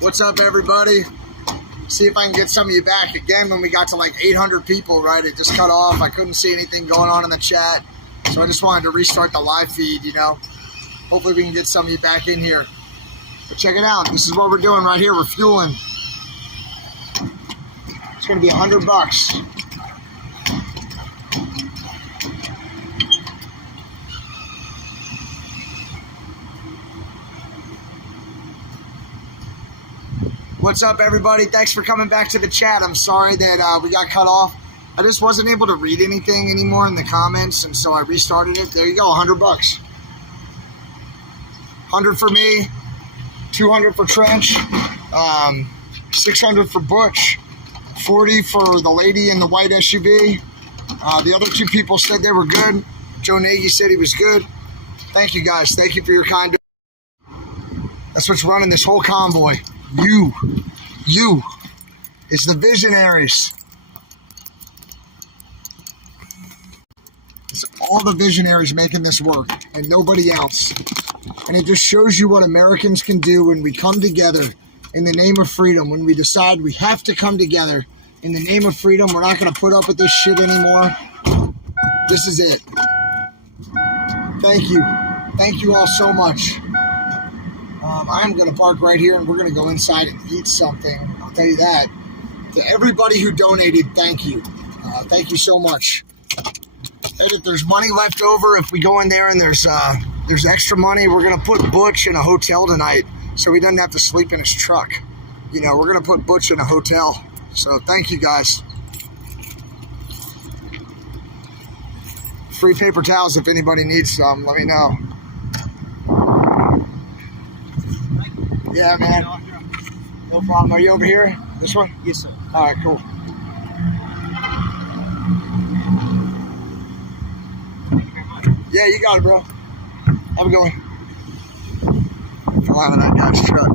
What's up, everybody? See if I can get some of you back again. When we got to like 800 people, right, it just cut off. I couldn't see anything going on in the chat, so I just wanted to restart the live feed, you know. Hopefully we can get some of you back in here. But check it out. This is what we're doing right here. We're fueling. It's going to be $100. What's up, everybody? Thanks for coming back to the chat. I'm sorry that we got cut off. I just wasn't able to read anything anymore in the comments, and so I restarted it. There you go, $100. 100 for me, 200 for Trench, 600 for Butch, 40 for the lady in the white SUV. The other two people said they were good. Joe Nagy said he was good. Thank you, guys. Thank you for your kind. That's what's running this whole convoy. You. It's the visionaries. It's all the visionaries making this work and nobody else. And it just shows you what Americans can do when we come together in the name of freedom. When we decide we have to come together in the name of freedom, we're not going to put up with this shit anymore. This is it. Thank you. Thank you all so much. I'm going to park right here and we're going to go inside and eat something. I'll tell you that. To everybody who donated, thank you. Thank you so much. And if there's money left over, if we go in there and there's extra money, we're going to put Butch in a hotel tonight so he doesn't have to sleep in his truck. You know, we're going to put Butch in a hotel. So thank you, guys. Free paper towels if anybody needs some. Let me know. Yeah, man. No problem. Are you over here? This one? Yes, sir. All right, cool. Yeah, you got it, bro. Have a good one. Fell out of that guy's truck.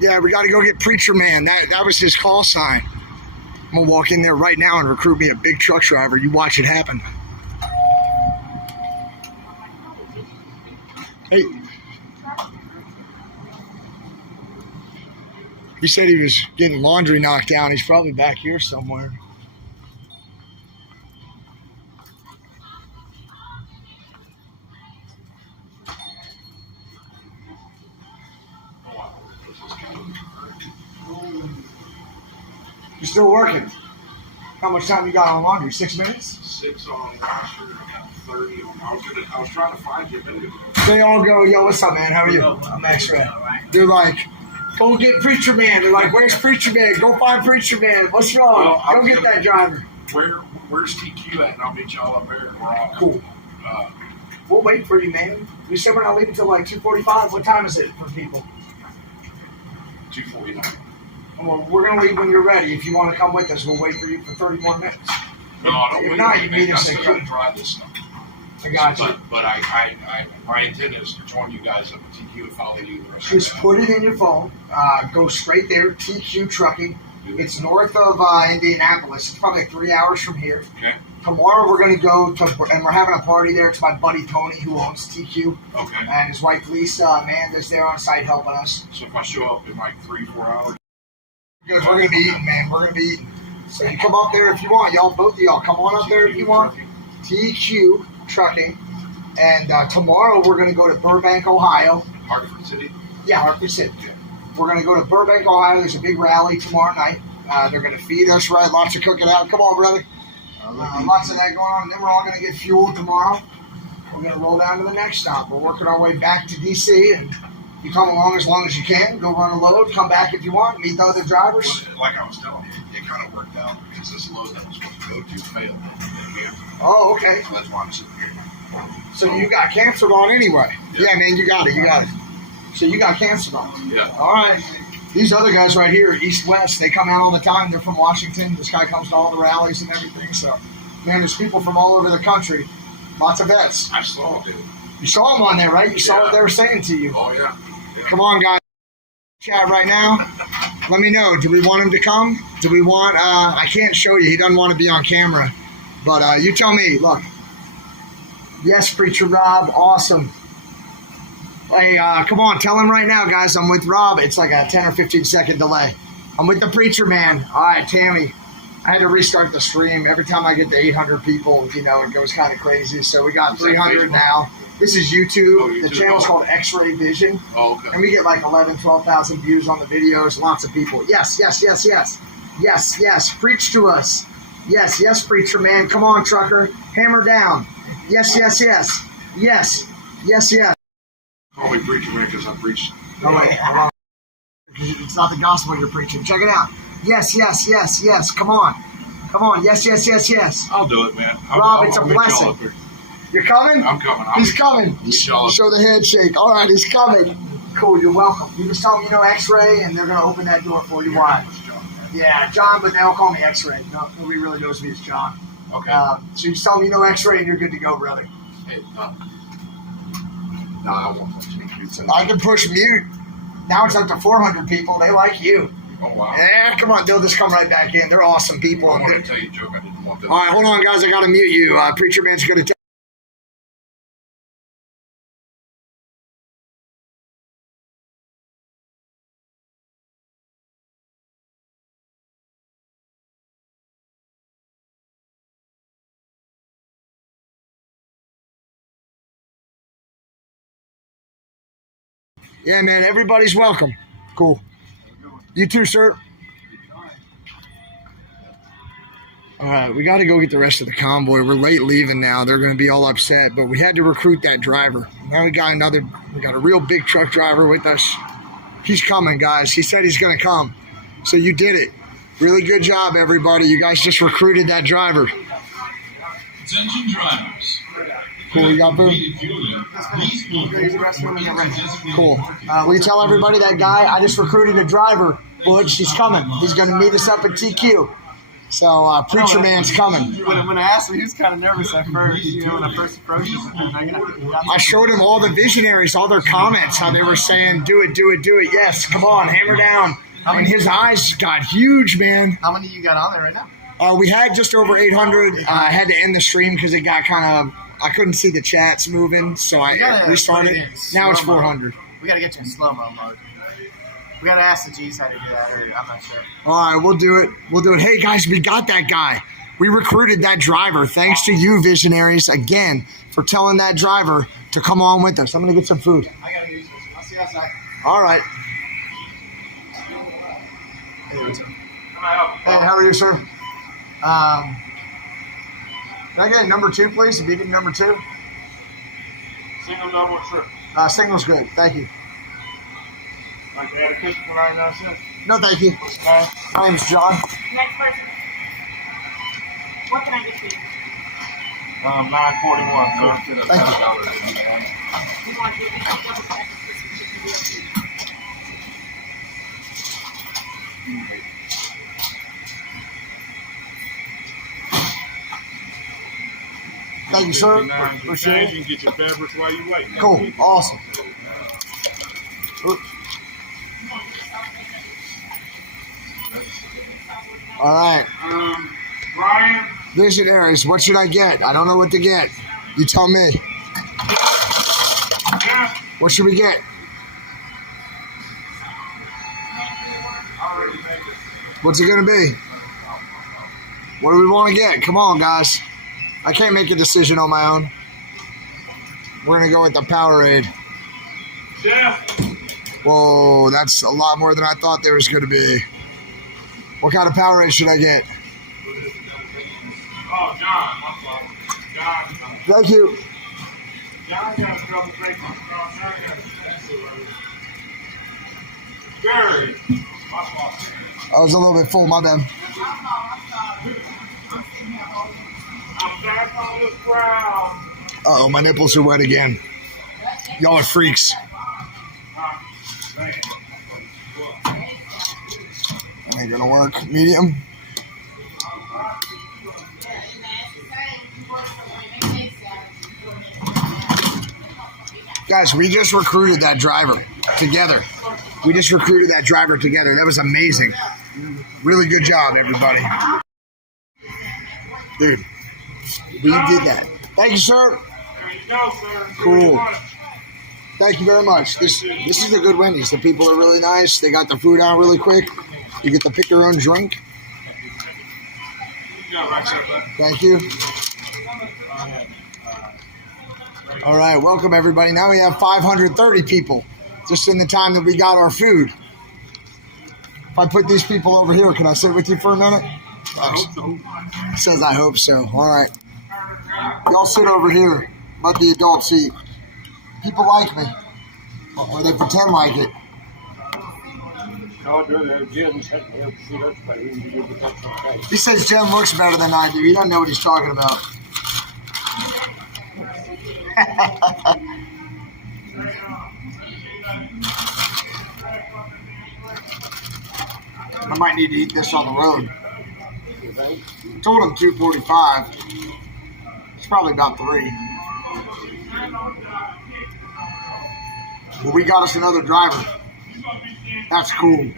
Yeah, we got to go get Preacher Man. That was his call sign. I'm going to walk in there right now and recruit me a big truck driver. You watch it happen. Hey. He said he was getting laundry knocked down. He's probably back here somewhere. You're still working? How much time you got on laundry? 6 minutes? 6 on washer, I got 30 on. I was trying to find you a minute ago. They all go, yo, what's up, man? How are you? I'm X-Ray. They're like, go get Preacher Man. They're like, where's Preacher Man? Go find Preacher Man. What's wrong? Well, go get that driver. Where's TQ at? And I'll meet y'all up there. And we're all cool. We'll wait for you, man. We said we're not leaving until like 2:45. What time is it for people? 2:49. Well, we're going to leave when you're ready. If you want to come with us, we'll wait for you for 30 more minutes. No, I don't if wait. not, you meet us I at still drive this stuff. I got you. But my intent is to join you guys up at TQ and follow you the rest of Just put it in your phone. Go straight there, TQ Trucking. It's north of Indianapolis. It's probably 3 hours from here. Okay. Tomorrow we're going to go to, and we're having a party there. It's my buddy Tony who owns TQ. Okay. And his wife Lisa, Amanda's there on site helping us. So if I show up in like 3-4 hours. Because we're going to be eating, man. We're going to be eating. So you come up there if you want. Y'all, both of y'all, come on up there if you want. TQ Trucking. And tomorrow we're going to go to Burbank, Ohio. Hartford City? Yeah, Hartford City. Yeah. We're going to go to Burbank, Ohio. There's a big rally tomorrow night. They're going to feed us, right? Lots of cooking out. Come on, brother. Lots of that going on. And then we're all going to get fueled tomorrow. We're going to roll down to the next stop. We're working our way back to D.C. And you come along as you can. Go run a load. Come back if you want. Meet the other drivers. Well, like I was telling you, it kind of worked out because this load that was supposed to go to failed. Oh, okay. So that's why I'm sitting here. So you got canceled on anyway. Yeah, man, you got it. So you got canceled on. Yeah. All right. These other guys right here, East-West, they come out all the time. They're from Washington. This guy comes to all the rallies and everything. So, man, there's people from all over the country. Lots of vets. I saw it. You saw them on there, right? You saw what they were saying to you. Oh, yeah. Come on, guys. Chat right now. Let me know. Do we want him to come? Do we want, I can't show you. He doesn't want to be on camera. But you tell me. Look. Yes, Preacher Rob. Awesome. Hey, come on. Tell him right now, guys. I'm with Rob. It's like a 10 or 15 second delay. I'm with the Preacher Man. All right, Tammy. I had to restart the stream. Every time I get to 800 people, you know, it goes kind of crazy. So we got 300 now. This is YouTube. Oh, YouTube. The channel's called X-Ray Vision. Oh, okay. And we get like 11, 12,000 views on the videos. Lots of people. Yes, yes, yes, yes. Yes, yes. Preach to us. Yes, yes, Preacher Man. Come on, trucker. Hammer down. Yes, yes, yes. Yes, yes, yes. Call me preacher man because I'm preaching. Oh, wait. Hold on. It's not the gospel you're preaching. Check it out. Yes, yes, yes, yes. Come on. Come on. Yes, yes, yes, yes. I'll do it, man. Rob, it's a blessing. You're coming? I'm coming. He's coming. Show the handshake. All right, he's coming. Cool, you're welcome. You just tell them you know X-Ray, and they're going to open that door for you. Why? Yeah, John, but they all call me X-Ray. No, nobody really knows me as John. Okay. So you just tell them you know X-Ray, and you're good to go, brother. Hey, no, I won't touch you. I can push mute. Now it's up to 400 people. They like you. Oh, wow. Yeah, come on. They'll just come right back in. They're awesome people. I want to tell you a joke. I didn't want to. All right, hold on, guys. I got to mute you. Preacher Man's going to tell. Yeah, man. Everybody's welcome. Cool. You too, sir. All right, we got to go get the rest of the convoy. We're late leaving now. They're going to be all upset, but we had to recruit that driver. Now we got a real big truck driver with us. He's coming, guys. He said he's going to come. So you did it. Really good job, everybody. You guys just recruited that driver. Attention drivers. Cool, you got food? Cool. Will you tell everybody that guy, I just recruited a driver, Butch. He's coming. He's going to meet us up at TQ. So, Preacher Man's coming. When I asked him, he was kind of nervous at first, when I first approached him. I showed him all the visionaries, all their comments, how they were saying, do it, do it, do it. Yes, come on, hammer down. I mean, his eyes got huge, man. How many you got on there right now? We had just over 800. I had to end the stream because it got kind of, I couldn't see the chats moving, so I restarted. Now it's 400. We got to get you in slow-mo mode. We got to ask the G's how to do that, or I'm not sure. All right, we'll do it. We'll do it. Hey, guys, we got that guy. We recruited that driver. Thanks to you, visionaries, again, for telling that driver to come on with us. I'm going to get some food. I got to use this. I'll see you outside. All right. Hey, how are you, sir? Can I get a number 2, please? If you get number 2. Single, double, trip. Single's good. Thank you. Like to add a cushion for 99 cents? No, thank you. My name's John. Next person. What can I get for you? 941, sir. Thank you. You want to do double package Thank you, sir. Appreciate You can get your beverage while you wait. Cool. Awesome. All right. Brian? Visionaries, what should I get? I don't know what to get. You tell me. What should we get? What's it going to be? What do we want to get? Come on, guys. I can't make a decision on my own. We're going to go with the Powerade. Jeff? Whoa, that's a lot more than I thought there was going to be. What kind of Powerade should I get? Oh, John. John. Thank you. John got a trouble taking Gary. I was a little bit full, my bad. I'm back on this ground. Uh-oh, my nipples are wet again. Y'all are freaks. Ain't gonna work. Medium. Guys, we just recruited that driver together. That was amazing. Really good job, everybody. Dude, we did that. Thank you, sir. Cool. Thank you very much. This is a good Wendy's. The people are really nice. They got the food out really quick. You get to pick your own drink. Thank you. All right, welcome everybody. Now we have 530 people just in the time that we got our food. If I put these people over here, can I sit with you for a minute? I hope so. It says I hope so. All right. Y'all sit over here. Let the adults eat. People like me. Or they pretend like it. He says Jen looks better than I do. He doesn't know what he's talking about. I might need to eat this on the road. I told him 2:45. It's probably about 3. Well, we got us another driver. That's cool.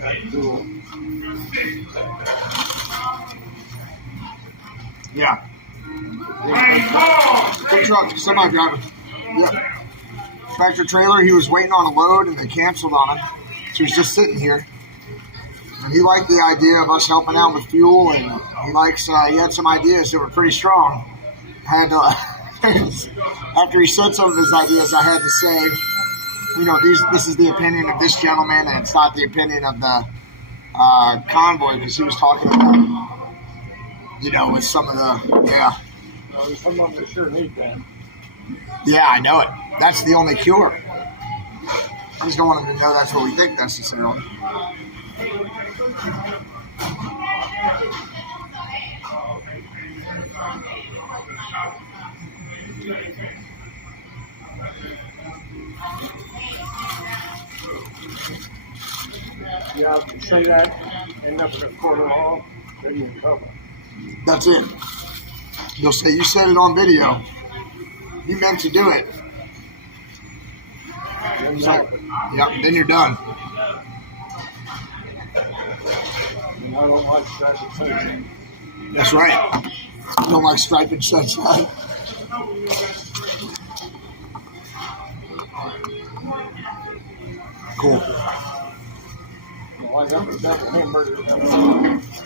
Yeah. Good truck, semi-driver. Yeah. Tractor trailer, he was waiting on a load and they canceled on him. So he's just sitting here. And he liked the idea of us helping out with fuel, and he had some ideas that were pretty strong. After he said some of his ideas, I had to say, this is the opinion of this gentleman, and it's not the opinion of the convoy, because he was talking about, with some of the, yeah. Some of them sure need that. Yeah, I know it. That's the only cure. I just don't want them to know that's what we think necessarily. Yeah, say that, end up in a quarter long, then you cover. That's it. You'll say, you said it on video. You meant to do it. Then you're done. I don't like striped sunshine. That's right. You don't like striped sunshine. Cool. Well, I got the double hamburger. You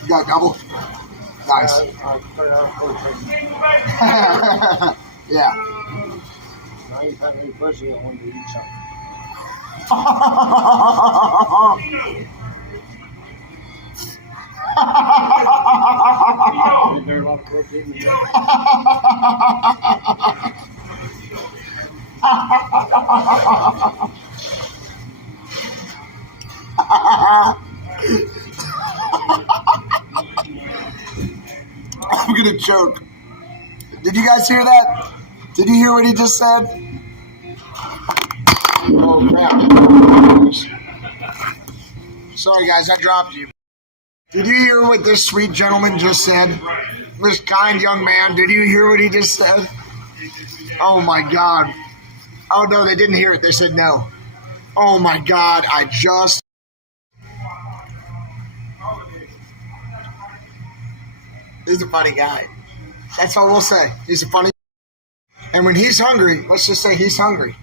got double? Nice. Yeah. I ain't had any pussy. I wanted to eat something. Is there a lot of protein in there? I'm gonna choke. Did you guys hear that? Did you hear what he just said? Oh crap. Sorry guys, I dropped you. Did you hear what this sweet gentleman just said? This kind young man, did you hear what he just said? Oh my God. Oh no, they didn't hear it. They said no. Oh my God, He's a funny guy. That's all we'll say. He's a funny guy. And when he's hungry, let's just say he's hungry.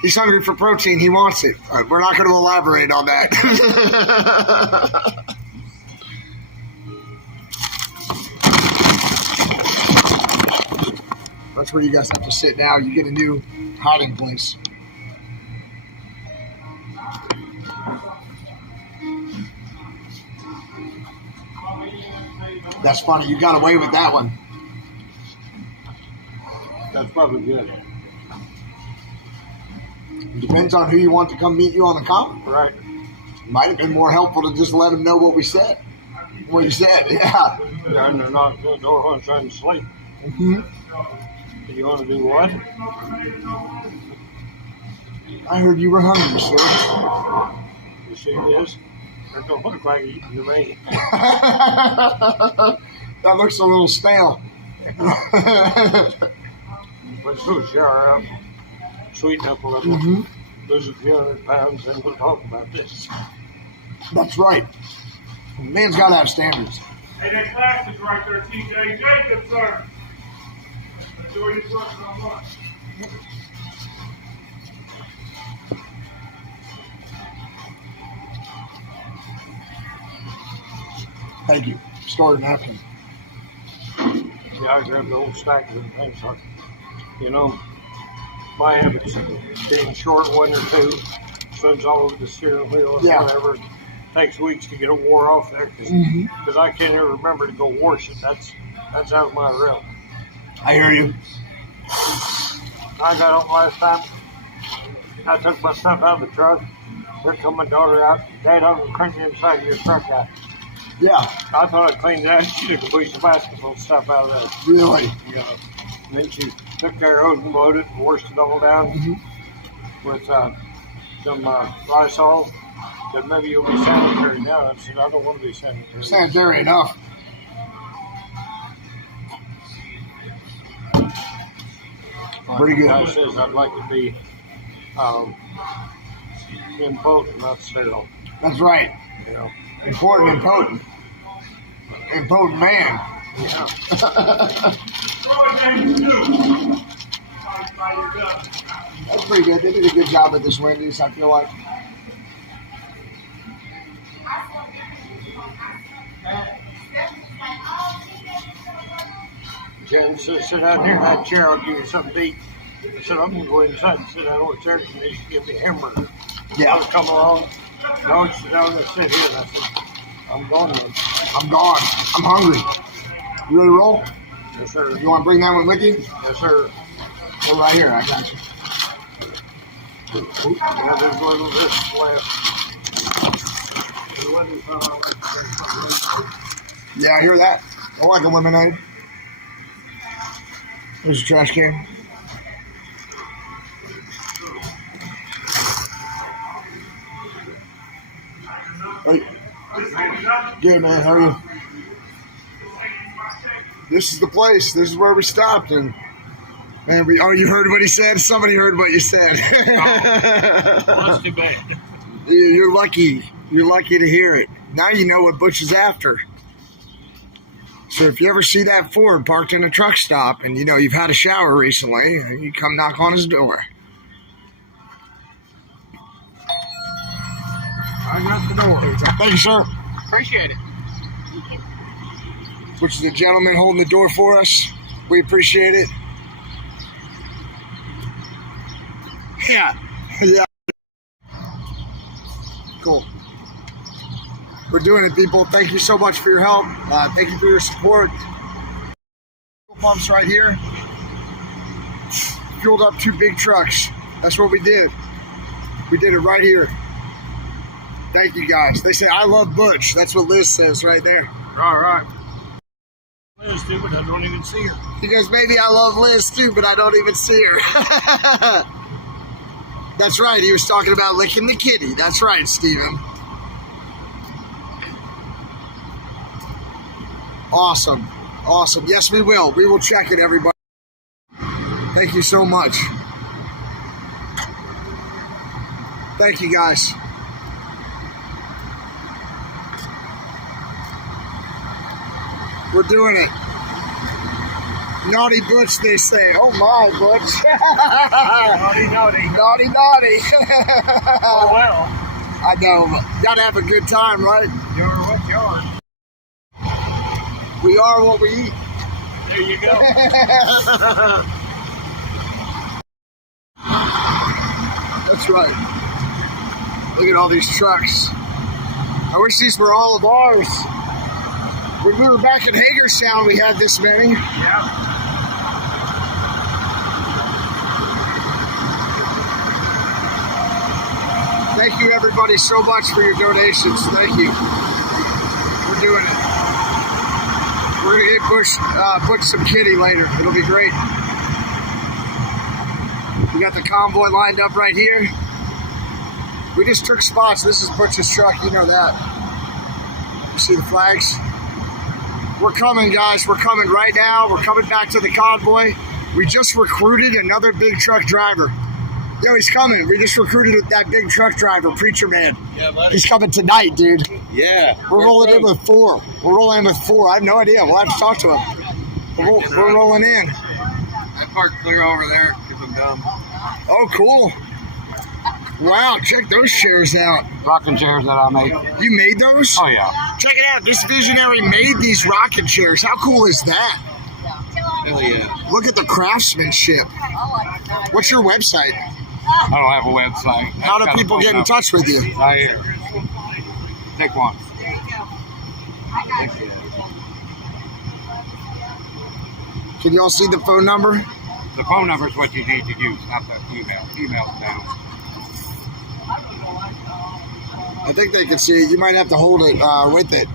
He's hungry for protein. He wants it. We're not going to elaborate on that. That's where you guys have to sit now. You get a new hiding place. That's funny. You got away with that one. That's probably good. It depends on who you want to come meet you on the common. Right. Might have been more helpful to just let them know what we said. What you said, yeah. And they're not going to trying to sleep. Mm-hmm. Do you want to do what? I heard you were hungry, sir. You see this? It don't look like eating to me. That looks a little stale. Let's go shower up, sweeten up a little, lose a few 100 pounds, and we'll talk about this. That's right. Man's got to have standards. Hey, that class is right there, TJ Jacobs, sir. Enjoy your truck so much. Thank you. Store a napkin. Yeah, I grabbed the old stack of them things. You know, my habits of being short one or two, suds all over the steering wheel and whatever. Takes weeks to get it wore off there because I can't ever remember to go wash it. That's out of my realm. I hear you. I got up last time. I took my stuff out of the truck. Here come my daughter out. Dad, I'm going to crank the inside of your truck out. Yeah. I thought I cleaned it out. She took a piece of basketball stuff out of there. Really? You know, and then she took care of it and loaded it and washed it all down with some Lysol. Said, maybe you'll be sanitary now. I said, I don't want to be sanitary. Sanitary enough. Pretty good. Guy says I'd like to be impotent, not sterile. That's right. You know. Important and potent. Impotent man. Yeah. That's pretty good. They did a good job at this Wendy's, I feel like. Jen said, sit down here in that chair, I'll give you something to eat. I said, I'm going to go inside and sit down over there and they should give me a hamburger. Yeah. I'll come along. No, sit down and sit here. And I said, I'm going then. I'm gone. I'm hungry. You ready to roll? Yes, sir. You want to bring that one with you? Yes, sir. Go right here. I got you. Yeah, there's a little bit left. Yeah, I hear that. I like a lemonade. There's a trash can. Hey. Good, man. How are you? This is the place. This is where we stopped. And you heard what he said? Somebody heard what you said. That's too bad. You're lucky. You're lucky to hear it. Now you know what Butch is after. So if you ever see that Ford parked in a truck stop and, you've had a shower recently, you come knock on his door. I got the door. Thank you, sir. Appreciate it. Which is the gentleman holding the door for us. We appreciate it. Yeah. Yeah. Cool. We're doing it, people. Thank you so much for your help. Thank you for your support. Pumps right here. Fueled up 2 big trucks. That's what we did. We did it right here. Thank you, guys. They say, I love Butch. That's what Liz says right there. All right. Liz, too, but I don't even see her. He goes, maybe I love Liz, too, but I don't even see her. That's right. He was talking about licking the kitty. That's right, Steven. Awesome. Awesome. Yes, we will. We will check it, everybody. Thank you so much. Thank you, guys. We're doing it. Naughty Butch, they say. Oh, my, Butch. Naughty, naughty. Naughty, naughty. Oh, well. I know. Gotta have a good time, right? You're what you are. We are what we eat. There you go. That's right. Look at all these trucks. I wish these were all of ours. When we were back in Hagerstown, we had this many. Yeah. Thank you, everybody, so much for your donations. Thank you. We're doing it. We're going to hit Butch some kitty later. It'll be great. We got the convoy lined up right here. We just took spots. This is Butch's truck. You know that. You see the flags? We're coming, guys. We're coming right now. We're coming back to the convoy. We just recruited another big truck driver. Yo, he's coming. We just recruited that big truck driver, Preacher Man. Yeah, buddy. He's coming tonight, dude. Yeah. We're rolling in with 4. We're rolling in with 4. I have no idea. We'll have to talk to him. We're rolling in. I parked clear over there because I'm Oh, cool. Wow, check those chairs out. Rocking chairs that I make. You made those? Oh yeah. Check it out. This visionary made these rocking chairs. How cool is that? Hell yeah. Look at the craftsmanship. What's your website? I don't have a website. How do people get in touch with you? Right here. Take one. Can you all see the phone number? The phone number is what you need to use, not the email. Email's down. I think they can see it. You might have to hold it with it.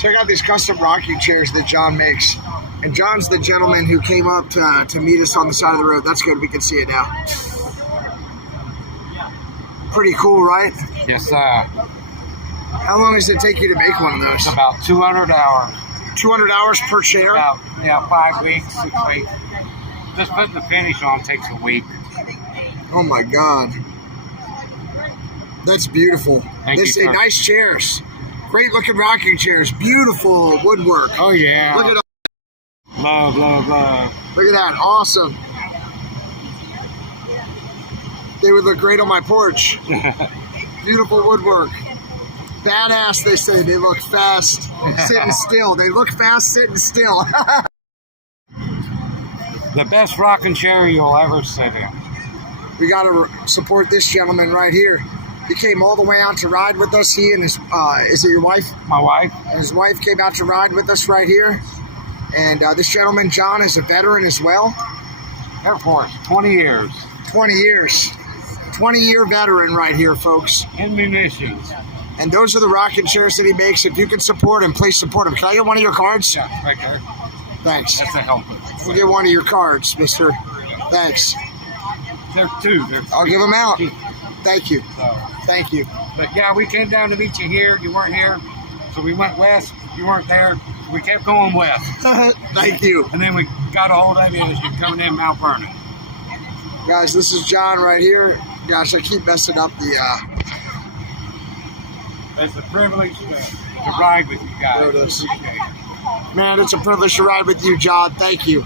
Check out these custom rocking chairs that John makes. And John's the gentleman who came up to meet us on the side of the road. That's good. We can see it now. Pretty cool, right? Yes, sir. How long does it take you to make one of those? It's about 200 hours. 200 hours per chair? About 5 weeks, 6 weeks. Just putting the finish on takes a week. Oh my God. That's beautiful. Thank you, sir. Nice chairs. Great looking rocking chairs. Beautiful woodwork. Oh yeah. Look at Love. Look at that. Awesome. They would look great on my porch. Beautiful woodwork. Badass, they say. They look fast sitting still. They look fast sitting still. The best rocking chair you'll ever sit in. We got to support this gentleman right here. He came all the way out to ride with us. He and his, is it your wife? My wife. And his wife came out to ride with us right here. And this gentleman, John, is a veteran as well. Air Force, 20 years. 20 years. 20-year veteran right here, folks. In munitions. And those are the rocking chairs that he makes. If you can support him, please support him. Can I get one of your cards? Yeah, right there. Thanks. That's a helper. We'll get one of your cards, mister. Thanks. There's two. I'll give them out. Thank you. So, Thank you. but yeah, we came down to meet you here. You weren't here. So we went west. You weren't there. We kept going west. Thank you. And then we got a hold of you as you're coming in Mount Vernon. Guys, this is John right here. Gosh, I keep messing up the... It's a privilege to ride with you guys. There it is. Appreciate it. Man, it's a privilege to ride with you, John. Thank you.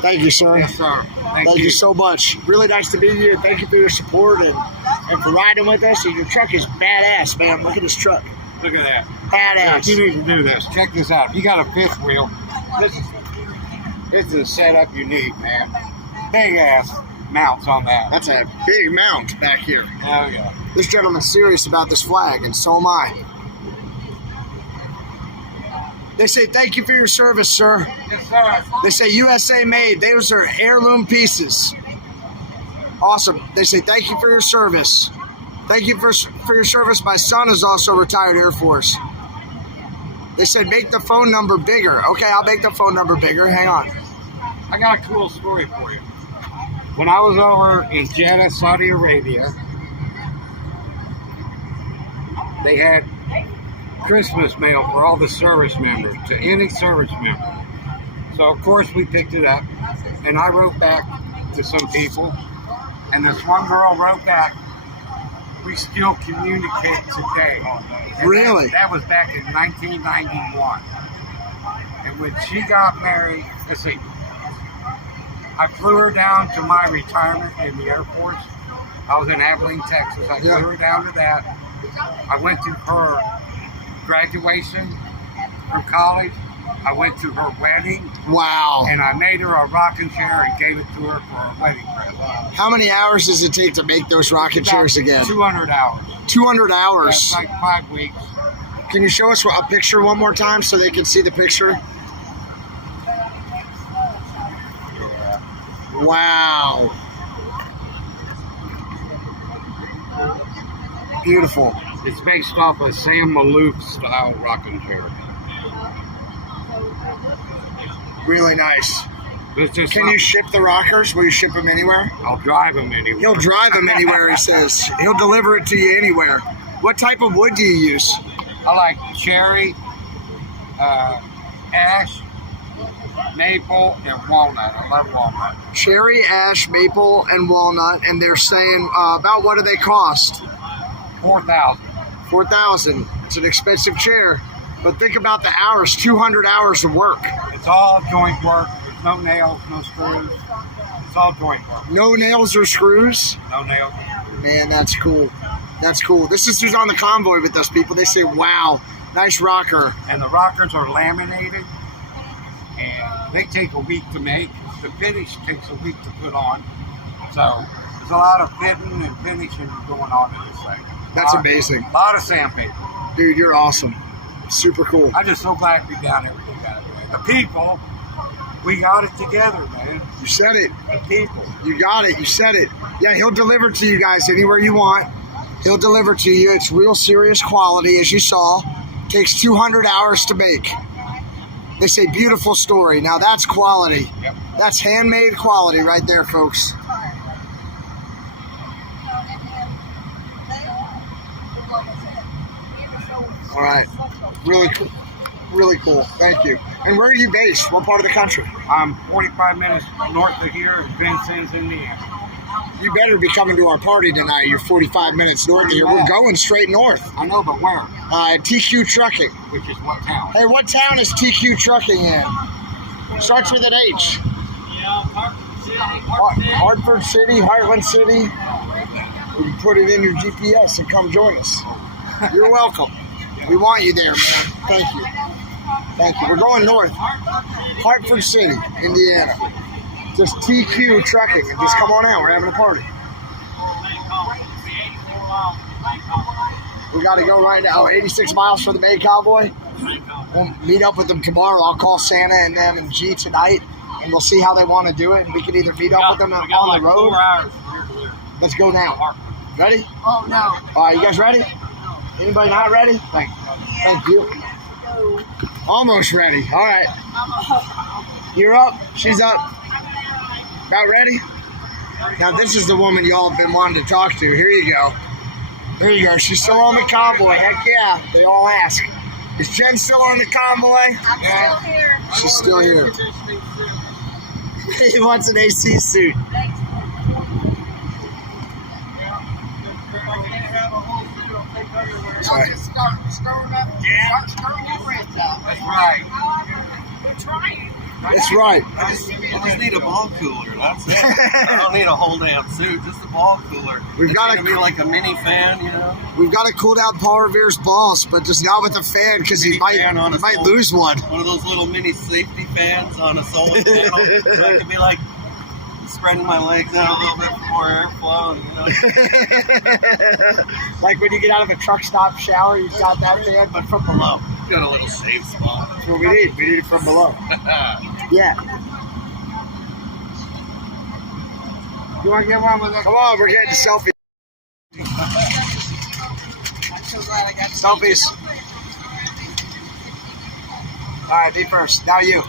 Thank you, sir. Yes, sir. Thank you so much. Really nice to meet you. Thank you for your support and for riding with us. And your truck is badass, man. Look at this truck. Look at that. Badass. You need to do this. Check this out. If you got a fifth wheel, this is the setup you need, man. Big ass mounts on that. That's a big mount back here. Oh, yeah. This gentleman's serious about this flag, and so am I. They say, thank you for your service, sir. Yes, sir. They say, USA made. Those are heirloom pieces. Awesome. They say, thank you for your service. Thank you for your service. My son is also retired Air Force. They said, make the phone number bigger. Okay, I'll make the phone number bigger. Hang on. I got a cool story for you. When I was over in Jeddah, Saudi Arabia, they had Christmas mail for all the service members, to any service member. So, of course, we picked it up, and I wrote back to some people, and this one girl wrote back, we still communicate today. And Really? That was back in 1991. And when she got married, let's see, I flew her down to my retirement in the Air Force. I was in Abilene, Texas. I flew her down to that. I went to her graduation from college. I went to her wedding. Wow. And I made her a rocking chair and gave it to her for her wedding present. How many hours does it take to make those rocking chairs again? 200 hours. 200 hours. That's like 5 weeks. Can you show us a picture one more time so they can see the picture? Wow. Beautiful. It's based off a Sam Malouf style rocking chair. Really nice. It's just Can you ship the rockers? Will you ship them anywhere? I'll drive them anywhere. He'll drive them anywhere, he says. He'll deliver it to you anywhere. What type of wood do you use? I like cherry, ash, maple, and walnut. I love walnut. Cherry, ash, maple, and walnut. And they're saying, about what do they cost? $4,000. $4,000. It's an expensive chair. But think about the hours, 200 hours of work. It's all joint work. There's no nails, no screws. It's all joint work. No nails or screws? No nails. Man, that's cool. That's cool. This is who's on the convoy with us, people. They say, wow, nice rocker. And the rockers are laminated, and they take a week to make. The finish takes a week to put on. So there's a lot of fitting and finishing going on in this thing. That's amazing. A lot of sandpaper. Dude, you're awesome. Super cool. I'm just so glad we got everything done. The people, we got it together, man. You said it. The people. You got it. You said it. Yeah, he'll deliver to you guys anywhere you want. He'll deliver to you. It's real serious quality, as you saw. Takes 200 hours to make. They say beautiful story. Now that's quality. Yep. That's handmade quality right there, folks. All right. Really cool. Really cool. Thank you. And where are you based? What part of the country? I'm 45 minutes north of here in Vincennes, Indiana. You better be coming to our party tonight. You're 45 minutes north of here. We're going straight north. I know, but where? TQ Trucking. Which is what town? Hey, what town is TQ Trucking in? Starts with an H. Hartford City, Heartland City. You can put it in your GPS and come join us. You're welcome. We want you there, man. Thank you. Thank you. We're going north. Hartford City, Indiana. Just TQ Trucking. And just come on out. We're having a party. We got to go right now. 86 miles for the May Convoy. We'll meet up with them tomorrow. I'll call Santa and them and G tonight, and we'll see how they want to do it. And we can either meet up with them on the road. 4 hours. Let's go now. Ready? Oh, no. All right, you guys ready? Anybody not ready? Thank you. Almost ready. All right. You're up. She's up. About ready? Now, this is the woman y'all have been wanting to talk to. Here you go. There you go. She's still on the convoy. Heck yeah. They all ask. Is Jen still on the convoy? I'm still here. She's still here. He wants an AC suit. Sorry. Just start stirring up. Start stirring your friends up. That's right. Trying. That's right. I just need a ball cooler. That's it. I don't need a whole damn suit. Just a ball cooler. We've got to be like a mini fan, you know. We've got to cool down Paul Revere's balls, but just not with a fan because he might lose one. One of those little mini safety fans on a solar panel. So I can be like spreading my legs out a little bit for more airflow. You know? Like when you get out of a truck stop shower, you've got that fan, but from below. Got a little safe spot. That's what we need. We need it from below. Yeah. You want to get one with us? Come on, we're getting selfies. I'm so glad I got Selfies. All right, me first. Now you.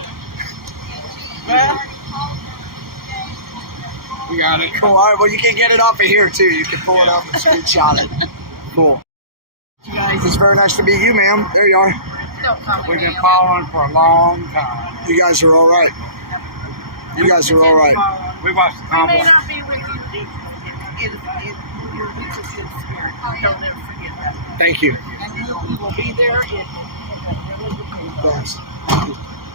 We got it. Cool. All right, well, you can get it off of here, too. You can pull it up and screenshot it. Cool. It's very nice to meet you, ma'am. There you are. We've been following for a long time. You guys are all right. You guys are all right. We watched the He convoy. may not be with you in your weakest in spirit. Don't ever forget that. Thank you. And we will be there in Thanks.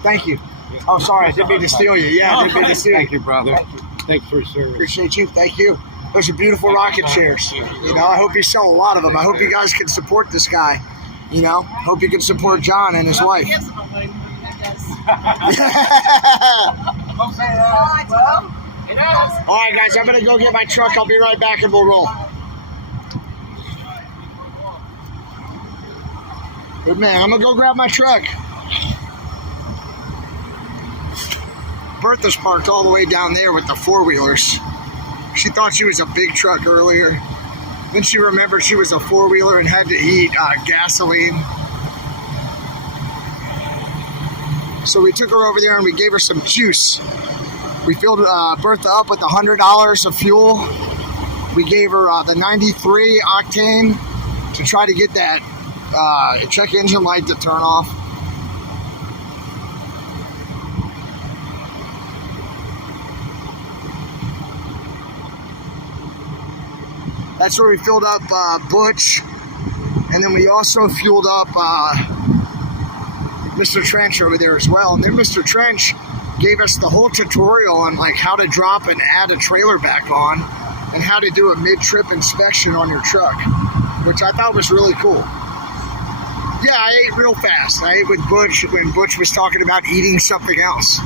Thank you. Oh, sorry. I didn't mean to steal you. Yeah, I didn't mean to steal you. Thank you, brother. Thank you. Thanks for your service. Appreciate you. Thank you. Those are beautiful rocket chairs. You know, I hope you sell a lot of them. I hope you guys can support this guy. You know, hope you can support John and his wife. Well, it is. All right, guys, I'm going to go get my truck. I'll be right back and we'll roll. Good man. I'm going to go grab my truck. Bertha's parked all the way down there with the four-wheelers. She thought she was a big truck earlier. Then she remembered she was a four-wheeler and had to eat gasoline. So we took her over there and we gave her some juice. We filled Bertha up with $100 of fuel. We gave her the 93 octane to try to get that check engine light to turn off. That's where we filled up Butch, and then we also fueled up Mr. Trench over there as well. And then Mr. Trench gave us the whole tutorial on like how to drop and add a trailer back on and how to do a mid-trip inspection on your truck, which I thought was really cool. Yeah, I ate real fast. I ate with Butch when Butch was talking about eating something else.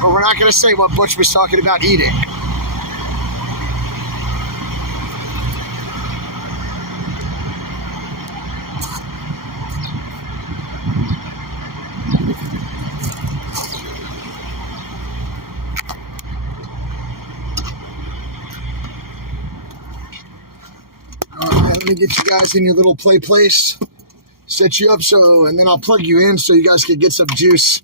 But we're not going to say what Butch was talking about eating. Let me get you guys in your little play place, set you up and then I'll plug you in so you guys can get some juice.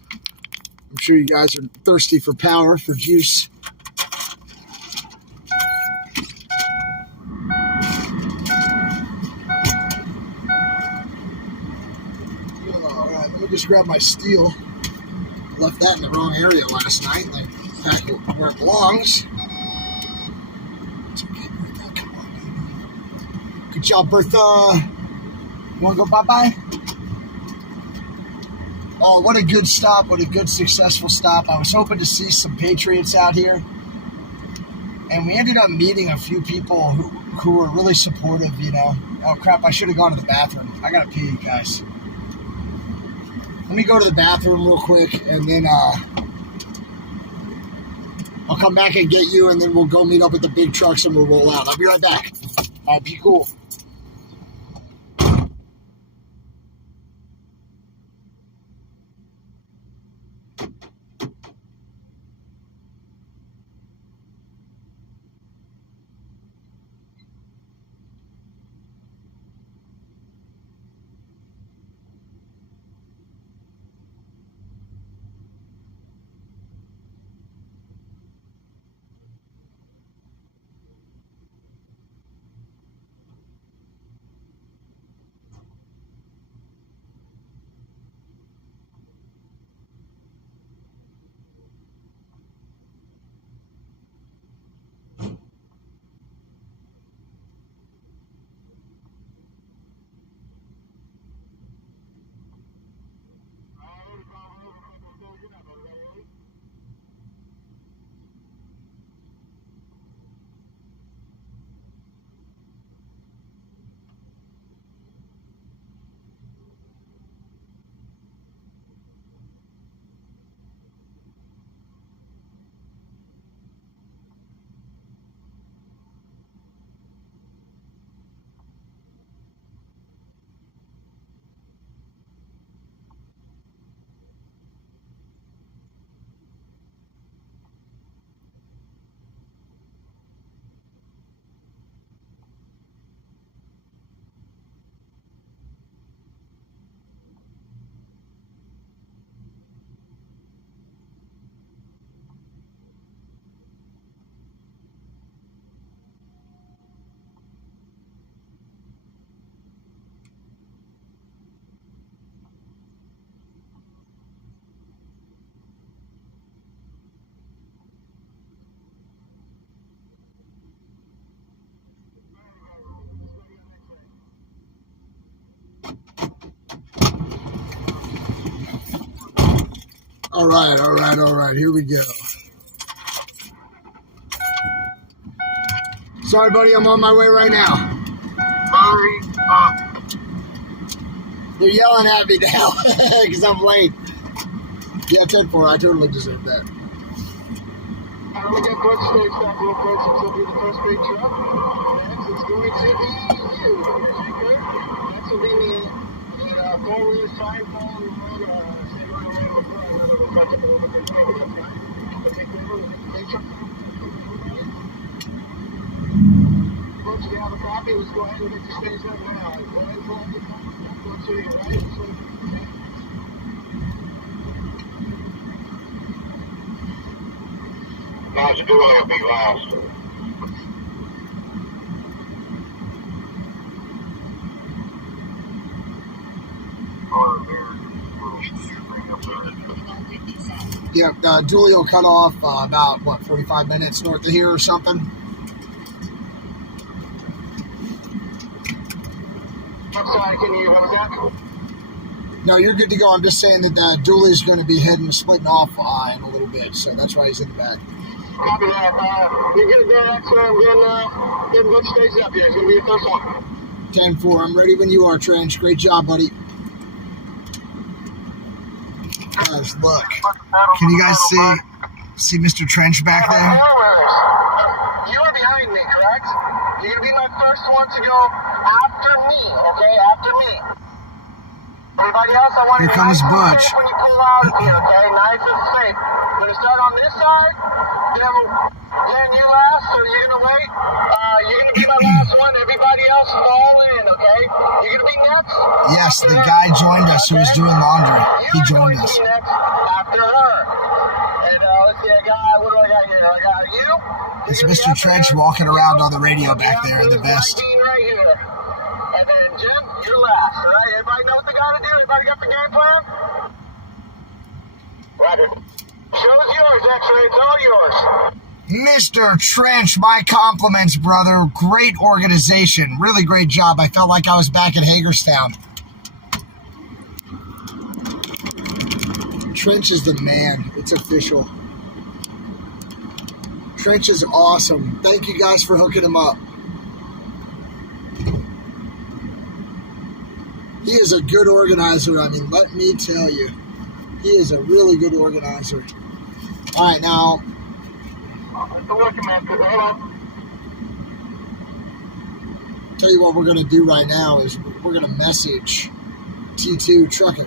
I'm sure you guys are thirsty for power, for juice. All right, let me just grab my steel. Left that in the wrong area last night, like back where it belongs. Good job, Bertha. You want to go bye-bye? Oh, what a good stop. What a good, successful stop. I was hoping to see some Patriots out here. And we ended up meeting a few people who were really supportive, you know. Oh, crap, I should have gone to the bathroom. I got to pee, guys. Let me go to the bathroom real quick, and then I'll come back and get you, and then we'll go meet up with the big trucks, and we'll roll out. I'll be right back. All right, be cool. All right. Here we go. Sorry, buddy. I'm on my way right now. Hurry up. They're yelling at me now because I'm late. Yeah, 10-4. I totally deserve that. We got Butch stage stop real quick since it'll be the first big truck. Next, it's going to be you. Next will be the four-wheel side phone. Butch, you have a copy? Let's go ahead and get the stage up now. Go ahead and pull up the phone. Go to your right. Now it's doing a big last. Yeah, Julio cut off about, 45 minutes north of here or something? I'm sorry, can you hear that? No, you're good to go. I'm just saying that the dually's going to be heading, splitting off in a little bit, so that's why he's in the back. Copy that. You're going to go excellent. I'm getting good stages up here. It's going to be your first one. 10-4. I'm ready when you are, Trench. Great job, buddy. Guys, look. Can you guys see Mr. Trench back there? You are behind me, correct? You're going to be my first one to go after me, okay? After me. Everybody else, I want Here you comes nice and Butch. safe when you pull out of here, okay? Nice and safe. We're going to start on this side. Then you last, so you're going to wait. You're going to be my last one. Everybody else fall in, okay? You're going to be next. Yes, the guy joined us who was doing laundry. He joined us. You're going to be next after her. And let's see, what do I got here? I got you. It's Mr. Trench walking around on the radio back there in the vest. Right here. And then Jim, you're last. All right, everybody know what they got to do? Everybody got the game plan? Roger. Show's yours, X-Ray. It's all yours. Mr. Trench, my compliments, brother. Great organization. Really great job. I felt like I was back at Hagerstown. Trench is the man. It's official. Trench is awesome. Thank you guys for hooking him up. He is a good organizer. I mean, let me tell you. He is a really good organizer. All right, now. Tell you what we're going to do right now is we're going to message T2 Trucking.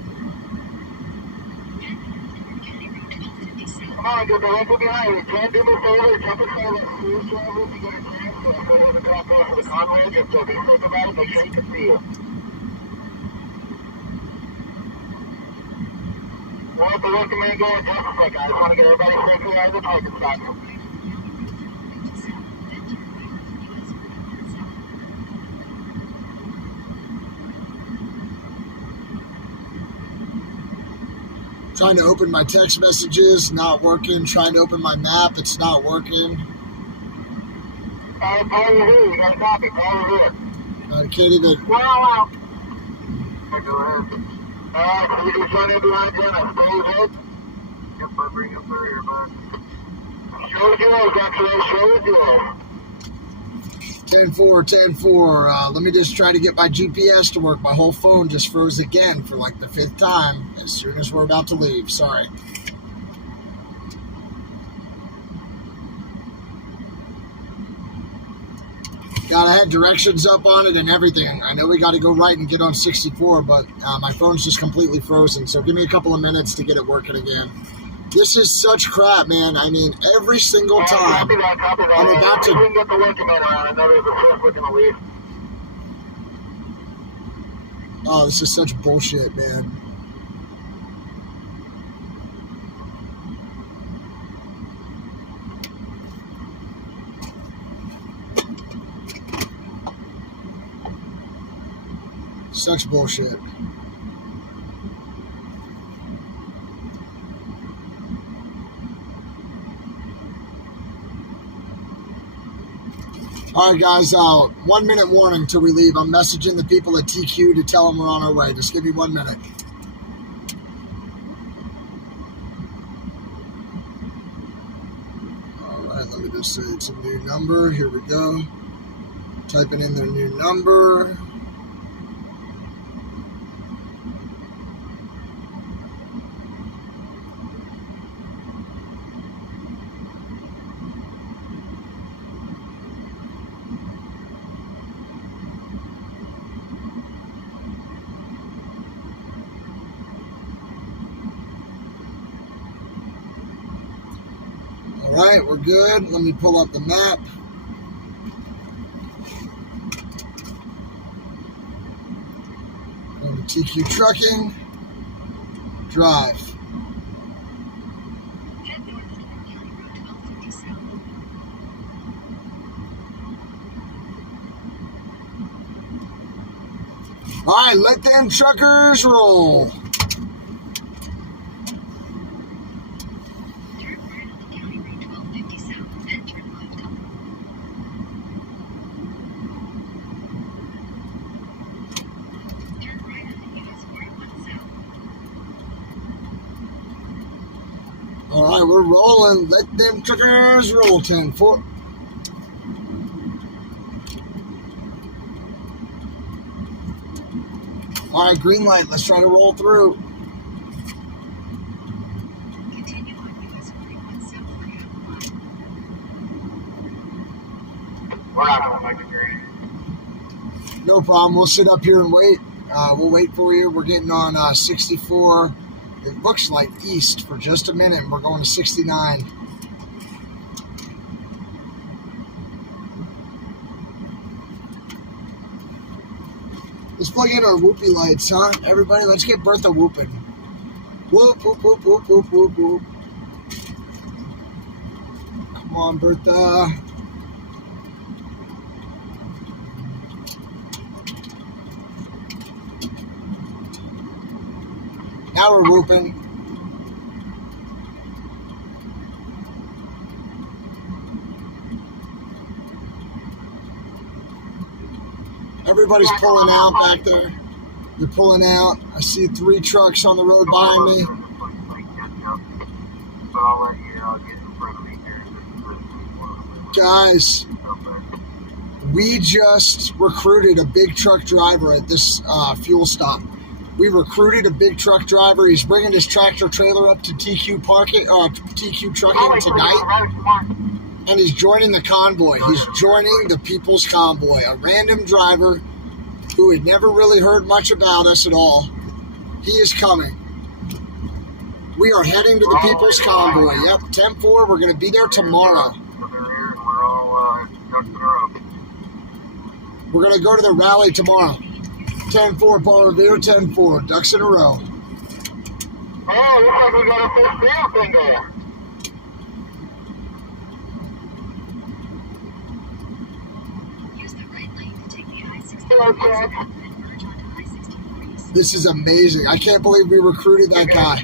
Come on, get directly behind you. Can't do me a favor. Jump inside that cruise driver if you get a chance. So I'm going to drop off of the convoy. Just be safe about it. Make sure you can see you. We'll let the working man go in just a second. I just want to get everybody safely out of the parking spot. Trying to open my text messages, not working. Trying to open my map, it's not working. Paul Revere, you got a copy. Paul Revere. I can't even. Well, out. Go ahead. So you just run in behind Jen. I suppose it. Yep, I'll bring up her here, bud. Show's yours, X-Ray. Show's yours. 10-4, 10-4. Let me just try to get my GPS to work. My whole phone just froze again for like the 5th time as soon as we're about to leave. Sorry. God, I had directions up on it and everything. I know we got to go right and get on 64, but my phone's just completely frozen. So give me a couple of minutes to get it working again. This is such crap, man. I mean, every single time I'm about to... get the working man around. I know there's a first looking to leave. Oh, this is such bullshit, man. Such bullshit. All right, guys, 1 minute warning till we leave. I'm messaging the people at TQ to tell them we're on our way. Just give me 1 minute. All right, let me just say it's a new number. Here we go. Typing in their new number. All right, we're good. Let me pull up the map. Going to TQ Trucking. Drive. All right, let them truckers roll. All right, we're rolling. Let them truckers roll. 10-4. All right, green light. Let's try to roll through. Continue on US 41 We're not going to make it green. No problem. We'll sit up here and wait. We'll wait for you. We're getting on 64. It looks like east for just a minute. We're going to 69. Let's plug in our whoopee lights, huh? Everybody, let's get Bertha whooping. Whoop, whoop, whoop, whoop, whoop, whoop, whoop. Come on, Bertha. Now we're whooping. Everybody's pulling out back there. They're pulling out. I see 3 trucks on the road behind me. Guys, we just recruited a big truck driver at this fuel stop. We recruited a big truck driver. He's bringing his tractor trailer up to TQ Trucking tonight, and he's joining the convoy. He's joining the People's Convoy, a random driver who had never really heard much about us at all. He is coming. We are heading to the People's Convoy. Yep, 10-4. We're going to be there tomorrow. We're going to go to the rally tomorrow. 10-4, Paul Revere, 10-4. Ducks in a row. Oh, looks like we got a first down thing there. Use the right lane to take the I-64 Hello, Jack. and merge onto I-64. This is amazing. I can't believe we recruited that guy.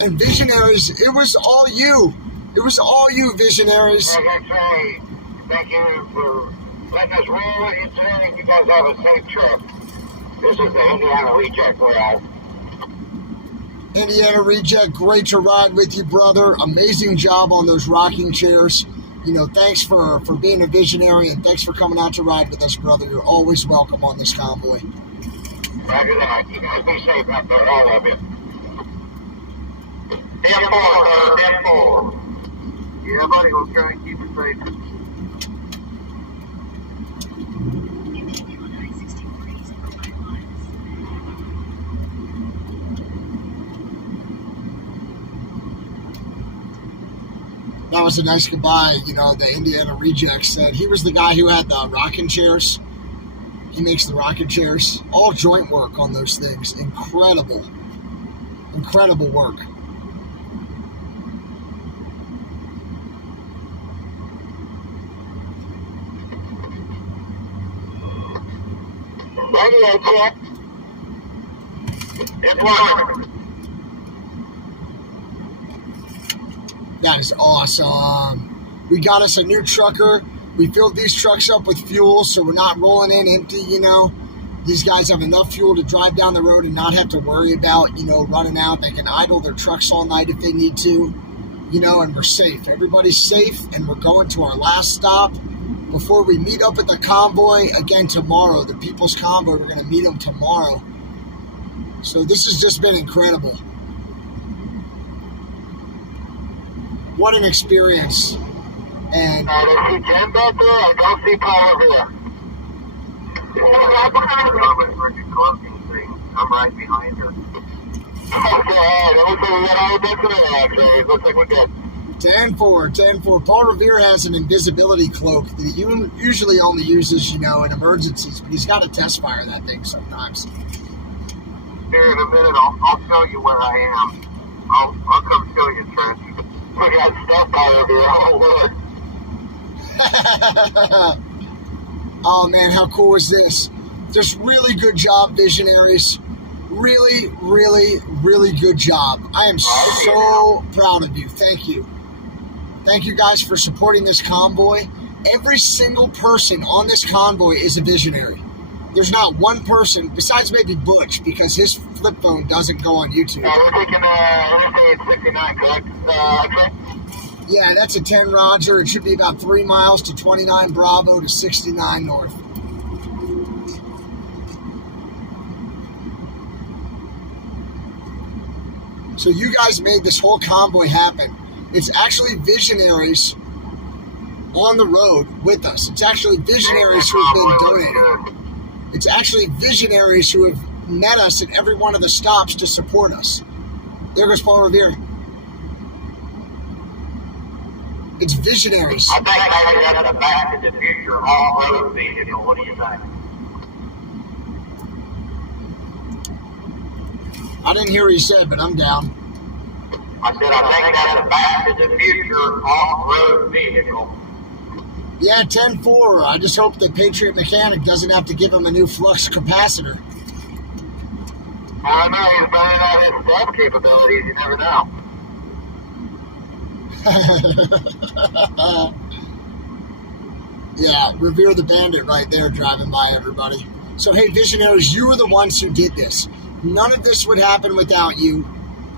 And Visionaries, it was all you. It was all you, Visionaries. Like I say, thank you for letting us roll with you today, and you guys have a safe trip. This is the Indiana Reject Royale. Indiana Reject, great to ride with you, brother. Amazing job on those rocking chairs. You know, thanks for being a visionary, and thanks for coming out to ride with us, brother. You're always welcome on this convoy. Roger that. You guys be safe out there, all of you. 10-4, 10-4. Yeah, buddy, we'll try and keep it safe. Continue on I-64 east for 5 miles. That was a nice goodbye. You know, the Indiana Reject said he was the guy who had the rocking chairs. He makes the rocking chairs. All joint work on those things. Incredible. Incredible work. Radio check. It's working. That is awesome. We got us a new trucker. We filled these trucks up with fuel, so we're not rolling in empty, you know. These guys have enough fuel to drive down the road and not have to worry about, you know, running out. They can idle their trucks all night if they need to, you know, and we're safe. Everybody's safe, and we're going to our last stop before we meet up at the convoy again tomorrow. The People's Convoy, we're going to meet them tomorrow. So this has just been incredible. What an experience. And I don't see Jen back there. I don't see Paul here. I'm right behind her. Okay, that looks like we got all the bets in there, actually. Looks like we're good. 10-4, 10-4. Paul Revere has an invisibility cloak that he usually only uses, you know, in emergencies, but he's got to test fire that thing sometimes. Here in a minute, I'll show you where I am. I'll come show you, Trent. We got stuff Paul Revere. Oh, Lord. Oh, man, how cool is this? Just really good job, Visionaries. Really, really, really good job. I am so proud of you. Thank you. Thank you guys for supporting this convoy. Every single person on this convoy is a visionary. There's not one person, besides maybe Butch, because his flip phone doesn't go on YouTube. We're taking Interstate 69, correct? Okay. Yeah, that's a 10 Roger. It should be about 3 miles to 29 Bravo to 69 North. So you guys made this whole convoy happen. It's actually visionaries on the road with us. It's actually visionaries who have been donating. It's actually visionaries who have met us at every one of the stops to support us. There goes Paul Revere. It's visionaries. I think that's a Back to the Future all-road vehicle. What do you think? I didn't hear what you said, but I'm down. I said I think that's a Back to the Future off-road vehicle. Yeah, 10-4. I just hope the Patriot mechanic doesn't have to give him a new flux capacitor. I know he's burning all his stealth capabilities. You never know. Yeah, Revere the Bandit right there driving by everybody. So, hey, visionaries, you were the ones who did this. None of this would happen without you.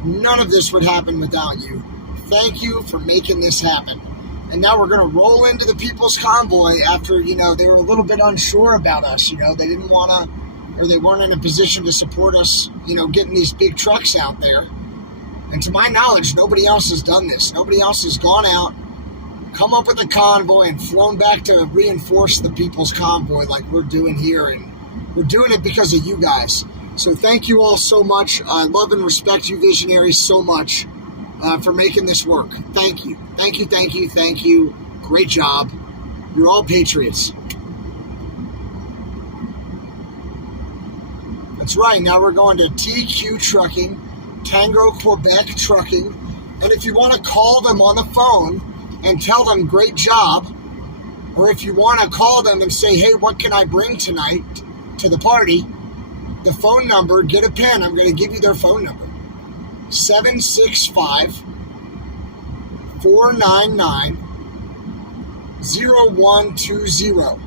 None of this would happen without you. Thank you for making this happen. And now we're going to roll into the People's Convoy after, they were a little bit unsure about us. They didn't want to, or they weren't in a position to support us, getting these big trucks out there. And to my knowledge, nobody else has done this. Nobody else has gone out, come up with a convoy, and flown back to reinforce the People's Convoy like we're doing here. And we're doing it because of you guys. So thank you all so much. I love and respect you visionaries so much for making this work. Thank you. Thank you, thank you, thank you. Great job. You're all patriots. That's right. Now we're going to TQ Trucking, Tango Quebec Trucking. And if you want to call them on the phone and tell them great job, or if you want to call them and say, hey, what can I bring tonight to the party? The phone number, get a pen. I'm going to give you their phone number. 765-499-0120.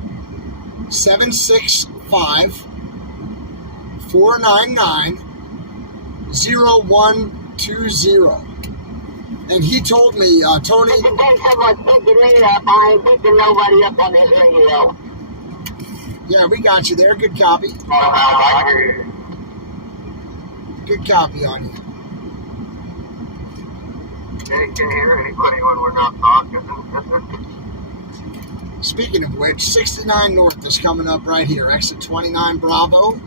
765-499-0120. And he told me, Tony... Thanks so much. Pick the ring up. I ain't picking nobody up on this radio. Yeah, we got you there. Good copy. Good copy on you. Can't hear anybody when we're not talking. Speaking of which, 69 North is coming up right here. Exit 29 Bravo.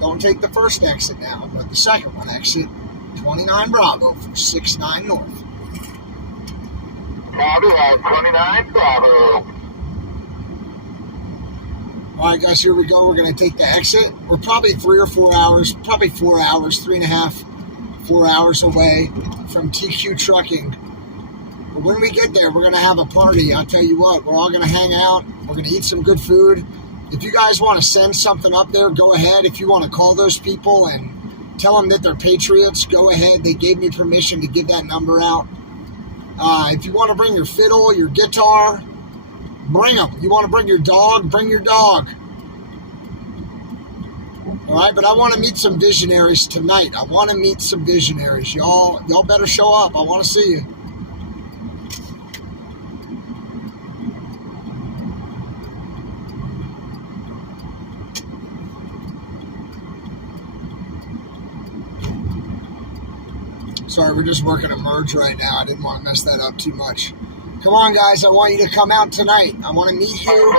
Don't take the first exit now, but the second one, exit 29 Bravo for 69 North. Copy that, 29 Bravo. All right, guys, here we go. We're going to take the exit. We're probably 3 or 4 hours, probably 4 hours, 3.5, 4 hours away from TQ Trucking. But when we get there, we're going to have a party. I'll tell you what, we're all going to hang out. We're going to eat some good food. If you guys want to send something up there, go ahead. If you want to call those people and tell them that they're patriots, go ahead. They gave me permission to give that number out. If you want to bring your fiddle, your guitar, bring them. You want to bring your dog? Bring your dog. All right, but I want to meet some visionaries tonight. I want to meet some visionaries. Y'all better show up. I want to see you. Sorry, we're just working a merge right now. I didn't want to mess that up too much. Come on, guys. I want you to come out tonight. I want to meet you.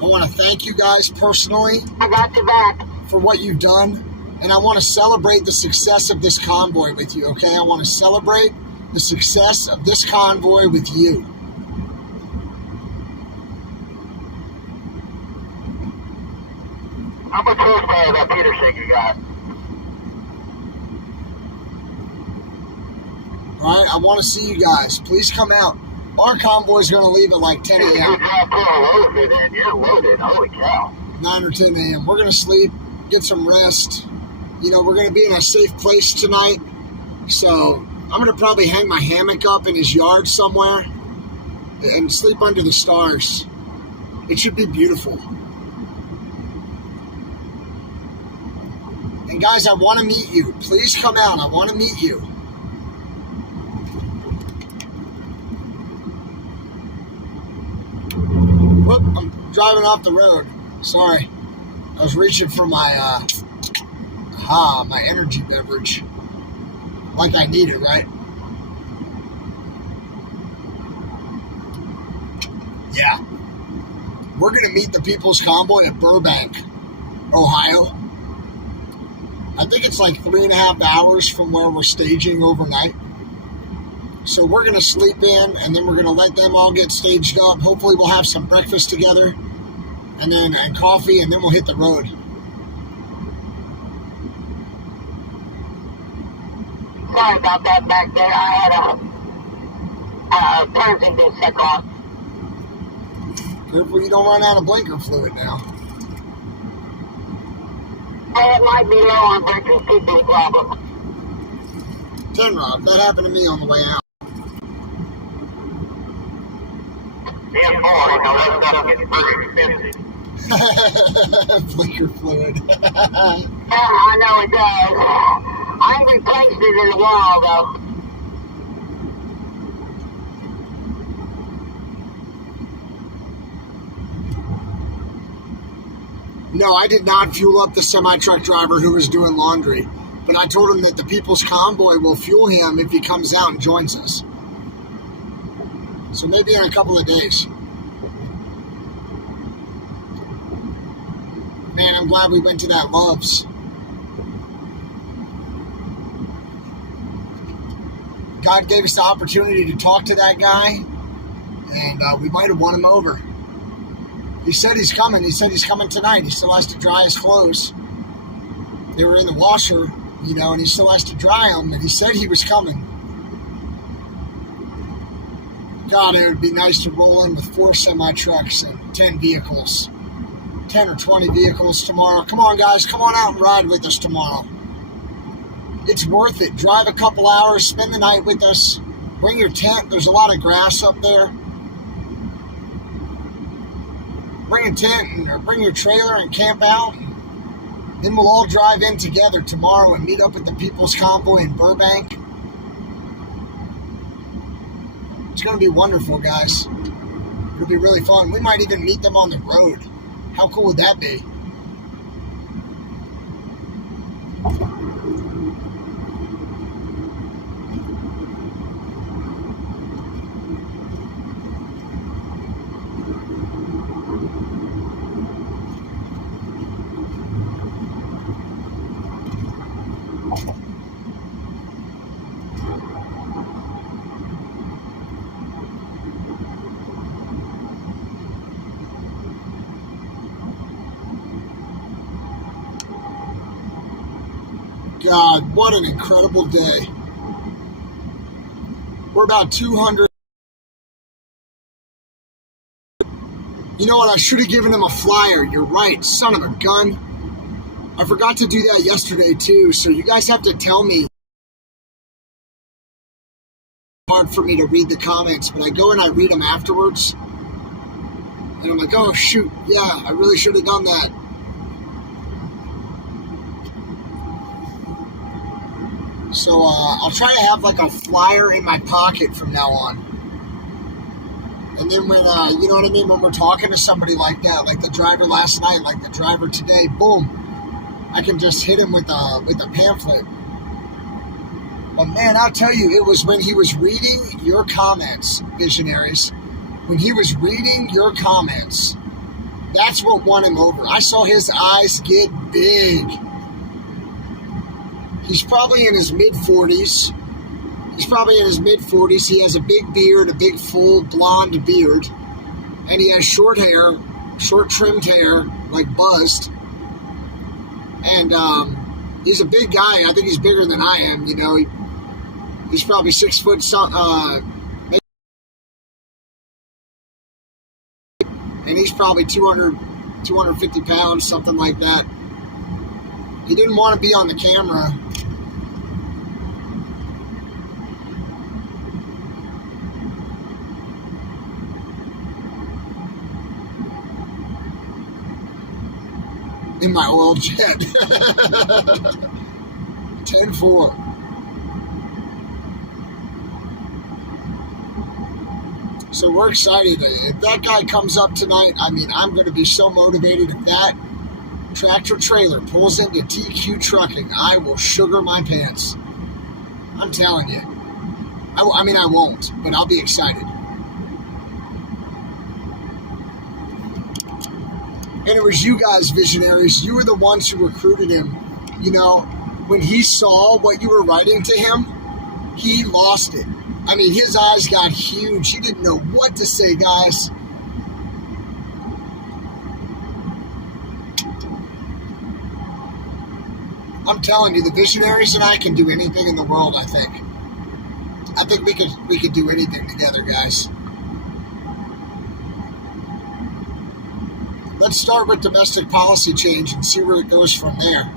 I want to thank you guys personally. I got your back. For what you've done. And I want to celebrate the success of this convoy with you, okay? I want to celebrate the success of this convoy with you. How much horsepower that Peter shaker got? All right, I want to see you guys. Please come out. Our convoy's going to leave at like 10 You a.m. drive load me then. You're loaded. Holy cow. 9 or 10 a.m. We're going to sleep, get some rest. We're going to be in a safe place tonight. So I'm going to probably hang my hammock up in his yard somewhere and sleep under the stars. It should be beautiful. And guys, I want to meet you. Please come out. I want to meet you. Whoop, I'm driving off the road. Sorry. I was reaching for my, my energy beverage. Like I need it, right? Yeah. We're going to meet the People's Convoy at Burbank, Ohio. I think it's like 3.5 hours from where we're staging overnight. So we're going to sleep in, and then we're going to let them all get staged up. Hopefully we'll have some breakfast together, and coffee, and then we'll hit the road. Sorry about that back there. I had a turn signal set off. Careful you don't run out of blinker fluid now. It might be low on blinker fluid problem. 10 Rock, that happened to me on the way out. Damn boring, now that stuff gets pretty expensive. Blinker fluid. Yeah, I know it does. I ain't replaced it in a while, though. No, I did not fuel up the semi-truck driver who was doing laundry, but I told him that the People's Convoy will fuel him if he comes out and joins us. So maybe in a couple of days. Man, I'm glad we went to that Love's. God gave us the opportunity to talk to that guy, and we might have won him over. He said he's coming. He said he's coming tonight. He still has to dry his clothes. They were in the washer, and he still has to dry them, and he said he was coming. God, it would be nice to roll in with 4 semi-trucks and 10 vehicles. 10 or 20 vehicles tomorrow. Come on, guys. Come on out and ride with us tomorrow. It's worth it. Drive a couple hours. Spend the night with us. Bring your tent. There's a lot of grass up there. Bring a tent or bring your trailer and camp out. Then we'll all drive in together tomorrow and meet up at the People's Convoy in Burbank. It's going to be wonderful, guys. It'll be really fun. We might even meet them on the road. How cool would that be? God, what an incredible day. We're about 200. You know what? I should have given him a flyer. You're right. Son of a gun. I forgot to do that yesterday, too. So you guys have to tell me. It's hard for me to read the comments, but I go and I read them afterwards. And I'm like, oh, shoot. Yeah, I really should have done that. So I'll try to have like a flyer in my pocket from now on. And then when, you know what I mean, when we're talking to somebody like that, like the driver last night, like the driver today, boom, I can just hit him with a pamphlet. But man, I'll tell you, it was when he was reading your comments, visionaries, when he was reading your comments, that's what won him over. I saw his eyes get big. He's probably in his mid-40s. He has a big beard, a big full blonde beard. And he has short hair, short trimmed hair, like buzzed. And he's a big guy. I think he's bigger than I am, He's probably 6 foot and he's probably 250 pounds, something like that. He didn't want to be on the camera. in my oil jet. 10-4. So we're excited. If that guy comes up tonight, I mean, I'm going to be so motivated. If that tractor trailer pulls into TQ Trucking, I will sugar my pants. I'm telling you. I mean, I won't, but I'll be excited. And it was you guys, visionaries. You were the ones who recruited him. You know, when he saw what you were writing to him, he lost it. I mean, his eyes got huge. He didn't know what to say, guys. I'm telling you, the visionaries and I can do anything in the world, I think. I think we could do anything together, guys. Let's start with domestic policy change and see where it goes from there.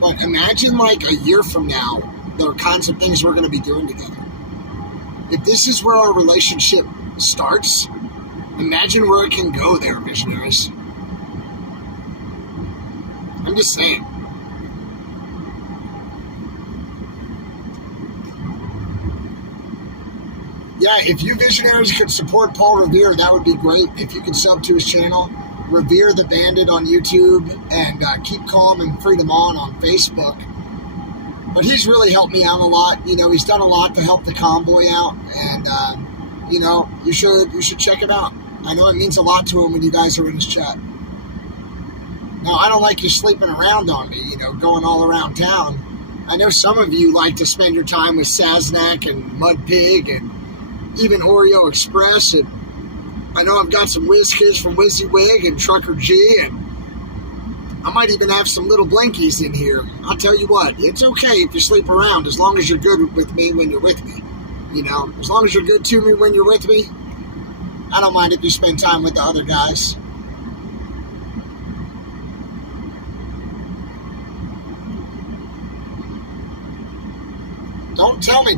But imagine like a year from now, the kinds of things we're going to be doing together. If this is where our relationship starts, imagine where it can go there, visionaries. I'm just saying. Yeah, if you visionaries could support Paul Revere, that would be great. If you could sub to his channel, Revere the Bandit on YouTube, and Keep Calm and Freedom on Facebook. But he's really helped me out a lot. You know, he's done a lot to help the convoy out, and you know, you should check it out. I know it means a lot to him when you guys are in his chat. Now, I don't like you sleeping around on me, you know, going all around town. I know some of you like to spend your time with Saznak and Mud Pig and even Oreo Express, and I know I've got some whiz kids from WYSIWYG and Trucker G, and I might even have some little blinkies in here. I'll tell you what, it's okay if you sleep around as long as you're good with me when you're with me. You know, as long as you're good to me when you're with me, I don't mind if you spend time with the other guys.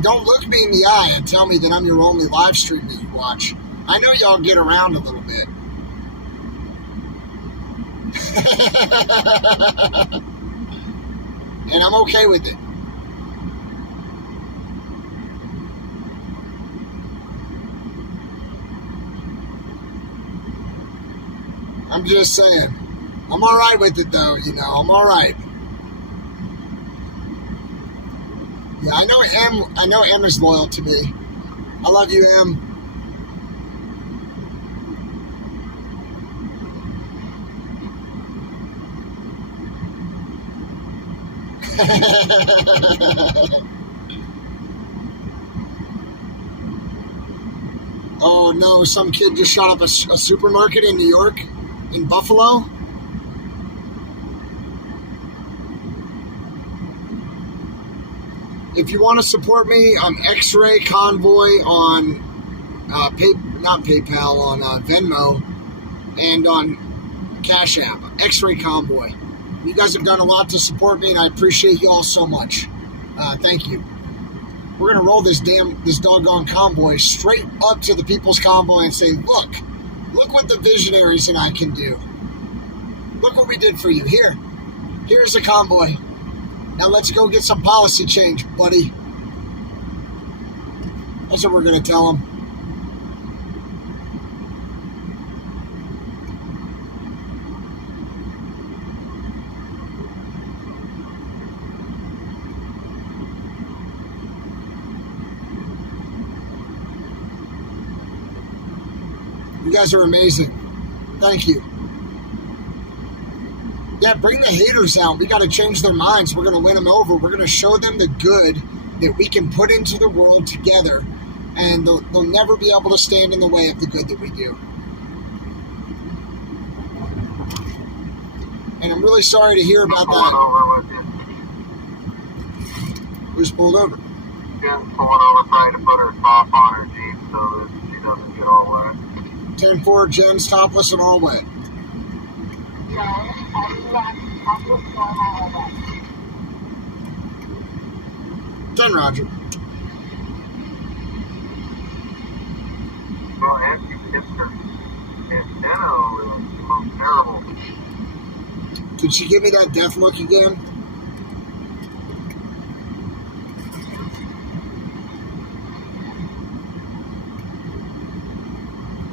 Don't look me in the eye and tell me that I'm your only live stream that you watch. I know y'all get around a little bit. And I'm okay with it. I'm just saying. I'm alright with it though, you know, I'm alright. Yeah, I know M is loyal to me. I love you, M. Oh no, some kid just shot up a supermarket in New York, in Buffalo. If you want to support me, I'm X-Ray Convoy on not PayPal, on Venmo, and on Cash App. X-Ray Convoy. You guys have done a lot to support me, and I appreciate you all so much. Thank you. We're gonna roll this doggone convoy straight up to the People's Convoy and say, look what the visionaries and I can do. Look what we did for you. Here's a convoy. Now let's go get some policy change, buddy. That's what we're going to tell them. You guys are amazing. Thank you. Yeah, bring the haters out. We got to change their minds. We're going to win them over. We're going to show them the good that we can put into the world together, and they'll never be able to stand in the way of the good that we do. And I'm really sorry to hear about that. Who's pulled over? Jen's pulling over, trying to put her top on her Jeep so that she doesn't get all wet. 10-4, Jen's topless and all wet. 10, Roger. Well, and she kissed her antenna over there. She looks terrible. Did she give me that death look again?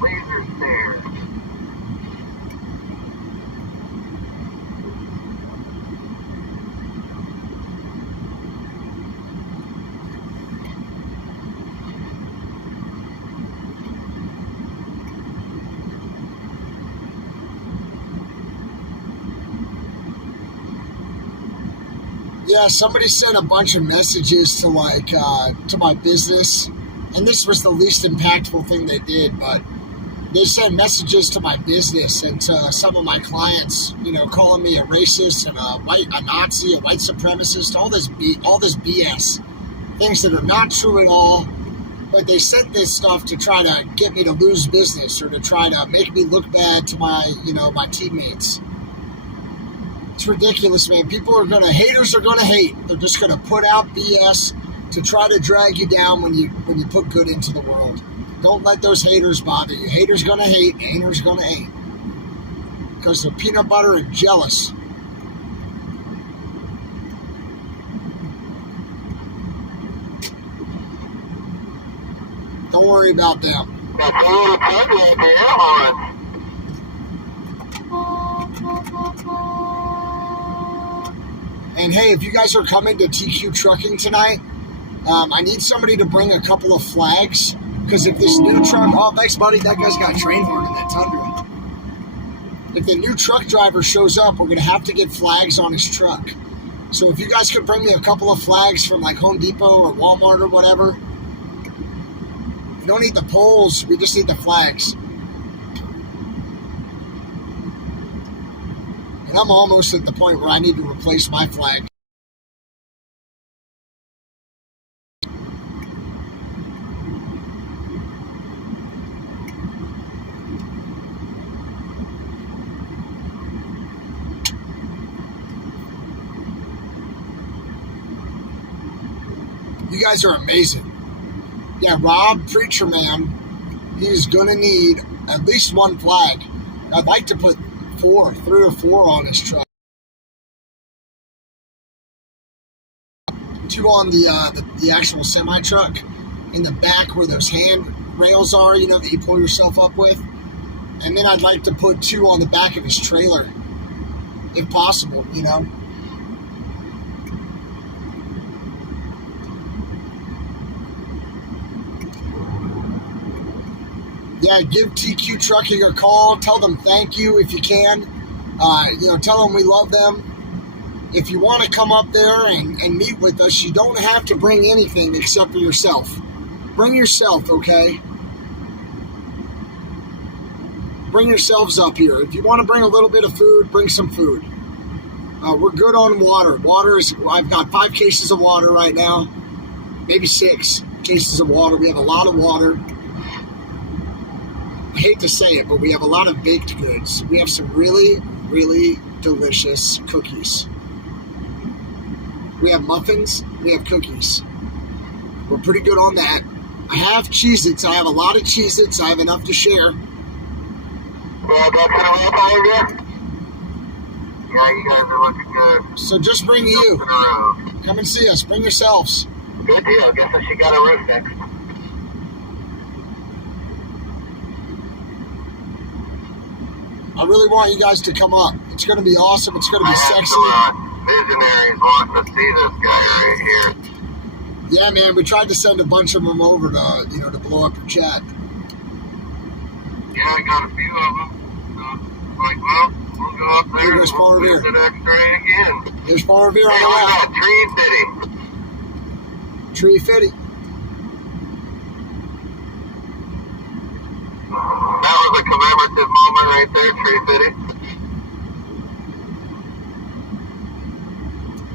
Laser stare. Yeah, somebody sent a bunch of messages to to my business, and this was the least impactful thing they did, but they sent messages to my business and to some of my clients, calling me a racist and a Nazi, a white supremacist, all this BS, things that are not true at all. But they sent this stuff to try to get me to lose business or to try to make me look bad to my, my teammates. It's ridiculous, man. Haters are gonna hate. They're just gonna put out BS to try to drag you down when you put good into the world. Don't let those haters bother you. Haters gonna hate. Haters gonna hate. Because they're peanut butter and jealous. Don't worry about them. That's a little pug right there on. And hey, if you guys are coming to TQ Trucking tonight, I need somebody to bring a couple of flags. Because if this new truck... Oh, thanks, buddy. That guy's got train horn in that Tundra. If the new truck driver shows up, we're going to have to get flags on his truck. So if you guys could bring me a couple of flags from like Home Depot or Walmart or whatever. We don't need the poles. We just need the flags. And I'm almost at the point where I need to replace my flag. You guys are amazing. Yeah, Rob, Preacher Man, he's going to need at least one flag. I'd like to put 3 or 4 on his truck. 2 on the actual semi-truck in the back where those hand rails are, that you pull yourself up with. And then I'd like to put 2 on the back of his trailer, if possible, Yeah, give TQ Trucking a call. Tell them thank you if you can. Tell them we love them. If you want to come up there and meet with us, you don't have to bring anything except for yourself. Bring yourself, okay? Bring yourselves up here. If you want to bring a little bit of food, bring some food. We're good on water. I've got 5 cases of water right now. Maybe 6 cases of water. We have a lot of water. I hate to say it, but we have a lot of baked goods. We have some really, really delicious cookies. We have muffins. We have cookies. We're pretty good on that. I have Cheez-Its. I have a lot of Cheez-Its. I have enough to share. Yeah, that's gonna work all year. Yeah, you guys are looking good. So just bring you. Come and see us. Bring yourselves. Good deal. Guess she got a roof fixed. I really want you guys to come up. It's going to be awesome. It's going to be sexy. Some visionaries wanting to see this guy right here. Yeah, man. We tried to send a bunch of them over to blow up your chat. Yeah, I got a few of them. We'll go up there There's Paul Revere. visit X-ray again. There's Paul Revere on Hey, the look left. at that tree fitting. Tree Fitty. That was a commemorative moment right there, tree fitting.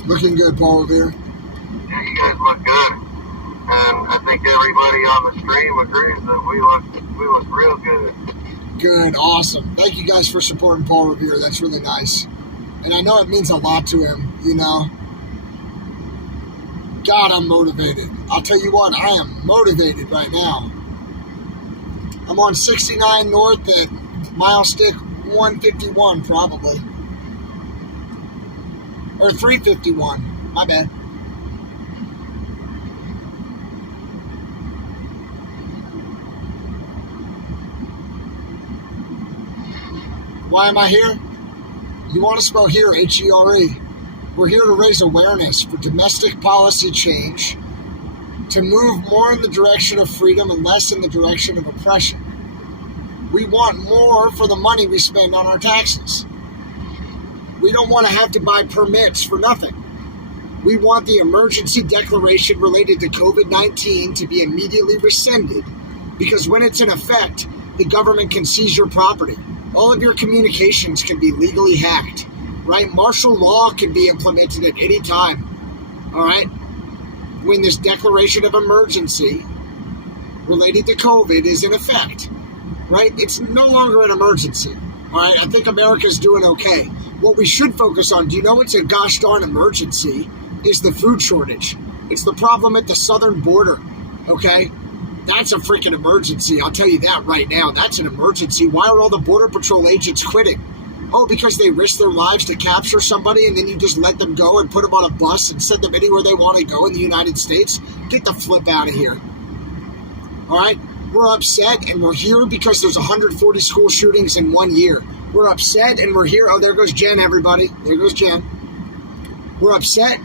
Looking good, Paul Revere. Yeah, you guys look good. And I think everybody on the stream agrees that we look real good. Good, awesome. Thank you guys for supporting Paul Revere. That's really nice. And I know it means a lot to him, God, I'm motivated. I'll tell you what, I am motivated right now. I'm on 69 North at mile stick 151, probably. Or 351. My bad. Why am I here? You want to spell here, H-E-R-E. We're here to raise awareness for domestic policy change, to move more in the direction of freedom and less in the direction of oppression. We want more for the money we spend on our taxes. We don't want to have to buy permits for nothing. We want the emergency declaration related to COVID-19 to be immediately rescinded, because when it's in effect, the government can seize your property. All of your communications can be legally hacked, right? Martial law can be implemented at any time, all right? When this declaration of emergency related to COVID is in effect, right? It's no longer an emergency, all right? I think America's doing okay. What we should focus on, do you know what's a gosh darn emergency, is the food shortage. It's the problem at the southern border, okay? That's a freaking emergency. I'll tell you that right now. That's an emergency. Why are all the Border Patrol agents quitting? Oh, because they risk their lives to capture somebody and then you just let them go and put them on a bus and send them anywhere they want to go in the United States? Get the flip out of here. All right? We're upset and we're here because there's 140 school shootings in 1 year. We're upset and we're here. Oh, there goes Jen, everybody. There goes Jen. We're upset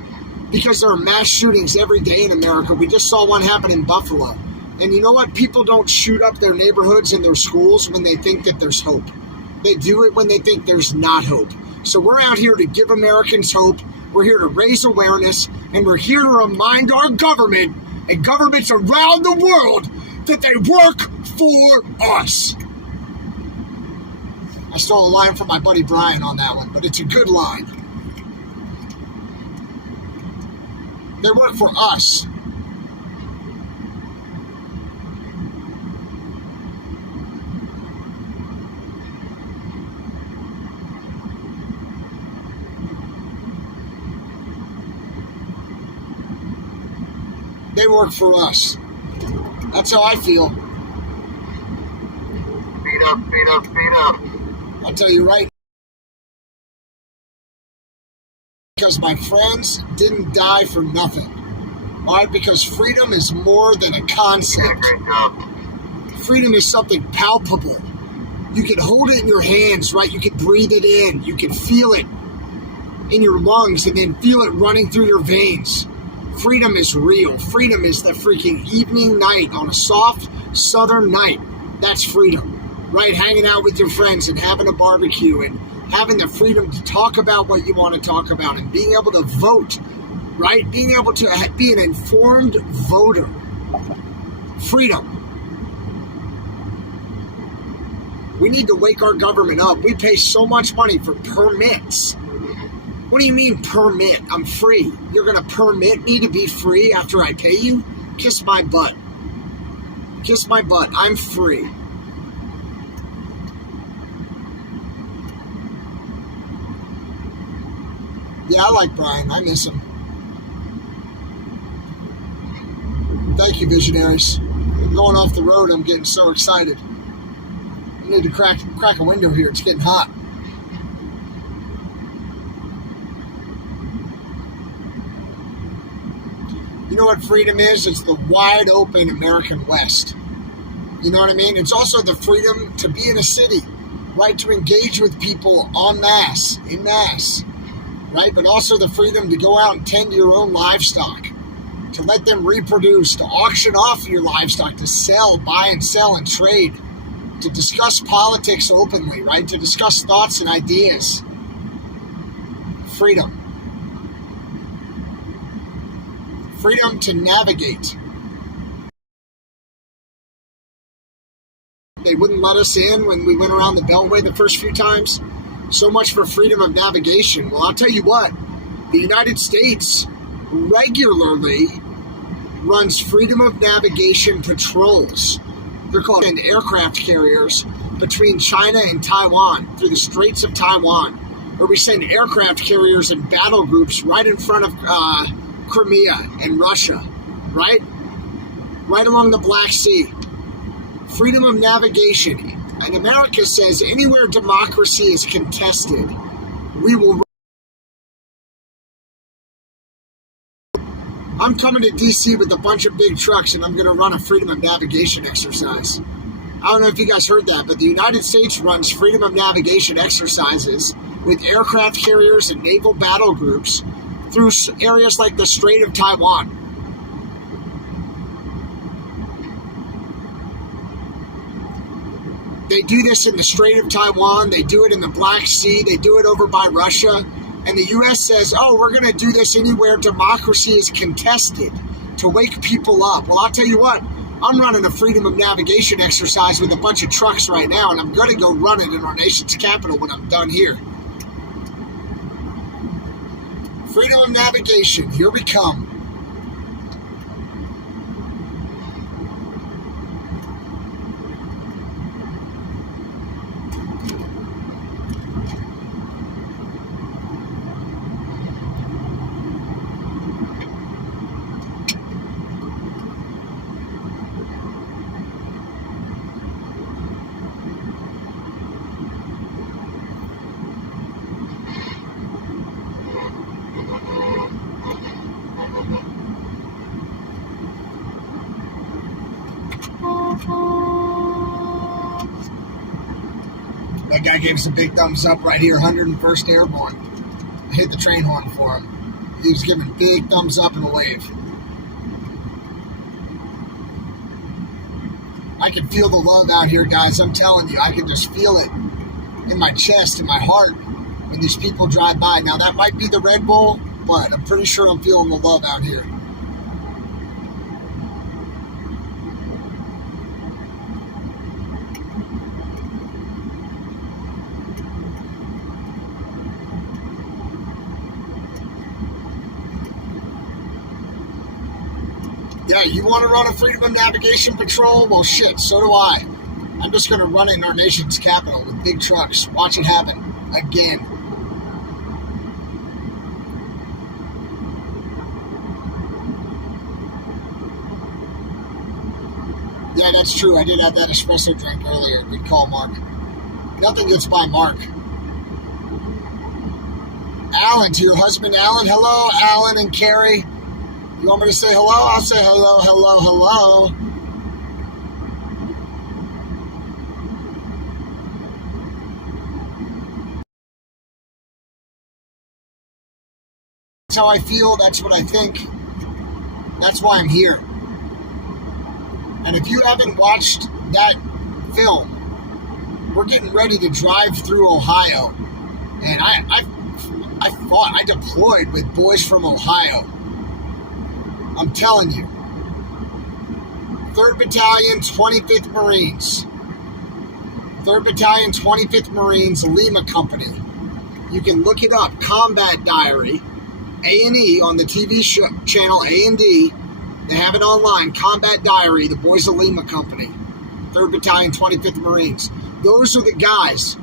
because there are mass shootings every day in America. We just saw one happen in Buffalo. And you know what? People don't shoot up their neighborhoods and their schools when they think that there's hope. They do it when they think there's not hope. So we're out here to give Americans hope. We're here to raise awareness. And we're here to remind our government and governments around the world that they work for us. I stole a line from my buddy Brian on that one, but it's a good line. They work for us. They work for us. That's how I feel. Beat up, beat up, beat up. I'll tell you right. Because my friends didn't die for nothing. Why? Because freedom is more than a concept. You did a great job. Freedom is something palpable. You can hold it in your hands, right? You can breathe it in. You can feel it in your lungs and then feel it running through your veins. Freedom is real. Freedom is the freaking evening night on a soft southern night. That's freedom, right? Hanging out with your friends and having a barbecue and having the freedom to talk about what you want to talk about and being able to vote, right? Being able to be an informed voter. Freedom. We need to wake our government up. We pay so much money for permits. What do you mean permit? I'm free. You're going to permit me to be free after I pay you? Kiss my butt. Kiss my butt. I'm free. Yeah, I like Brian. I miss him. Thank you, visionaries. I'm going off the road. I'm getting so excited. I need to crack a window here. It's getting hot. You know what freedom is? It's the wide open American West. You know what I mean? It's also the freedom to be in a city, right? To engage with people en masse, right? But also the freedom to go out and tend to your own livestock, to let them reproduce, to auction off your livestock, to sell, buy and sell and trade, to discuss politics openly, right? To discuss thoughts and ideas. Freedom. Freedom to navigate. They wouldn't let us in when we went around the Beltway the first few times. So much for freedom of navigation. Well, I'll tell you what, the United States regularly runs freedom of navigation patrols. They're called aircraft carriers between China and Taiwan through the Straits of Taiwan, where we send aircraft carriers in battle groups right in front of Crimea and Russia, right? Right along the Black Sea. Freedom of navigation. And America says anywhere democracy is contested, we will I'm coming to DC with a bunch of big trucks, and I'm going to run a freedom of navigation exercise. I don't know if you guys heard that, but the United States runs freedom of navigation exercises with aircraft carriers and naval battle groups through areas like the Strait of Taiwan. They do this in the Strait of Taiwan. They do it in the Black Sea. They do it over by Russia. And the U.S. says, oh, we're going to do this anywhere democracy is contested to wake people up. Well, I'll tell you what. I'm running a freedom of navigation exercise with a bunch of trucks right now, and I'm going to go run it in our nation's capital when I'm done here. Freedom of navigation. Here we come. That guy gave us a big thumbs up right here, 101st Airborne. I hit the train horn for him. He was giving big thumbs up and a wave. I can feel the love out here, guys. I'm telling you, I can just feel it in my chest, in my heart, when these people drive by. Now, that might be the Red Bull, but I'm pretty sure I'm feeling the love out here. Yeah, you want to run a freedom of navigation patrol? Well, shit, so do I. I'm just going to run it in our nation's capital with big trucks. Watch it happen. Again. Yeah, that's true. I did have that espresso drink earlier. Good call, Mark. Nothing gets by Mark. Alan, to your husband, Alan. Hello, Alan and Carrie. You want me to say hello? I'll say hello, hello, hello. That's how I feel. That's what I think. That's why I'm here. And if you haven't watched that film, we're getting ready to drive through Ohio. And I deployed with boys from Ohio. I'm telling you. 3rd Battalion, 25th Marines. 3rd Battalion, 25th Marines, Lima Company. You can look it up. Combat Diary. A&E on the TV channel A&D. They have it online. Combat Diary, the Boys of Lima Company. 3rd Battalion, 25th Marines. Those are the guys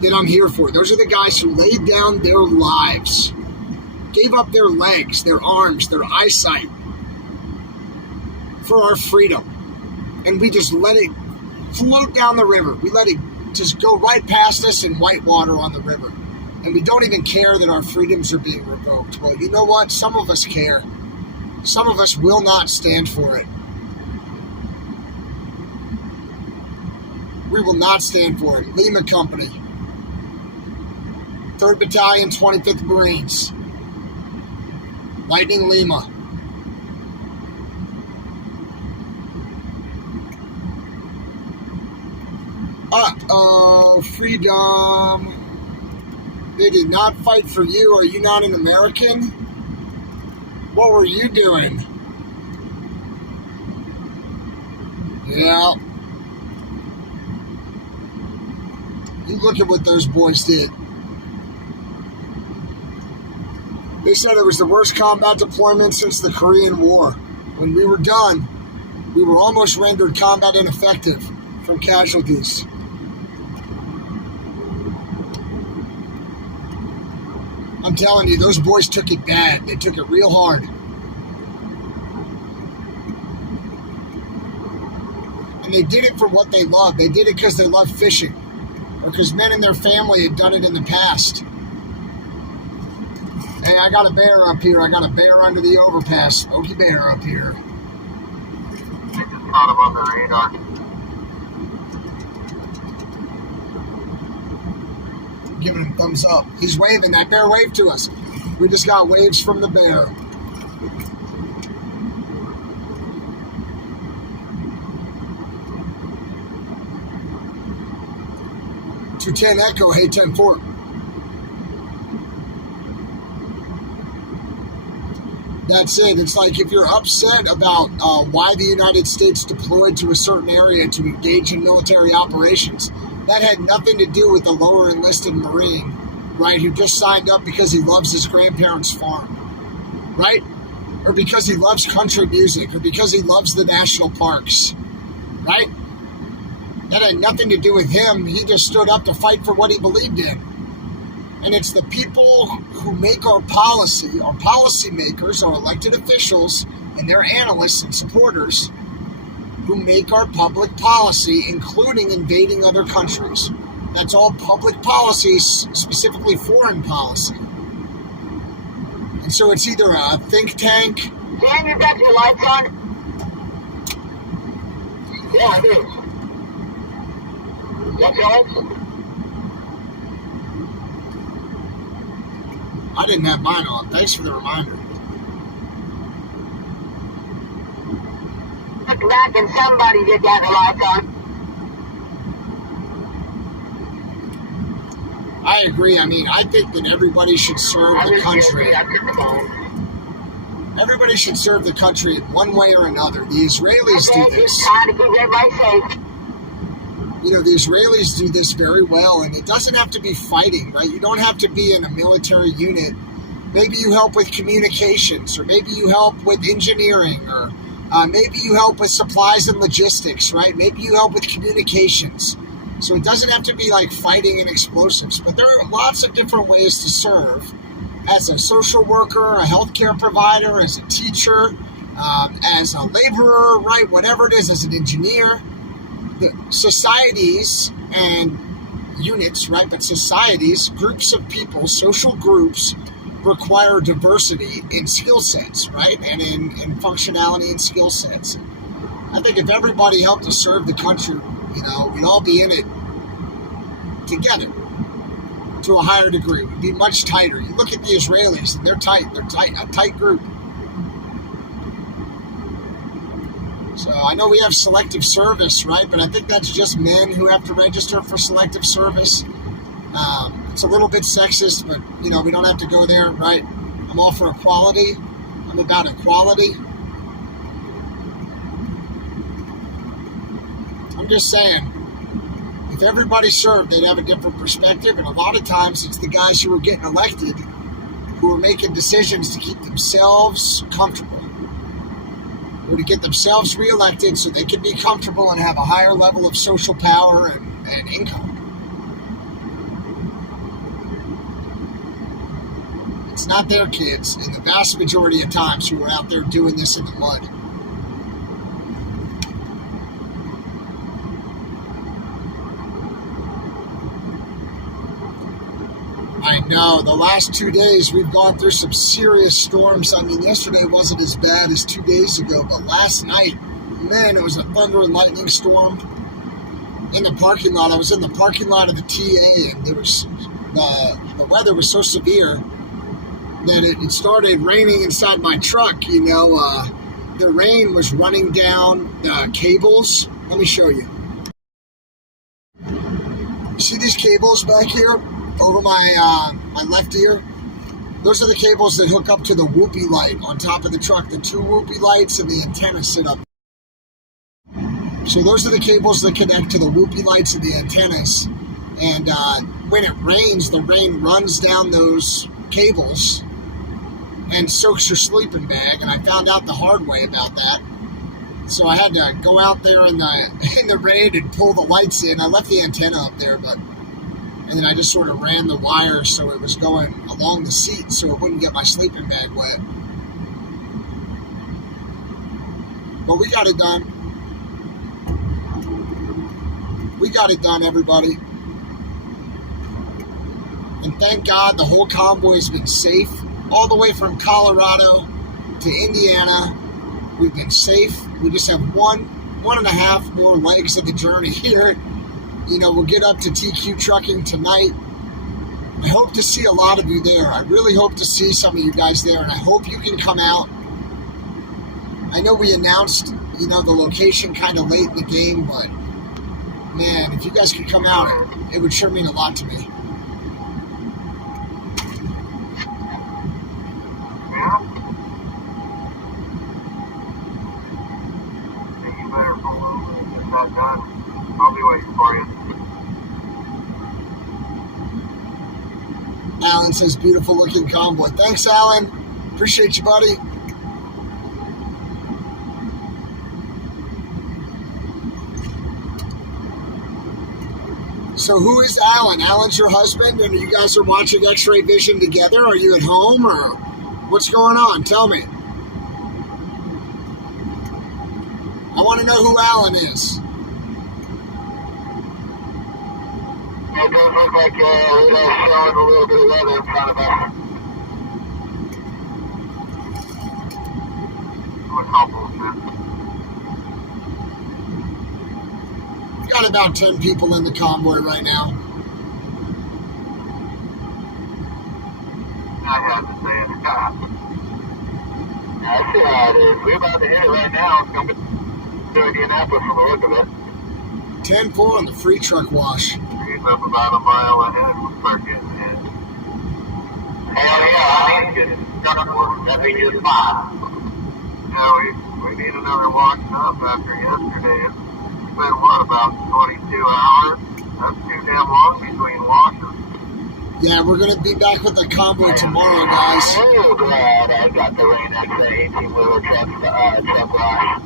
that I'm here for. Those are the guys who laid down their lives. Gave up their legs, their arms, their eyesight for our freedom. And we just let it float down the river. We let it just go right past us in white water on the river. And we don't even care that our freedoms are being revoked. Well, you know what? Some of us care. Some of us will not stand for it. We will not stand for it. Lima Company. 3rd Battalion, 25th Marines. Lightning Lima. Uh-oh, freedom. They did not fight for you. Are you not an American? What were you doing? Yeah. You look at what those boys did. They said it was the worst combat deployment since the Korean War. When we were done, we were almost rendered combat ineffective from casualties. I'm telling you, those boys took it bad. They took it real hard. And they did it for what they loved. They did it because they loved fishing. Or because men in their family had done it in the past. And I got a bear up here. I got a bear under the overpass. Smokey bear up here. I just caught him on the radar. Giving him thumbs up. He's waving. That bear waved to us. We just got waves from the bear. "210 Echo, hey 10-4. That's it. It's like if you're upset about why the United States deployed to a certain area to engage in military operations, that had nothing to do with the lower enlisted Marine, right, who just signed up because he loves his grandparents' farm, right? Or because he loves country music, or because he loves the national parks, right? That had nothing to do with him. He just stood up to fight for what he believed in. And it's the people who make our policy, our policymakers, our elected officials, and their analysts and supporters who make our public policy, including invading other countries. That's all public policies, specifically foreign policy. And so it's either a think tank. Dan, you got your lights on? Yeah, I do. Got your lights? I didn't have mine on. Thanks for the reminder. Look back and somebody did got the lights on. I agree. I mean, I think that everybody should serve the country. Everybody should serve the country in one way or another. The Israelis do this. Just trying to keep everybody safe. You know, the Israelis do this very well, and it doesn't have to be fighting, right? You don't have to be in a military unit. Maybe you help with communications, or maybe you help with engineering, or maybe you help with supplies and logistics, right? Maybe you help with communications. So it doesn't have to be like fighting and explosives, but there are lots of different ways to serve as a social worker, a healthcare provider, as a teacher, as a laborer, right? Whatever it is, as an engineer. The societies and units, right? But societies, groups of people, social groups require diversity in skill sets, right? And in functionality and skill sets. I think if everybody helped to serve the country, you know, we'd all be in it together to a higher degree. We'd be much tighter. You look at the Israelis, and they're tight, a tight group. So I know we have selective service, right? But I think that's just men who have to register for selective service. It's a little bit sexist, but, you know, we don't have to go there, right? I'm all for equality. I'm about equality. I'm just saying, if everybody served, they'd have a different perspective. And a lot of times it's the guys who are getting elected who are making decisions to keep themselves comfortable, or to get themselves reelected so they can be comfortable and have a higher level of social power and income. It's not their kids, in the vast majority of times, who are out there doing this in the mud. I know, the last 2 days we've gone through some serious storms. I mean, yesterday wasn't as bad as 2 days ago, but last night, man, it was a thunder and lightning storm in the parking lot. I was in the parking lot of the TA, and there was the weather was so severe that it started raining inside my truck. You know, the rain was running down the cables. Let me show you. See these cables back here over my left ear? Those are the cables that hook up to the whoopee light on top of the truck. The two whoopee lights and the antenna sit up. So those are the cables that connect to the whoopee lights and the antennas. And when it rains, the rain runs down those cables and soaks your sleeping bag. And I found out the hard way about that. So I had to go out there in the rain and pull the lights in. I left the antenna up there, and then I just sort of ran the wire so it was going along the seat so it wouldn't get my sleeping bag wet. But we got it done. We got it done, everybody. And thank God the whole convoy has been safe. all the way from Colorado to Indiana. We've been safe. We just have one and a half more legs of the journey here. You know, we'll get up to TQ Trucking tonight. I hope to see a lot of you there. I really hope to see some of you guys there, and I hope you can come out. I know we announced, you know, the location kind of late in the game, but man, if you guys could come out, it would sure mean a lot to me. You better pull over and get that done. I'll be waiting for you. Alan says, beautiful looking convoy. Thanks, Alan. Appreciate you, buddy. So who is Alan? Alan's your husband, and you guys are watching X-Ray Vision together? Are you at home, or what's going on? Tell me. I want to know who Alan is. It does look like we're showing a little bit of weather in front of us. What's helpful, man? Got about 10 people in the convoy right now. I have to say it. I see how it is. We're about to hit it right now. It's coming to Indianapolis from the look of it. 10-4 on the free truck wash. He's up about a mile ahead. We'll start getting hit. Hell yeah, I need to get truck work. That'd be just fine. Yeah, we need another washing up after yesterday. It's been what, about 22 hours? That's too damn long between washes. Yeah, we're going to be back with the convoy tomorrow, guys. I'm so glad I got the Rain X-Ray 18-wheeler truck wash.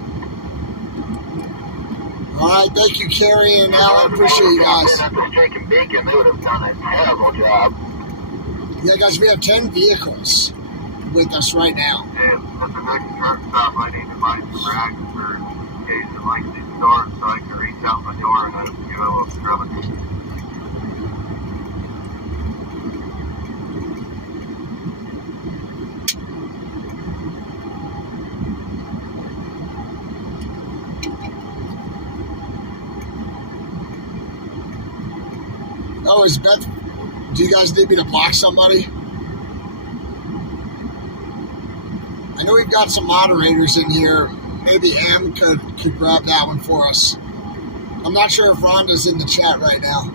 All right, thank you, Carrie and Alan. Appreciate you guys. Steak and bacon, they would have done a terrible job. Yeah, guys, we have 10 vehicles with us right now. And at the next truck stop, I need to buy some rags for in case it likes these stores so I can reach out my door and give it a little scrubbing. Oh, is Beth, do you guys need me to block somebody? I know we've got some moderators in here. Maybe Am could grab that one for us. I'm not sure if Rhonda's in the chat right now.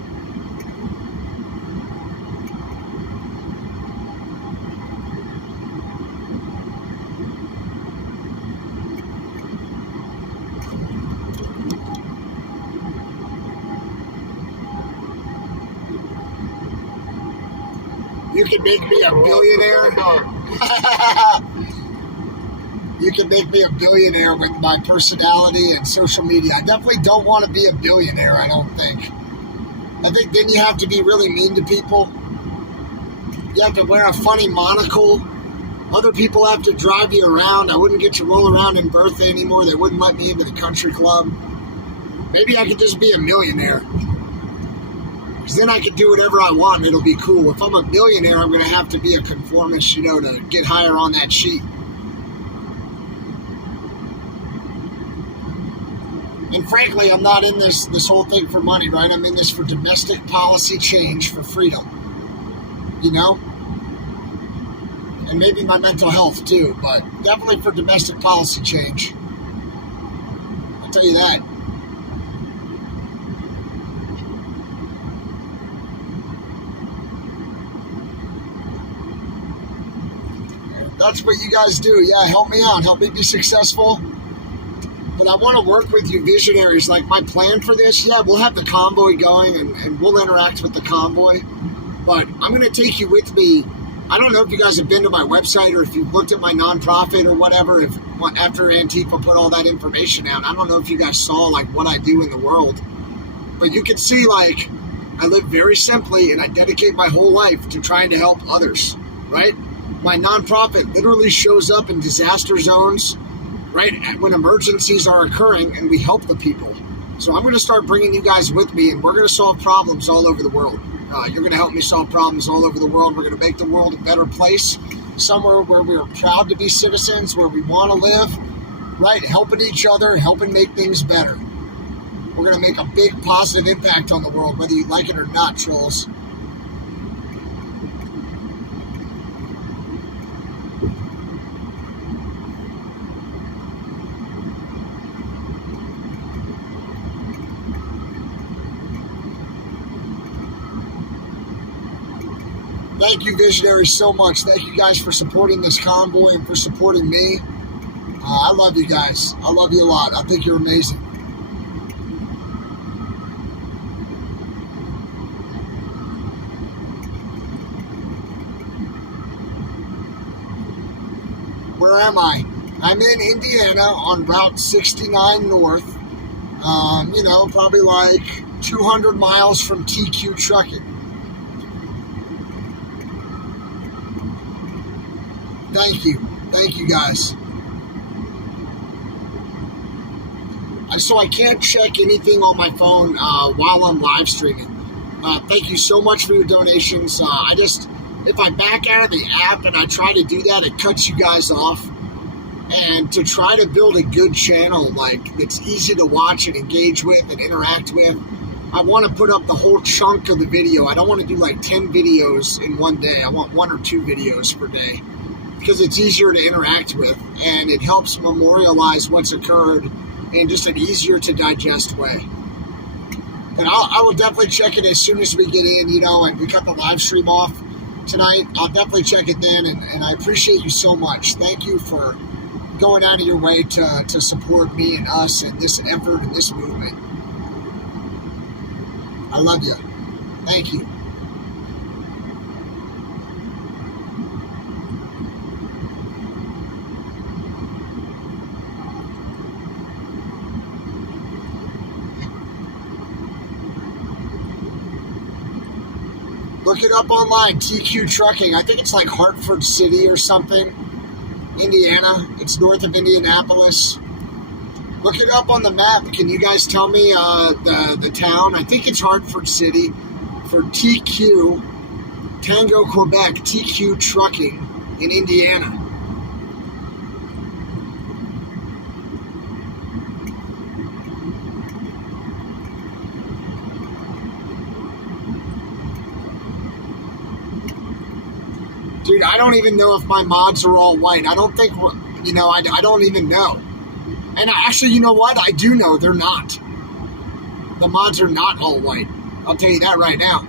You can make me a billionaire. You can make me a billionaire with my personality and social media. I definitely don't want to be a billionaire, I don't think. I think then you have to be really mean to people. You have to wear a funny monocle. Other people have to drive you around. I wouldn't get to roll around in Bertha anymore. They wouldn't let me into the country club. Maybe I could just be a millionaire. Because then I could do whatever I want and it'll be cool. If I'm a billionaire, I'm going to have to be a conformist, you know, to get higher on that sheet. And frankly, I'm not in this whole thing for money, right? I'm in this for domestic policy change for freedom, you know? And maybe my mental health too, but definitely for domestic policy change. I'll tell you that. That's what you guys do. Yeah, help me out. Help me be successful. But I want to work with you visionaries. Like my plan for this, yeah, we'll have the convoy going and we'll interact with the convoy. But I'm going to take you with me. I don't know if you guys have been to my website or if you've looked at my nonprofit or whatever. If after Antifa put all that information out, I don't know if you guys saw like what I do in the world. But you can see like I live very simply and I dedicate my whole life to trying to help others, right? My nonprofit literally shows up in disaster zones, right, when emergencies are occurring, and we help the people. So I'm going to start bringing you guys with me, and we're going to solve problems all over the world. You're going to help me solve problems all over the world. We're going to make the world a better place somewhere where we're proud to be citizens, where we want to live, right? Helping each other, helping make things better. We're going to make a big positive impact on the world, whether you like it or not, trolls. Thank you, visionaries, so much. Thank you guys for supporting this convoy and for supporting me. I love you guys. I love you a lot. I think you're amazing. Where am I? I'm in Indiana on Route 69 North. You know, probably like 200 miles from TQ Trucking. Thank you. Thank you, guys. So I can't check anything on my phone while I'm live streaming. Thank you so much for your donations. If I back out of the app and I try to do that, it cuts you guys off. And to try to build a good channel, like, that's easy to watch and engage with and interact with, I want to put up the whole chunk of the video. I don't want to do like 10 videos in one day. I want 1 or 2 videos per day, because it's easier to interact with and it helps memorialize what's occurred in just an easier to digest way. And I will definitely check it as soon as we get in, you know, and we cut the live stream off tonight. I'll definitely check it then, and I appreciate you so much. Thank you for going out of your way to support me and us and this effort and this movement. I love you. Thank you. Look it up online, TQ Trucking. I think it's like Hartford City or something, Indiana. It's north of Indianapolis. Look it up on the map. Can you guys tell me the town? I think it's Hartford City for TQ, Tango, Quebec, TQ Trucking in Indiana. Dude, I don't even know if my mods are all white. I don't think, you know, I don't even know. And actually, you know what? I do know they're not. The mods are not all white. I'll tell you that right now.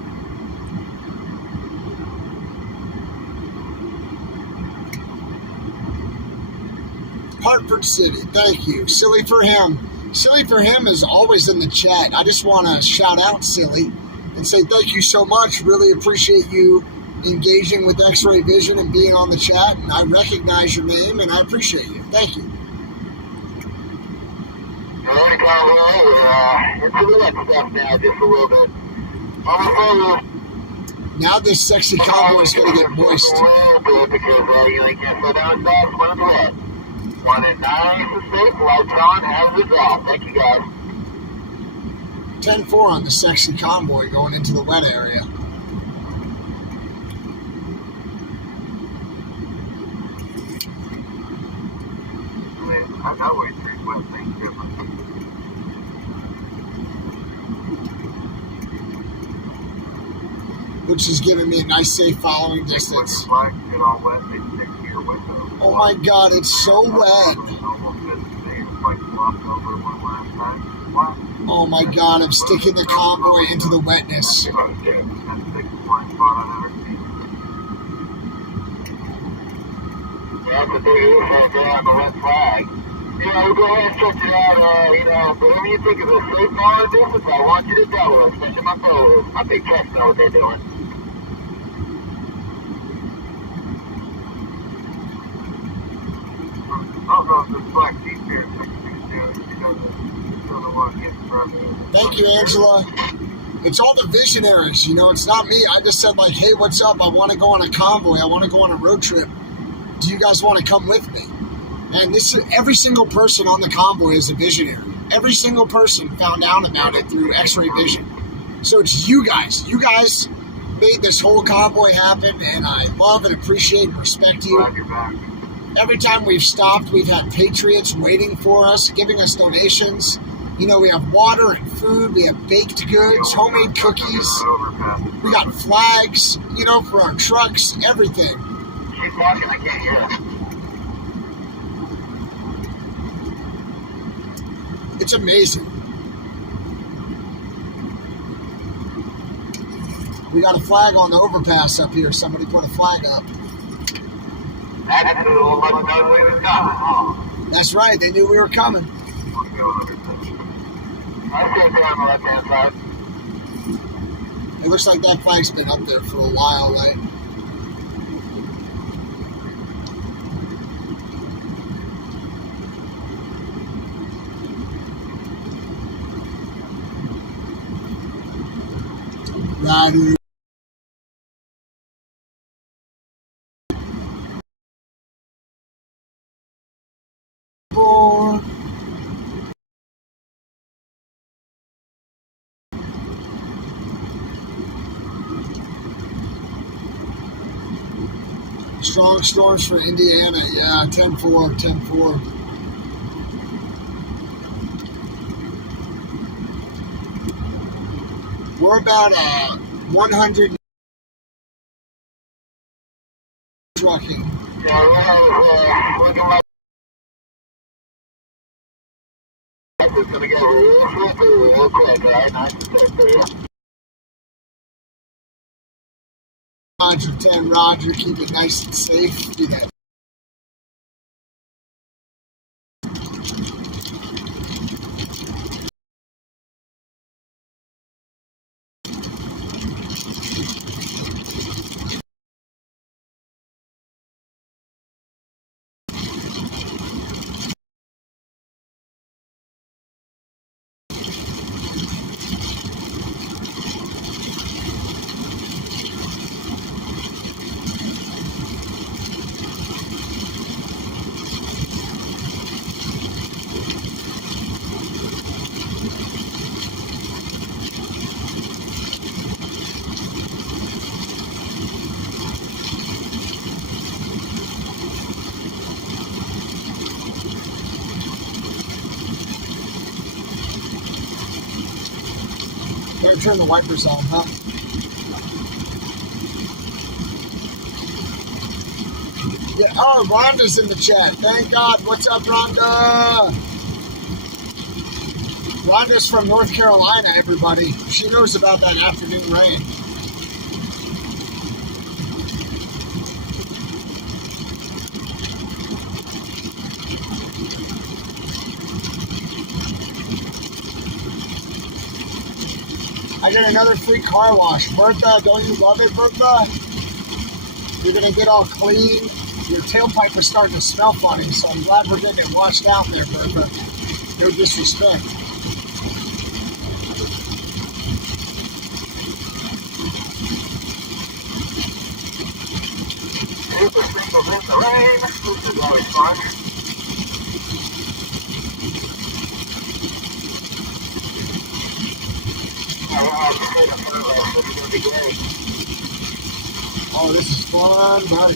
Hartford City, thank you. Silly for him. Silly for him is always in the chat. I just want to shout out Silly and say thank you so much. Really appreciate you engaging with X-Ray Vision and being on the chat, and I recognize your name and I appreciate you. Thank you. Alright, convoy, into the next stuff now, just a little bit. Now this sexy convoy is going to get moist. A little bit because you can't slow down fast, one at the red. 1 at 9 is safe, lights on, hands is off. Thank you, guys. 10-4 on the sexy convoy going into the wet area. I know we treat wet things different. Which is giving me a nice safe following distance. Oh my god, it's so wet. Oh my god, I'm sticking the convoy into the wetness. That's what they do on the red flag. We'll go ahead and check it out, but when you think of a safe power distance, I want you to double it, especially my photos. My big trucks know what they're doing. I'll go to the black sheep here. Thank you, Angela. It's all the visionaries, it's not me. I just said, like, hey, what's up? I want to go on a convoy. I want to go on a road trip. Do you guys want to come with me? And every single person on the convoy is a visionary. Every single person found out about it through X-Ray Vision. So it's you guys. You guys made this whole convoy happen, and I love and appreciate and respect you. Glad you're back. Every time we've stopped, we've had patriots waiting for us, giving us donations. You know, we have water and food, we have baked goods, homemade cookies, we got flags, you know, for our trucks, everything. She's walking, I can't hear her. It's amazing. We got a flag on the overpass up here. Somebody put a flag up. That's cool, but no way was coming, huh? That's right, they knew we were coming. I see it there on the left-hand side. It looks like that flag's been up there for a while, right? Rider. Strong storms for Indiana, yeah, 10-4, 10-4. We're about 100 trucking. Yeah, looking like it's gonna get real quick, right? Nice and quick for you. Roger, 10, Roger, keep it nice and safe. Do that. Better turn the wipers on, huh? Yeah, oh, Rhonda's in the chat. Thank God. What's up, Rhonda? Rhonda's from North Carolina, everybody. She knows about that afternoon rain. I got another free car wash. Bertha, don't you love it, Bertha? You're going to get all clean. Your tailpipe is starting to smell funny, so I'm glad we're getting it washed out there, Bertha. No disrespect. Super singles in the rain. This is always fun. Oh, this is fun, buddy.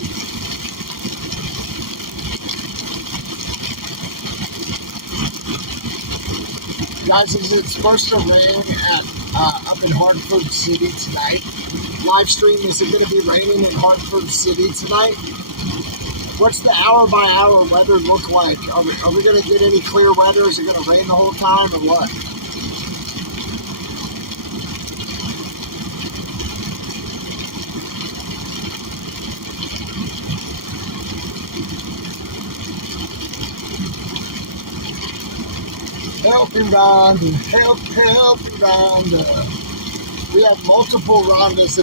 Guys, it's supposed to rain at up in Hartford City tonight. Live stream, is it going to be raining in Hartford City tonight? What's the hour-by-hour weather look like? Are we going to get any clear weather? Is it going to rain the whole time or what? Helping Rhonda, helping Rhonda. We have multiple Rhondas.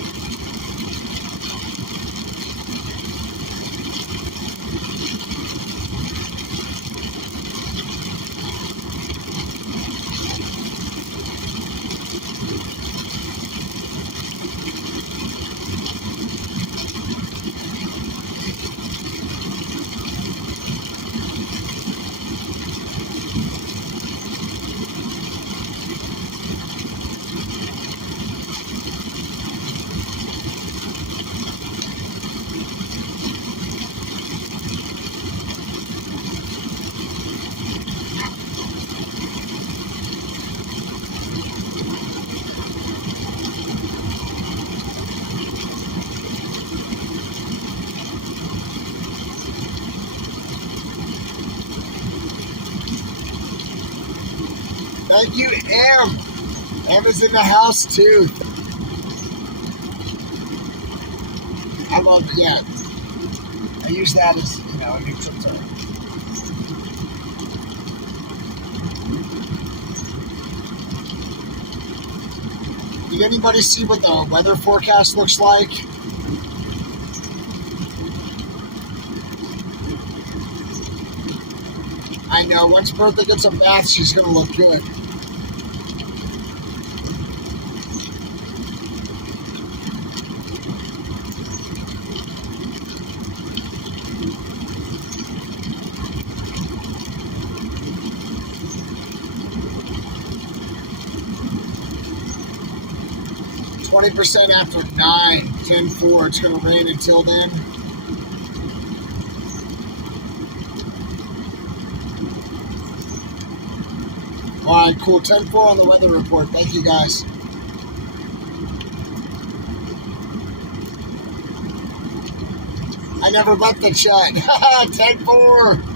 Thank you, Em. Em is in the house too. I love it, yeah. I use that as, a neutral term. Did anybody see what the weather forecast looks like? I know, once Bertha gets a bath, she's going to look good. %, after 9, 10-4. It's going to rain until then. All right, cool. 10-4 on the weather report. Thank you, guys. I never left the chat. 10-4.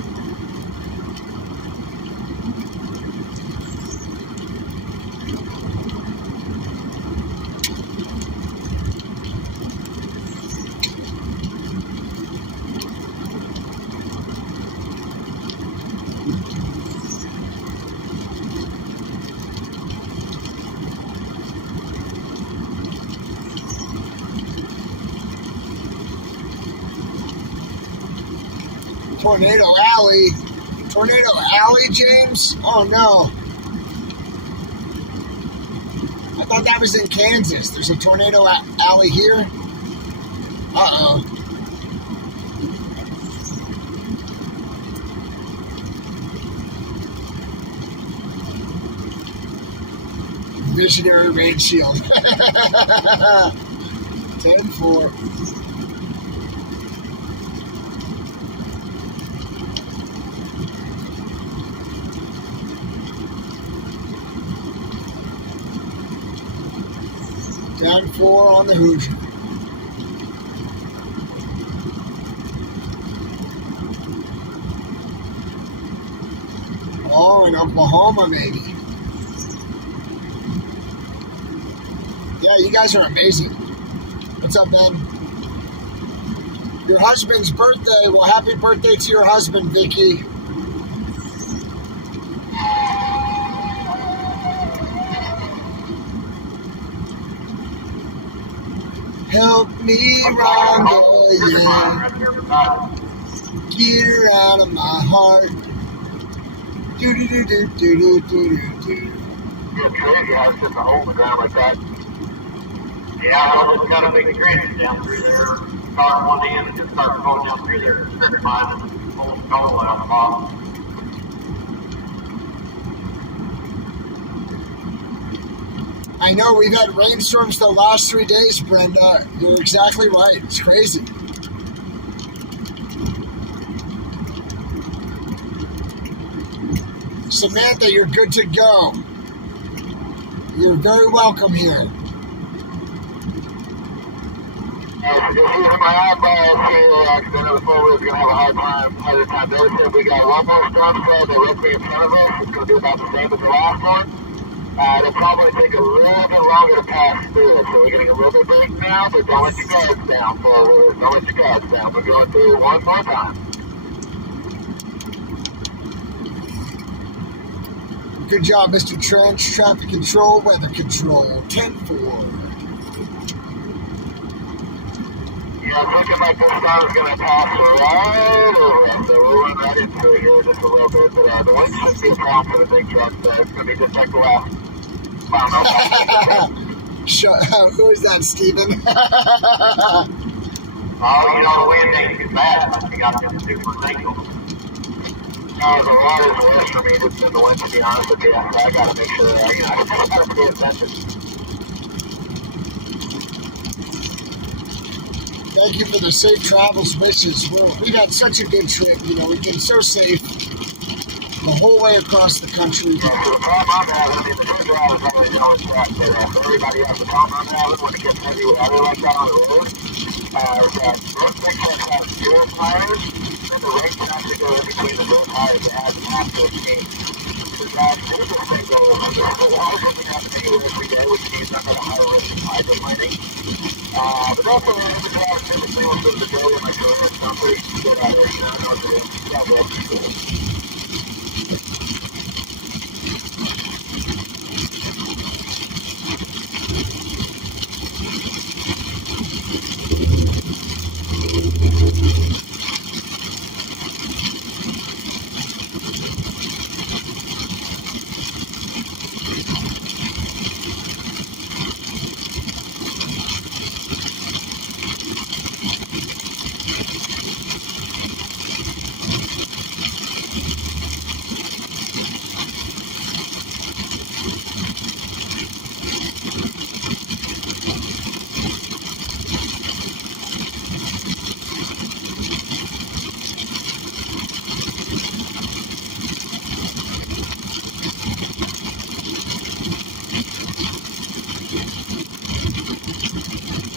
Tornado Alley. Tornado Alley, James? Oh, no. I thought that was in Kansas. There's a Tornado Alley here? Uh-oh. Visionary rain shield. 10-4. Down 4 on the Hoosier. Oh, in Oklahoma, maybe. Yeah, you guys are amazing. What's up, Ben? Your husband's birthday. Well, happy birthday to your husband, Vicky. Help me, Rhonda, yeah. Get her out of my heart. Do-do-do-do-do-do-do-do. You're crazy how it's just a hole in the ground like that. Yeah, well, it's got a big drainage down through there. Start one end and just start going down through there. Strip mine and just pull the hole out of the bottom. I know, we've had rainstorms the last 3 days, Brenda. You're exactly right. It's crazy. Samantha, you're good to go. You're very welcome here. You'll see my eyeballs here, because I know the four wheels are going to have a harder time. They said we got one more storm cell directly in front of us. It's going to be about the same as the last one. It'll probably take a little bit longer to pass through, so we're getting a little bit break now, but don't let your guards down, forward. Don't let your guards down. We're going through one more time. Good job, Mr. Trench. Traffic control, weather control. 10-4. Yeah, it's looking like this storm is going to pass right over us, so we'll run right into it here just a little bit, but the wind shouldn't be a problem for the big truck, so it's going to be just like the last. Who is that, Steven? Oh, you know, the wind ain't too bad. I think I'm going to do for Nickel. No, the water's worse for me just than the wind, to be honest with you. So I got to make sure, I got to pay attention. Thank you for the safe travels wishes. We had such a good trip. We've been so safe the whole way across the country. Yeah, so the problem I'm having, the good drive is always how it's tracked, but for everybody else, the problem I'm having when it gets heavy weather like that on the road, is that most big trucks have zero tires, and the rain can actually go in between the both tires to add the half to a change. So guys, this thing goes But also, typically when the day when my girlfriend's not pretty good at it, I know what to do. Yeah, that's cool.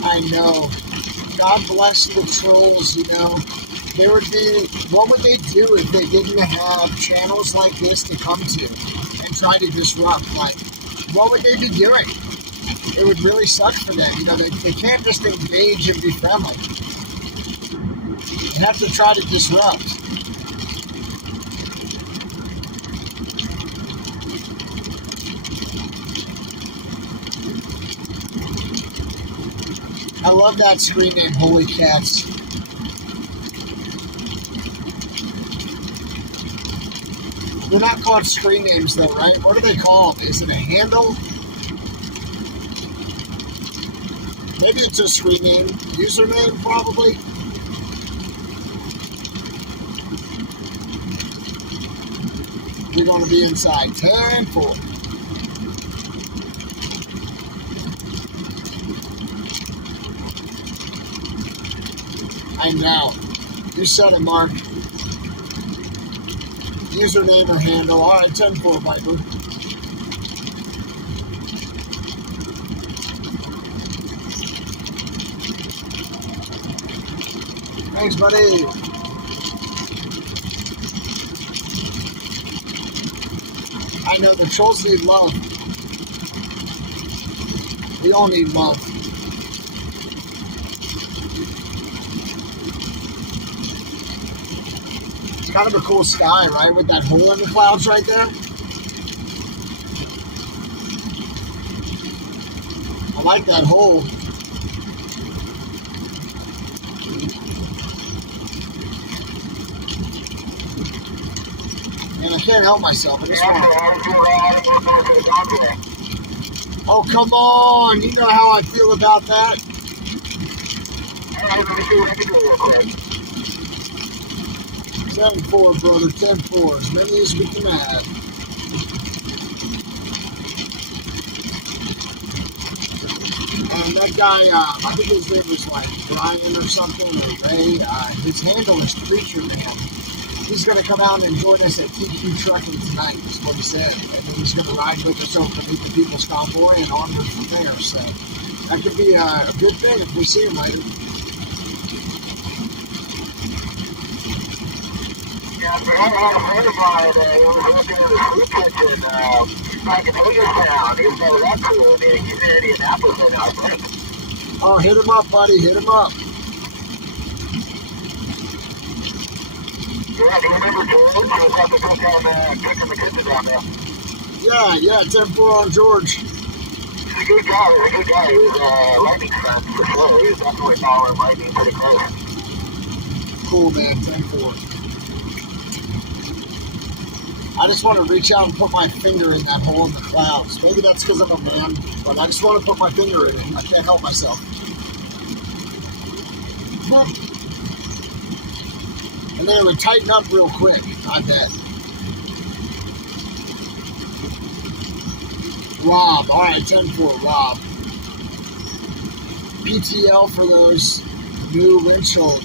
I know. God bless the trolls, you know. There would be, what would they do if they didn't have channels like this to come to and try to disrupt? Like, what would they be doing? It would really suck for them. You know, they can't just engage and be friendly. They have to try to disrupt. I love that screen name, Holy Cats. They're not called screen names though, right? What are they called? Is it a handle? Maybe it's a screen name. Username, probably. We're going to be inside 10-4. I know. You said it, Mark. Username or handle. All right, 10-4, Viper. Thanks, buddy. I know the trolls need love. We all need love. It's kind of a cool sky, right? With that hole in the clouds right there. I like that hole. And I can't help myself. I just want to... Oh, come on. You know how I feel about that. 10-4, brother. 10-4. As many as we can add. And that guy, I think his name was like Brian or something, or Ray. His handle is Preacher Man. He's going to come out and join us at TQ Trucking tonight, is what he said. And then he's going to ride with us over to meet the People's Convoy and onward from there. So that could be a good thing if we see him later. Yeah, I had a friend of mine who was working in the food kitchen back in Hagerstown. He was never that cool. He's in Indianapolis right now, I think. Oh, hit him up, buddy. Hit him up. Yeah, do you remember George? He was about to cook in the kitchen down there. Yeah, 10-4 on George. He's a good guy. He was a Lightning fan for sure. He was definitely following Lightning pretty close. Cool, man. 10-4. I just want to reach out and put my finger in that hole in the clouds. Maybe that's because I'm a man, but I just want to put my finger in it. I can't help myself. And then it would tighten up real quick, I bet. Rob. All right, 10-4, Rob. PTL for those new windshield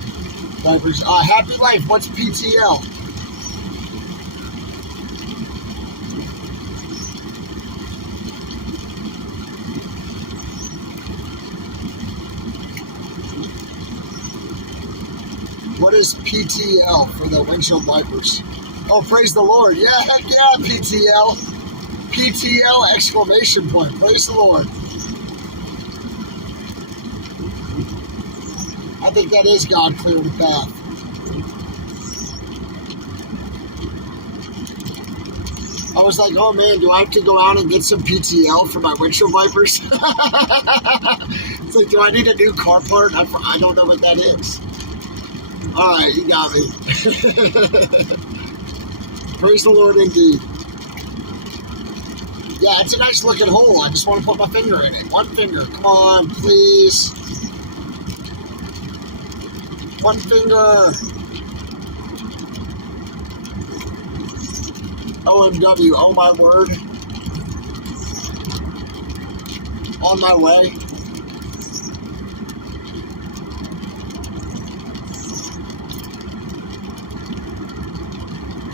wipers. Happy Life, what's PTL? What is PTL for the windshield wipers? Oh, praise the Lord. Yeah, heck yeah, PTL. PTL exclamation point. Praise the Lord. I think that is God clearing the path. I was like, oh man, do I have to go out and get some PTL for my windshield wipers? It's like, do I need a new car part? I don't know what that is. All right, you got me. Praise the Lord indeed. Yeah, it's a nice looking hole. I just want to put my finger in it. One finger. Come on, please. One finger. OMW, oh my word. On my way.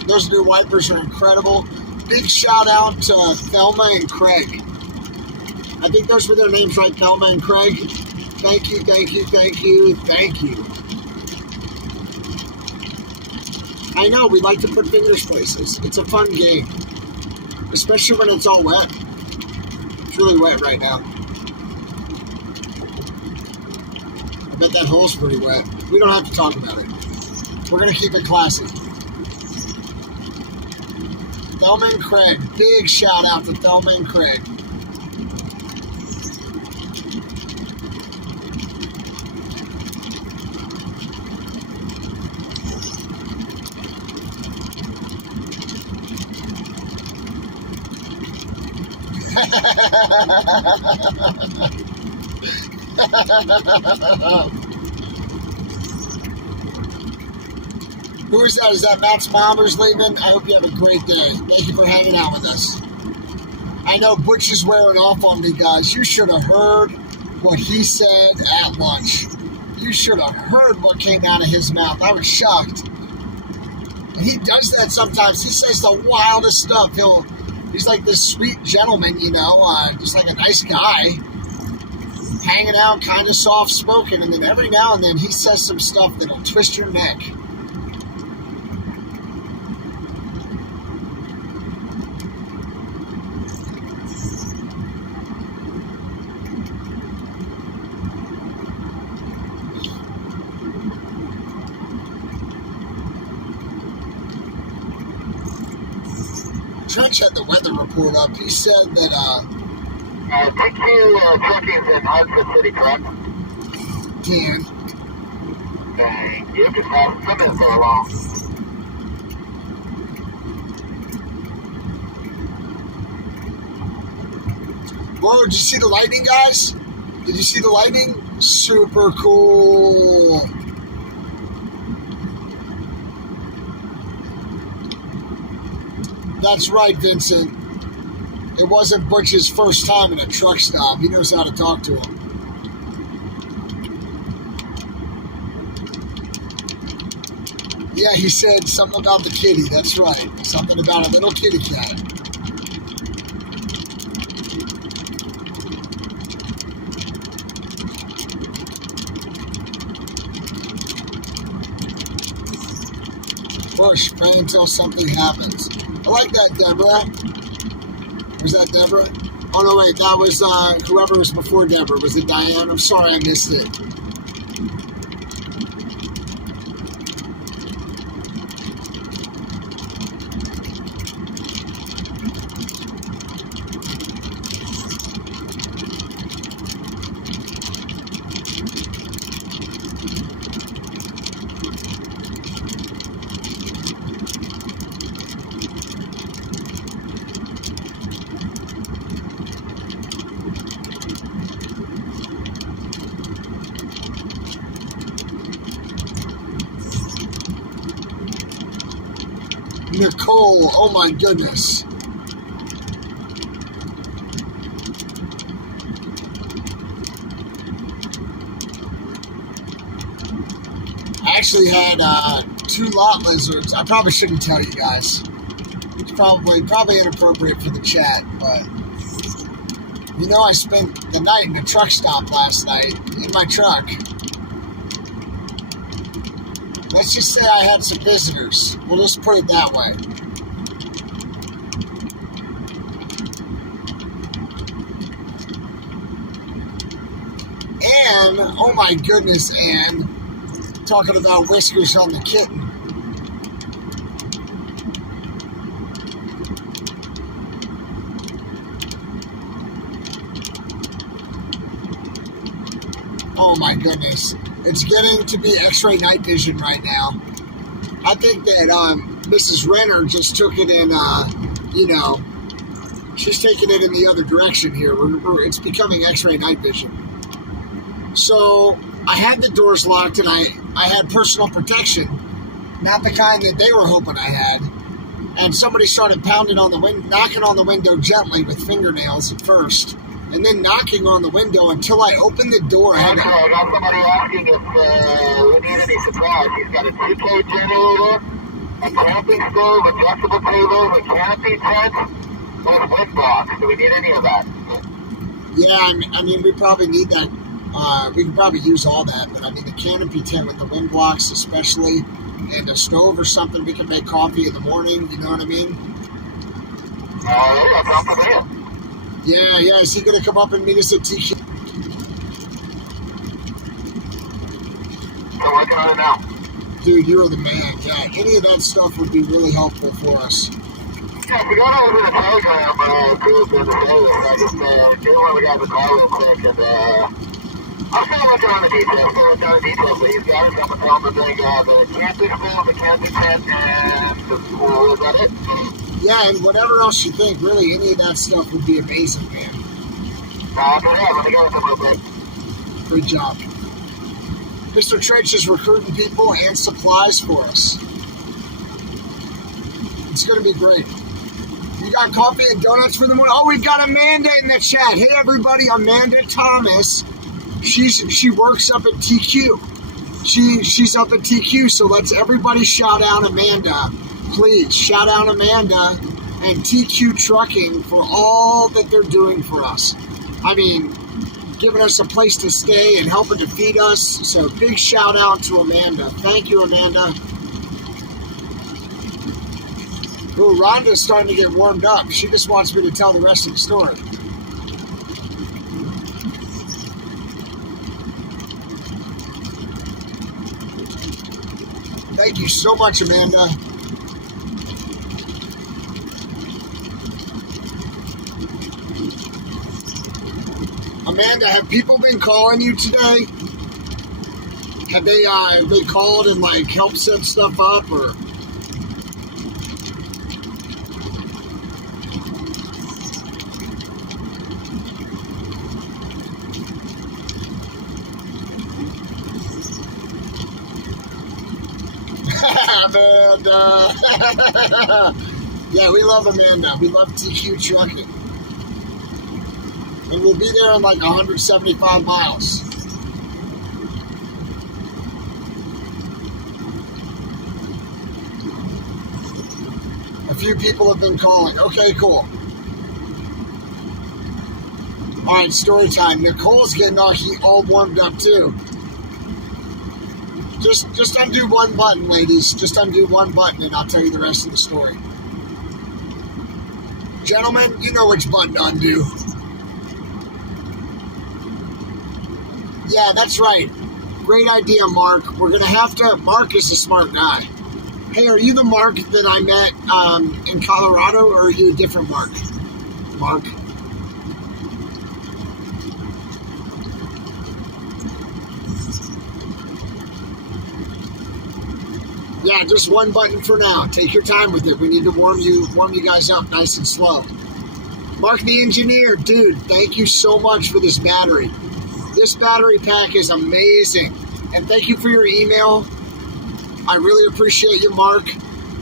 Those new wipers are incredible. Big shout out to Thelma and Craig. I think those were their names, right? Thelma and Craig. Thank you, thank you, thank you, thank you. I know, we like to put fingers places. It's a fun game. Especially when it's all wet. It's really wet right now. I bet that hole's pretty wet. We don't have to talk about it. We're going to keep it classy. Thelma and Craig. Big shout out to Thelma and Craig. Who is that? Is that Matt's mom who's leaving? I hope you have a great day. Thank you for hanging out with us. I know Butch is wearing off on me, guys. You should have heard what he said at lunch. You should have heard what came out of his mouth. I was shocked. And he does that sometimes. He says the wildest stuff. He's like this sweet gentleman, you know, just like a nice guy, hanging out, kind of soft-spoken, and then every now and then he says some stuff that'll twist your neck. Trench had the weather report up. He said that, Take two truckings in Hartford City, correct? Dan. Thank you. Just have some info along. Whoa, did you see the lightning, guys? Did you see the lightning? Super cool. That's right, Vincent. It wasn't Butch's first time in a truck stop. He knows how to talk to him. Yeah, he said something about the kitty. That's right. Something about a little kitty cat. Push, pray until something happens. I like that, Deborah. Was that Deborah? Oh, no, wait. That was whoever was before Deborah. Was it Diane? I'm sorry I missed it. Nicole, oh my goodness. I actually had 2 lot lizards. I probably shouldn't tell you guys. It's probably inappropriate for the chat, but you know, I spent the night in a truck stop last night in my truck. Let's just say I had some visitors. We'll just put it that way. And, oh my goodness, Anne, talking about whiskers on the kitten. Oh my goodness. It's getting to be x-ray night vision right now. I think that Mrs. Renner just took it in, she's taking it in the other direction here. It's becoming x-ray night vision. So I had the doors locked and I had personal protection, not the kind that they were hoping I had. And somebody started pounding on the window, knocking on the window gently with fingernails at first, and then knocking on the window until I opened the door. I got somebody asking if we need any supplies. He's got a 2K generator, a camping stove, adjustable table, a canopy tent, and a wind box. Do we need any of that? Yeah, I mean, we probably need that. We can probably use all that, but I mean, the canopy tent with the wind blocks especially, and a stove or something we can make coffee in the morning, you know what I mean? I'll drop it in. Yeah, is he going to come up and meet us at TQ? I'm working on it now. Dude, you're the man. Yeah, any of that stuff would be really helpful for us. Yeah, if you go over to the Telegram group in the day, I just get one of the guys a call real quick, and I'm still working on the details, but he's got it. I'm going to tell him to bring the camping stove, the camping tent, and is that it? Yeah, and whatever else you think, really, any of that stuff would be amazing, man. Let me go with them real quick. Great job. Mr. Trench is recruiting people and supplies for us. It's going to be great. You got coffee and donuts for the morning? Oh, we've got Amanda in the chat. Hey, everybody, Amanda Thomas. She works up at TQ. She's up at TQ, so let's everybody shout out Amanda. Please shout out Amanda and TQ Trucking for all that they're doing for us. I mean, giving us a place to stay and helping to feed us. So big shout out to Amanda. Thank you, Amanda. Ooh, Rhonda's starting to get warmed up. She just wants me to tell the rest of the story. Thank you so much, Amanda. Amanda, have people been calling you today? Have they called and like helped set stuff up or? Amanda. Yeah, we love Amanda. We love TQ Trucking. And we'll be there in like 175 miles. A few people have been calling. Okay, cool. All right, story time. Nicole's getting all warmed up too. Just undo one button, ladies. Just undo one button and I'll tell you the rest of the story. Gentlemen, you know which button to undo. Yeah, that's right. Great idea, Mark. We're going to have to... Mark is a smart guy. Hey, are you the Mark that I met in Colorado, or are you a different Mark? Mark? Yeah, just one button for now. Take your time with it. We need to warm you guys up nice and slow. Mark the engineer, dude, thank you so much for this battery. This battery pack is amazing. And thank you for your email. I really appreciate you, Mark.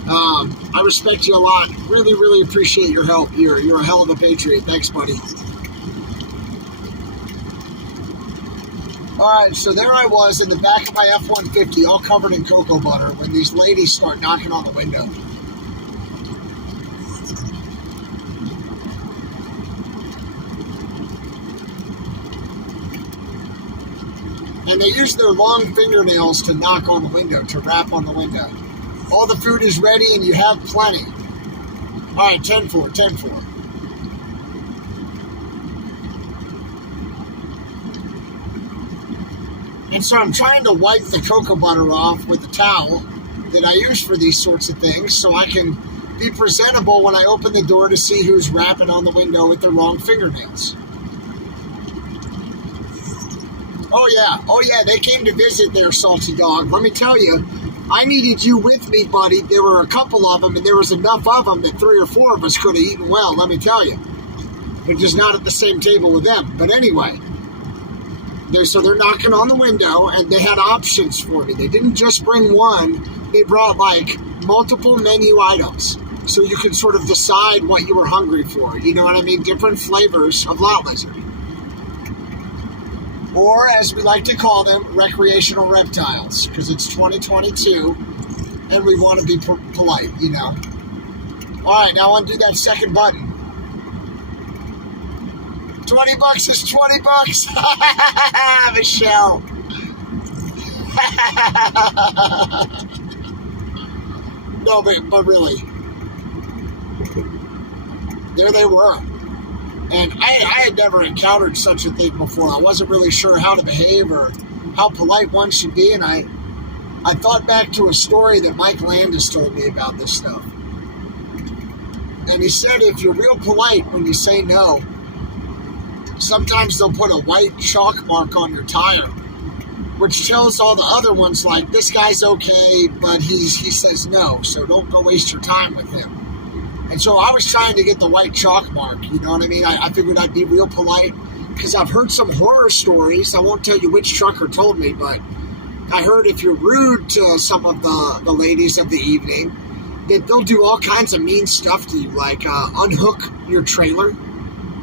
I respect you a lot. Really, really appreciate your help. You're a hell of a patriot. Thanks, buddy. All right, so there I was in the back of my F-150, all covered in cocoa butter, when these ladies start knocking on the window. And they use their long fingernails to knock on the window, to rap on the window. All the food is ready and you have plenty. All right, 10-4, 10-4. And so I'm trying to wipe the cocoa butter off with the towel that I use for these sorts of things so I can be presentable when I open the door to see who's rapping on the window with the wrong fingernails. Oh yeah, they came to visit there, Salty Dog. Let me tell you, I needed you with me, buddy. There were a couple of them, and there was enough of them that 3 or 4 of us could have eaten well, let me tell you. We're just not at the same table with them. But anyway, so they're knocking on the window, and they had options for me. They didn't just bring one. They brought, like, multiple menu items. So you could sort of decide what you were hungry for. You know what I mean? Different flavors of lot lizard. Or, as we like to call them, recreational reptiles. Because it's 2022, and we want to be polite, you know. Alright, now undo that second button. $20 is $20. Michelle. No, but really. There they were. And I had never encountered such a thing before. I wasn't really sure how to behave or how polite one should be. And I thought back to a story that Mike Landis told me about this stuff. And he said if you're real polite when you say no, sometimes they'll put a white chalk mark on your tire, which tells all the other ones, like, this guy's okay, but he says no, so don't go waste your time with him. And so I was trying to get the white chalk mark, you know what I mean? I figured I'd be real polite, because I've heard some horror stories. I won't tell you which trucker told me, but I heard if you're rude to some of the ladies of the evening, that they'll do all kinds of mean stuff to you, like unhook your trailer.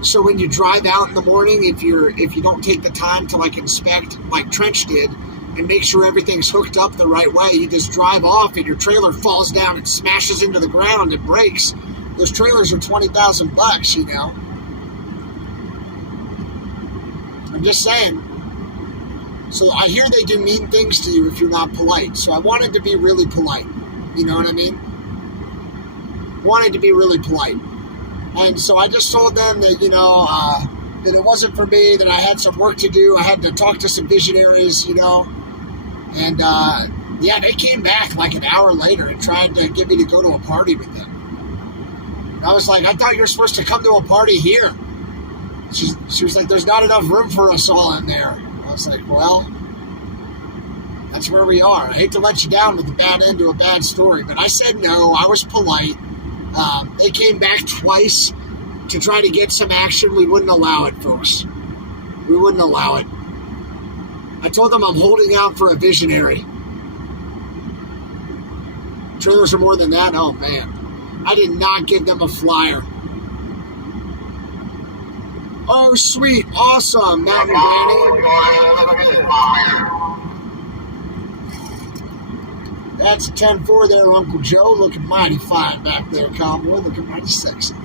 So when you drive out in the morning, if you don't take the time to, like, inspect, like Trench did, and make sure everything's hooked up the right way, you just drive off and your trailer falls down and smashes into the ground and breaks. Those trailers are $20,000, you know. I'm just saying. So I hear they do mean things to you if you're not polite. So I wanted to be really polite. You know what I mean? Wanted to be really polite. And so I just told them that, you know, that it wasn't for me, that I had some work to do. I had to talk to some visionaries, you know. And, yeah, they came back like an hour later and tried to get me to go to a party with them. And I was like, I thought you were supposed to come to a party here. She was like, there's not enough room for us all in there. I was like, well, that's where we are. I hate to let you down with a bad end to a bad story, but I said no. I was polite. They came back twice to try to get some action. We wouldn't allow it, folks. We wouldn't allow it. I told them I'm holding out for a visionary. Trailers are more than that? Oh, man. I did not give them a flyer. Oh, sweet. Awesome, Matt and Granny. That's a 10-4 there, Uncle Joe. Looking mighty fine back there, cowboy. Looking mighty sexy.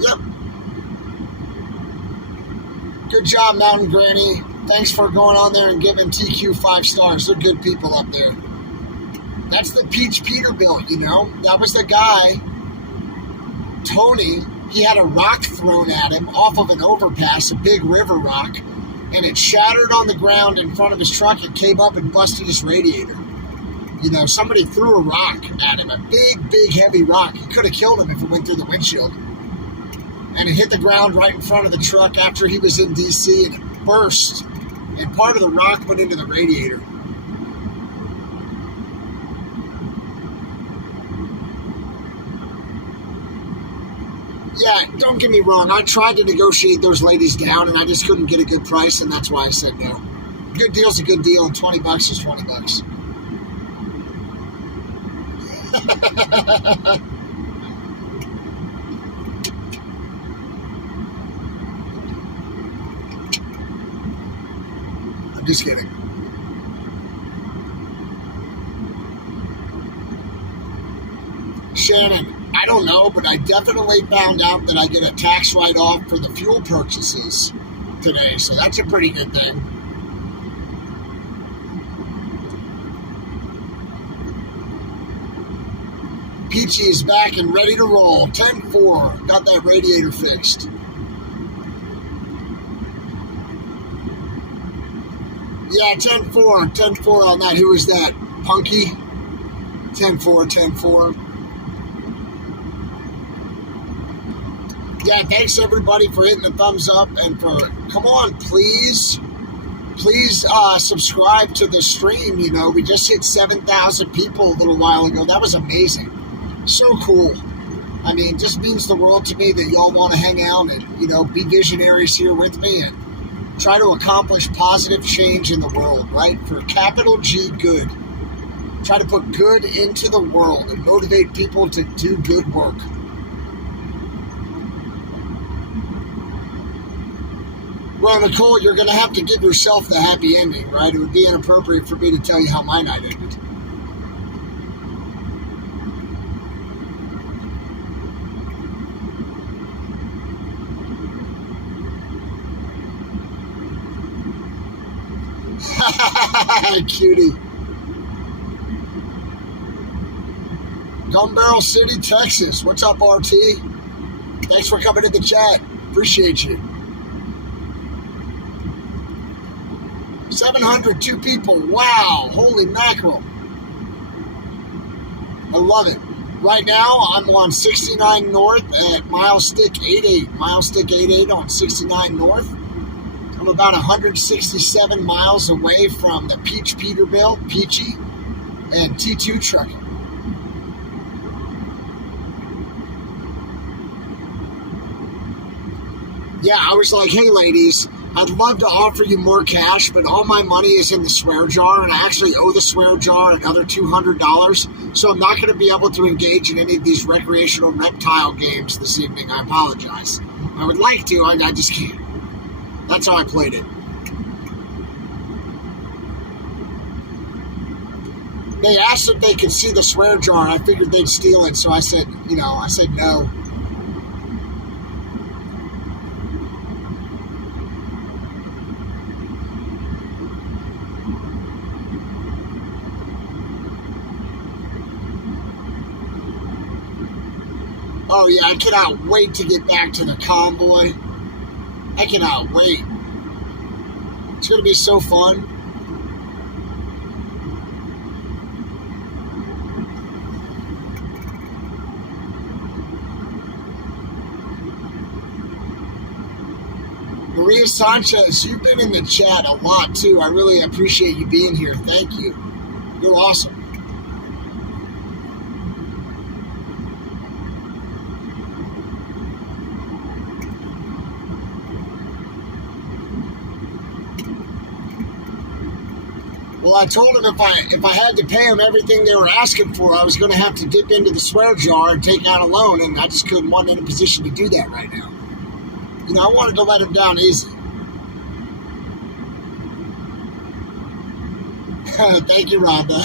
Yep. Good job, Mountain Granny. Thanks for going on there and giving TQ 5 stars. They're good people up there. That's the Peach Peterbilt, you know. That was the guy, Tony. He had a rock thrown at him off of an overpass, a big river rock, and it shattered on the ground in front of his truck. It came up and busted his radiator. You know, somebody threw a rock at him, a big, big, heavy rock. It could have killed him if it went through the windshield. And it hit the ground right in front of the truck after he was in D.C., and it burst, and part of the rock went into the radiator. Yeah, don't get me wrong. I tried to negotiate those ladies down, and I just couldn't get a good price, and that's why I said no. Good deal's a good deal, and $20 is $20. I'm just kidding. Shannon, I don't know, but I definitely found out that I get a tax write-off for the fuel purchases today, so that's a pretty good thing. Peachy is back and ready to roll. 10-4. Got that radiator fixed. Yeah, 10-4. 10-4 on that. Who was that? Punky? 10-4, 10-4. Yeah, thanks everybody for hitting the thumbs up and for, come on, please subscribe to the stream. You know, we just hit 7,000 people a little while ago. That was amazing. So cool. I mean, just means the world to me that y'all want to hang out and, you know, be visionaries here with me and try to accomplish positive change in the world, right? For capital G, good. Try to put good into the world and motivate people to do good work. Well, Nicole, you're going to have to give yourself the happy ending, right? It would be inappropriate for me to tell you how my night ended. Cutie. Gun Barrel City, Texas. What's up, RT? Thanks for coming to the chat. Appreciate you. 702 people. Wow. Holy mackerel. I love it. Right now, I'm on 69 North at Milestick 88. Milestick 88 on 69 North. I'm about 167 miles away from the Peterbilt, Peachy, and T2 trucking. Yeah, I was like, hey ladies, I'd love to offer you more cash, but all my money is in the swear jar, and I actually owe the swear jar another $200, so I'm not going to be able to engage in any of these recreational reptile games this evening. I apologize. I would like to, I just can't. That's how I played it. They asked if they could see the swear jar. I figured they'd steal it, so I said no. Oh yeah, I cannot wait to get back to the convoy. I cannot wait. It's going to be so fun. Maria Sanchez, you've been in the chat a lot too. I really appreciate you being here. Thank you. You're awesome. Well, I told him if I had to pay them everything they were asking for, I was going to have to dip into the swear jar and take out a loan, and I just wasn't in a position to do that right now. You know, I wanted to let him down easy. Thank you, Rhonda.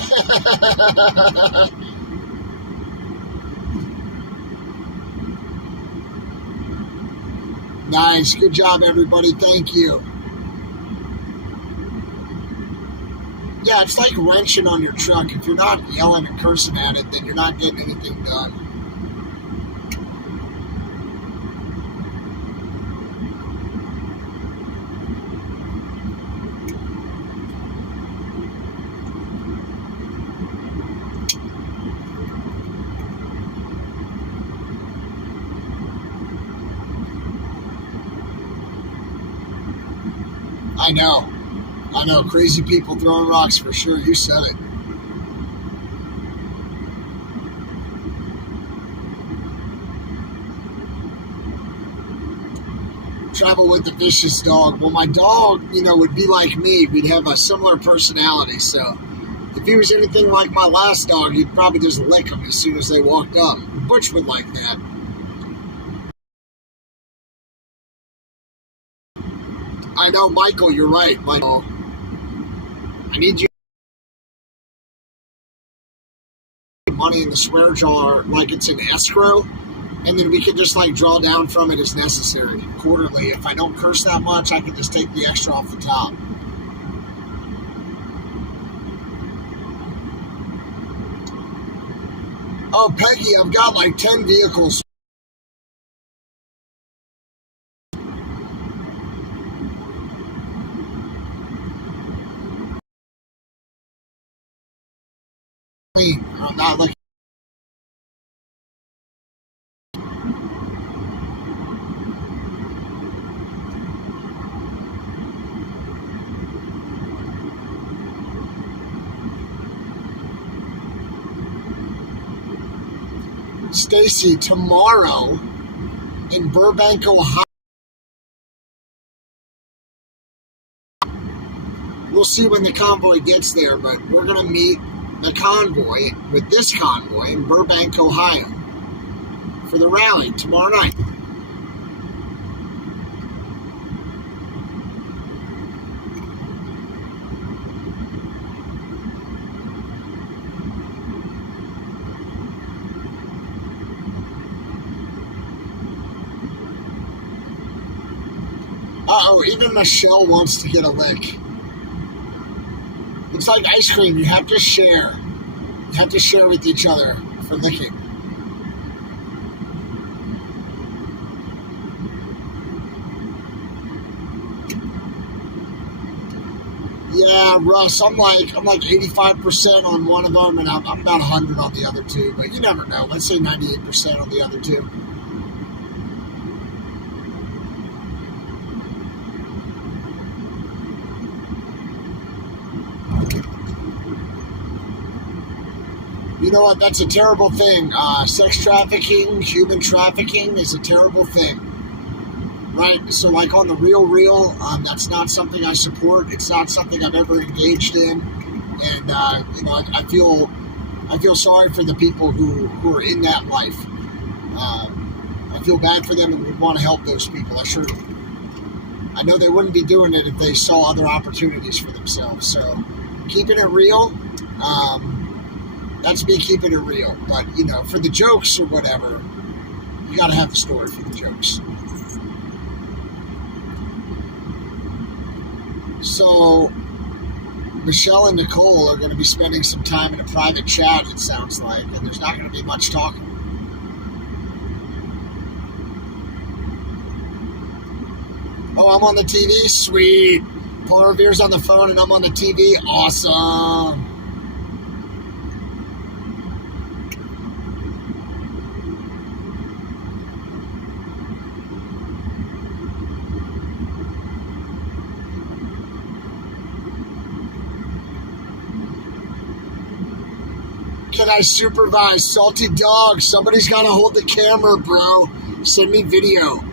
Nice. Good job, everybody. Thank you. Yeah, it's like wrenching on your truck. If you're not yelling and cursing at it, then you're not getting anything done. I know, crazy people throwing rocks for sure. You said it. Travel with the vicious dog. Well, my dog, would be like me. We'd have a similar personality. So if he was anything like my last dog, he'd probably just lick them as soon as they walked up. Butch would like that. I know, Michael, you're right, Michael. I need you money in the swear jar like it's in escrow, and then we can just draw down from it as necessary quarterly. If I don't curse that much, I can just take the extra off the top. Oh, Peggy, I've got like 10 vehicles. I'm not like Stacy, tomorrow in Burbank, Ohio. We'll see when the convoy gets there, but we're going to meet the convoy with this convoy in Burbank, Ohio for the rally tomorrow night. Uh-oh, even Michelle wants to get a lick. It's like ice cream. You have to share. You have to share with each other for licking. Yeah, Russ, I'm like 85% on one of them, and I'm about 100 on the other two. But you never know. Let's say 98% on the other two. You know what? That's a terrible thing. Sex trafficking, human trafficking is a terrible thing. Right? So, like on the real, that's not something I support. It's not something I've ever engaged in. And, I feel sorry for the people who are in that life. I feel bad for them and would want to help those people. I know they wouldn't be doing it if they saw other opportunities for themselves. So, keeping it real, that's me keeping it real. But, for the jokes or whatever, you got to have the story for the jokes. So, Michelle and Nicole are going to be spending some time in a private chat, it sounds like, and there's not going to be much talking. Oh, I'm on the TV? Sweet. Paul Revere's on the phone and I'm on the TV? Awesome. Can I supervise? Salty dog, somebody's got to hold the camera, bro. Send me video.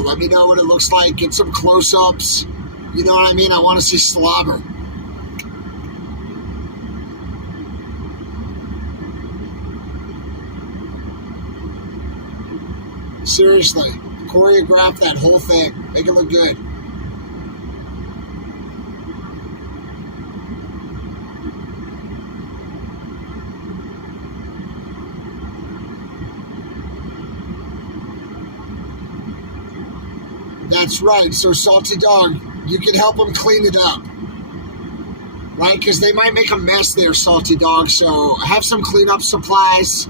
Let me know what it looks like. Get some close-ups. You know what I mean? I want to see slobber. Seriously, choreograph that whole thing. Make it look good. That's right. So, Salty Dog, you can help them clean it up. Right? Because they might make a mess there, Salty Dog. So, have some cleanup supplies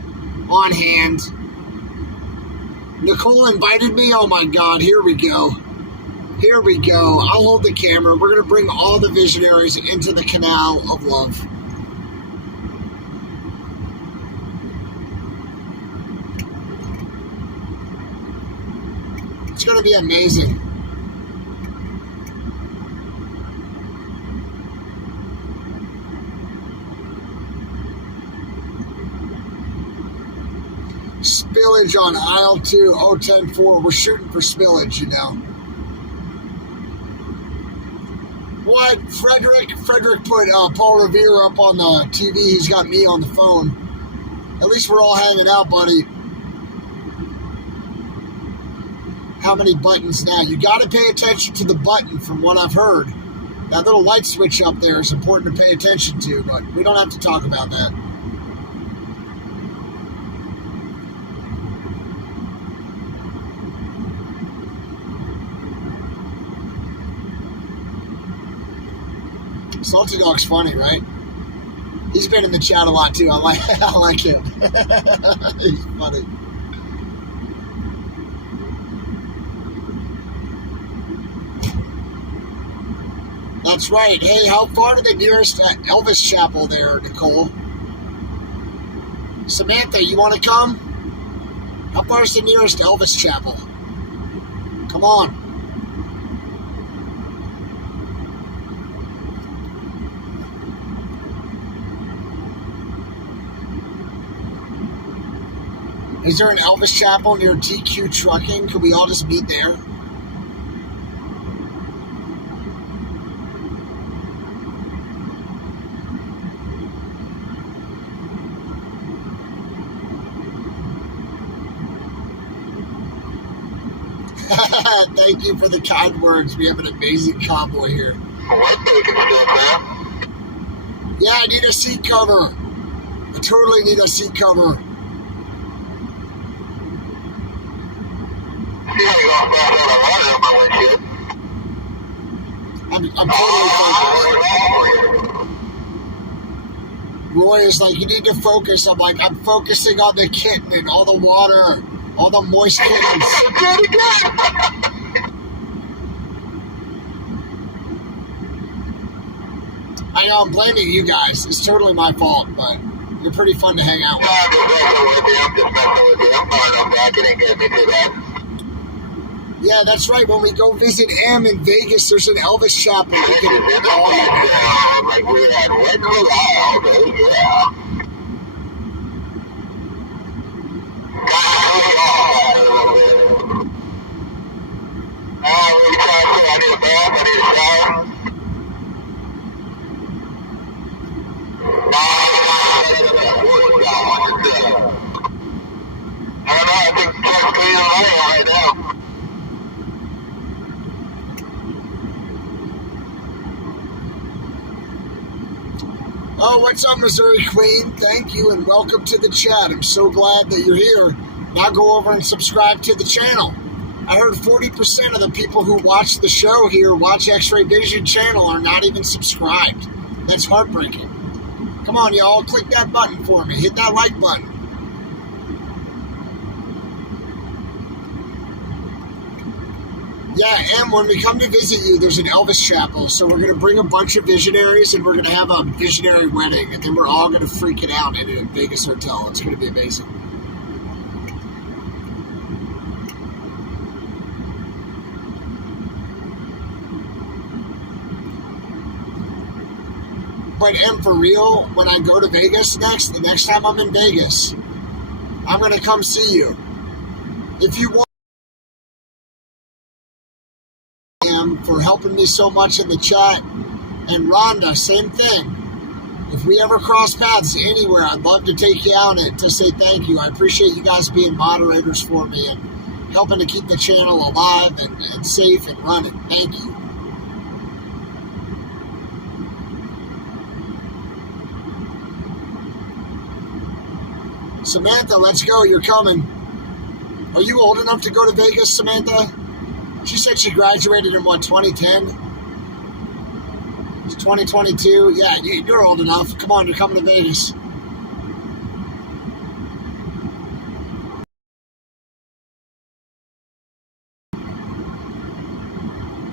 on hand. Nicole invited me. Oh, my God. Here we go. I'll hold the camera. We're going to bring all the visionaries into the canal of love. It's going to be amazing. Spillage on aisle 2, 010-4. We're shooting for spillage, What? Frederick put Paul Revere up on the TV. He's got me on the phone. At least we're all hanging out, buddy. How many buttons now? You got to pay attention to the button from what I've heard. That little light switch up there is important to pay attention to, but we don't have to talk about that. Salty Dog's funny, right? He's been in the chat a lot too. I like him. He's funny. That's right. Hey, how far to the nearest Elvis Chapel there, Nicole? Samantha, you want to come? How far is the nearest Elvis Chapel? Come on. Is there an Elvis Chapel near TQ Trucking? Could we all just meet there? Thank you for the kind words. We have an amazing convoy here. Yeah, I need a seat cover. I totally need a seat cover. I'm totally focused. Roy is like, you need to focus. I'm like, I'm focusing on the kitten and all the water, all the moist kittens. I know, I'm blaming you guys. It's totally my fault, but you're pretty fun to hang out with. Yeah, that's right. When we go visit M in Vegas, there's an Elvis Chapel. We can like we had Wednesday out, yeah. I need a bath, I need a shower. I don't know, I think Chuck's cleaning right now. Oh, what's up, Missouri Queen? Thank you and welcome to the chat. I'm so glad that you're here. Now go over and subscribe to the channel. I heard 40% of the people who watch the show here, watch X-Ray Vision channel, are not even subscribed. That's heartbreaking. Come on, y'all. Click that button for me. Hit that like button. Yeah, and when we come to visit you, there's an Elvis Chapel. So we're going to bring a bunch of visionaries, and we're going to have a visionary wedding, and then we're all going to freak it out in a Vegas hotel. It's going to be amazing. But M, for real, when I go to Vegas the next time I'm in Vegas, I'm going to come see you. If you want, for helping me so much in the chat, and Rhonda, same thing. If we ever cross paths anywhere, I'd love to take you out and to say thank you. I appreciate you guys being moderators for me and helping to keep the channel alive and safe and running. Thank you. Samantha, let's go. You're coming. Are you old enough to go to Vegas, Samantha? She said she graduated in, what, 2010? It's 2022. Yeah, you're old enough. Come on, you're coming to Vegas.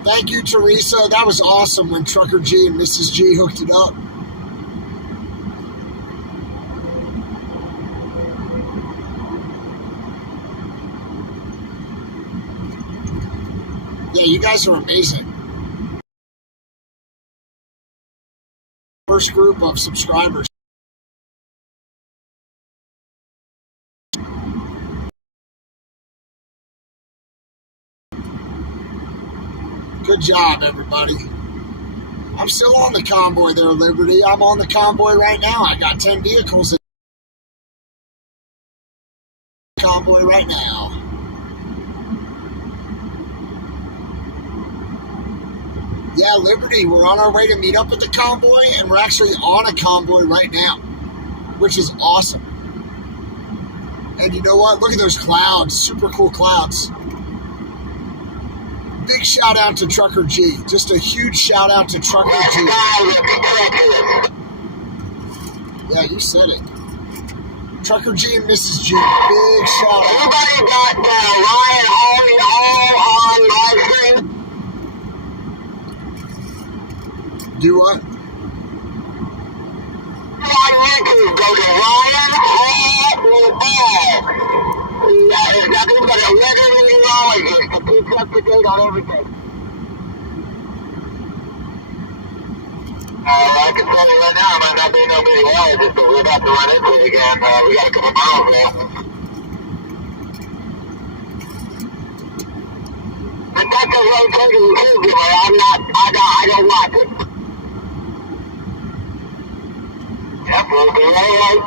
Thank you, Teresa. That was awesome when Trucker G and Mrs. G hooked it up. Yeah, you guys are amazing. First group of subscribers. Good job, everybody. I'm still on the convoy there, Liberty. I'm on the convoy right now. I got 10 vehicles in the convoy right now. Yeah, Liberty, we're on our way to meet up with the convoy, and we're actually on a convoy right now, which is awesome. And you know what? Look at those clouds. Super cool clouds. Big shout out to Trucker G. Just a huge shout out to Trucker G. Yeah, you said it. Trucker G and Mrs. G, big shout out. Everybody got Ryan Harvey all on live stream? Do what? On YouTube, go to Ryan Hall. Nothing but a weather meteorologist to keep you up to date on everything. I can tell you right now, I might not be no meteorologist, but we're about to run into it again. We got a couple miles left. But that's a road taking you too, giver. I don't watch it. Yep, we'll be alright,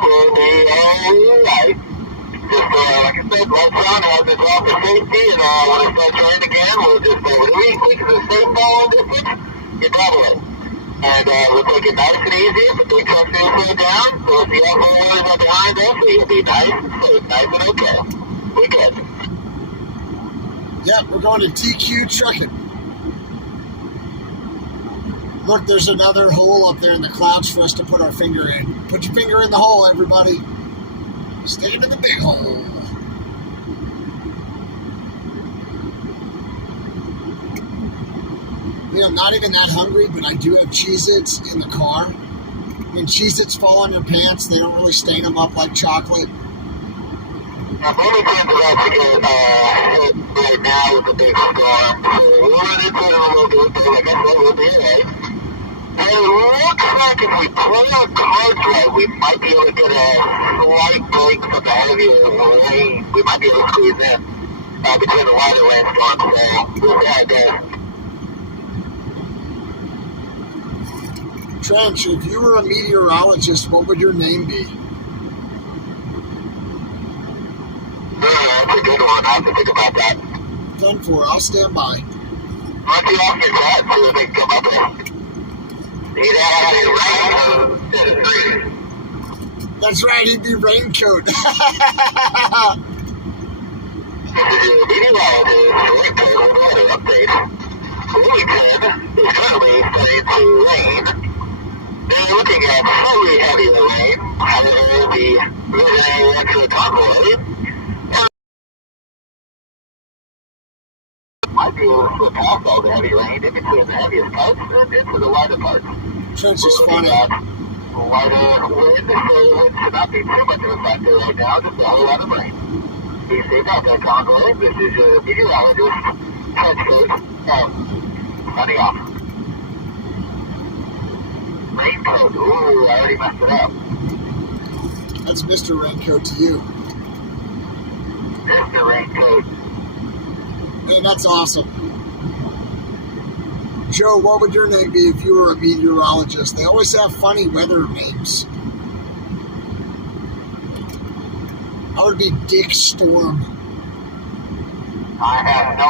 Just, like I said, let's run, have this off for safety, and when it starts raining again, we'll just, whatever you think is a safe ball distance, you double it. And we'll take it nice and easy. If the big truck's going to slow down, so if the other worries are behind us, we'll be nice and safe, nice and okay. We're good. Yep, we're going to TQ Trucking. Look, there's another hole up there in the clouds for us to put our finger in. Put your finger in the hole, everybody. Stick it in the big hole. You know, not even that hungry, but I do have Cheez-Its in the car. When Cheez-Its fall on your pants, they don't really stain them up like chocolate. Now, Bloomington's about to get hit right now with a big storm, so we'll run into it in a little bit, but like I said, we'll be alright. And it looks like if we play our cards right, we might be able to get a slight break from the heavier rain. We might be able to squeeze in between the lighter rainstorms, so we'll see how it goes. Trench, if you were a meteorologist, what would your name be? That's a good one. I have to think about that. 10-4, I'll stand by. Why don't you off your chat so that they can come up with? He'd have a raincoat instead of freeze. That's right, he'd be Raincoat. This is your meteorologist, Raincoat weather update. Bloomington is currently starting to rain. They're looking at slightly heavier rain. However, the Recruitment convoy might be able to slip past all the heavy rain in between the heaviest parts and into the lighter parts. Trench is funny. Lighter wind, so wind should not be too much of a factor right now, just a whole lot of rain. Be safe out there, convoy. This is your meteorologist, trench coat. Sunny off. Raincoat. Ooh, I already messed it up. That's Mr. Raincoat to you. Mr. Raincoat. Man, that's awesome. Joe, what would your name be if you were a meteorologist? They always have funny weather names. I would be Dick Storm. I have no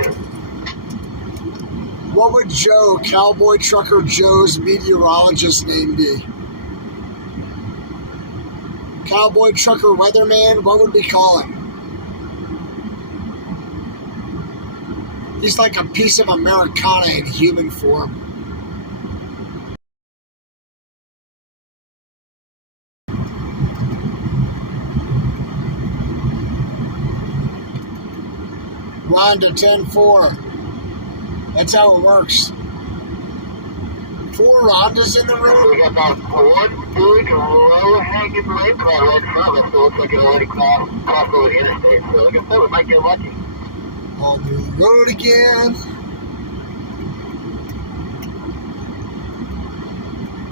idea. What would Joe, Cowboy Trucker Joe's meteorologist name be? Cowboy Trucker Weatherman, what would we call him? He's like a piece of Americana in human form. Rhonda 10-4. That's how it works. 4 Rhondas in the room. We got that one big low-hanging rain cloud right in front of us, so it looks like it already crossed over the interstate. So like I said, we might get lucky. On the road again.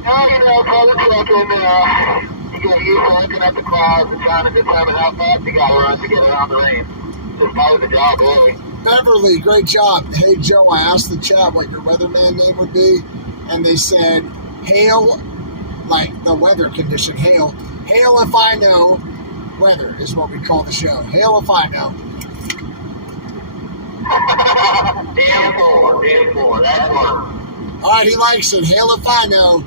Oh, you know, public trucking, you get used to looking at the clouds and trying to determine how fast you gotta run to get around the rain. Just part of the job, really. Beverly, great job. Hey, Joe, I asked the chat what your weatherman name would be, and they said hail, like the weather condition, hail. Hail if I know weather is what we call the show. Hail if I know. Damn four, that works. All right, he likes it. Hail if I know.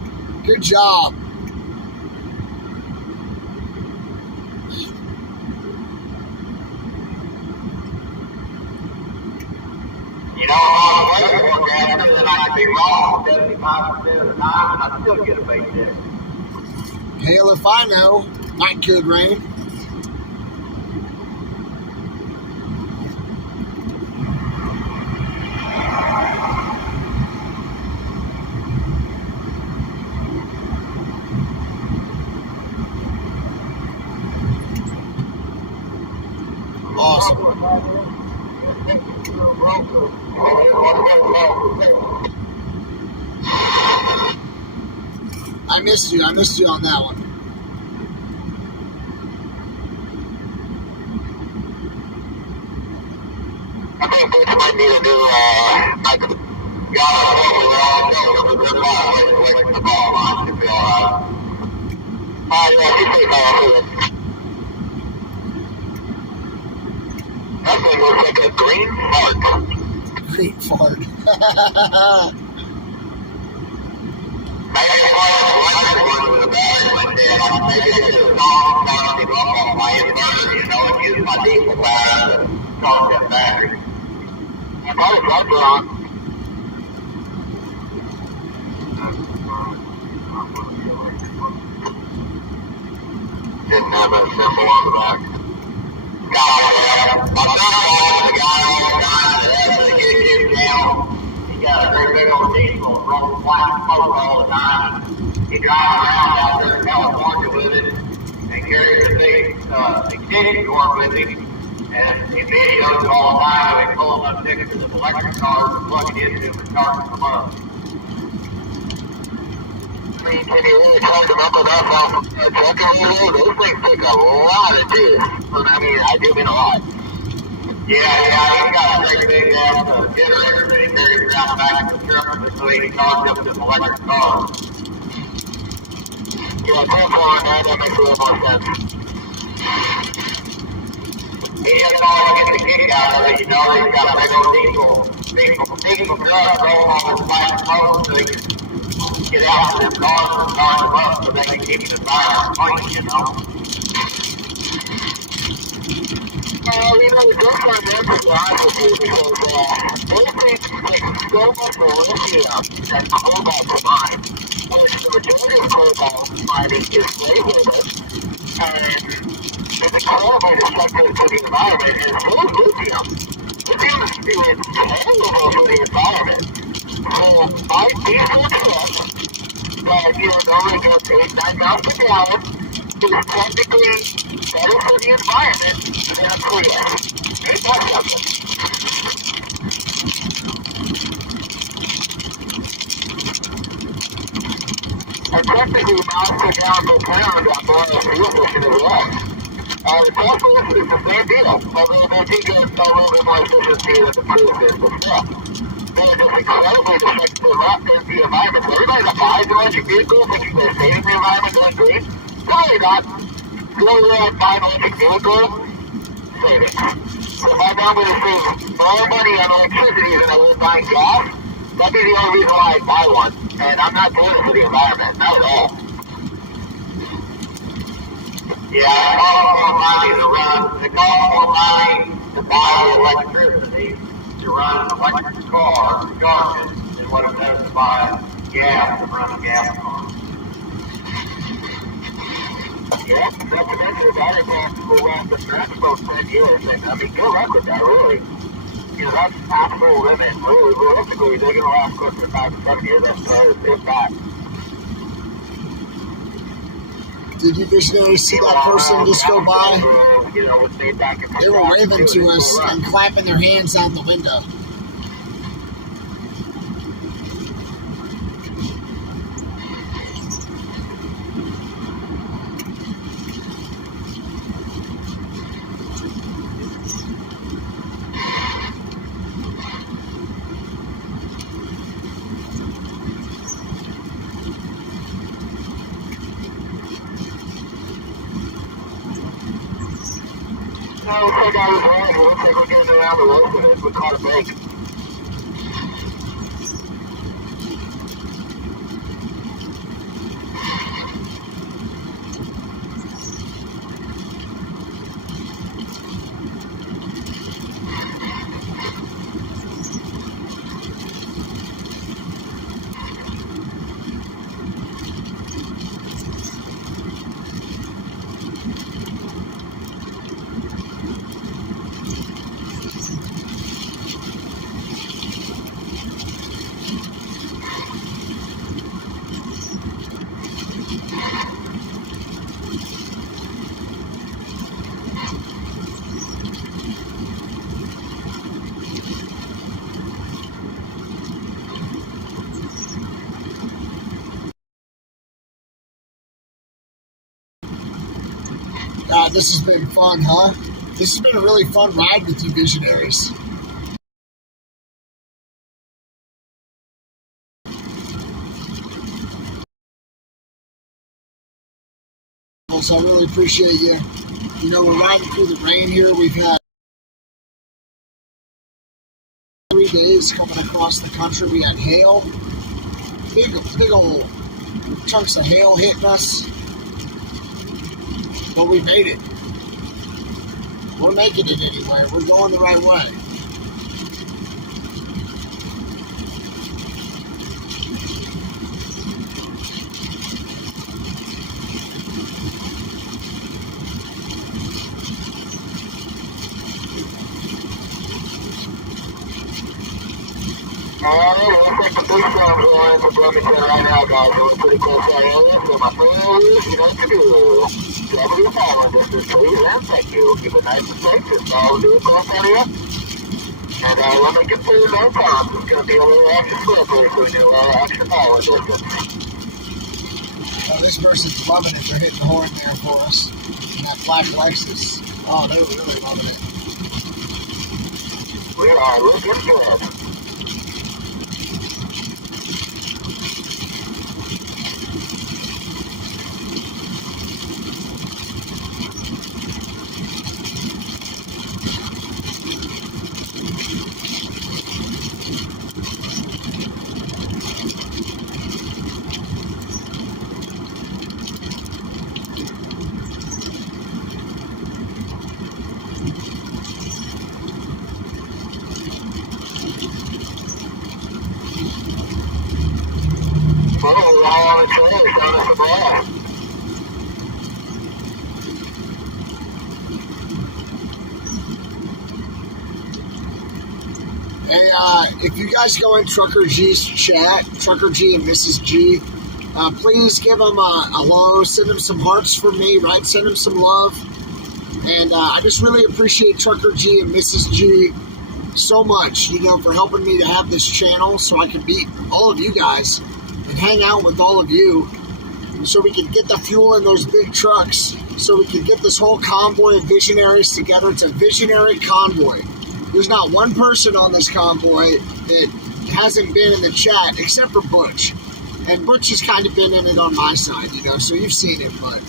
Good job. You know, all the weather forecasters, and I could be wrong 75% of the time, and I still get a base hit. Hail if I know. That could rain. Awesome. I missed you on that one. I think Butch might need to do, like, away from the ball line to feel, yeah, you take off with it. That thing looks like a green fart. Great fart. Maybe it's one in the battery went dead. Maybe it's a song started to go off my inverter, you know, and use my diesel battery to charge that battery. I thought it was wrong. Didn't have a symbol on the back. My son watches the guy all the time that has to get his down. He got a great big old diesel, rolling black smoke all the time. He drives around out there in California with it and carries a big extension cord with him. And he videos it all the time. They pull up next to the electric cars and plug it into them and charge them up. I mean, can you really charge them up enough off a trucking wheel? Those things take a lot of juice. I mean, I do mean a lot. Yeah, he's got a great big ass generator that he carries around back in the truck so he can charge up this electric car. Yeah, Tesla on that makes a little more sense. He just always gets a kick out of it, you know, he's got a big old diesel truck rolling on this black smoke so he can get out of his cars and charge them up so they can keep the fire clean, you know. You know, the joke on that is honest with you because those things take so much lithium and cobalt to mine, which the majority of cobalt mining is flavorless, and it's incredibly destructive to the environment, and so is lithium. Lithium is terrible for the environment. So, my diesel truck that, you know, normally goes 8-9 miles per gallon is technically better for the environment than a Prius. Ain't that something? And technically, miles per gallon per pound are more fuel efficient as well. The Tesla is the same deal, although they do get a little bit more efficiency than the Prius is, but still. They're just incredibly destructive to the environment. So everybody that buys electric vehicles thinks they're saving the environment going green. Probably not. The only way I buy an electric vehicle, saving. So if I'm going to save more money on electricity than I would buying gas, that'd be the only reason why I'd buy one. And I'm not doing it for the environment, not at all. Yeah, it costs more money to run. It costs more money to buy electricity to run an electric car to charge it than what it does to buy gas to run a gas car. Yeah, that's the nature of battery packs will last the stretch about 10 years, and I mean, good luck with that, really. You know, that's absolute limit. Really, realistically, they're going to last close to 5 to 7 years, if that. Did you visionary see that person just go by? They were waving to us and clapping their hands out the window. No, we take out his line. It looks like we're getting around the road with it. We caught a break. this has been fun, huh? This has been a really fun ride with you visionaries. So I really appreciate you. You know, we're riding through the rain here. We've had 3 days coming across the country. We had hail, big old chunks of hail hitting us, but we made it. We're making it anyway. We're going the right way. Alright, looks like the big storm's going into Bloomington right now, guys. We're pretty close to our area, so my friends, you know what to do. Cover your power distance, please, and thank you. Keep it nice and safe, just follow the vehicle in front of you. And we'll make it through no time. It's going to be a little extra slippery, so we do extra power distance. Oh, this person's loving it. They're hitting the horn there for us. And that black Lexus. Oh, they're really loving it. We are looking good. Well, we're all on the train, showing us the blast. Hey, if you guys go in Trucker G's chat, Trucker G and Mrs. G, please give them a hello, send them some hearts for me, right? Send them some love. And I just really appreciate Trucker G and Mrs. G so much, you know, for helping me to have this channel so I can meet all of you guys and hang out with all of you so we can get the fuel in those big trucks, so we can get this whole convoy of visionaries together. It's a visionary convoy. There's not one person on this convoy that hasn't been in the chat except for Butch. And Butch has kind of been in it on my side, you know, so you've seen it, but,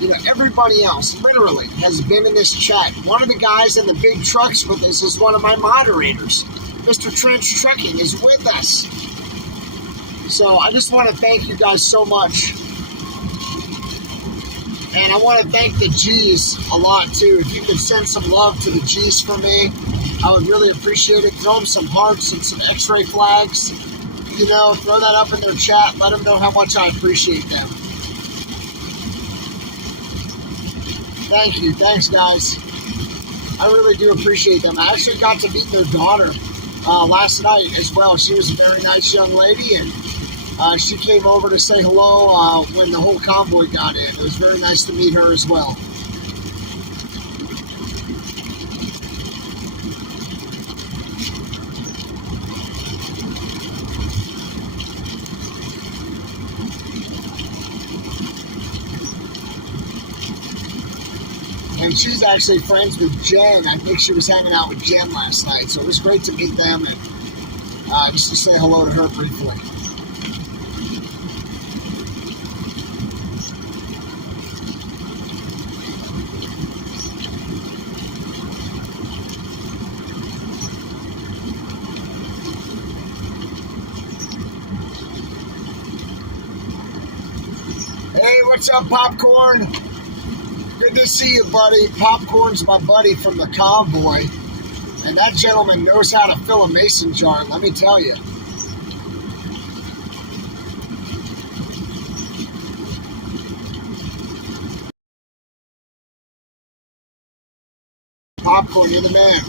you know, everybody else literally has been in this chat. One of the guys in the big trucks with us is one of my moderators. Mr. Trench Trucking is with us. So I just want to thank you guys so much. And I want to thank the G's a lot too. If you could send some love to the G's for me, I would really appreciate it. Throw them some hearts and some x-ray flags. You know, throw that up in their chat. Let them know how much I appreciate them. Thank you. Thanks, guys. I really do appreciate them. I actually got to meet their daughter last night as well. She was a very nice young lady, and she came over to say hello when the whole convoy got in. It was very nice to meet her as well. And she's actually friends with Jen. I think she was hanging out with Jen last night, so it was great to meet them and just to say hello to her briefly. Hey, what's up, Popcorn? Good to see you, buddy. Popcorn's my buddy from the convoy, and that gentleman knows how to fill a mason jar, let me tell you. Popcorn, you're the man.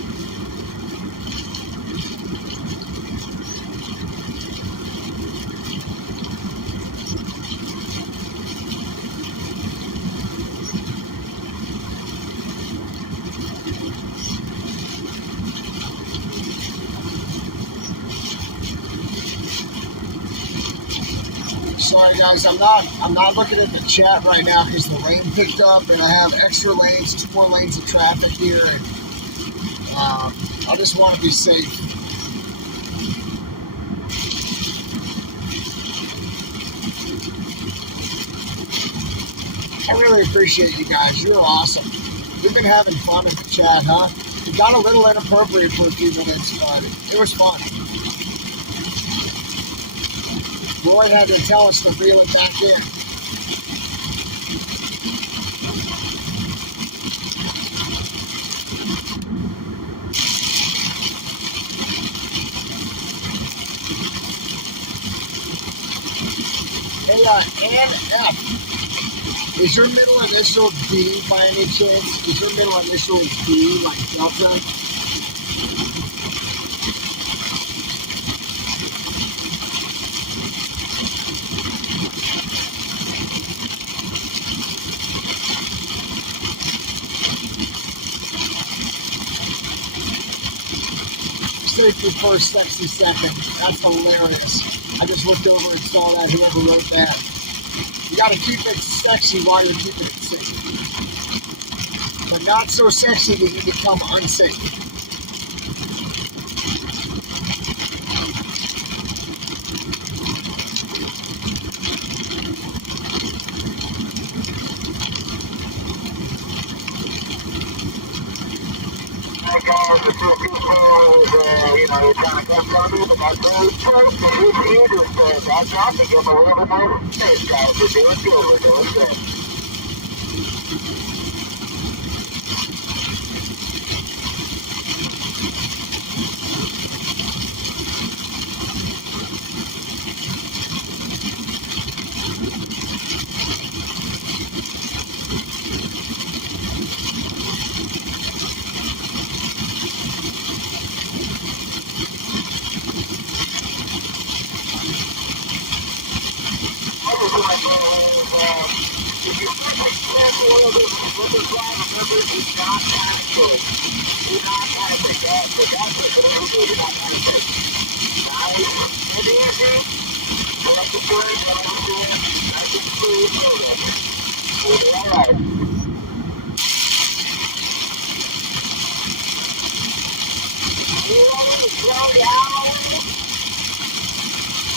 So Sorry guys, I'm not looking at the chat right now because the rain picked up and I have extra lanes, 2 more lanes of traffic here, and I just want to be safe. I really appreciate you guys. You're awesome. We've been having fun in the chat, huh? It got a little inappropriate for a few minutes, but it was fun. Roy had to tell us to reel it back in. Hey, Ann F. Is your middle initial D by any chance? Is your middle initial D like Delta? Safety first, sexy second. That's hilarious. I just looked over and saw that, whoever wrote that. You gotta keep it sexy while you're keeping it safe. But not so sexy that you become unsafe.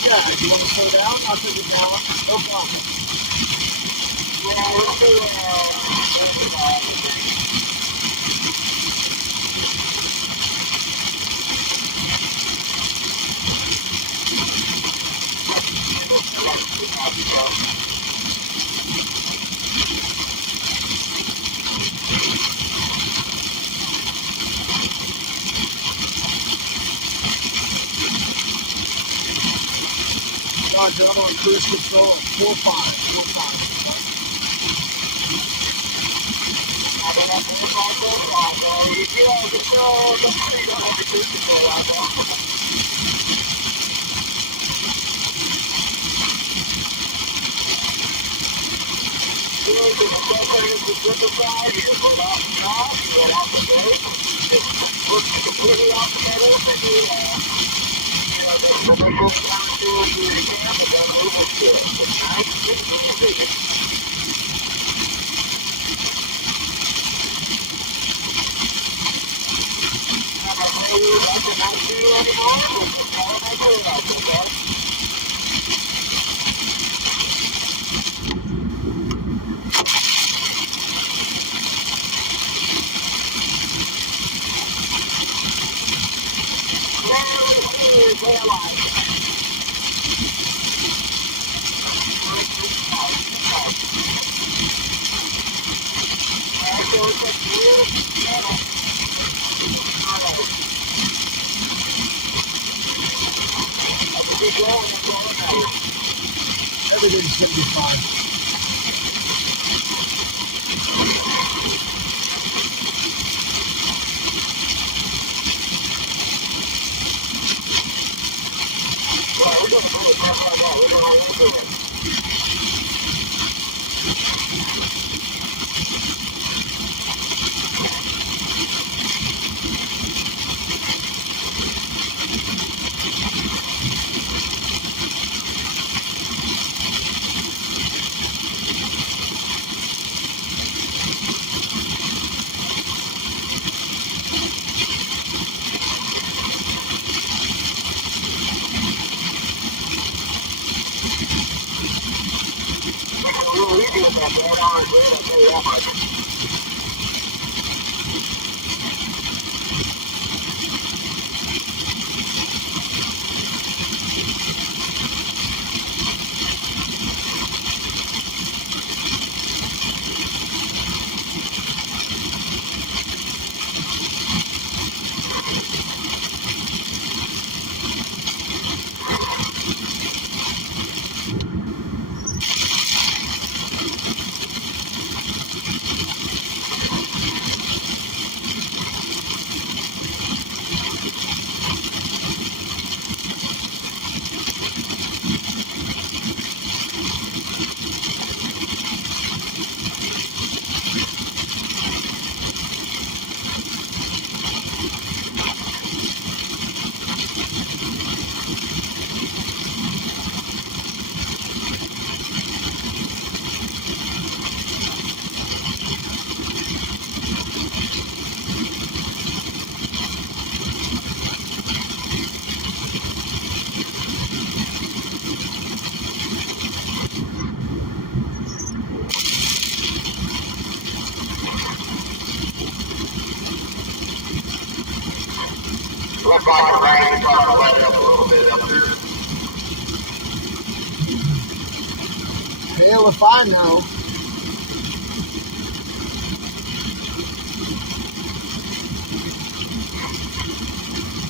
Yeah, if you want to slow down, I'll take it down. No problem. Roger, I'm on cruise control at 4-5. Everything's going to be fine. great, I'll tell you that much. Looks like the rain is starting to let it up a little bit up there. Hell if I know.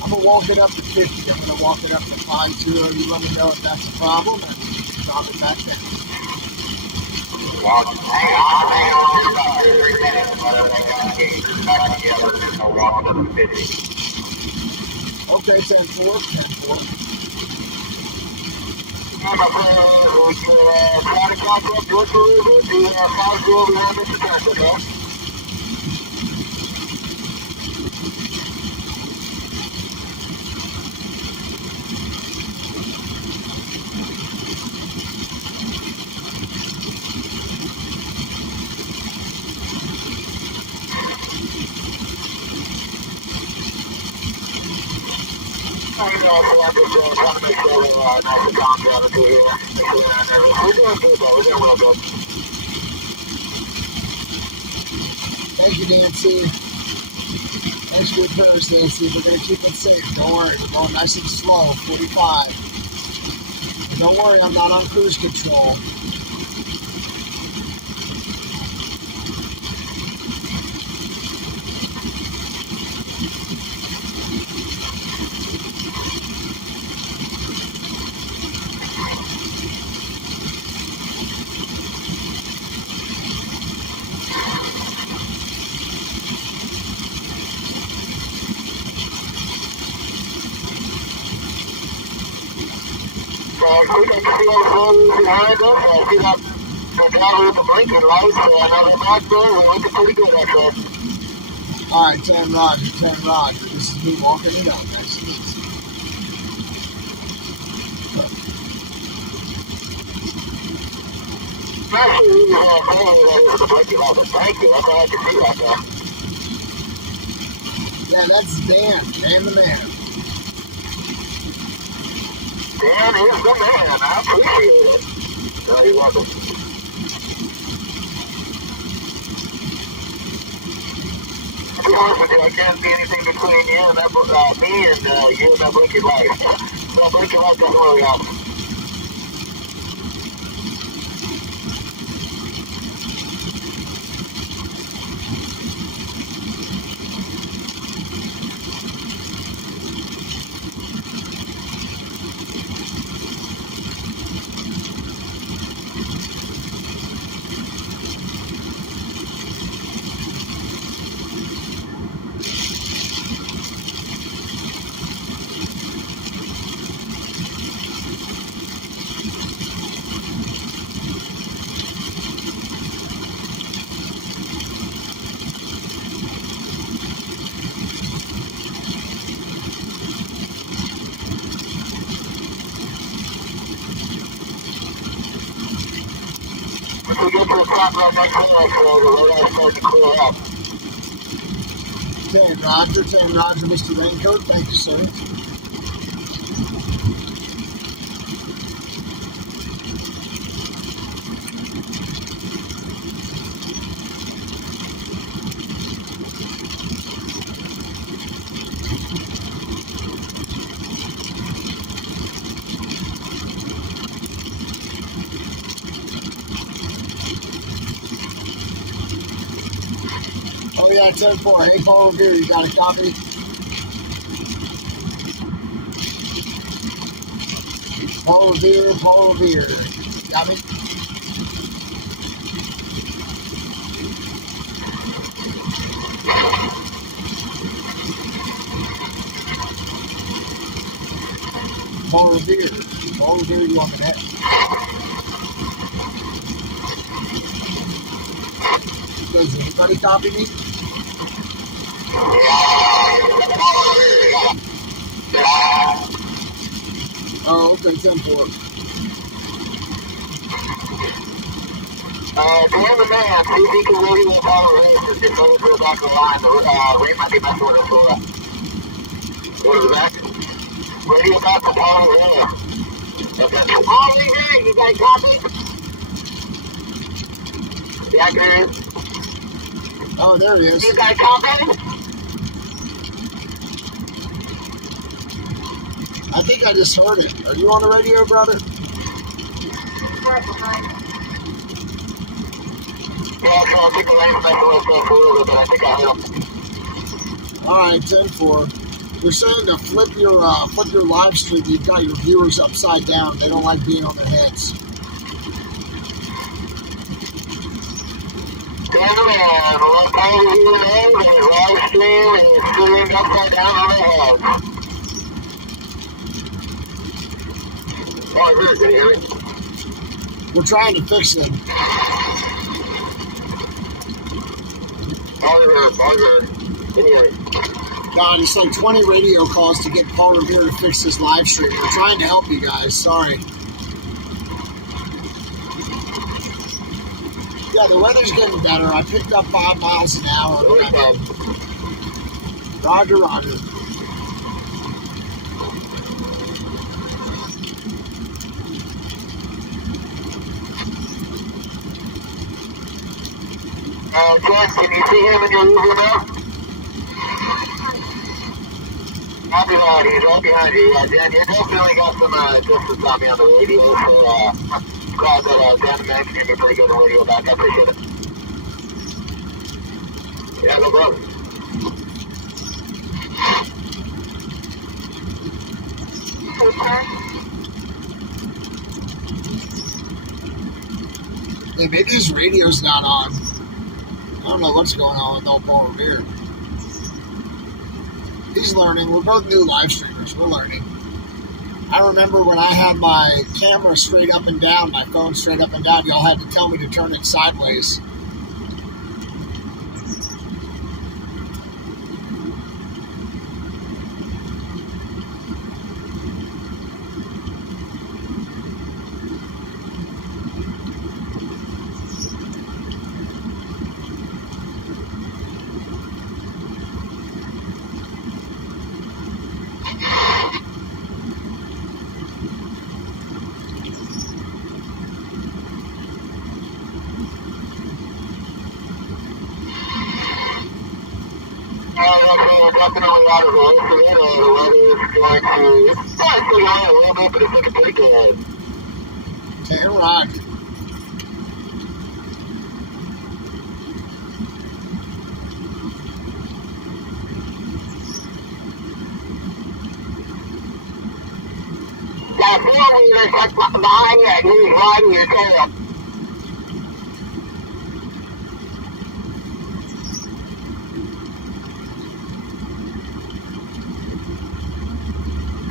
I'm gonna walk it up to 50. I'm gonna walk it up to 5-0. You let me know if that's a problem and drop it back down. Well, hang on, I'll hang on here about 2 or 3 minutes, but I got to get your back together and I'll walk it up to 50. Okay, 10-4, 10-4. Yeah, my friend, we can try to catch up just a little bit. The 5-0 behind Mr. Kent, okay? I know, so I'm just trying to make sure we're nice and calm down to here. Make sure we're not nervous. We're doing good, though. We're doing real good. Thank you, Nancy. Thanks for your prayers, Nancy. We're going to keep it safe. Don't worry. We're going nice and slow. 45. Don't worry. I'm not on cruise control. We can see all the roads behind us. I see that the guy with the blinking lights. I know they're back there. We're looking pretty good, actually. All right, 10 Roger, 10 Roger. This is me walking it up. Nice and easy. Actually, we have with the blinking lights. Thank you. That's all I can see right there. Yeah, that's Dan. Dan the man. Dan is the man. I appreciate it. You're welcome. To be honest with you, I can't see anything between you and that, me and you and that blinking light. So that blinking light doesn't really help. If we get to the top right next to us, the radar starts to clear up. 10 Roger, Mr. Raincoat. Thank you, sir. Oh yeah, 10-4. Hey, Paul Revere, you got a copy? Paul Revere, Paul Revere. Got me? Paul Revere. Paul Revere, you on the net? Does anybody copy me? Oh, okay, 10-4. The other man, see if he can radio Paul Revere to just over back the line. The rate might be back with us. Go to the back. Radio back to Paul Revere. Okay. Paul Revere, you guys copy? Yeah, I can. Oh, there he is. You guys copy? I think I just heard it. Are you on the radio, brother? Right behind. Yeah, so I'll take the lane back a little bit, I think I heard him. All right, 10-4. They're saying to flip your live stream. You've got your viewers upside down. They don't like being on their heads. We'll call you in, and his live stream is sitting upside down on their heads. Oh, I heard it. Can you hear me? We're trying to fix them. I heard. Can you hear me? God, it's like 20 radio calls to get Paul Revere to fix his live stream. We're trying to help you guys. Sorry. Yeah, the weather's getting better. I picked up 5 miles an hour. Roger, roger. Jeff, can you see him in your Uber now? I'll be behind you. He's right behind you. Yeah, Jen, you definitely got some distance on me on the radio, so glad that Dan and can hear me pretty good on the radio back. I appreciate it. Yeah, no problem. Hey, maybe his radio's not on. I don't know what's going on with old Paul Revere. He's learning. We're both new live streamers. We're learning. I remember when I had my camera straight up and down, my phone straight up and down, y'all had to tell me to turn it sideways. Definitely out of the way for it, or the weather is going to, it's still going a little bit, but it's looking pretty good. Damn right. That four-wheeler's like behind you, and he's riding your tail.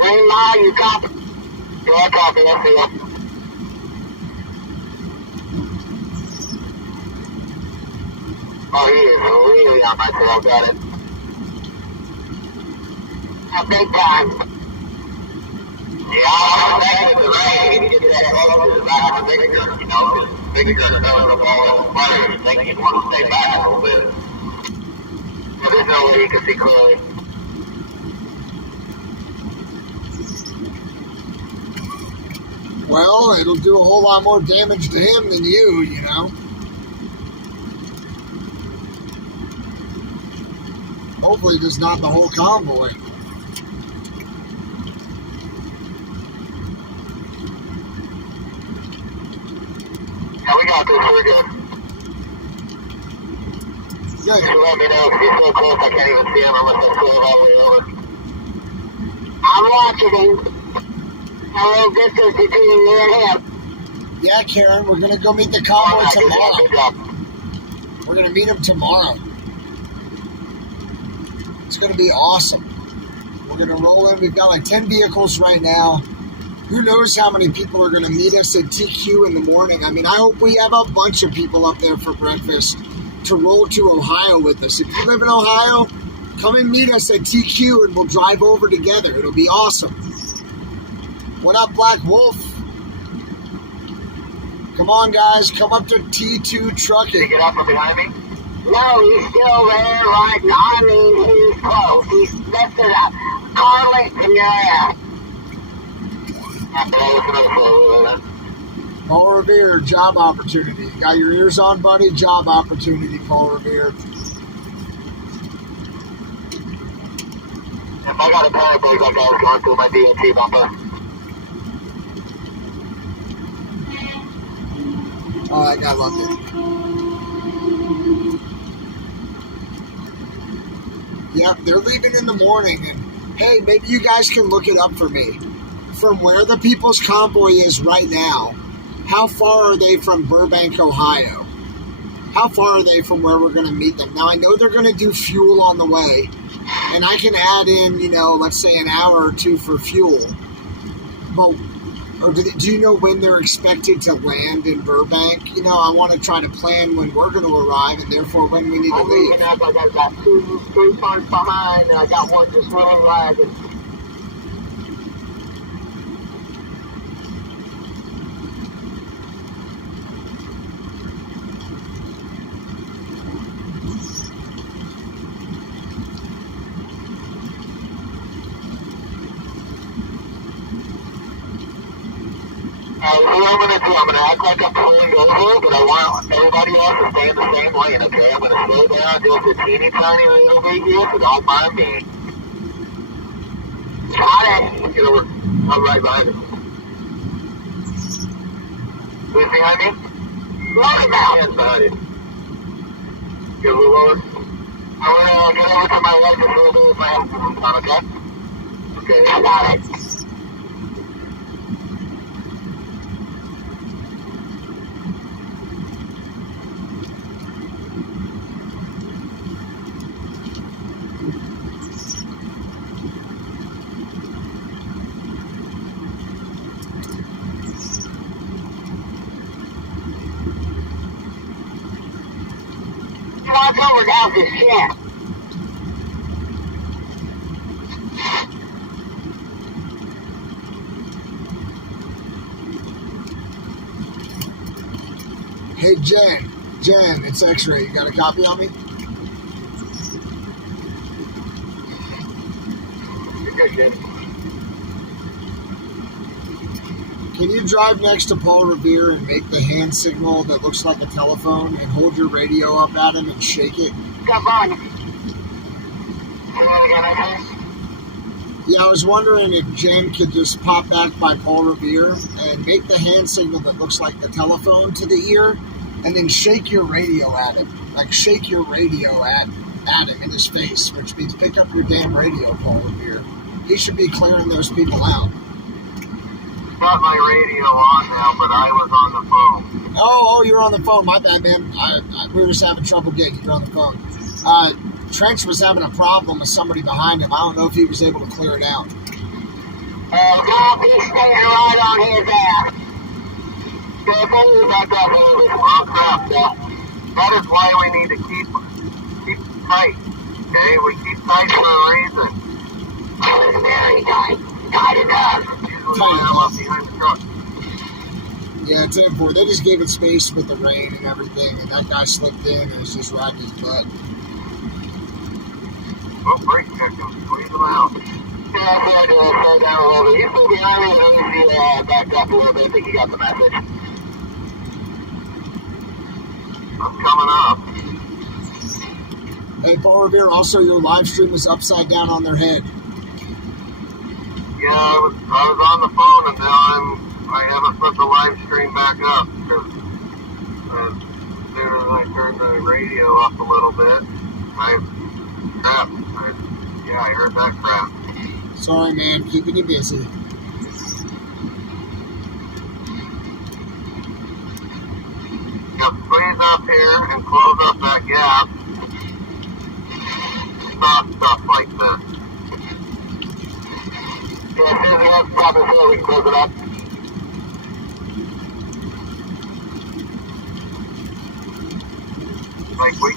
Green line, you copy? Yeah, I copy, I see you. Oh, he is really on my tail, got it. A big time. Yeah, I'm back to the right. You get that close to the back of the bigger, you know, because bigger knows the ball is funny. You think you'd want to stay back a little bit. But there's no way you can see clearly. Well, it'll do a whole lot more damage to him than you, you know. Hopefully just not the whole convoy. Yeah, we got this. We're good. Good. So let me know, because you're so close I can't even see him unless I scroll all the way over. I'm watching him. A little distance between me and him. Yeah, Karen, we're going to go meet the convoy tomorrow. Good job. We're going to meet him tomorrow. It's going to be awesome. We're going to roll in. We've got like 10 vehicles right now. Who knows how many people are going to meet us at TQ in the morning. I mean, I hope we have a bunch of people up there for breakfast to roll to Ohio with us. If you live in Ohio, come and meet us at TQ and we'll drive over together. It'll be awesome. What up, Black Wolf? Come on, guys. Come up to T2 Did you Trucking. get up from behind me? No, he's still there, right? I mean, he's close. He's lifted up. Car length in your ass. Paul Revere, job opportunity. You got your ears on, buddy? Job opportunity, Paul Revere. If I got a pair of brakes like I was going through my DNT bumper. Oh, that guy loved it. Yep, they're leaving in the morning. And hey, maybe you guys can look it up for me. From where the People's Convoy is right now, how far are they from Burbank, Ohio? How far are they from where we're going to meet them? Now, I know they're going to do fuel on the way, and I can add in, let's say an hour or two for fuel. But do you know when they're expected to land in Burbank? I want to try to plan when we're going to arrive and therefore when we need to leave. I got 3 cars behind, and I got one just running lagging. What I'm going to do, I'm going to act like I'm pulling over, but I want everybody else to stay in the same lane, okay? I'm going to slow down just a teeny tiny little bit here, so don't mind me. Got it! Get over. I'm right behind him. Who's behind me? Lower now! Hands behind him. Get a little lower. I'm going to get over to my right just a little bit with my hands on, okay? Okay, I got it. Watch over down this shit. Hey, Jen, it's X-Ray. You got a copy on me? You're good, Jen. Can you drive next to Paul Revere and make the hand signal that looks like a telephone and hold your radio up at him and shake it? Come on. Yeah, I was wondering if Jen could just pop back by Paul Revere and make the hand signal that looks like the telephone to the ear and then shake your radio at him. Like, shake your radio at him in his face, which means pick up your damn radio, Paul Revere. He should be clearing those people out. Got my radio on now, but I was on the phone. Oh, you're on the phone. My bad, man. We were just having trouble getting you on the phone. Trench was having a problem with somebody behind him. I don't know if he was able to clear it out. Don't be staying right on his ass. Careful, back up a little bit. Oh, crap, that is why we need to keep tight. Okay, we keep tight for a reason. I was very tight. Tight enough. Usually when I'm up behind the truck. Yeah, it's M4. They just gave it space with the rain and everything, and that guy slipped in and was just riding his butt. Oh, brake check him. Squeeze him out. Yeah, I tried to slow down a little bit. He's still behind me, but let me see, back up a little bit. I think he got the message. I'm coming up. Hey, Paul Revere, also your live stream is upside down on their head. Yeah, I was on the phone, and now I haven't put the live stream back up because I turned the radio up a little bit. Yeah, I heard that crap. Sorry, man. Keeping you busy. Yep, squeeze up here and close up that gap. Stop stuff like this. Yeah, as soon as you have to stop it here, we can close it up. Like, we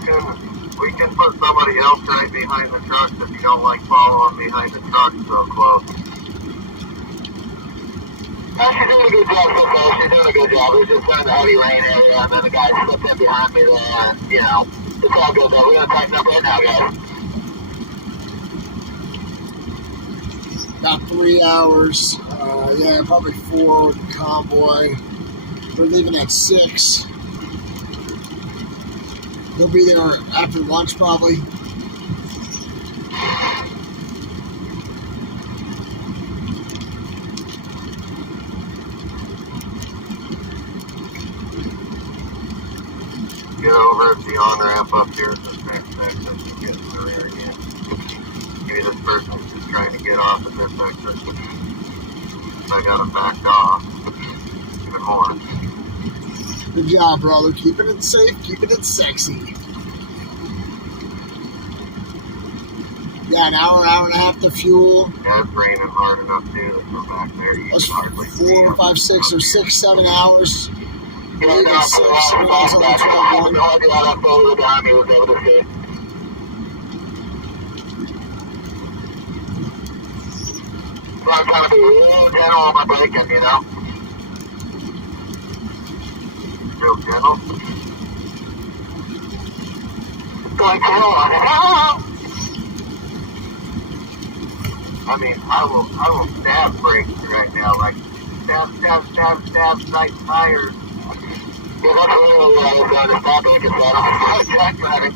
can put somebody else right behind the trucks if you don't like following behind the trucks so close. She's doing a good job so far. She's doing a good job. It was just kind of a heavy rain area, and then the guy slipped in behind me there. And, you know, it's all good though. We're going to tighten up right now, guys. About 3 hours. Yeah, probably 4 with the convoy. We're leaving at 6. We'll be there after lunch, probably. Get over at the on-ramp up here at this next exit and get through here again. Maybe this person's just trying to get off at this exit. I got him backed off. Even more. Good job, brother. Keeping it safe, keeping it sexy. Yeah, an hour and a half to fuel. Yeah, it's raining hard enough too. From back there, you That's can hardly see 4, him. 5, 6, or 6, 7 hours. Yeah, no, Leaving 6, and then it's only 12 no idea how that photo behind me was able to see. So I'm trying to be real gentle on my braking, you know? Real gentle. Going slow on it. I mean, I will stab brakes right now, like stab, right tires. Yeah, that's really what I was trying to stop it, because I don't jackknife.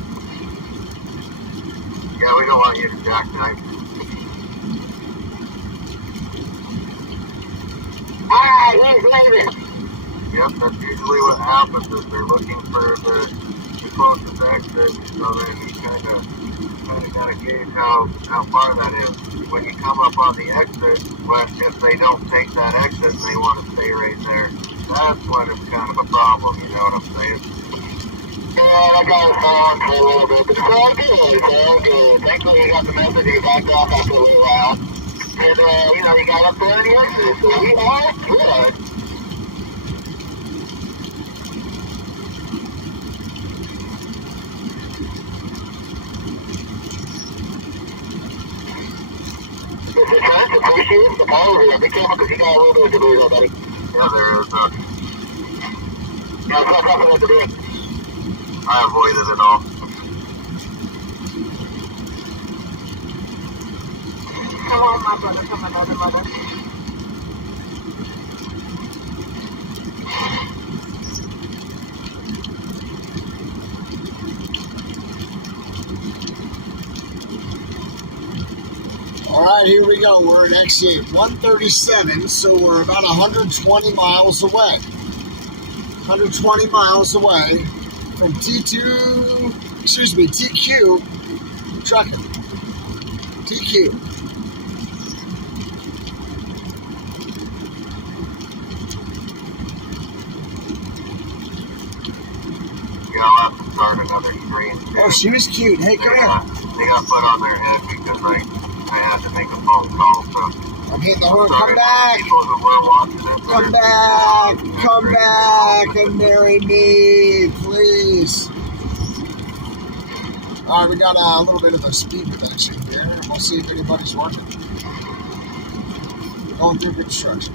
Yeah, we don't want you to jackknife. Ah, he's leaving. Yep, that's usually what happens is they're looking for the closest exit, so then you kind of gotta gauge how far that is. When you come up on the exit, if they don't take that exit and they want to stay right there, that's when it's kind of a problem, you know what I'm saying? Yeah, that guy was falling for a little bit, but it's all good, it's all good. Thankfully you got the message and you backed off after a little while. And, you know, you got up there in the exit, so we are good. If you're trying to appreciate the power here, be careful because you got a little bit of debris there, buddy. Yeah, there is. Yeah, it's not something with debris. I avoided it all. Come on, my brother from another mother. All right, here we go. We're at exit 137, so we're about 120 miles away. 120 miles away from TQ trucking. TQ. Yeah, I'll have to start another stream too. Oh, she was cute. Hey, come here. They got put on their head because I had to make a phone call, so. I'm hitting the horn. Sorry Come back. people who were watching it. Come back and marry me, please. All right, we got a little bit of a speed reduction here. We'll see if anybody's working. Going through construction.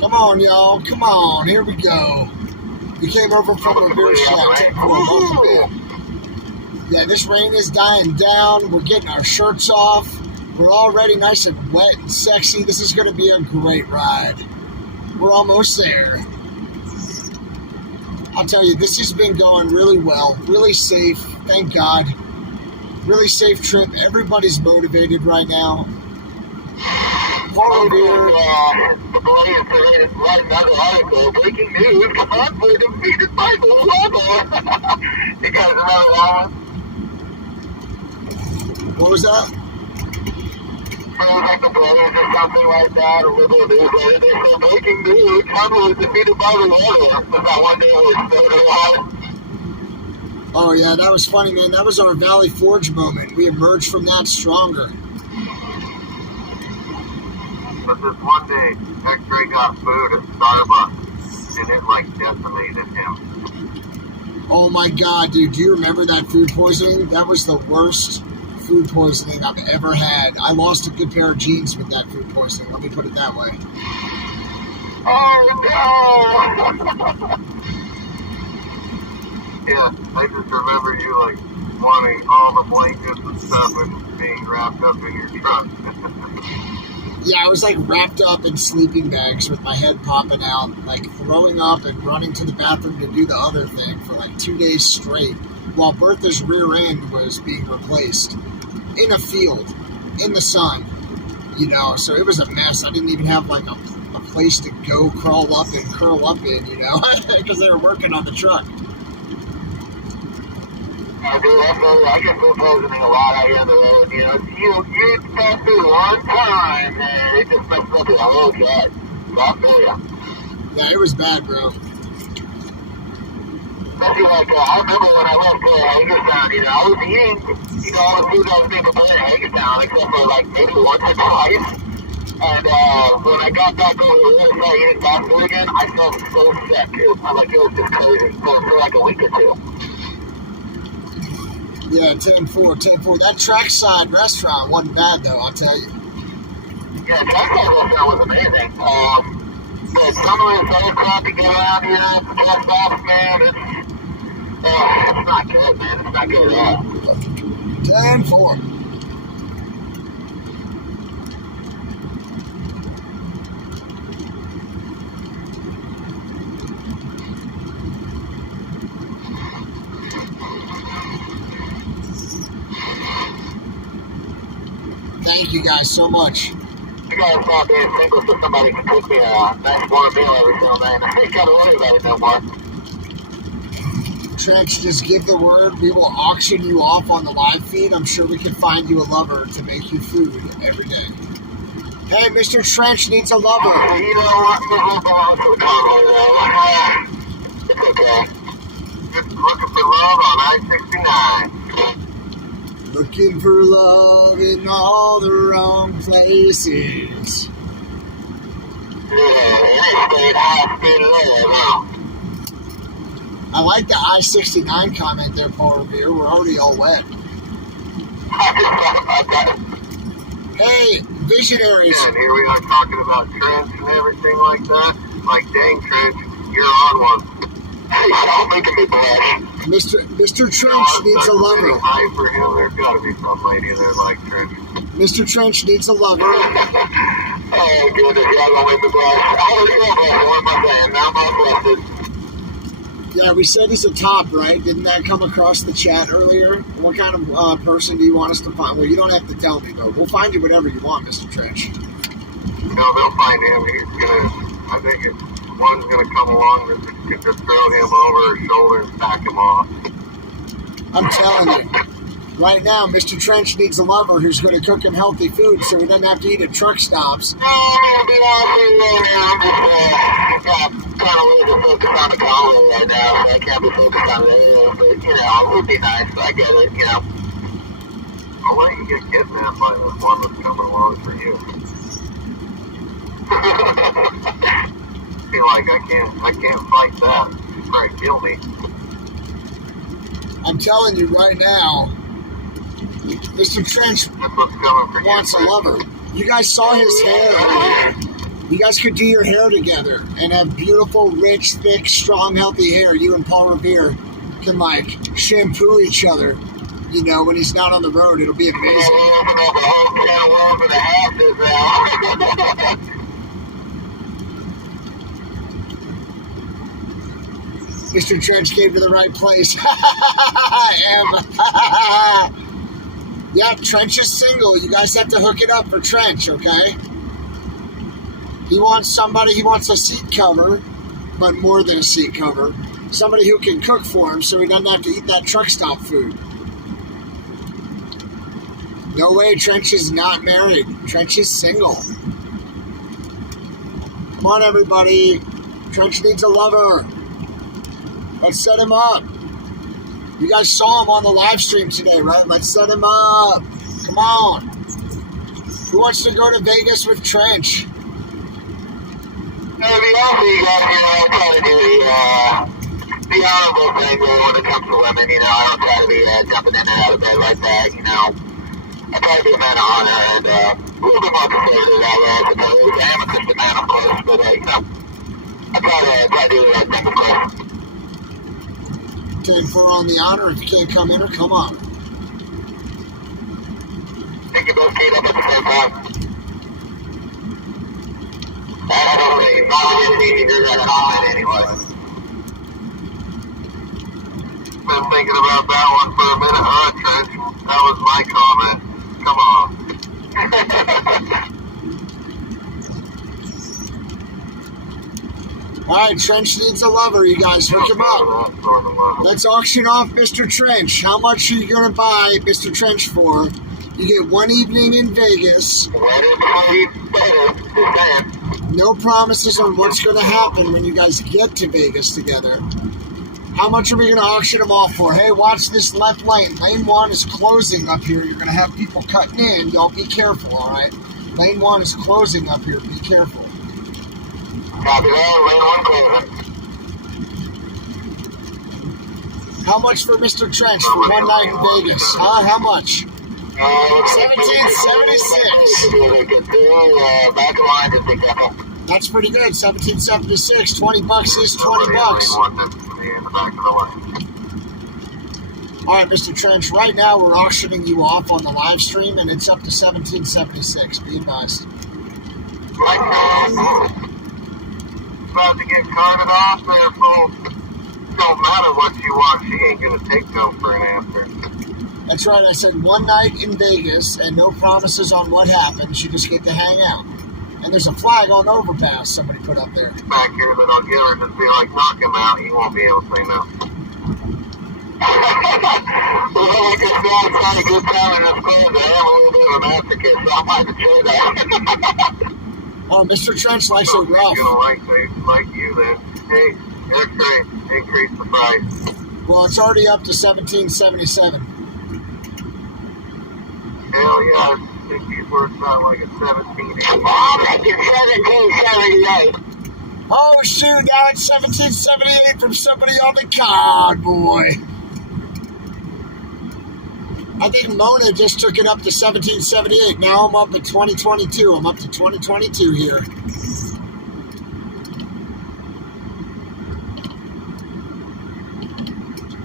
Come on, y'all. Come on. Here we go. We came over from a beer shop. Yeah, this rain is dying down. We're getting our shirts off. We're already nice and wet and sexy. This is going to be a great ride. We're almost there. I'll tell you, this has been going really well, really safe, thank God. Really safe trip. Everybody's motivated right now. Paul Revere. The Blaze created another article. Breaking news: convoy defeated by the weather. You guys remember that one? What was that? It was like the Blaze or something like that, or Liberal Newsletter. They said breaking news: convoy was defeated by the weather. But that one day was so hot. Oh yeah, that was funny, man. That was our Valley Forge moment. We emerged from that stronger. But this one day, X-Ray got food at Starbucks, and it like decimated him. Oh my God, dude, do you remember that food poisoning? That was the worst food poisoning I've ever had. I lost a good pair of jeans with that food poisoning. Let me put it that way. Oh no! Yeah, I just remember you like wanting all the blankets and stuff and being wrapped up in your truck. Yeah, I was like wrapped up in sleeping bags with my head popping out, like throwing up and running to the bathroom to do the other thing for like 2 days straight, while Bertha's rear end was being replaced in a field, in the sun, you know, so it was a mess. I didn't even have like a place to go crawl up and curl up in, you know, because they were working on the truck. I get food poisoning a lot out here on the road. You know, you eat fast food one time, and it just messes up your whole gut. So I'll tell you. Yeah, it was bad, bro. Especially like, I remember when I left Hagerstown, you know, I was eating, you know, all the food that was being prepared in Hagerstown, except for like maybe once or twice. And when I got back over here and started eating fast food again, I felt so sick. It was just crazy for like a week or two. Yeah, 10-4. That trackside restaurant wasn't bad, though, I'll tell you. Yeah, trackside restaurant was amazing. But some of this other crap you get around here, it's just off, man. It's not good, man. It's not good at all. 10-4. Thank you guys so much. You guys stop being single so somebody can cook me a nice warm meal every single day, and I ain't got to worry about it no more. Trench, just give the word. We will auction you off on the live feed. I'm sure we can find you a lover to make you food every day. Hey, Mr. Trench needs a lover. You know what? We'll go out to the convoy, though. It's okay. Just looking for love on I-69. Looking for love in all the wrong places. I like the I-69 comment there, Paul Revere. We're already all wet. Hey, visionaries. And here we are talking about Trench and everything like that. Like, dang, Trench, you're on one. Hey, stop making me blush. Mr. Trench needs a lover. High for him. There's got to be some lady there like Trench. Mr. Trench needs a lover. Oh, goodness, y'all gonna make me blush. I already know blush. What am I saying? Now I'm blushed. Yeah, we said he's a top, right? Didn't that come across the chat earlier? What kind of person do you want us to find? Well, you don't have to tell me, though. We'll find you whatever you want, Mr. Trench. No, they'll find him. He's gonna, I think one's gonna come along that can just throw him over his shoulder and back him off. I'm telling you, right now, Mr. Trench needs a lover who's going to cook him healthy food so he doesn't have to eat at truck stops. No, I'm gonna be honest with you right now. I'm just kind of losing focus on the convoy right now, so I can't be focused on it. But, you know, it would be nice. I get it, you know. I'll let you get kidnapped by this one that's coming along for you. I feel like I can't fight that. He'd probably kill me. I'm telling you right now, Mr. Trench That's what's coming for wants you. a lover. You guys saw his hair earlier. You guys could do your hair together and have beautiful, rich, thick, strong, healthy hair. You and Paul Revere can, like, shampoo each other. You know, when he's not on the road, it'll be amazing. We'll open up a whole can of worms and a half this now. Mr. Trench came to the right place. I am. Yeah, Trench is single. You guys have to hook it up for Trench, okay? He wants a seat cover, but more than a seat cover. Somebody who can cook for him so he doesn't have to eat that truck stop food. No way, Trench is not married. Trench is single. Come on, everybody. Trench needs a lover. Let's set him up. You guys saw him on the live stream today, right? Let's set him up. Come on. Who wants to go to Vegas with Trench? Maybe also you guys, I try to do the honorable thing when it comes to women, I don't try to be jumping in and out of bed like that, I try to be a man of honor and a little bit more conservative that way, I suppose. I am a Christian man, of course, but, I try to do the right thing, of course. 10 for on the honor. If you can't come in, or come on. Think you both teed up at the same time. I don't know, you probably didn't need to do that comment anyway. Been thinking about that one for a minute, Trench? That was my comment. Come on. All right, Trench needs a lover. You guys hook him up. Let's auction off Mr. Trench. How much are you going to buy Mr. Trench for? You get one evening in Vegas. No promises on what's going to happen when you guys get to Vegas together. How much are we going to auction him off for? Hey, watch this left lane. Lane 1 is closing up here. You're going to have people cutting in. Y'all be careful, all right? Lane 1 is closing up here. Be careful. Copy that. Lane 1 closing. How much for Mr. Trench for one night in Vegas? Huh? How much? 1776. Back of line, just be careful. That's pretty good. 1776. $20 is $20. All right, Mr. Trench. Right now, we're auctioning you off on the live stream, and it's up to 1776. Be advised. About to get carted off there, fool. Don't matter what you want. She ain't gonna take no for an answer. That's right. I said one night in Vegas, and no promises on what happens. You just get to hang out. And there's a flag on the overpass somebody put up there. Back here that I'll give her, just be like, knock him out. He won't be able to say no. Well, like I said, it's not a good time in this clothes. I am a little bit of a masochist, so I'm about to say that. Oh, Mr. Trench likes it rough. He's gonna like you then. Hey, increase the price. Well, it's already up to 1777. Hell yeah, I think he's worth about like a 17. I'll make it 1778. Oh, shoot, now it's 1778 from somebody on the convoy. I think Mona just took it up to 1778. Now I'm up at 2022. I'm up to 2022 here.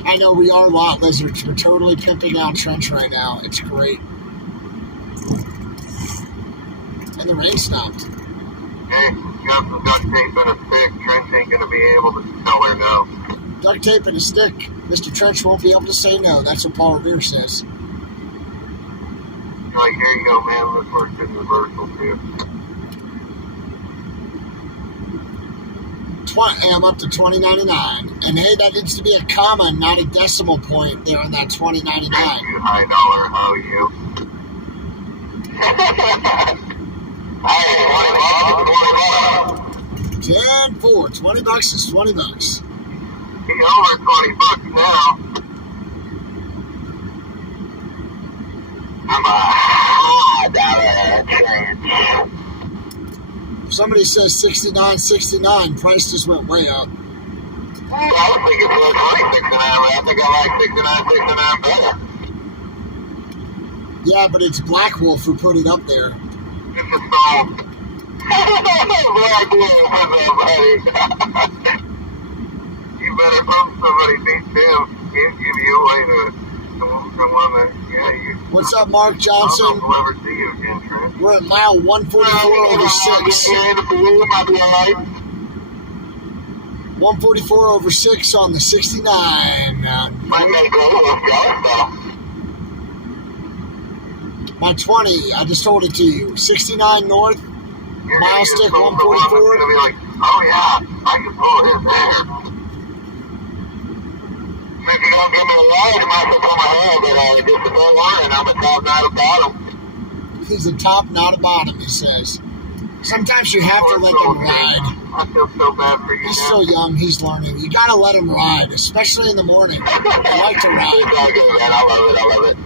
I know we are lot lizards. We're totally pimping out Trench right now. It's great. And the rain stopped. Hey, got some duct tape and a stick. Trench ain't gonna be able to tell her no. Duct tape and a stick. Mr. Trench won't be able to say no. That's what Paul Revere says. You're like, here you go, man. This works in reversal, too. I'm up to 2099. And hey, that needs to be a comma, not a decimal point there on that 2099. Thank you, high dollar. How are you? Hey, 10-4. $20 is $20. He over $20 now. I'm a high dollar Trench. Somebody says 69.69. Price just went way up. I was thinking for 26.9, but I think I like 69.69 better. Yeah, but it's Black Wolf who put it up there. It's a song. Black Wolf, buddy. You better hope somebody beats him. Can't give you away the one that, yeah, you. What's up, Mark Johnson? I don't know if we'll ever see you again, Trent. We're at mile 144 over 6. 144 over 6 on the 69. My 20, I just told it to you. 69 north, mile stick 144. Oh yeah, I can pull his there. If you don't give me a ride, you might as well pull my hair, but just the full line, and I'm a top, not a bottom. He's a top, not a bottom, he says. Sometimes you have to let them ride. I feel so bad for you. He's still young, he's learning. You gotta let him ride, especially in the morning. I like to ride. It's all good, man. I love it.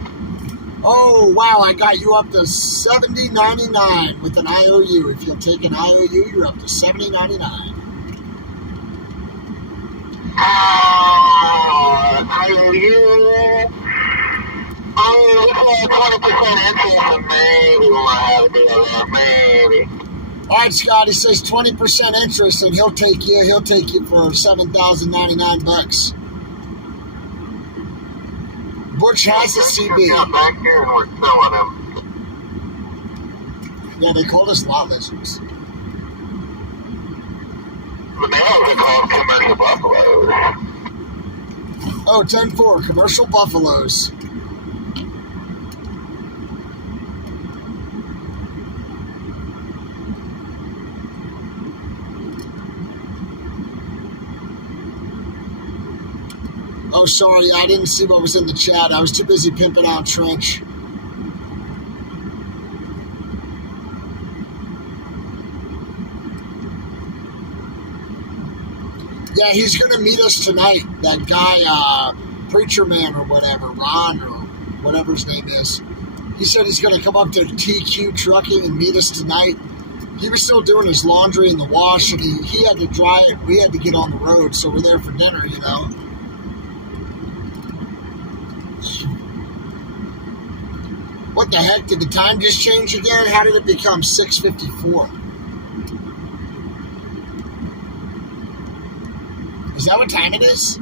Oh, wow, I got you up to $70.99 with an IOU. If you'll take an IOU, you're up to $70.99. IOU. It's 20% interest, and maybe we might have a deal there. Maybe. All right, Scott, he says 20% interest, and he'll take you for $7,099. Butch has a CB. Back here and we're selling them. Yeah, they called us lot lizards. The males are called commercial buffaloes. Oh, 10-4, commercial buffaloes. Oh, sorry, I didn't see what was in the chat. I was too busy pimping out Trench. Yeah, he's going to meet us tonight. That guy, Preacher Man or whatever, Ron or whatever his name is. He said he's going to come up to TQ Trucking and meet us tonight. He was still doing his laundry in the wash, and he had to dry it. We had to get on the road, so we're there for dinner, you know. What the heck? Did the time just change again? How did it become 6:54? Is that what time it is?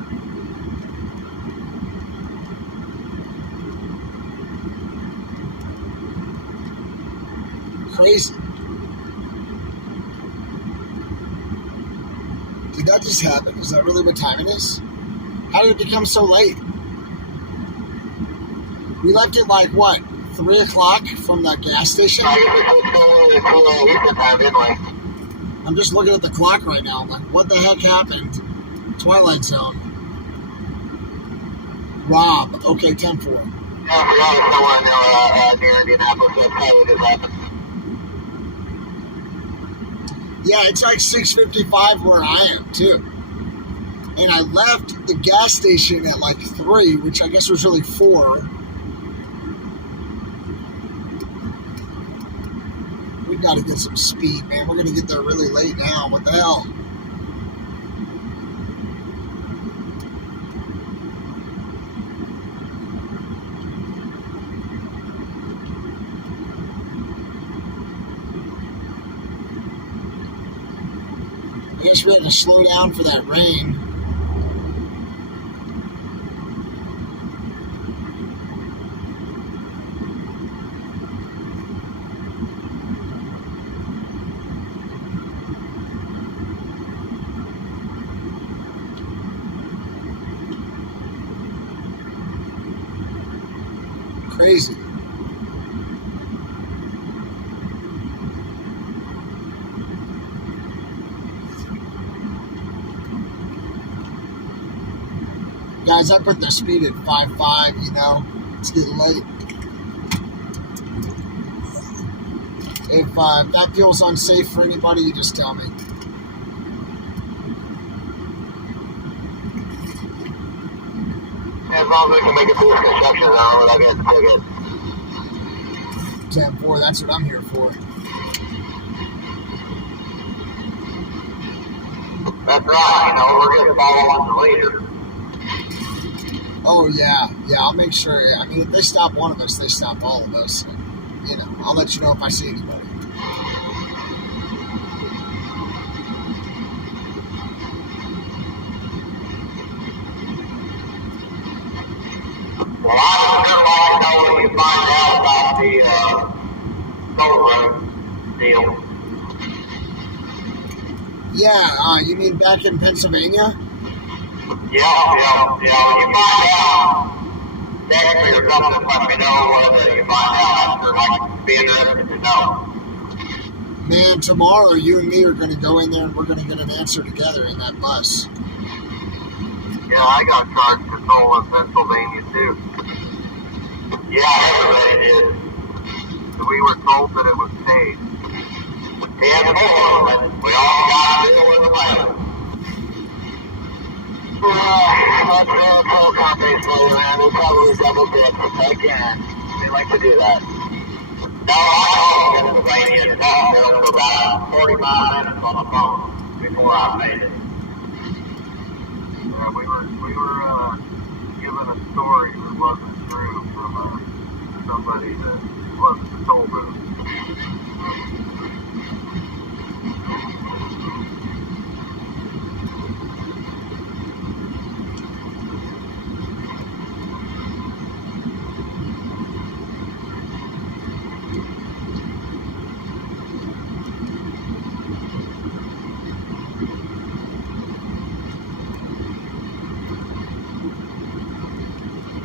Crazy. Did that just happen? Is that really what time it is? How did it become so late? We left it like, what, 3 o'clock from the gas station? I'm just looking at the clock right now. I'm like, what the heck happened? Twilight Zone. Rob. Okay, 10-4. Yeah, it's like 6:55 where I am, too. And I left the gas station at like 3, which I guess was really 4. We gotta get some speed, man. We're gonna get there really late now. What the hell? I guess we had to slow down for that rain. Crazy. Guys, I put the speed at 5.5, you know. It's getting late. If that feels unsafe for anybody, you just tell me. As long as we can make it through this construction zone without getting tickets. 10-4, that's what I'm here for. That's right, you know, we're going to follow on later. Oh, yeah. Yeah, I'll make sure. I mean, if they stop one of us, they stop all of us. You know, I'll let you know if I see anybody. Well, I would just like to know when you find out about the toll road deal. Yeah, you mean back in Pennsylvania? Yeah. You find out. Text me or something, let me know whether you find out. I'm sure like be interested to know. Man, tomorrow you and me are going to go in there and we're going to get an answer together in that bus. Yeah, I got charged for toll in Pennsylvania too. Yeah, everybody did. We were told that it was paid. Yeah, we all got to deal with it later. That's real toll companies for you, man. We'll probably double dip again. We like to do that. No, I called Pennsylvania to talk to them for about 45 minutes on the phone before I made it. We were given a story that wasn't true from somebody that wasn't told us.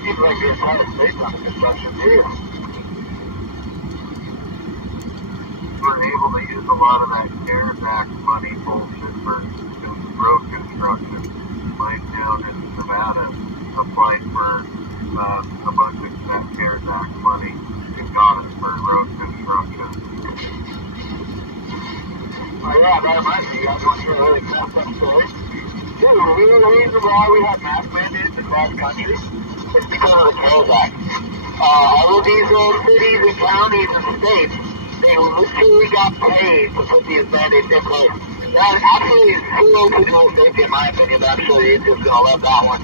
Seems like the entire state's on the construction too. We're able to use a lot of that CARES Act money bullshit for road construction. Mike down in Nevada applied for a bunch of that CARES Act money and got it for road construction. Oh yeah, that reminds me, you guys want to hear a really messed up story? Dude, the reason why we have mask mandates across countries is because of the CARES Act. All of these little cities and counties and states, they literally got paid to put these mandates in place. That actually is zero to no safety in my opinion, but I'm sure you're just going to love that one.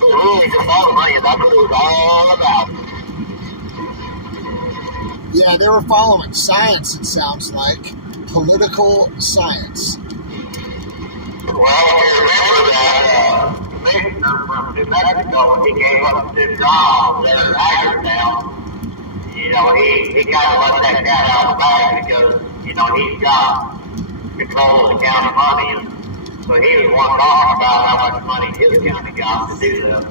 But really, just all the money, and that's what it was all about. Yeah, they were following science, it sounds like. Political science. Well, you remember that commissioner from New Mexico, he gave up his job there at Hagerstown. You know, he kind of let that cat out of the bag because, you know, he's got control of the county money. And so he was one talking about how much money his county got to do that.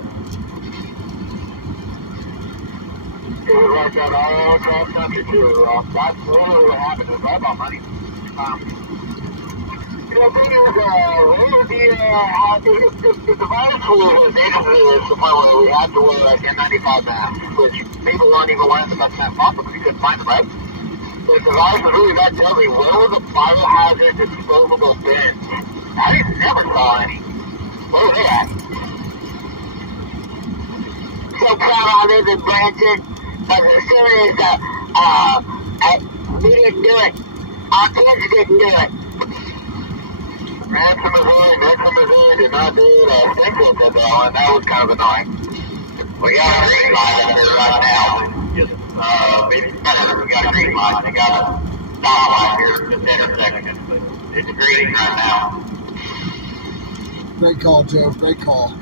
It was like that all across country too. That's literally what happened. It was all about money. You know, the thing is, the virus was basically to the point where we had to wear like N95 masks, which people weren't even wearing the best mask possible because we couldn't find them, right? But if the virus was really that deadly, where were the biohazard disposable bins? I never saw any. Where were they at? So proud of this in Branson, but as soon as we didn't do it, our kids didn't do it. Ransom Missouri did not do it. Springfield did that one. That was kind of annoying. We got a green light up there right now. Just, maybe better. We got a green light. They got a stop light here at this intersection. But it's green right now. Great call, Joe. Great call.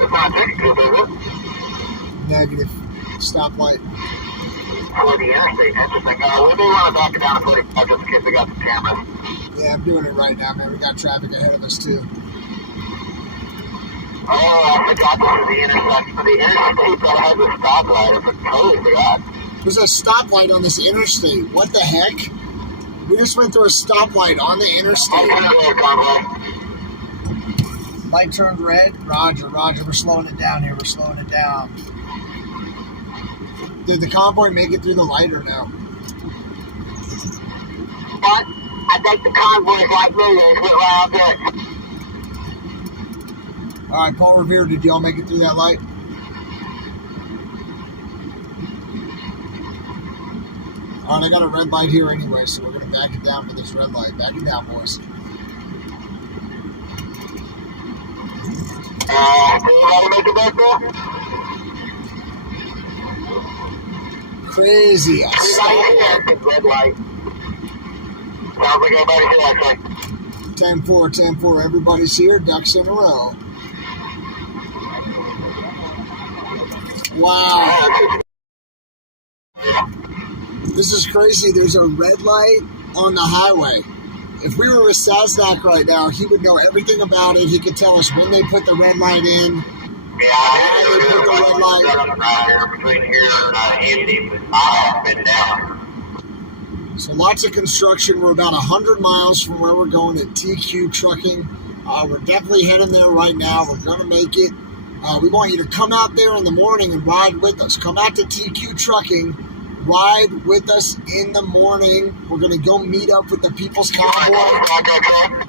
It's not technical, is it? Negative. Stoplight. For the interstate, interesting. We may want to back it down to 45 just in case we got the cameras. Yeah, I'm doing it right now, man. We got traffic ahead of us, too. Oh, I forgot this is the intersection. The interstate that has a stoplight. I totally forgot. There's a stoplight on this interstate. What the heck? We just went through a stoplight on the interstate. Light turned red. Roger. We're slowing it down here. Did the convoy make it through the light or no? But I think the convoys like me, they went right out there. All right, Paul Revere, did y'all make it through that light? All right, I got a red light here anyway, so we're going to back it down for this red light. Back it down, boys. Do you want to make it back there? Crazy. Red light. Sounds like everybody's here, actually. 10-4, everybody's here, ducks in a row. Wow. This is crazy. There's a red light on the highway. If we were with Sasnak right now, he would know everything about it. He could tell us when they put the red light in. Yeah, Why they put the red light. right here between here and Andy, but I have been down. So lots of construction. We're about 100 miles from where we're going at TQ Trucking. We're definitely heading there right now. We're going to make it. We want you to come out there in the morning and ride with us. Come out to TQ Trucking. Ride with us in the morning. We're going to go meet up with the People's Convoy.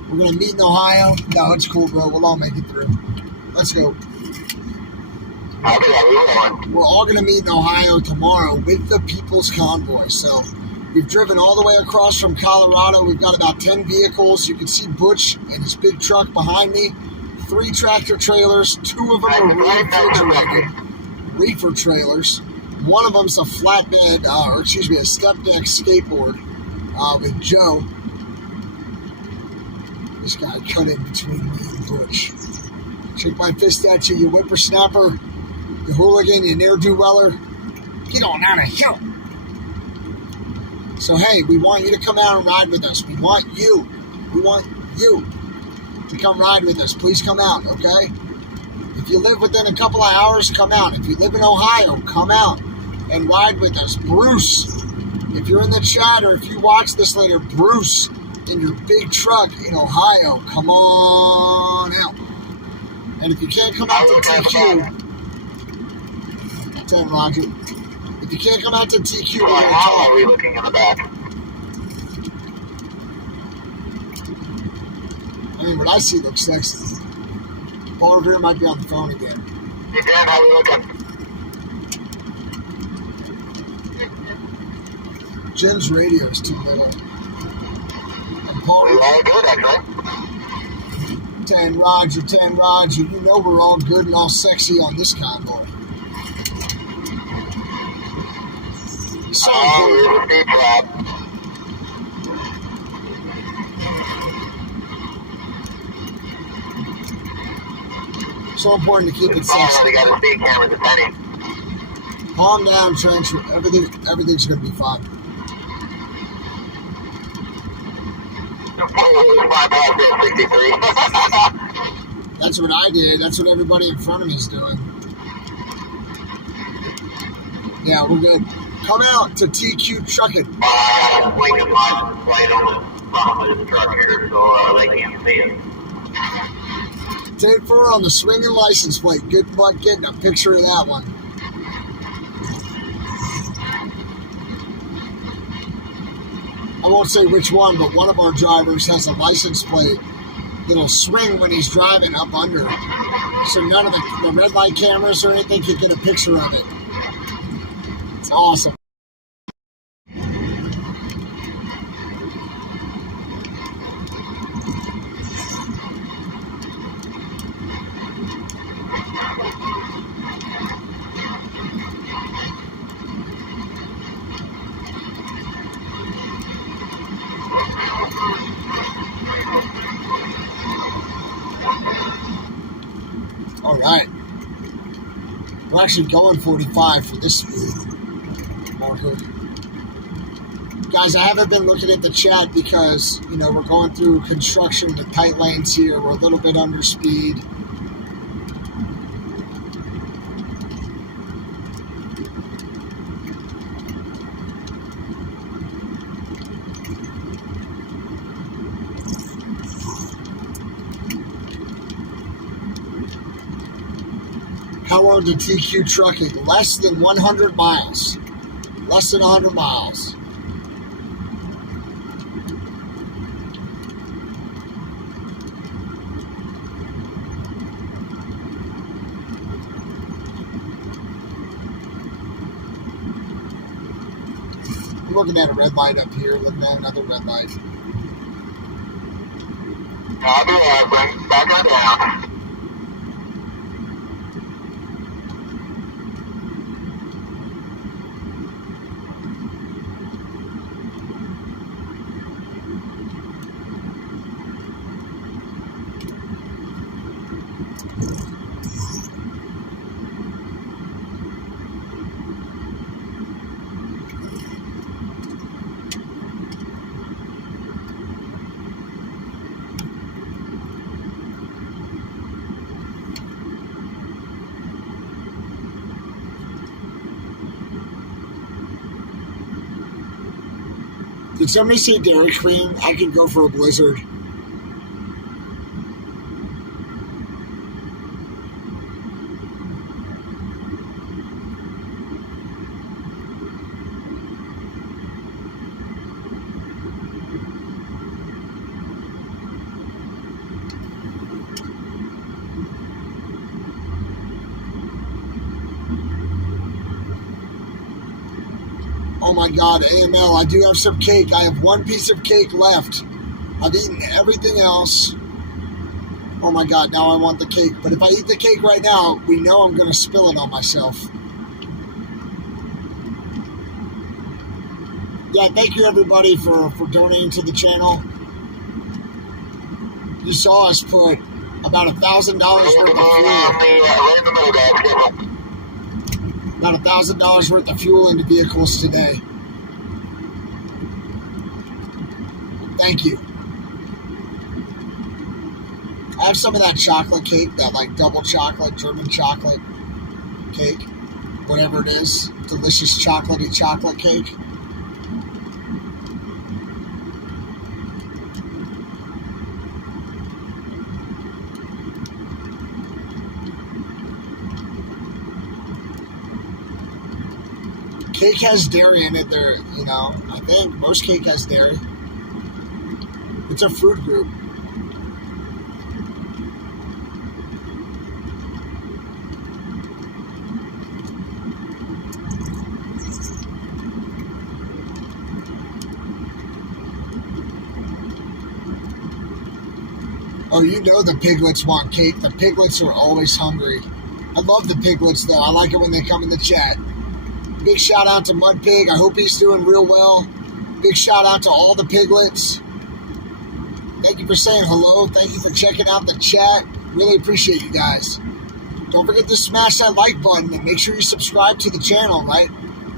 We're going to meet in Ohio. No, it's cool, bro. We'll all make it through. Let's go. We're all going to meet in Ohio tomorrow with the People's Convoy. So we've driven all the way across from Colorado. We've got about 10 vehicles. You can see Butch and his big truck behind me. 3 tractor trailers. 2 of them are refrigerated reefer trailers. One of them's a flatbed, a step deck skateboard with Joe. This guy cut in between me and Butch. Shake my fist at you, you whippersnapper, you hooligan, you ne'er-do-weller. Get on out of here. So, hey, we want you to come out and ride with us. We want you to come ride with us. Please come out, okay? If you live within a couple of hours, come out. If you live in Ohio, come out and ride with us. Bruce, if you're in the chat or if you watch this later, Bruce in your big truck in Ohio, come on out. And if you can't come out to TQ, 10 Roger. If you can't come out to TQ, we're going to talk. How are we looking in the back? I mean, what I see looks sexy. Paul Revere might be on the phone again. Hey, Dan, how are we looking? Jen's radio is too little. And Paul We all good, actually. 10 Roger, 10 Roger. You know we're all good and all sexy on this convoy. So Here's a speed trap. So important to keep it Oh, sexy. we got a speed camera, the penny. Calm down, Trench. Everything's going to be fine. Oh, 63. That's what I did. That's what everybody in front of me is doing. Yeah, we're good. Come out to TQ Trucking. Lincoln license plate on the front of this truck here, so they can't see it. 10-4 on the swinging license plate. Good luck getting a picture of that one. I won't say which one, but one of our drivers has a license plate that'll swing when he's driving up under. So none of the red light cameras or anything can get a picture of it. It's awesome. All right. We're actually going 45 for this speed. Guys, I haven't been looking at the chat because, we're going through construction, the tight lanes here. We're a little bit under speed. How long to TQ Trucking? Less than 100 miles. Less than 100 miles. I'm looking at a red light up here, looking at another red light. I'll be there, bring back on down. somebody say Dairy Queen? I could go for a Blizzard. Oh my God, AML, I do have some cake. I have one piece of cake left. I've eaten everything else. Oh my God, now I want the cake. But if I eat the cake right now, we know I'm going to spill it on myself. Yeah, thank you everybody for donating to the channel. You saw us put about $1,000 worth of fuel. About $1,000 worth of fuel into vehicles today. Thank you. I have some of that chocolate cake, that like double chocolate, German chocolate cake, whatever it is. Delicious chocolatey chocolate cake. Cake has dairy in it. There, you know, I think most cake has dairy. It's a food group. Oh, you know the piglets want cake. The piglets are always hungry. I love the piglets, though. I like it when they come in the chat. Big shout out to Mud Pig. I hope he's doing real well. Big shout out to all the piglets. Thank you for saying hello. Thank you for checking out the chat. Really appreciate you guys. Don't forget to smash that like button and make sure you subscribe to the channel, right?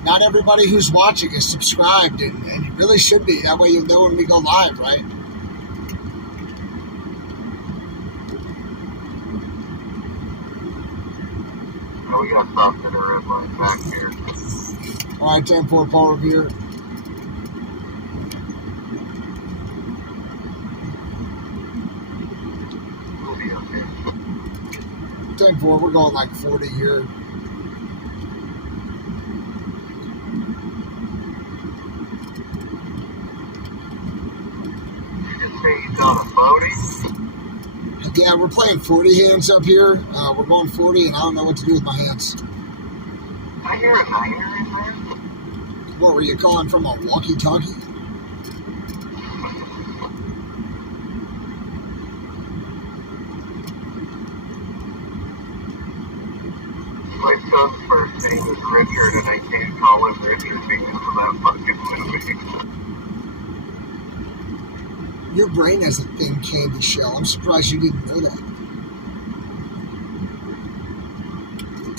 Not everybody who's watching is subscribed, and you really should be. That way you'll know when we go live, right? Oh, we got stopped at a red light back here. All right, 10-4 Paul Revere. We'll be okay. 10-4, we're going like 40 here. You just say you done a floating? Yeah, we're playing 40 hands up here. We're going 40, and I don't know what to do with my hands. I hear a niner in there. What, were you calling from a walkie-talkie? My son's first name is Richard, and I can't call him Richard because of that fucking movie. Your brain has a thin candy shell. I'm surprised you didn't know that.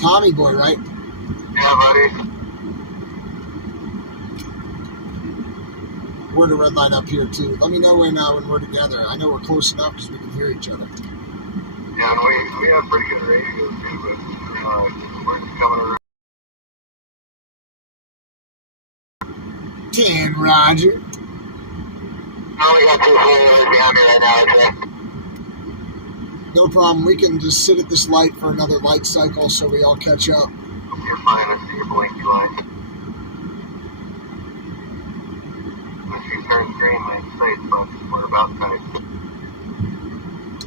Tommy boy, right? Yeah, buddy. We're at a red light up here, too. Let me know when we're together. I know we're close enough because we can hear each other. Yeah, and we have pretty good radio, too, but we're just coming around. 10, Roger. I only got 2 followers behind me right now, okay? No problem. We can just sit at this light for another light cycle so we all catch up. You're fine. I see your blinky light. When she turns green, like safe, but we're about tight.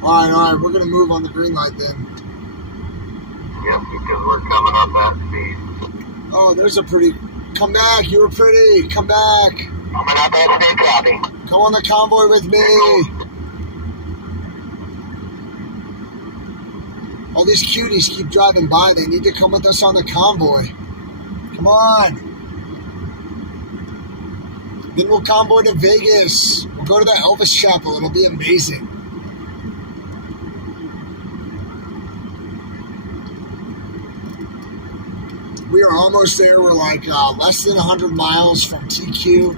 All right. We're going to move on the green light then. Yep, because we're coming up that speed. Oh, there's a pretty... Come back. You were pretty. Come back. Coming up that speed, copy. Come on the convoy with me. All these cuties keep driving by. They need to come with us on the convoy. Come on. Then we'll convoy to Vegas. We'll go to the Elvis Chapel. It'll be amazing. We are almost there. We're like less than 100 miles from TQ.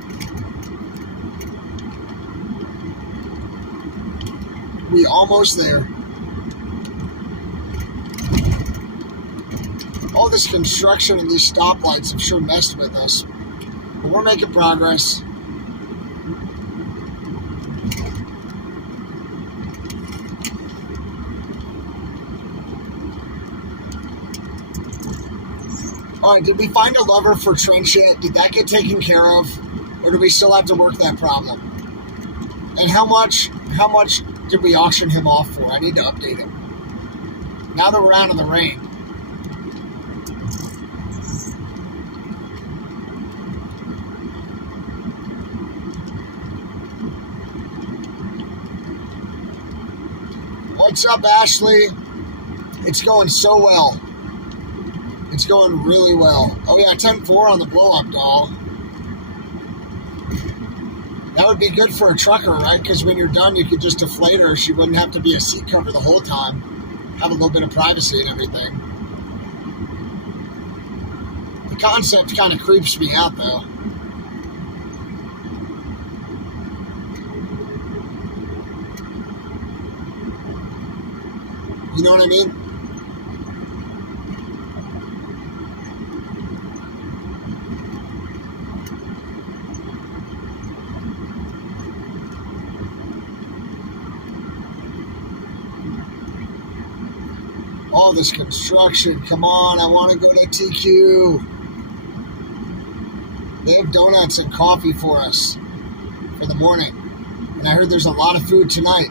We almost there. All this construction and these stoplights have sure messed with us. But we're making progress. All right, did we find a lover for trench yet? Did that get taken care of? Or do we still have to work that problem? And how much did we auction him off for? I need to update him. Now that we're out of the rain. What's up, Ashley? It's going so well. It's going really well. Oh yeah, 10-4 on the blow-up, doll. That would be good for a trucker, right? Because when you're done, you could just deflate her. She wouldn't have to be a seat cover the whole time. Have a little bit of privacy and everything. The concept kind of creeps me out, though. You know what I mean? All this construction. Come on, I want to go to the TQ. They have donuts and coffee for us for the morning. And I heard there's a lot of food tonight.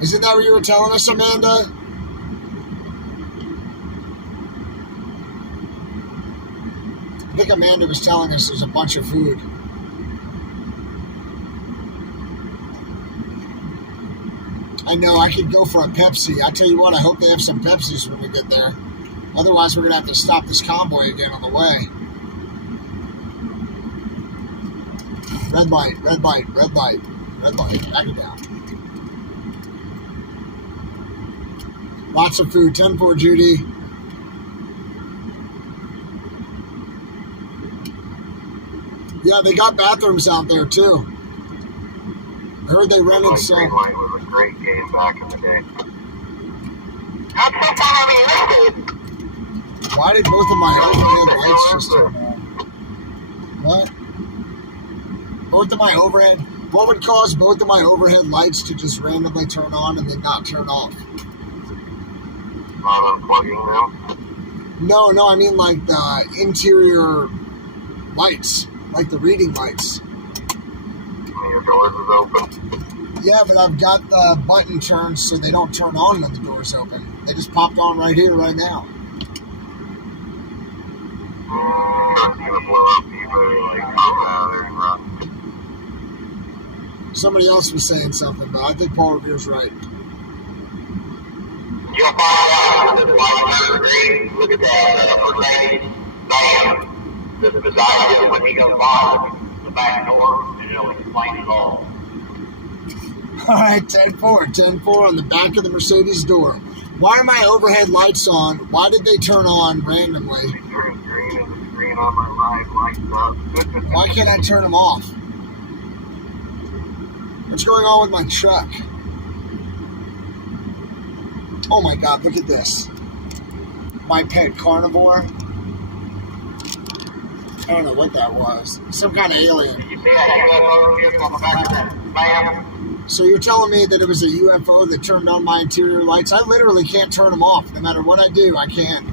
Isn't that what you were telling us, Amanda? I think Amanda was telling us there's a bunch of food. I know, I could go for a Pepsi. I tell you what, I hope they have some Pepsis when we get there. Otherwise, we're going to have to stop this convoy again on the way. Red light, red light, red light, red light. Back it down. Lots of food. 10-4, Judy. Yeah, they got bathrooms out there, too. I heard they rented some. Greenlight was a great game back in the day. Not so far on the interstate. Why did both of my overhead lights just turn on? What? Both of my overhead? What would cause both of my overhead lights to just randomly turn on and then not turn off? Not unplugging them? No, I mean like the interior lights, like the reading lights. Your doors is open. Yeah, but I've got the button turned so they don't turn on when the door's open. They just popped on right here, right now. Truck's gonna blow up. You better like come out there and run. Somebody else was saying something, but I think Paul Revere's right. You'll find out that Lighthearted green. Look at that Mercedes van just beside him when he goes by the back door. It'll explain it all. All right, 10-4. 10-4 on the back of the Mercedes door. Why are my overhead lights on? Why did they turn on randomly? They turn green and the screen on my live lights up. Why can't I turn them off? What's going on with my truck? Oh my God, look at this. My pet carnivore. I don't know what that was. Some kind of alien. You see that UFO ship on the back of that van? So you're telling me that it was a UFO that turned on my interior lights? I literally can't turn them off. No matter what I do, I can't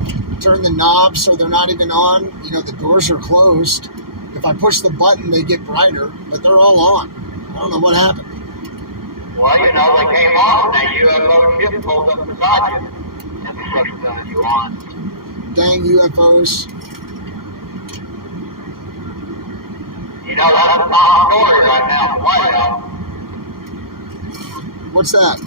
turn the knobs so they're not even on. You know, the doors are closed. If I push the button, they get brighter, but they're all on. I don't know what happened. Well, you know, they came on and that UFO ship pulled up beside you. And the shuttle turned you on. Dang UFOs. You know, that's a top story right now in the White House. What's that?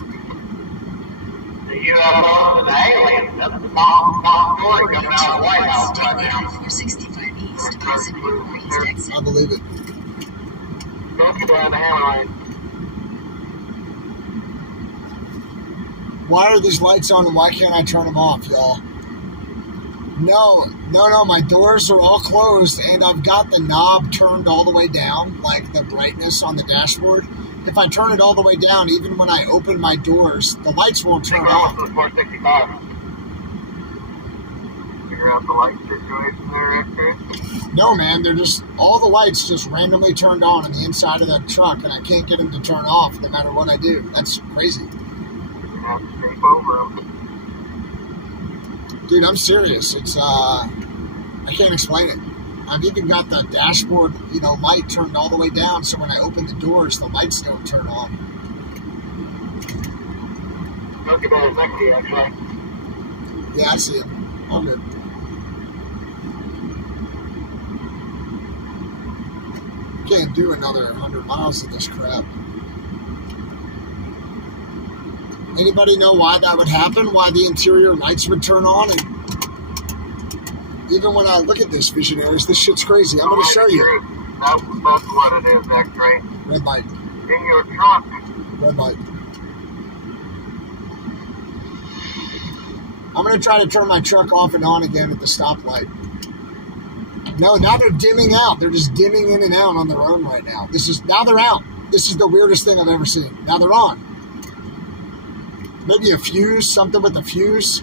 The UFOs and the aliens. That's the top story coming out of the White House right now. 465 East, Pacific East exit. I believe it. Those people on the hammer line. Why are these lights on and why can't I turn them off, y'all? No, my doors are all closed and I've got the knob turned all the way down, like the brightness on the dashboard. If I turn it all the way down, even when I open my doors, the lights won't turn off. 465. Figure out the light situation there, Chris? No, man, they're just, all the lights just randomly turned on the inside of that truck and I can't get them to turn off no matter what I do. That's crazy. You have to tape over them. Dude, I'm serious. It's, I can't explain it. I've even got the dashboard, light turned all the way down, so when I open the doors, the lights don't turn on. Okay, boys, next to you, actually. Yeah, I see him. All good. Can't do another 100 miles of this crap. Anybody know why that would happen? Why the interior lights would turn on? And even when I look at this, visionaries, this shit's crazy. I'm going to show you. That's what it is, X-ray. Red light. In your truck. Red light. I'm going to try to turn my truck off and on again at the stoplight. No, now they're dimming out. They're just dimming in and out on their own right now. Now they're out. This is the weirdest thing I've ever seen. Now they're on. Maybe a fuse, something with a fuse.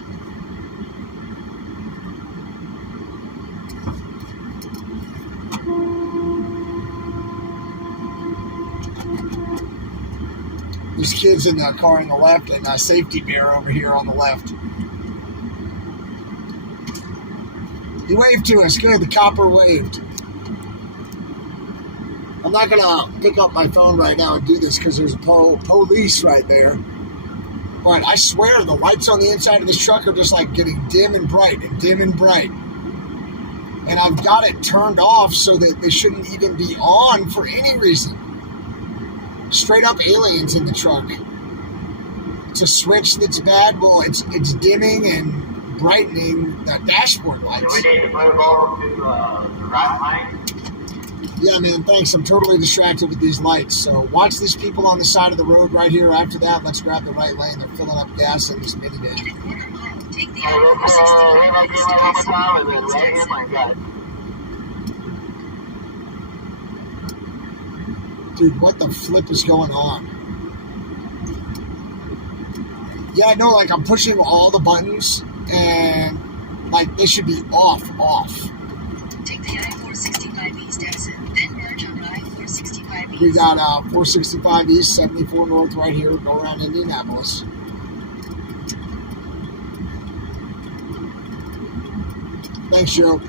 There's kids in the car on the left and a safety mirror over here on the left. He waved to us. Good, the copper waved. I'm not going to pick up my phone right now and do this because there's police right there. But I swear the lights on the inside of this truck are just like getting dim and bright and dim and bright. And I've got it turned off so that they shouldn't even be on for any reason. Straight up aliens in the truck. It's a switch that's bad. Well, it's dimming and brightening the dashboard lights. Do we need to move over to the right lane? Yeah, man, thanks. I'm totally distracted with these lights. So watch these people on the side of the road right here. After that, let's grab the right lane. They're filling up gas in this minivan. In a quarter mile, take the Dude, what the flip is going on? Yeah, I know, like, I'm pushing all the buttons, and, like, they should be off. Take the I-465 East exit, then merge on I-465 East. We got 465 East, 74 North right here. Go around Indianapolis. Thanks, Joe.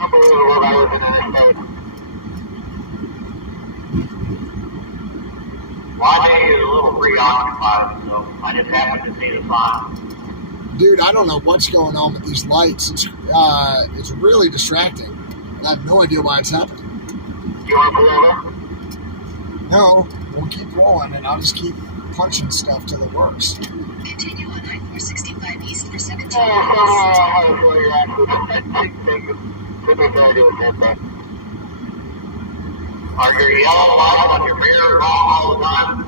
Unbelievable that was in Anecdotes. My day is a little preoccupied, so I just happened to see the sign. Dude, I don't know what's going on with these lights. It's really distracting. I have no idea why it's happening. You want to pull over? No, we'll keep rolling, and I'll just keep punching stuff till it works. Continue on I-465 East for 17 Oh, miles. Are your yellow lights on your mirror all the time?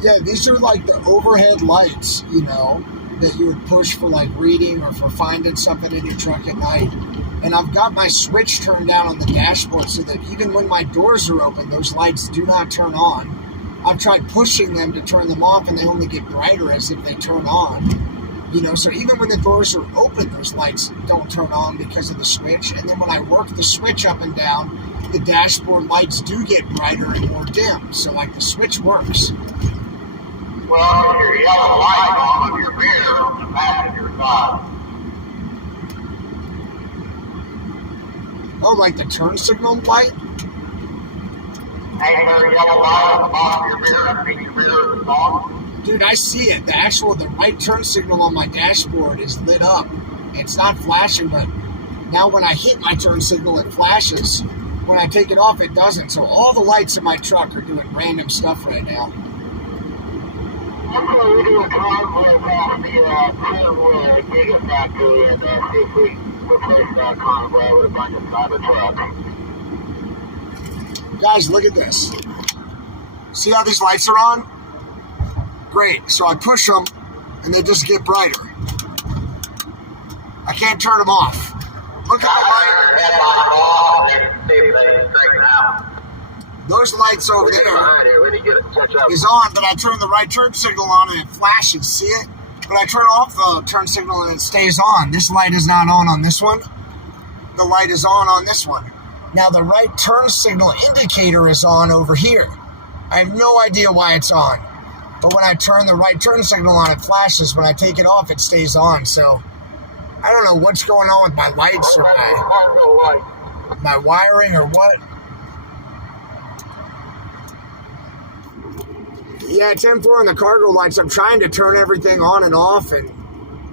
Yeah, these are like the overhead lights, that you would push for like reading or for finding something in your truck at night. And I've got my switch turned down on the dashboard so that even when my doors are open, those lights do not turn on. I've tried pushing them to turn them off and they only get brighter as if they turn on. So even when the doors are open, those lights don't turn on because of the switch. And then when I work the switch up and down, the dashboard lights do get brighter and more dim. So, like, the switch works. Well, your yellow light on your mirror on the passenger side. Oh, like the turn signal light? Ain't there a yellow light on the bottom of your mirror? I mean, your mirror is on. Dude, I see it. The right turn signal on my dashboard is lit up. It's not flashing, but now when I hit my turn signal, it flashes. When I take it off, it doesn't. So all the lights in my truck are doing random stuff right now. Okay, we do a convoy past the Gigafactory and see if we replace that convoy with a bunch of cyber trucks. Guys, look at this. See how these lights are on? Great. So I push them, and they just get brighter. I can't turn them off. Look at the light. Those lights over there is on, but I turn the right turn signal on and it flashes. See it? But I turn off the turn signal and it stays on. This light is not on this one. The light is on this one. Now the right turn signal indicator is on over here. I have no idea why it's on. But when I turn the right turn signal on, it flashes. When I take it off, it stays on. So I don't know what's going on with my lights or my wiring or what. Yeah, 10-4 on the cargo lights. I'm trying to turn everything on and off, and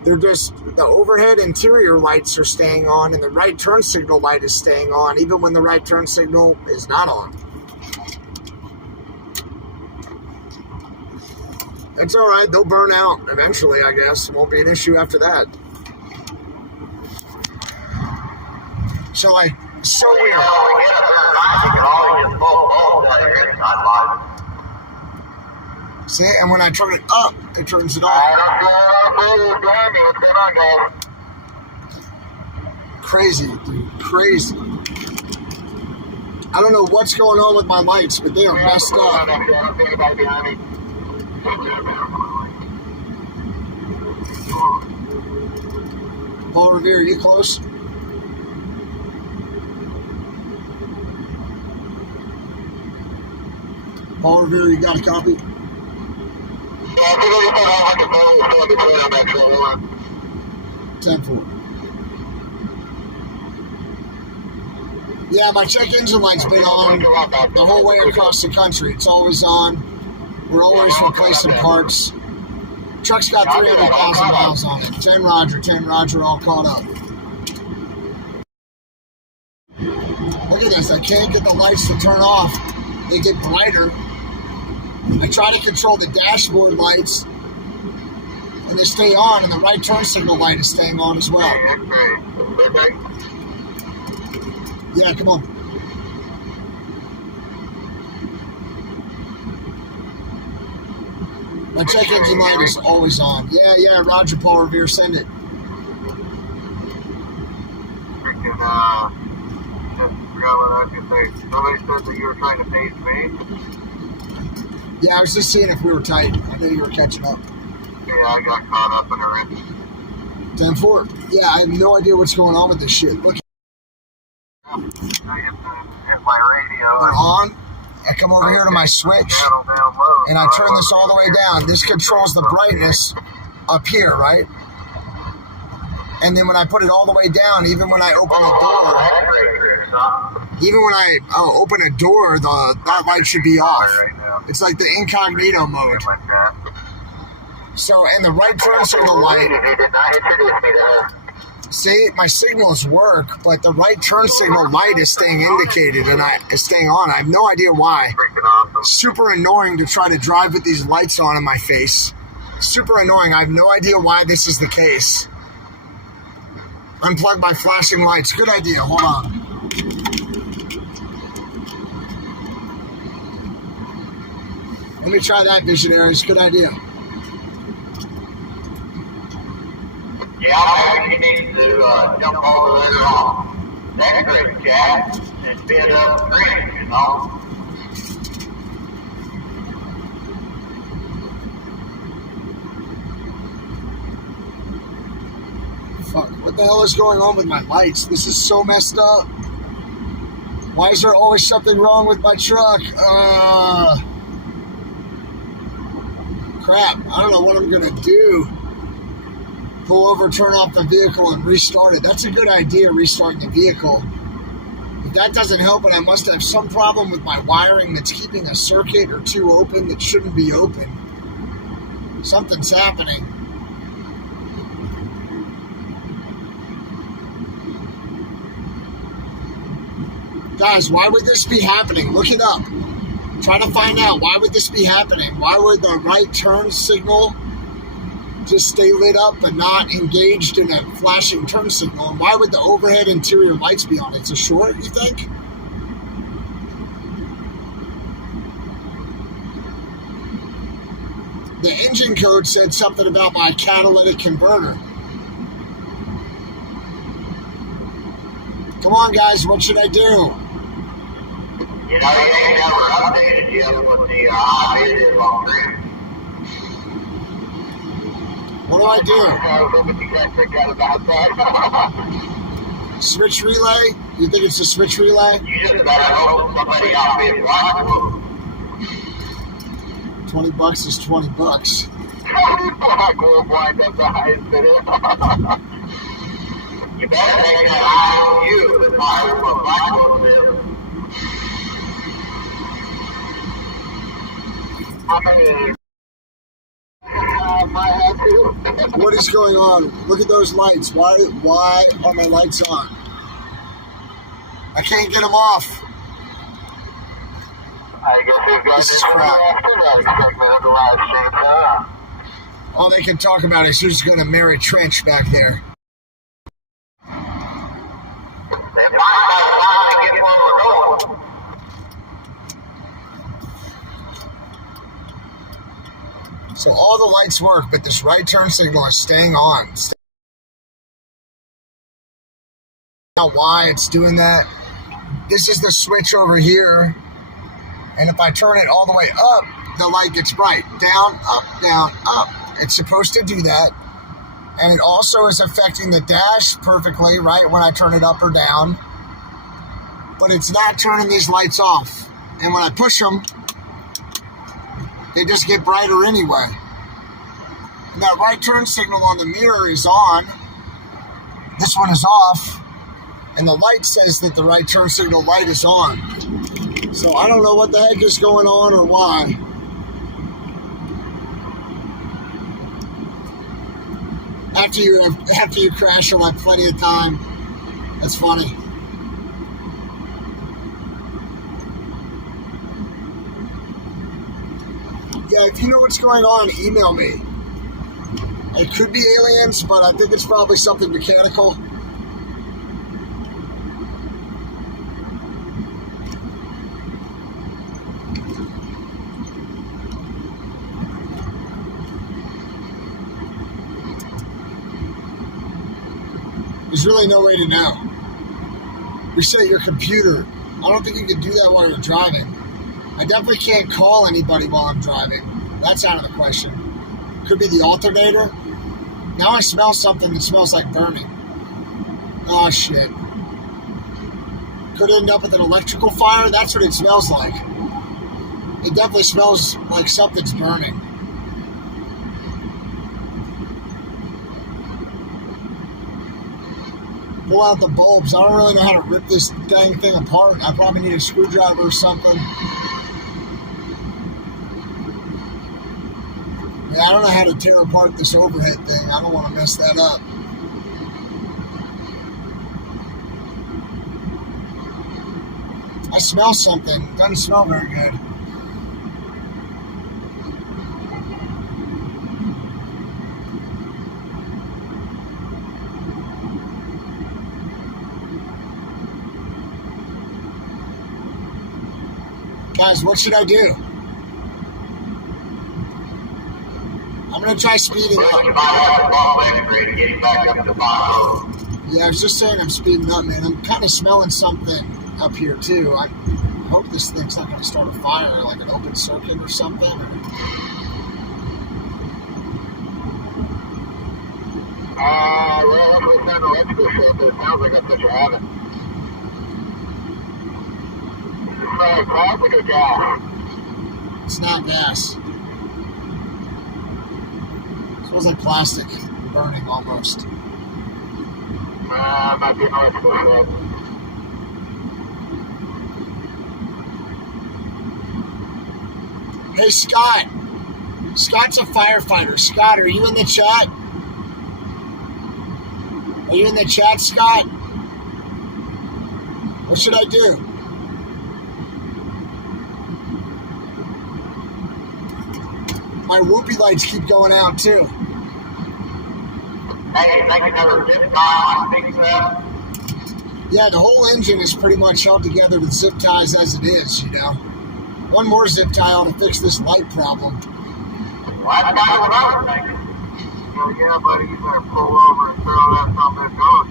they're just, the overhead interior lights are staying on, and the right turn signal light is staying on, even when the right turn signal is not on. That's all right. They'll burn out eventually, I guess. It won't be an issue after that. So, like, so weird. See, and when I turn it up, it turns it off. Crazy, dude. Crazy. I don't know what's going on with my lights, but they are messed up. Paul Revere, are you close? Paul Revere, you got a copy? 10-4. Yeah, my check engine light's been on the whole way across the country. It's always on. We're always replacing parts. Truck's got 300,000 miles on it. 10 Roger, all caught up. Look at this. I can't get the lights to turn off. They get brighter. I try to control the dashboard lights, and they stay on, and the right turn signal light is staying on as well. Yeah, come on. My check engine light is always on. Yeah, Roger, Paul Revere, send it. Freaking, just forgot what I was going to say. Somebody said that you were trying to page me. Yeah, I was just seeing if we were tight. I knew you were catching up. Yeah, I got caught up in a wrench. 10-4. Yeah, I have no idea what's going on with this shit. Look. I hit my radio. They're on. I come over here to my switch, and I turn this all the way down. This controls the brightness up here, right? And then when I put it all the way down, even when I open a door, that light should be off. It's like the incognito mode. So, and the right turn signal light, see, my signals work, but the right turn signal light is staying indicated and is staying on. I have no idea why. Super annoying to try to drive with these lights on in my face. Super annoying. I have no idea why this is the case. Unplug my flashing lights. Good idea. Hold on. Let me try that, visionaries. Good idea. Yeah, I think you need to jump over there on that great jack and bid up green, you know. Fuck, what the hell is going on with my lights? This is so messed up. Why is there always something wrong with my truck? Crap, I don't know what I'm gonna do. Pull over, turn off the vehicle, and restart it. That's a good idea, restarting the vehicle. If that doesn't help, and I must have some problem with my wiring that's keeping a circuit or two open that shouldn't be open. Something's happening. Guys, why would this be happening? Look it up. Try to find out, why would this be happening? Why would the right turn signal just stay lit up but not engaged in a flashing turn signal? And why would the overhead interior lights be on? It's a short, you think? The engine code said something about my catalytic converter. Come on, guys, what should I do? You know, you ain't never updated you with the ideas on green. What do I do? I was hoping you guys think that about that. Switch relay? You think it's a switch relay? You just gotta hope somebody out there watching. $20 is $20. Black wolf wind up the highest bidder. You better take that eye on you as far as what black wolf is. I mean, my head too. What is going on? Look at those lights. Why are my lights on? I can't get them off. I guess these guys This is crap. segment of the live stream, huh? All they can talk about is who's going to marry Trench back there. They might have time to get one going. So all the lights work, but this right turn signal is staying on. Not why it's doing that. This is the switch over here. And if I turn it all the way up, the light gets bright. Down, up, down, up. It's supposed to do that. And it also is affecting the dash perfectly, right, when I turn it up or down. But it's not turning these lights off. And when I push them, they just get brighter anyway. And that right turn signal on the mirror is on. This one is off. And the light says that the right turn signal light is on. So I don't know what the heck is going on or why. After you crash, you'll have plenty of time. That's funny. Yeah, if you know what's going on, email me. It could be aliens, but I think it's probably something mechanical. There's really no way to know. Reset your computer. I don't think you can do that while you're driving. I definitely can't call anybody while I'm driving. That's out of the question. Could be the alternator. Now I smell something that smells like burning. Oh shit. Could end up with an electrical fire. That's what it smells like. It definitely smells like something's burning. Pull out the bulbs. I don't really know how to rip this dang thing apart. I probably need a screwdriver or something. Yeah, I don't know how to tear apart this overhead thing. I don't want to mess that up. I smell something. It doesn't smell very good. Guys, what should I do? I'm going to try speeding up. Yeah, I was just saying I'm speeding up, man. I'm kind of smelling something up here, too. I hope this thing's not going to start a fire, like an open circuit or something. Well, that's what kind of electrical shit, but it sounds like that's what you're having. Plastic or gas? It's not gas. It smells like plastic burning almost. Might be an electrical shit. Hey, Scott. Scott's a firefighter. Scott, are you in the chat? Are you in the chat, Scott? What should I do? My whoopee lights keep going out, too. Hey, thank you for the zip tie. Fix that. Yeah, the whole engine is pretty much held together with zip ties as it is, you know. One more zip tie ought to fix this light problem. Well, that's kind of what I was thinking. Well, yeah, buddy, you better pull over and throw that something going.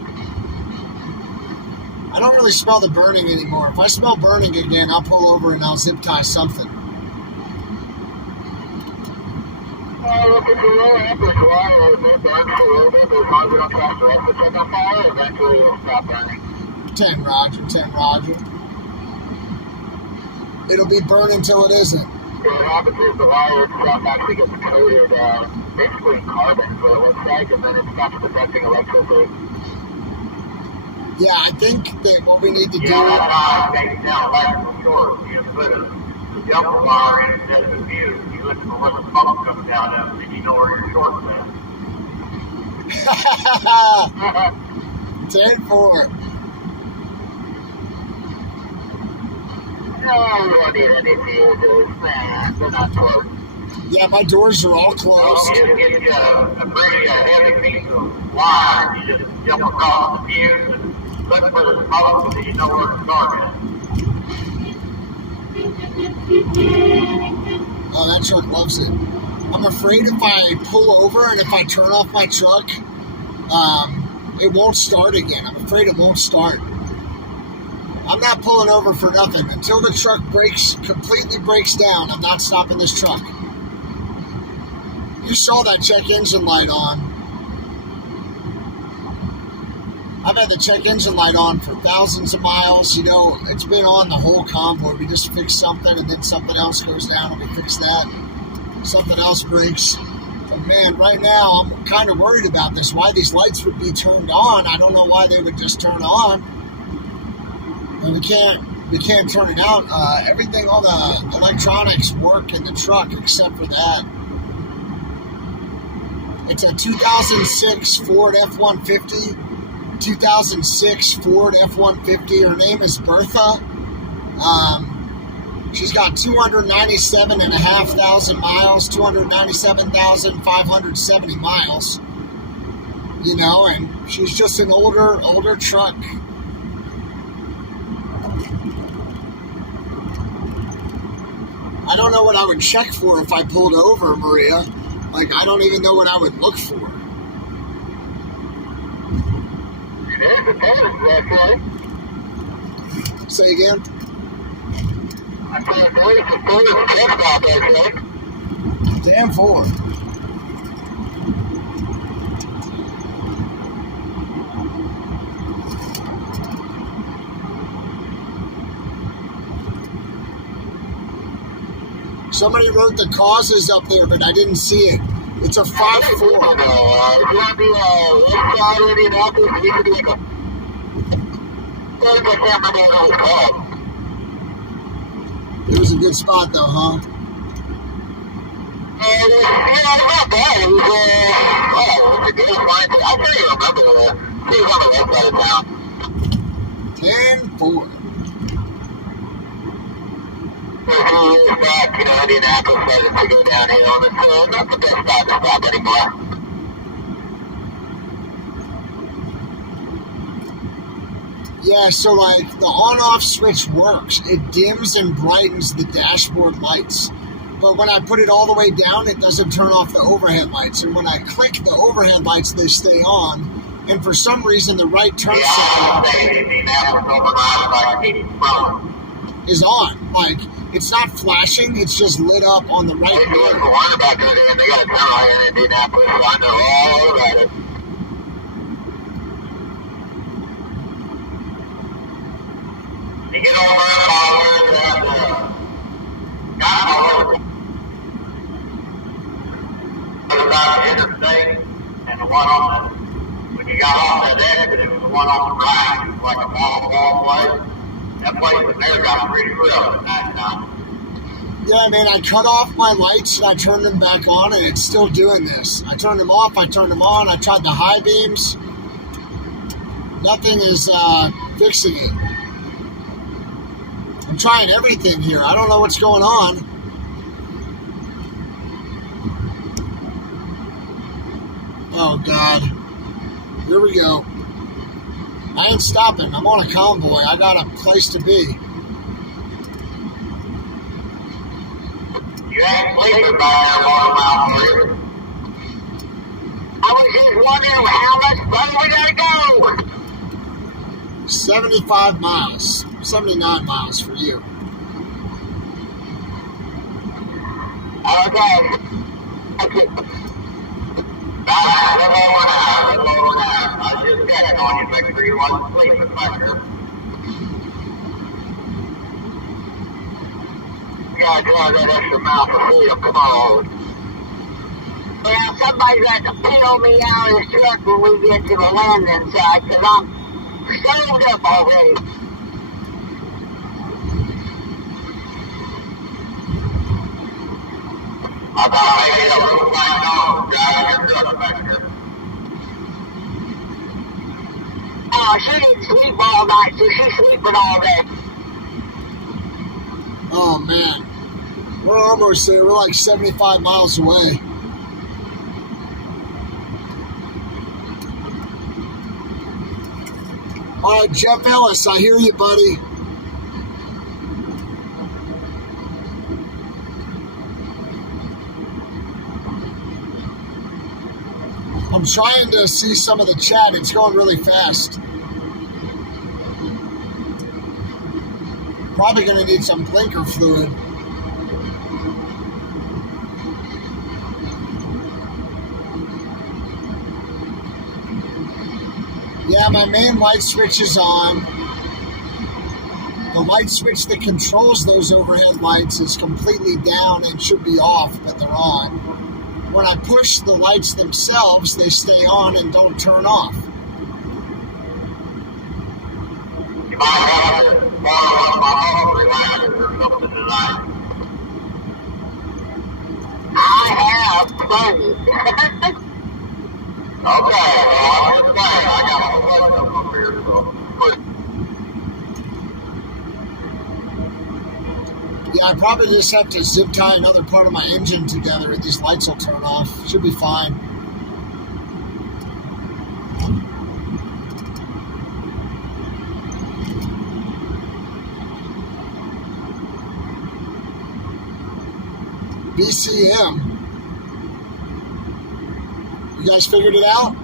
I don't really smell the burning anymore. If I smell burning again, I'll pull over and I'll zip tie something. Look, if you're really happy to go out and burn for a little bit, but as long as you don't catch the rest of the truck on fire, eventually it'll stop burning. 10 Roger, 10 Roger. It'll be burning until it isn't. Yeah, So what happens is the wire itself actually gets coated basically in carbon, so it looks like, and then it stops conducting electricity. Yeah, I think that what we need to do. Yeah, that's how it takes down electrical short. You just put a jumper wire in instead of the fuse. You listen for when the pump comes down, and you know where your short's at. 10-4. No, we don't need any fuses. Nah, they're not closed. Yeah, my doors are all You closed. just get you a pretty heavy piece of wire. You just jump across the fuse and look for the smoke so you know where to start at. Oh, that truck loves it. I'm afraid if I pull over and if I turn off my truck, it won't start again. I'm afraid it won't start. I'm not pulling over for nothing. Until the truck completely breaks down, I'm not stopping this truck. You saw that check engine light on. I've had the check engine light on for thousands of miles. You know, it's been on the whole convoy. We just fix something and then something else goes down and we fix that. Something else breaks. But man, right now I'm kind of worried about this. Why these lights would be turned on. I don't know why they would just turn on. And we can't turn it out. Everything, all the electronics work in the truck except for that. It's a 2006 Ford F-150. 2006 Ford F-150. Her name is Bertha. She's got 297,500 miles, 297,570 miles. You know, and she's just an older truck. I don't know what I would check for if I pulled over, Maria. Like, I don't even know what I would look for. Say again? Damn four. Somebody wrote the causes up there, but I didn't see it. It's a 5-4. If you want to be left side of Indianapolis, we could do like a... I can't remember what it was called. It was a good spot, though, huh? It was not bad. It was, it was fine. I can't even remember it. It was on the west side of town. 10-4. For a few years back, Indianapolis started to go downhill, and it's not the best spot to stop anymore. Yeah, so like the on-off switch works. It dims and brightens the dashboard lights. But when I put it all the way down, it doesn't turn off the overhead lights. And when I click the overhead lights, they stay on. And for some reason, the right turn signal is on. Like, it's not flashing, it's just lit up on the right way. wheel. Back in the day, and they got a turn light in Indianapolis, so I know all about it. You get all around that, about the interstate, and the one on the, when you got off that exit, it was the one on the right, it was like a ball place. That place in there got pretty rough at that time. Yeah, man, I cut off my lights and I turned them back on, and it's still doing this. I turned them off, I turned them on, I tried the high beams. Nothing is fixing it. I'm trying everything here. I don't know what's going on. Oh, God. Here we go. I ain't stopping. I'm on a convoy. I got a place to be. You ain't sleeping by there long mile through. I was just wondering how much further we gotta go. 75 miles. 79 miles for you. Okay. About a little over an hour. I was just checking on you to make sure you wasn't sleeping back there. Yeah, drive that extra mile for freedom. Come on. Well, somebody's got to peel me out of the truck when we get to the landing site, because I'm stoned up already. About 8 of them flying off, driving your truck back here. Oh, she didn't sleep all night, so she's sleeping all day. Oh man, we're almost there. We're like 75 miles away. All right, Jeff Ellis, I hear you, buddy. I'm trying to see some of the chat. It's going really fast. Probably going to need some blinker fluid. Yeah, my main light switch is on. The light switch that controls those overhead lights is completely down and should be off, but they're on. When I push the lights themselves, they stay on and don't turn off. You might have to borrow one of my own reminders or something tonight. I have plenty. Okay, well, I'm just saying, I got a whole bunch of them up here, so. Yeah, I probably just have to zip tie another part of my engine together and these lights will turn off. Should be fine. BCM. You guys figured it out?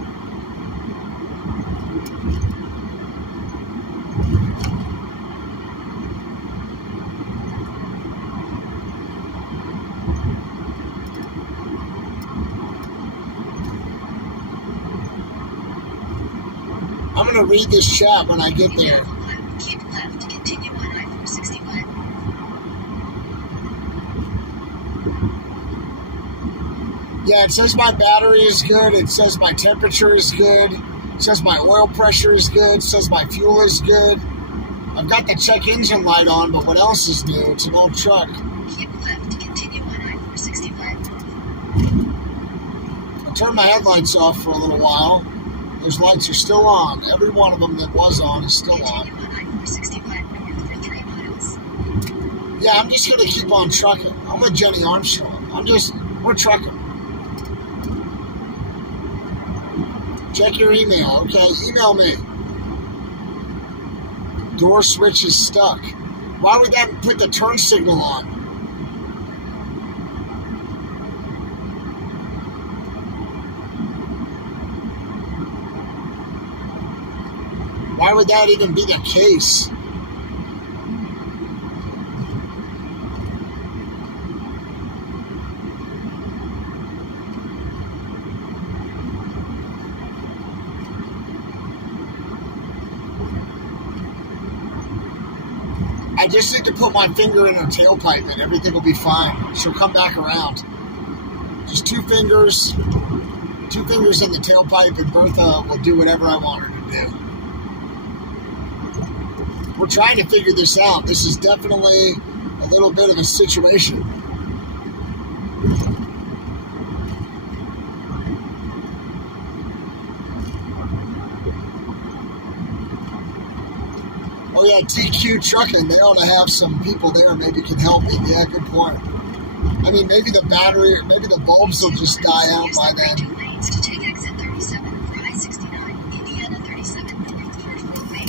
I'm going to read this chat when I get there. Keep left, continue on I-461. Yeah, it says my battery is good. It says my temperature is good. It says my oil pressure is good. It says my fuel is good. I've got the check engine light on, but what else is new? It's an old truck. Keep left, continue on I-465. I turned my headlights off for a little while. Those lights are still on. Every one of them that was on is still on. Continue on I-465 north for 3 miles. Yeah, I'm just going to keep on trucking. I'm with Jenny Armstrong. We're trucking. Check your email. Okay, email me. Door switch is stuck. Why would that put the turn signal on? Why would that even be the case? I just need to put my finger in her tailpipe and everything will be fine. She'll come back around. Just two fingers in the tailpipe and Bertha will do whatever I want her to do. We're trying to figure this out. This is definitely a little bit of a situation. Oh yeah, TQ Trucking, they ought to have some people there maybe can help me. Yeah, good point. I mean, maybe the battery, or maybe the bulbs will just die out by then. Use the right 2 lanes to take exit 37 for I-69, Indiana 37 north for 4-way.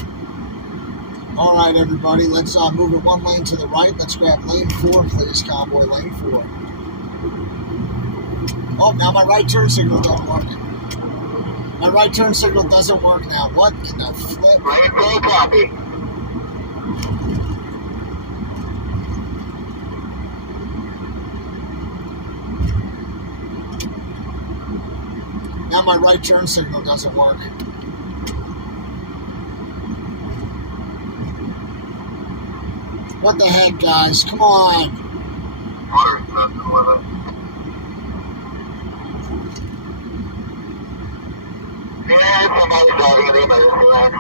All right, everybody, let's move it one lane to the right. Let's grab lane 4, please, convoy, lane 4. Oh, now my right turn signal doesn't work. My right turn signal doesn't work now. What in the flip? Ready for a copy. Now my right turn signal doesn't work. What the heck, guys? Come on. Water's messing with it. Yeah, somebody's driving in the emergency lane.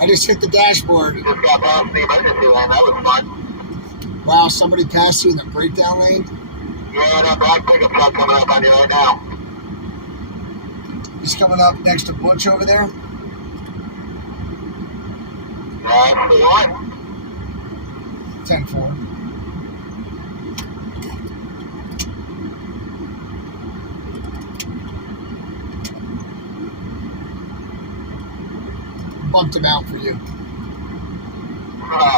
I just hit the dashboard. Just got past the emergency lane. That was fun. Wow, somebody passed you in the breakdown lane? Yeah, that black pickup truck coming up on you right now. He's coming up next to Butch over there. That's the one. 10-4. Bumped him out for you.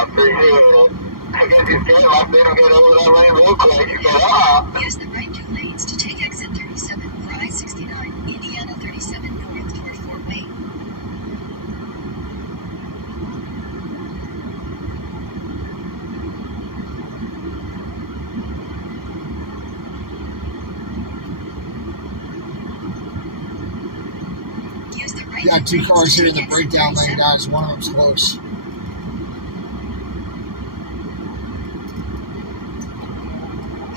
Appreciate it. I guess you can't let them get over that lane real quick. You go, Use the right 2 lanes to take exit 37 for I-69, Indiana 37 north toward Fort Wayne. Use the right You got 2 lanes cars to here in the take breakdown exit lane, 37. guys. One of them's close.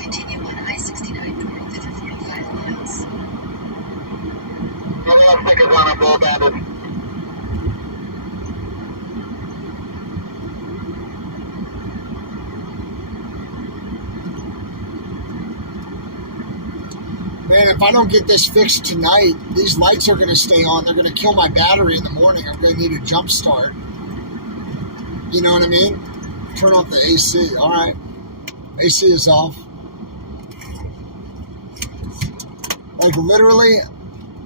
Continue on I-69 north for 45 miles. get our stickers on and go about it. Man, if I don't get this fixed tonight, these lights are going to stay on. They're going to kill my battery in the morning. I'm going to need a jump start. You know what I mean? Turn off the AC. All right. AC is off. Like literally,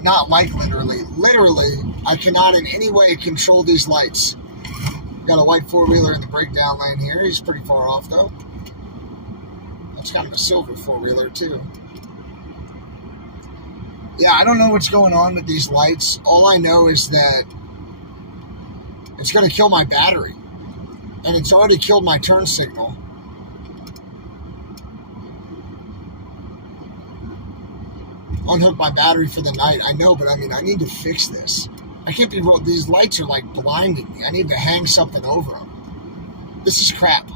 not like literally, I cannot in any way control these lights. Got a white 4-wheeler in the breakdown lane here. He's pretty far off though. That's kind of a silver 4-wheeler too. Yeah, I don't know what's going on with these lights. All I know is that it's going to kill my battery. And it's already killed my turn signal. Unhook my battery for the night. I know, but I mean, I need to fix this. I can't be... These lights are like blinding me. I need to hang something over them. This is crap.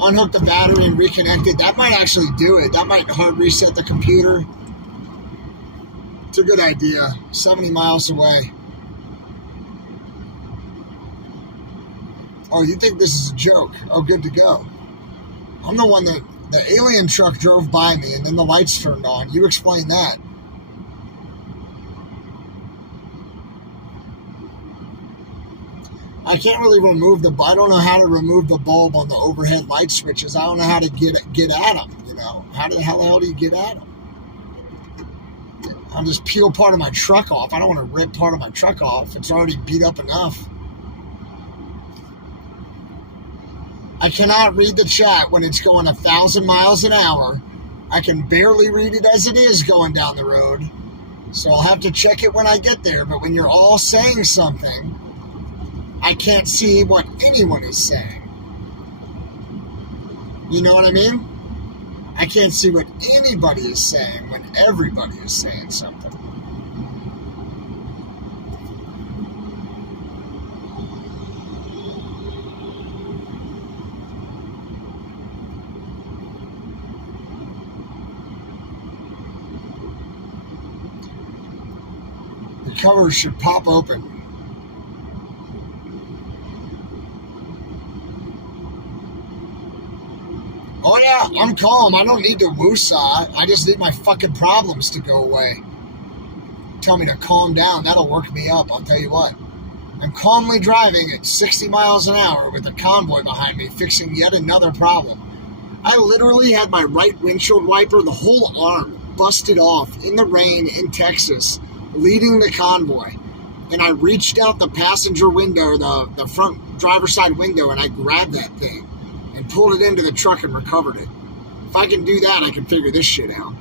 Unhook the battery and reconnect it. That might actually do it. That might hard reset the computer. It's a good idea. 70 miles away. Oh, you think this is a joke? Oh, good to go. I'm the one that... The alien truck drove by me and then the lights turned on. You explain that. I can't really remove the... I don't know how to remove the bulb on the overhead light switches. I don't know how to get at them, you know. How the hell do you get at them? I'll just peel part of my truck off. I don't want to rip part of my truck off. It's already beat up enough. I cannot read the chat when it's going 1,000 miles an hour. I can barely read it as it is going down the road. So I'll have to check it when I get there. But when you're all saying something, I can't see what anyone is saying. You know what I mean? I can't see what anybody is saying when everybody is saying something. The cover should pop open. Oh yeah, I'm calm. I don't need to woosah. I just need my fucking problems to go away. Tell me to calm down. That'll work me up, I'll tell you what. I'm calmly driving at 60 miles an hour with a convoy behind me, fixing yet another problem. I literally had my right windshield wiper, the whole arm, busted off in the rain in Texas, leading the convoy. And I reached out the passenger window, the front driver's side window, and I grabbed that thing and pulled it into the truck and recovered it. If I can do that, I can figure this shit out.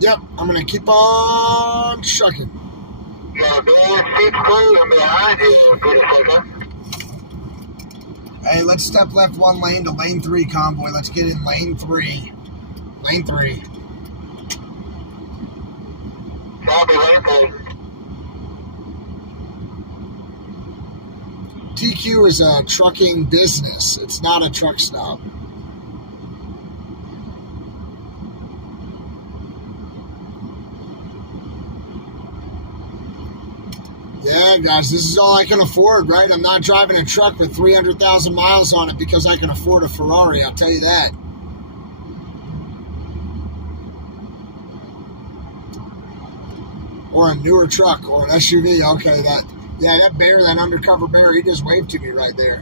Yep, I'm gonna keep on trucking. Yeah, there's 6-2 and behind you, Peter Shaker. Hey, let's step left one lane to lane 3, convoy. Let's get in lane 3. Lane 3. Copy, lane 3. TQ is a trucking business. It's not a truck stop. Yeah, guys, this is all I can afford, right? I'm not driving a truck with 300,000 miles on it because I can afford a Ferrari, I'll tell you that. Or a newer truck, or an SUV, okay, that bear, that undercover bear, he just waved to me right there.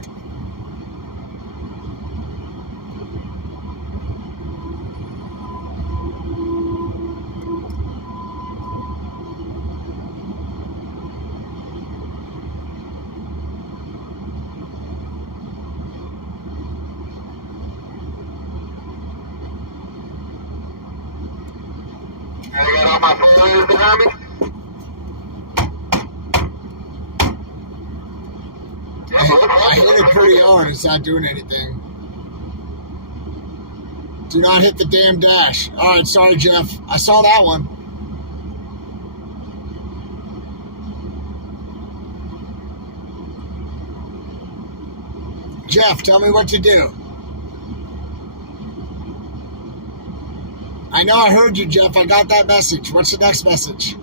I got all my followers behind me. I hit it pretty hard. It's not doing anything. Do not hit the damn dash. All right, sorry, Jeff. I saw that one. Jeff, tell me what to do. I know I heard you, Jeff. I got that message. What's the next message?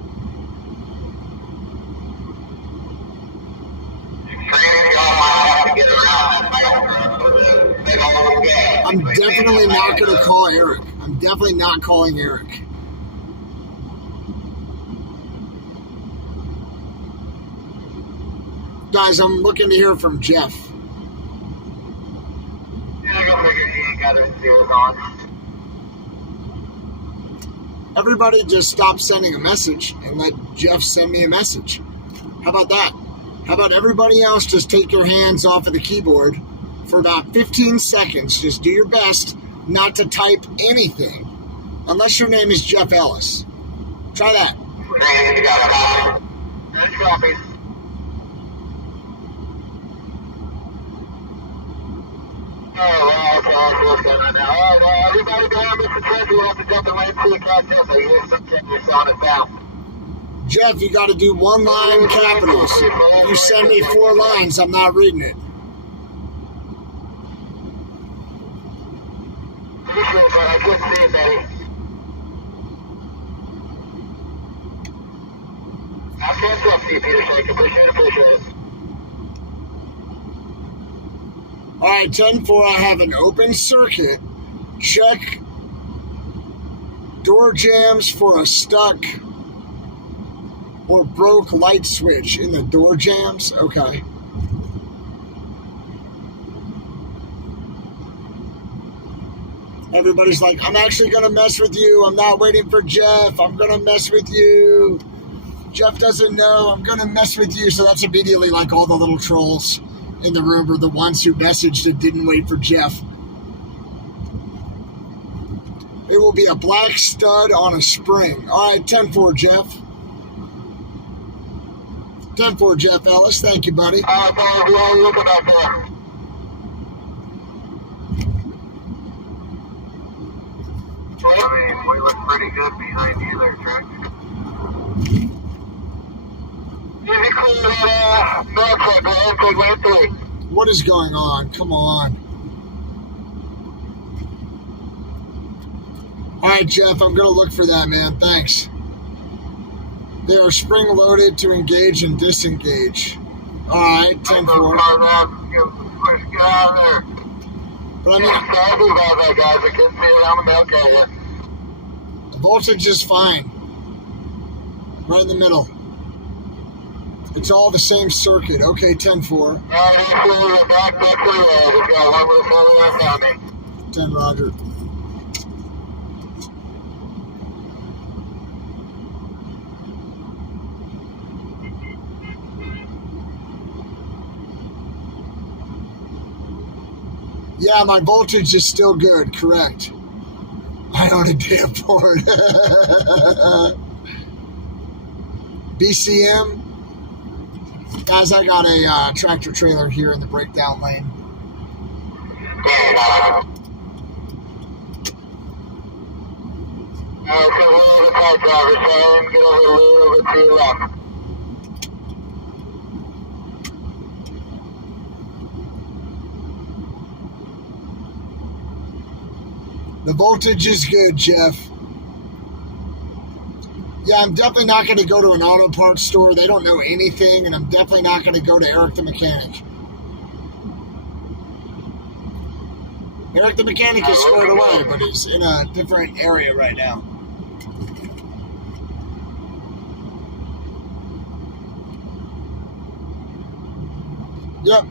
I'm definitely not going to call Eric. I'm definitely not calling Eric. Guys, I'm looking to hear from Jeff. Yeah, I go figure he ain't got his deals on. Everybody just stop sending a message and let Jeff send me a message. How about that? How about everybody else just take your hands off of the keyboard for about 15 seconds. Just do your best not to type anything. Unless your name is Jeff Ellis. Try that. You got a copy. Nice copy. What's going on now? All right, everybody behind Mr. Treasury, we'll have to jump in lane 2 and catch up. So here's some you're on us down. Jeff, you got to do one line capitals. If you send me 4 lines, I'm not reading it. Appreciate it, but I couldn't see it, Betty. I'll catch up to you, Peter Shaker. Appreciate it. All right, 10-4, I have an open circuit. Check door jams for a stuck or broke light switch in the door jams. Okay. Everybody's like, I'm actually going to mess with you. I'm not waiting for Jeff. I'm going to mess with you. Jeff doesn't know. I'm going to mess with you. So that's immediately like all the little trolls in the room are the ones who messaged and didn't wait for Jeff. It will be a black stud on a spring. All right, 10-4, Jeff. 10-4, Jeff Ellis. Thank you, buddy. All right, boys, we are looking out there. I mean, we look pretty good behind you there, Trent. Easy clear that mail truck, man. Take lane 3. What is going on? Come on. All right, Jeff, I'm going to look for that, man. Thanks. They are spring-loaded to engage and disengage. All right, 10-4. Get out of there. But I mean, Sorry about that, guys. I couldn't see it on the mail carrier. the voltage is fine. Right in the middle. It's all the same circuit. Okay, 10-4. We're back to the road. We've got one more follower coming. 10, Roger. Yeah, my voltage is still good, correct. I own a damn Ford. BCM. Guys, I got a tractor trailer here in the breakdown lane. Alright, so we're over the car driver, so get over a little bit to your left. The voltage is good, Jeff. Yeah, I'm definitely not going to go to an auto parts store. They don't know anything, and I'm definitely not going to go to Eric the Mechanic. Eric the Mechanic is squared away, but he's in a different area right now. Yep,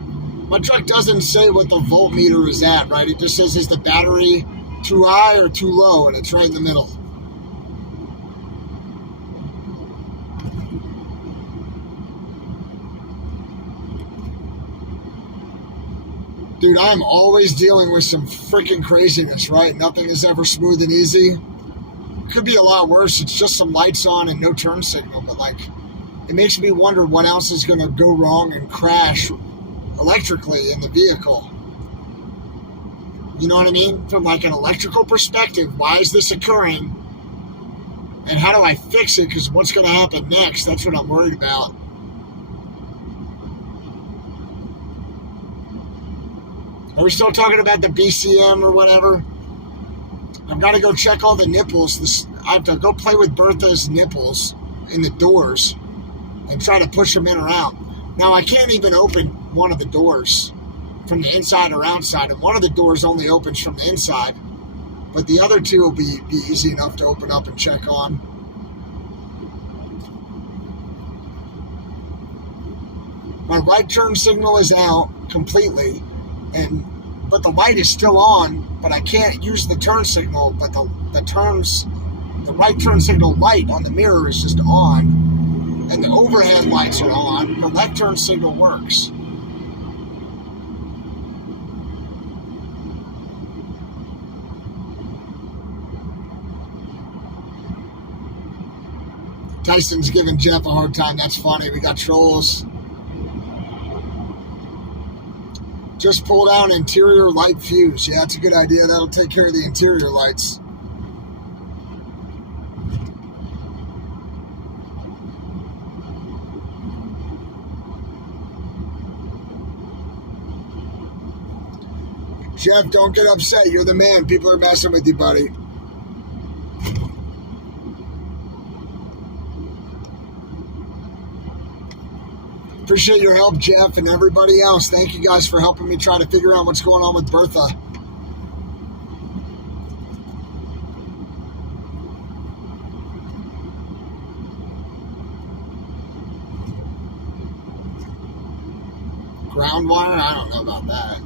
my truck doesn't say what the voltmeter is at, right? It just says, is the battery too high or too low? And it's right in the middle. Dude, I'm always dealing with some freaking craziness, right? Nothing is ever smooth and easy. Could be a lot worse. It's just some lights on and no turn signal, but like, it makes me wonder what else is going to go wrong and crash electrically in the vehicle. You know what I mean? From like an electrical perspective, why is this occurring? And how do I fix it? Because what's going to happen next? That's what I'm worried about. Are we still talking about the BCM or whatever? I've got to go check all the nipples. I have to go play with Bertha's nipples in the doors and try to push them in or out. Now, I can't even open one of the doors from the inside or outside, and one of the doors only opens from the inside, but the other two will be easy enough to open up and check on. My right turn signal is out completely, but the light is still on, but I can't use the turn signal, but the right turn signal light on the mirror is just on, and the overhead lights are on. The left turn signal works. Tyson's giving Jeff a hard time. That's funny. We got trolls. Just pull down interior light fuse. Yeah, that's a good idea. That'll take care of the interior lights. Jeff, don't get upset. You're the man. People are messing with you, buddy. Appreciate your help, Jeff, and everybody else. Thank you guys for helping me try to figure out what's going on with Bertha. Ground wire? I don't know about that.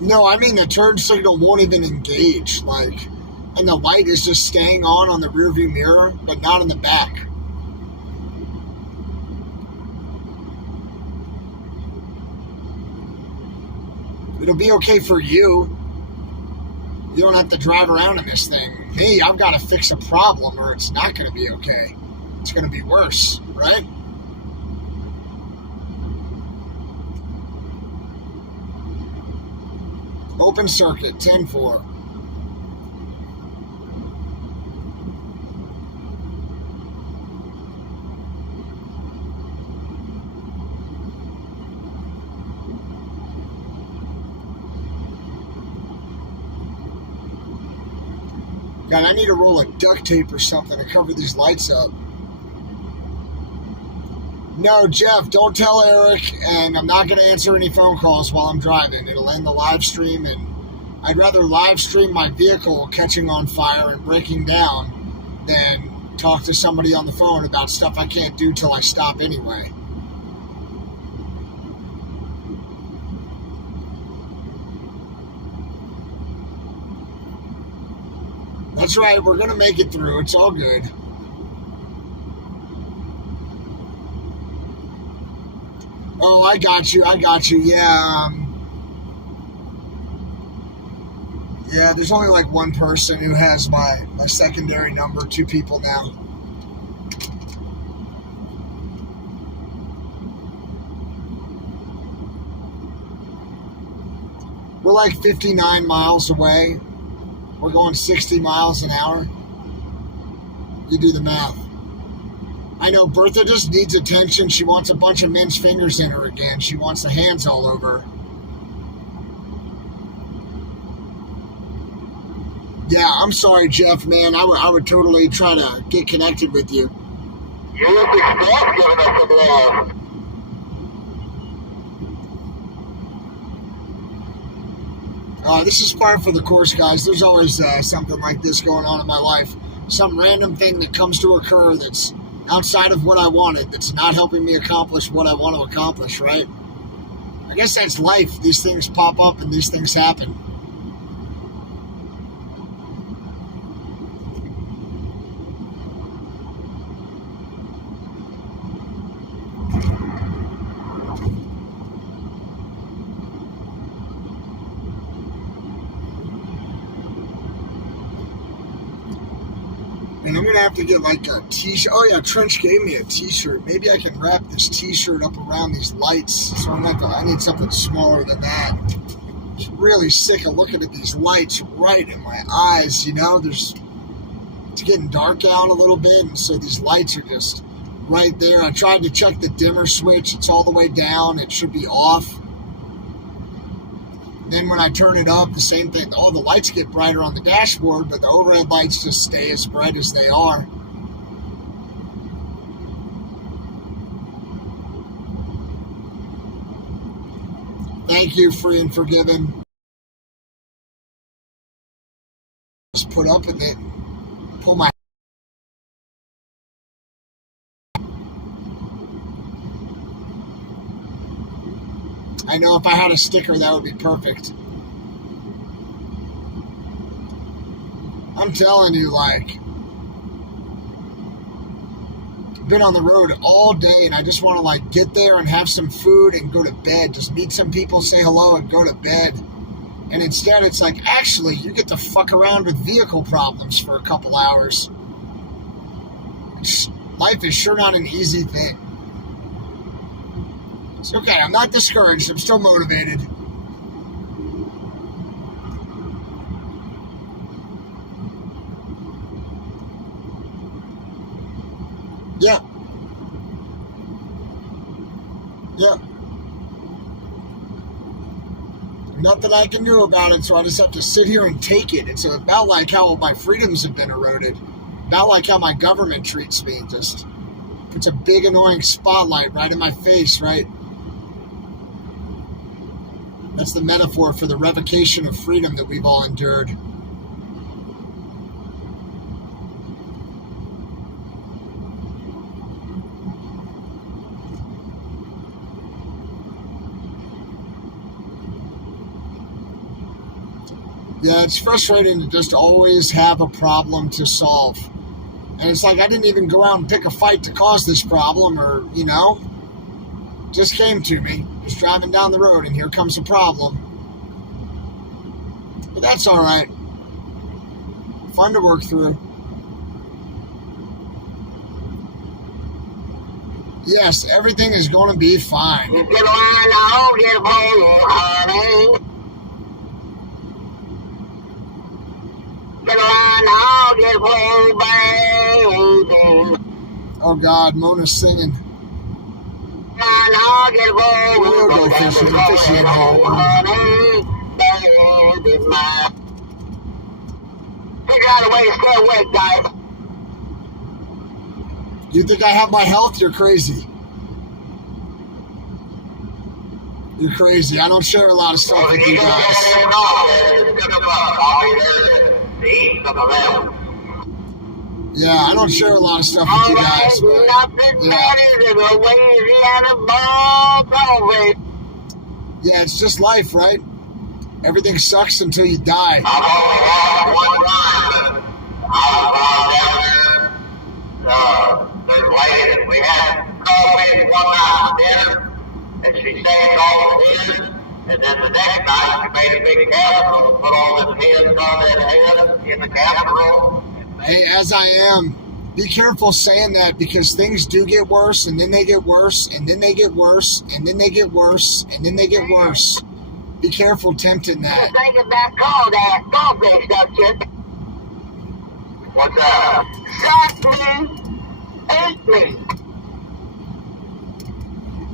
No, I mean the turn signal won't even engage, like, and the light is just staying on the rearview mirror, but not in the back. It'll be okay for you. You don't have to drive around in this thing. Me, I've got to fix a problem or it's not going to be okay. It's going to be worse, right? Open circuit, 10-4. God, I need a roll of duct tape or something to cover these lights up. No, Jeff, don't tell Eric, and I'm not going to answer any phone calls while I'm driving. It'll end the live stream, and I'd rather live stream my vehicle catching on fire and breaking down than talk to somebody on the phone about stuff I can't do till I stop anyway. That's right. We're going to make it through. It's all good. Oh, I got you. Yeah. Yeah, there's only like one person who has my secondary number. 2 people now. We're like 59 miles away. We're going 60 miles an hour. You do the math. I know Bertha just needs attention. She wants a bunch of men's fingers in her again. She wants the hands all over her. Yeah, I'm sorry, Jeff, man. I would totally try to get connected with you. You look express giving us a blast. This is par for the course, guys. There's always something like this going on in my life. Some random thing that comes to occur that's outside of what I wanted, that's not helping me accomplish what I want to accomplish, right? I guess that's life. These things pop up and these things happen. And I'm going to have to get like a t-shirt. Oh yeah, Trench gave me a t-shirt. Maybe I can wrap this t-shirt up around these lights. So I need something smaller than that. I'm just really sick of looking at these lights right in my eyes, you know. It's getting dark out a little bit, and so these lights are just right there. I tried to check the dimmer switch. It's all the way down. It should be off. Then when I turn it up, the same thing. All the lights get brighter on the dashboard, but the overhead lights just stay as bright as they are. Thank you, Free and Forgiven. Just put up with it. Pull my... I know if I had a sticker, that would be perfect. I'm telling you, like, I've been on the road all day, and I just want to, like, get there and have some food and go to bed. Just meet some people, say hello, and go to bed. And instead, it's like, actually, you get to fuck around with vehicle problems for a couple hours. Life is sure not an easy thing. It's okay, I'm not discouraged. I'm still motivated. Yeah. Nothing I can do about it, so I just have to sit here and take it. It's about like how my freedoms have been eroded. About like how my government treats me. Just puts a big annoying spotlight right in my face, right? That's the metaphor for the revocation of freedom that we've all endured. Yeah, it's frustrating to just always have a problem to solve. And it's like I didn't even go out and pick a fight to cause this problem, or, you know, just came to me. Just driving down the road, and here comes a problem. But that's all right. Fun to work through. Yes, everything is going to be fine. Oh God, Mona's singing. We'll go fishing, fishing home. Figure out a way to stay awake, guys. You think I have my health? You're crazy. You're crazy. I don't share a lot of stuff with you guys. Yeah, I don't share a lot of stuff with you guys. Yeah, it's just life, right? Everything sucks until you die. I was down there. There's ladies. We had crawfish one night for dinner, and she saved all the hens. And then the next night, she made a big casserole, put all the hens on that head in the casserole. Hey, as I am, be careful saying that because things do get worse, and then they get worse, and then they get worse, and then they get worse, and then they get worse. Be careful tempting that. You think about all that crawfish, don't you? What's that? Suck me, ate me.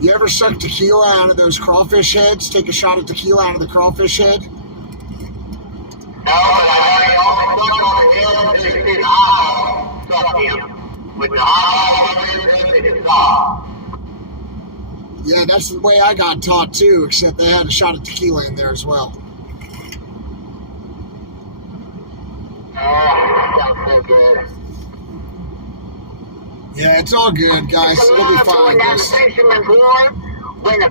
You ever suck tequila out of those crawfish heads? Take a shot of tequila out of the crawfish head? No, but I only suck on the head and see the eyeball suck him. With the eyeball in it's soft. Yeah, that's the way I got taught too, except they had a shot of tequila in there as well. Oh, that sounds so good. Yeah, it's all good, guys. It'll be fine. Down the Fisherman's Wharf when the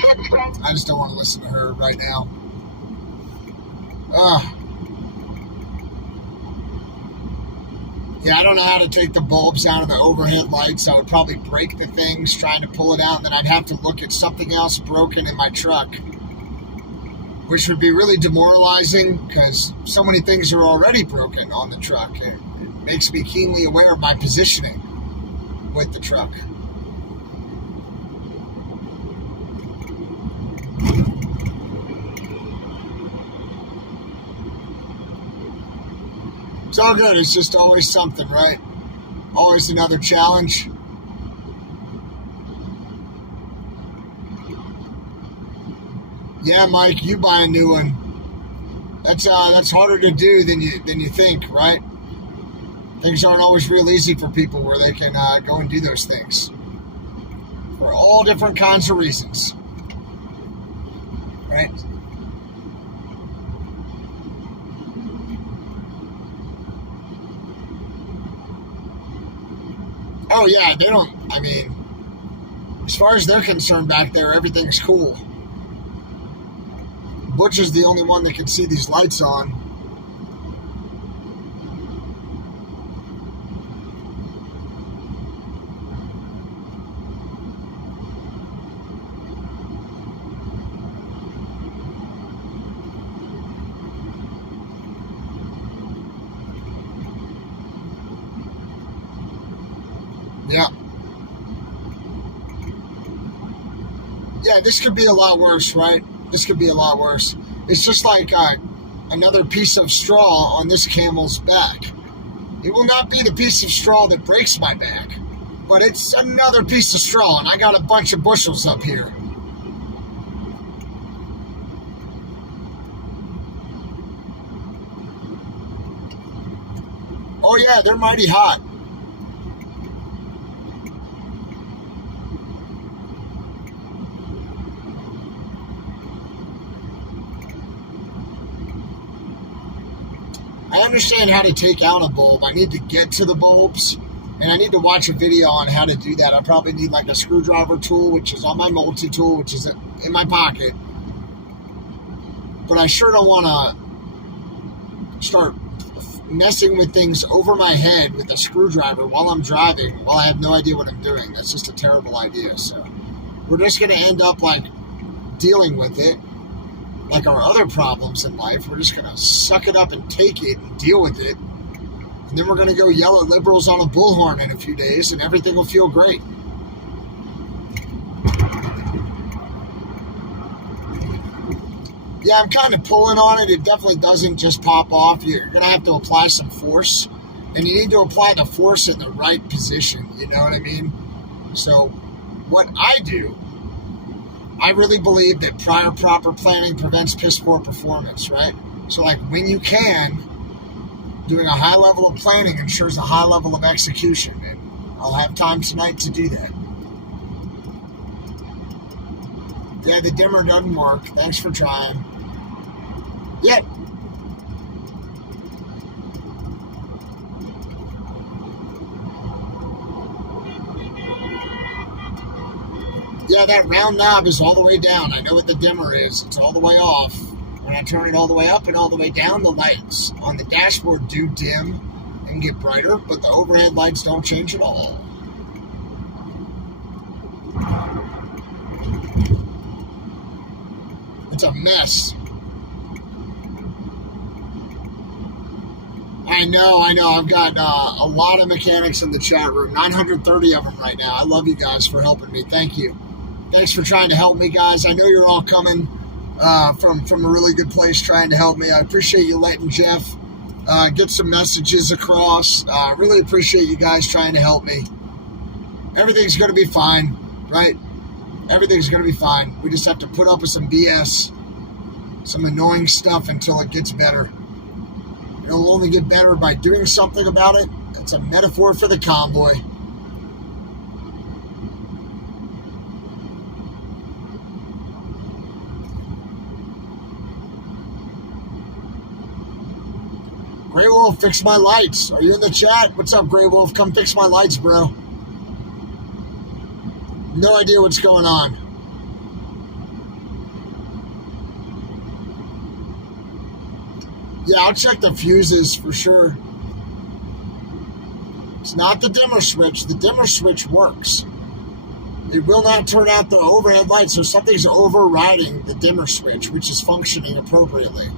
ships came. I just don't want to listen to her right now. Yeah, I don't know how to take the bulbs out of the overhead lights. I would probably break the things trying to pull it out, and then I'd have to look at something else broken in my truck, which would be really demoralizing because so many things are already broken on the truck. It makes me keenly aware of my positioning with the truck. It's all good. It's just always something, right? Always another challenge. Yeah, Mike, you buy a new one. That's harder to do than you think, right? Things aren't always real easy for people where they can go and do those things for all different kinds of reasons, right? Oh yeah, they don't, I mean, as far as they're concerned back there, everything's cool. Butch is the only one that can see these lights on. Yeah. Yeah, this could be a lot worse, right? This could be a lot worse. It's just like another piece of straw on this camel's back. It will not be the piece of straw that breaks my back, but it's another piece of straw, and I got a bunch of bushels up here. Oh yeah, they're mighty hot. I understand how to take out a bulb. I need to get to the bulbs, and I need to watch a video on how to do that. I probably need like a screwdriver tool, which is on my multi-tool, which is in my pocket. But I sure don't want to start messing with things over my head with a screwdriver while I'm driving, while I have no idea what I'm doing. That's just a terrible idea. So we're just going to end up like dealing with it like our other problems in life. We're just going to suck it up and take it and deal with it. And then we're going to go yell at liberals on a bullhorn in a few days, and everything will feel great. Yeah, I'm kind of pulling on it. It definitely doesn't just pop off. You're going to have to apply some force, and you need to apply the force in the right position. You know what I mean? So what I do, I really believe that prior proper planning prevents piss poor performance, right? So like when you can, doing a high level of planning ensures a high level of execution, and I'll have time tonight to do that. Yeah, the dimmer doesn't work. Thanks for trying. Yep. Yeah, that round knob is all the way down. I know what the dimmer is. It's all the way off. When I turn it all the way up and all the way down, the lights on the dashboard do dim. and get brighter, but the overhead lights don't change at all. It's a mess. I know. I've got a lot of mechanics in the chat room, 930 of them right now. I love you guys for helping me. Thank you. Thanks for trying to help me, guys. I know you're all coming from a really good place trying to help me. I appreciate you letting Jeff get some messages across. Really appreciate you guys trying to help me. Everything's going to be fine, right? Everything's going to be fine. We just have to put up with some BS, some annoying stuff until it gets better. It'll only get better by doing something about it. It's a metaphor for the convoy. Grey Wolf, fix my lights. Are you in the chat? What's up, Grey Wolf? Come fix my lights, bro. No idea what's going on. Yeah, I'll check the fuses for sure. It's not the dimmer switch. The dimmer switch works. It will not turn out the overhead lights, so something's overriding the dimmer switch, which is functioning appropriately.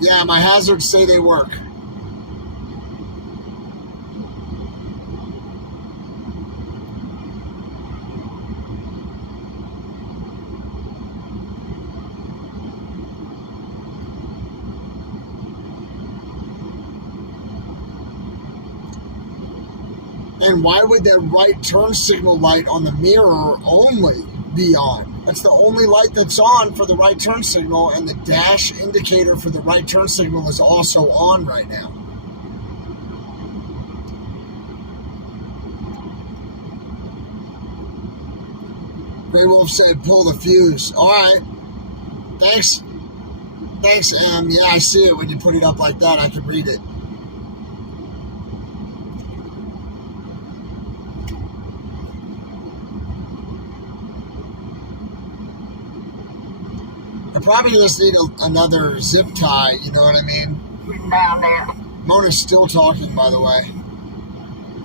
Yeah, my hazards say they work. And why would that right turn signal light on the mirror only be on? That's the only light that's on for the right turn signal, and the dash indicator for the right turn signal is also on right now. Grey Wolf said, pull the fuse. All right. Thanks. Thanks, Em. Yeah, I see it when you put it up like that. I can read it. I probably just need another zip tie, you know what I mean? Down there. Mona's still talking, by the way.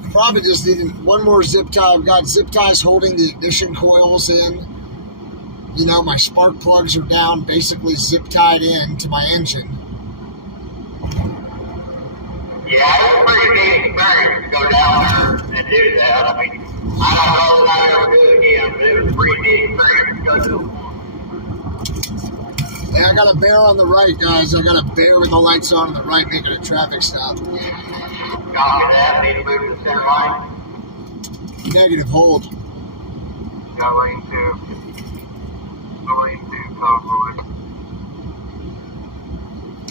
I probably just need one more zip tie. I've got zip ties holding the ignition coils in. You know, my spark plugs are down, basically zip tied in to my engine. Yeah, it's pretty neat experience to go down there and do that. I mean, I don't know that I'll ever do it again, but it was a pretty neat experience to go do. Hey, I got a bear on the right, guys. I got a bear with the lights on the right making a traffic stop. Copy that. Need to move to the center line. Negative, hold. Got lane 2. Lane 2, convoy.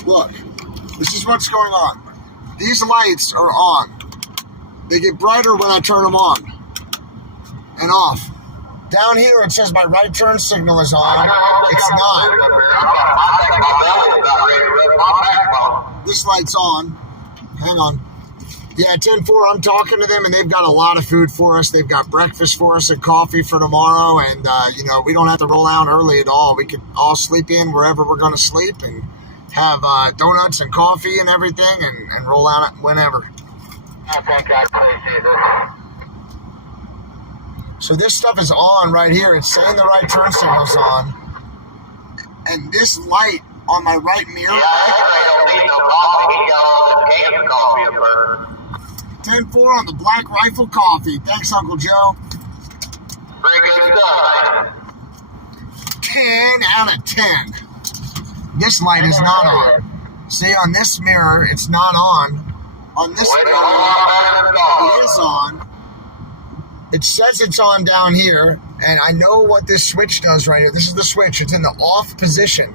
Look, this is what's going on. These lights are on. They get brighter when I turn them on and off. Down here, it says my right turn signal is on. It's not. This light's on. Hang on. Yeah, 10-4, I'm talking to them, and they've got a lot of food for us. They've got breakfast for us and coffee for tomorrow, and, you know, we don't have to roll out early at all. We could all sleep in wherever we're going to sleep and have donuts and coffee and everything and roll out whenever. I think I appreciate this. So this stuff is on right here. It's saying the right turn signal's on. And this light on my right mirror. Yeah, I don't need no coffee. He got all this canned coffee up there. 10-4 on the Black Rifle Coffee. Thanks, Uncle Joe. Very good stuff, man. 10 out of 10. This light is not on. See, on this mirror, it's not on. On this mirror, it is on. It says it's on down here, and I know what this switch does right here. This is the switch. It's in the off position.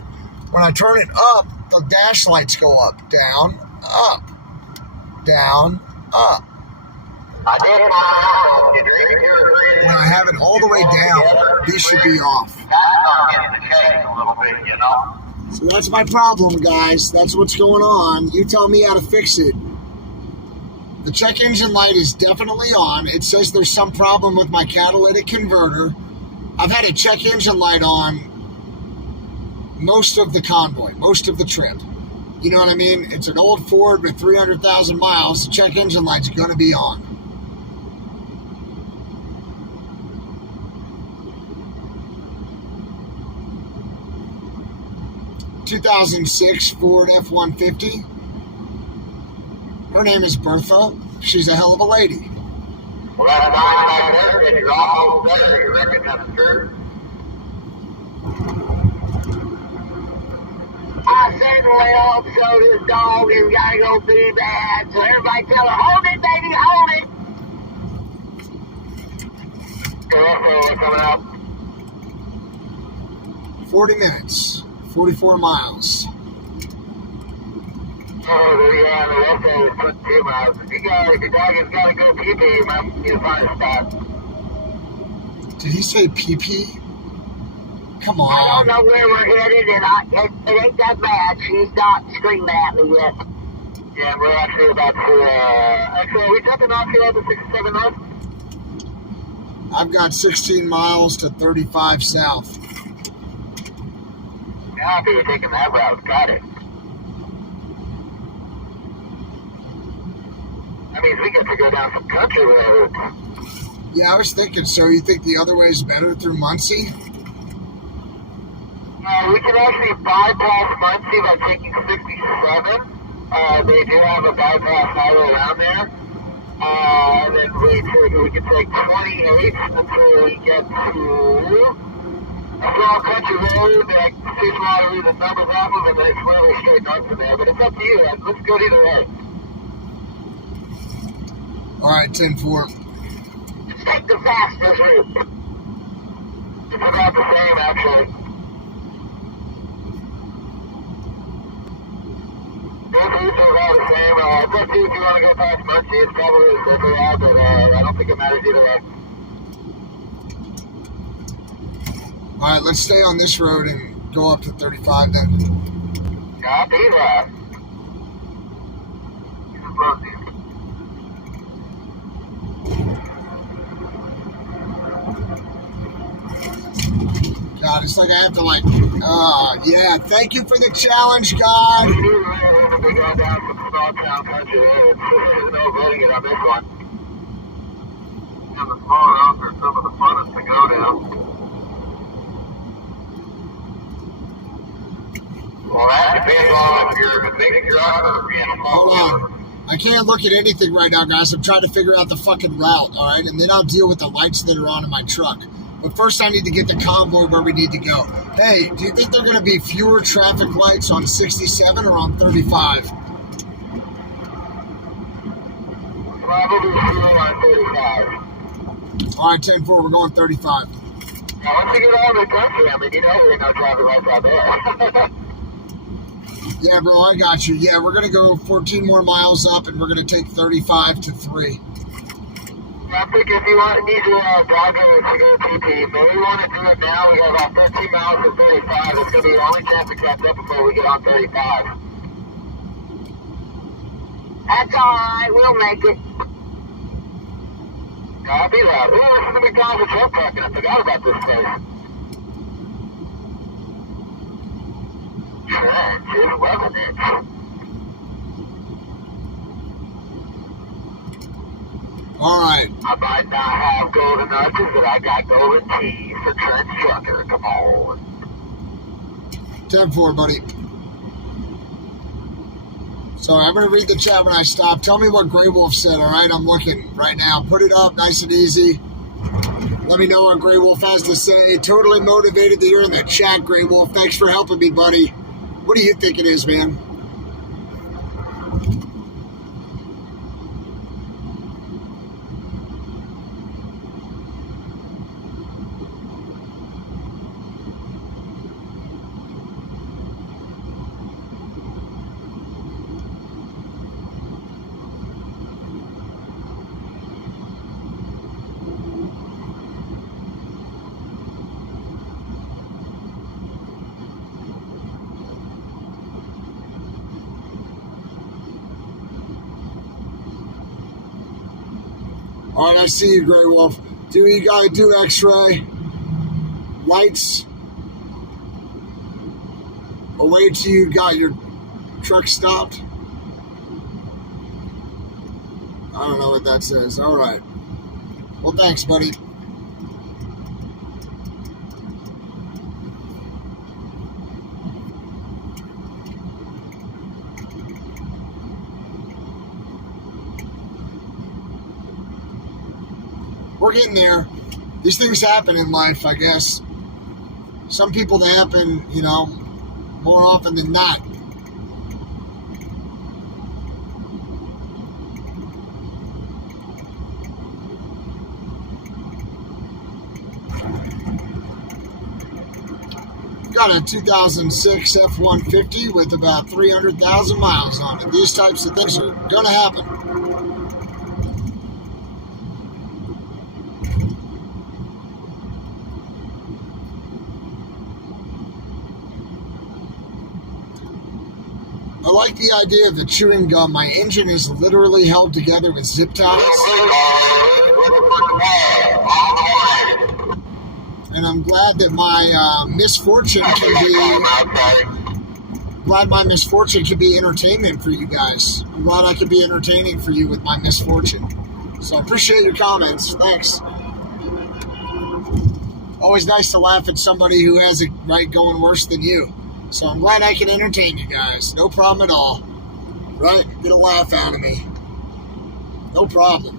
When I turn it up, the dash lights go up, down, up, down, up. I did find out you drink 2 or 3. When I have it all the way down, these should be off. That's not getting the shades a little bit, you know. So that's my problem, guys. That's what's going on. You tell me how to fix it. The check engine light is definitely on. It says there's some problem with my catalytic converter. I've had a check engine light on most of the convoy, most of the trip. You know what I mean? It's an old Ford with 300,000 miles. The check engine light's going to be on. ...2006 Ford F-150. Her name is Bertha. She's a hell of a lady. Well, that's right there. You're almost there. You reckon that's true? I certainly hope so. This dog has got to go pretty bad. So everybody tell her, hold it, baby, hold it. Okay, coming up. 40 minutes. 44 miles. Oh, yeah, the rest of it is 22 miles. If your dog has got to go pee-pee, you might need to find a stop. Did he say pee-pee? Come on. I don't know where we're headed, and it ain't that bad. She's not screaming at me yet. Yeah, we're actually about to, actually, are we jumping off here at the 67 north? I've got 16 miles to 35 south. Yeah, you're taking that route. Got it. That means we get to go down some country roads. Yeah, I was thinking, so you think the other way is better through Muncie? We can actually bypass Muncie by taking 67. They do have a bypass highway around there. And then we can take 28 until we get to a small country road that too small to read the numbers off of, and then it's really straight north from there. But it's up to you. Let's go either way. All right, 10-4. Let's take the fastest route. It's about the same, actually. Both routes are about the same. It's up to you if you want to go past Muncie. It's probably a safer route, but I don't think it matters either way. All right, let's stay on this road and go up to 35 then. Copy that. God, it's like I have to yeah, thank you for the challenge, God. We got down some small town country roads. There's no voting it on this one. And the small roads are some of the funnest to go down. Well, that depends on if you're a big truck or being a small Hold on. I can't look at anything right now, guys. I'm trying to figure out the fucking route, all right? And then I'll deal with the lights that are on in my truck. But first, I need to get the convoy where we need to go. Hey, do you think there are going to be fewer traffic lights on 67 or on 35? Probably fewer on 35. All right, 10-4, we're going 35. Now, once you get out of the country, I mean, you know there ain't no traffic lights out there. Yeah, bro, I got you. Yeah, we're going to go 14 more miles up, and we're going to take 35 to 3. I think if you need your dog to go pee-pee, maybe you want to do it now. We got about 13 miles to 35. It's going to be the only chance to catch up before we get on 35. That's all right. We'll make it. Copy that. Ooh, this is the McDonald's truck parking. I forgot about this place. Trench is loving it. All right. I might not have golden arches, but I got golden teeth for Trent Trucker. Come on. 10-4, buddy. Sorry, I'm going to read the chat when I stop. Tell me what Grey Wolf said, all right? I'm looking right now. Put it up nice and easy. Let me know what Grey Wolf has to say. Totally motivated that you're in the chat, Grey Wolf. Thanks for helping me, buddy. What do you think it is, man? All right, I see you, Grey Wolf. Do what you gotta do, X-Ray. lights, or wait till you got your truck stopped. I don't know what that says. All right. Well, thanks, buddy. We're getting there. These things happen in life, I guess. Some people, they happen, more often than not. Got a 2006 F-150 with about 300,000 miles on it. These types of things are going to happen. I like the idea of the chewing gum. My engine is literally held together with zip ties. And I'm glad that my misfortune can be entertainment for you guys. I'm glad I could be entertaining for you with my misfortune. So I appreciate your comments. Thanks. Always nice to laugh at somebody who has it right going worse than you. So I'm glad I can entertain you guys. No problem at all. Right? Get a laugh out of me. No problem.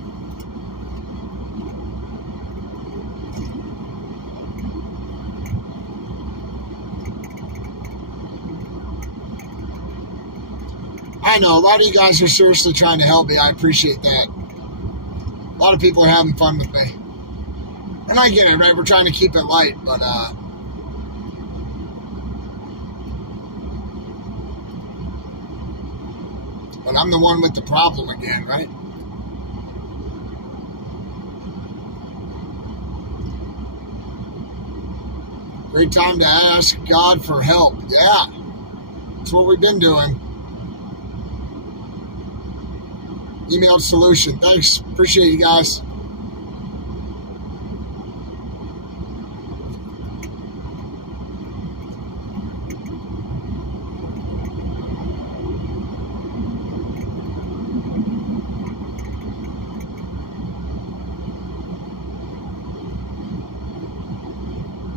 I know, a lot of you guys are seriously trying to help me. I appreciate that. A lot of people are having fun with me. And I get it, right? We're trying to keep it light, but I'm the one with the problem again, right? Great time to ask God for help. Yeah, that's what we've been doing. Emailed solution. Thanks. Appreciate you guys.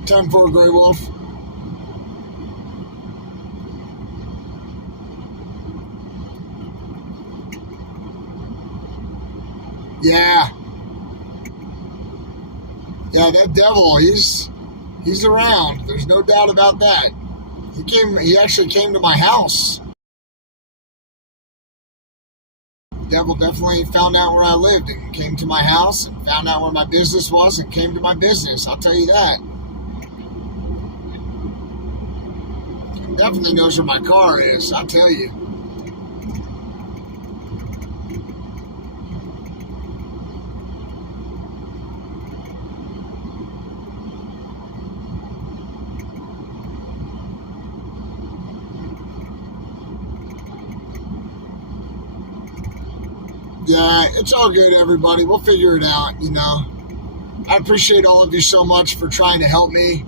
Time for a Grey Wolf. Yeah. Yeah, that devil, he's around. There's no doubt about that. He actually came to my house. Devil definitely found out where I lived and came to my house and found out where my business was and came to my business. I'll tell you that. He definitely knows where my car is, I'll tell you. Yeah, it's all good, everybody. We'll figure it out, I appreciate all of you so much for trying to help me.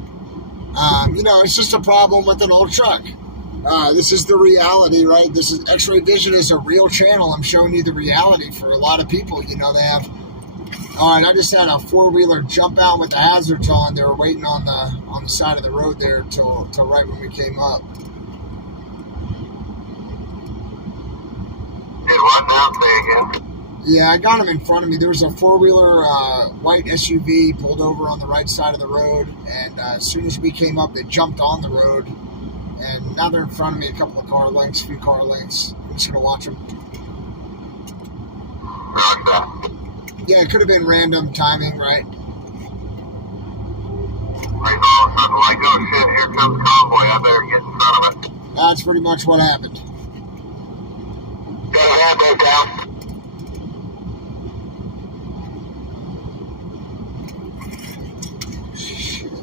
It's just a problem with an old truck. This is the reality, right? X-Ray Vision is a real channel. I'm showing you the reality for a lot of people. They have... Oh, and I just had a four-wheeler jump out with the hazards on. They were waiting on the side of the road there till right when we came up. Did what now? Say again. Yeah, I got him in front of me. There was a four-wheeler white SUV pulled over on the right side of the road, and as soon as we came up, they jumped on the road, and now they're in front of me a few car lengths. I'm just going to watch them. Yeah, it could have been random timing, right? I saw something like, oh shit, here comes convoy. I better get in front of it. That's pretty much what happened. Got a handbrake down.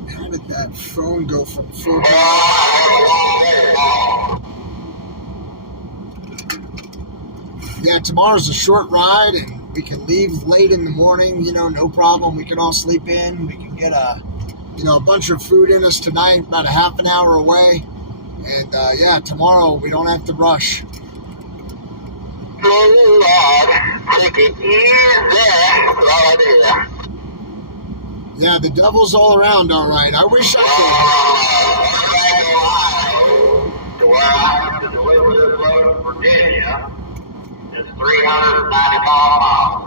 How did that phone go from full? Yeah, tomorrow's a short ride, and we can leave late in the morning. No problem. We can all sleep in. We can get a a bunch of food in us tonight, about a half an hour away. And yeah, tomorrow we don't have to rush. Take it easy. Yeah, the devil's all around, all right. I wish I To where I have to deliver this load in Virginia is 395 miles.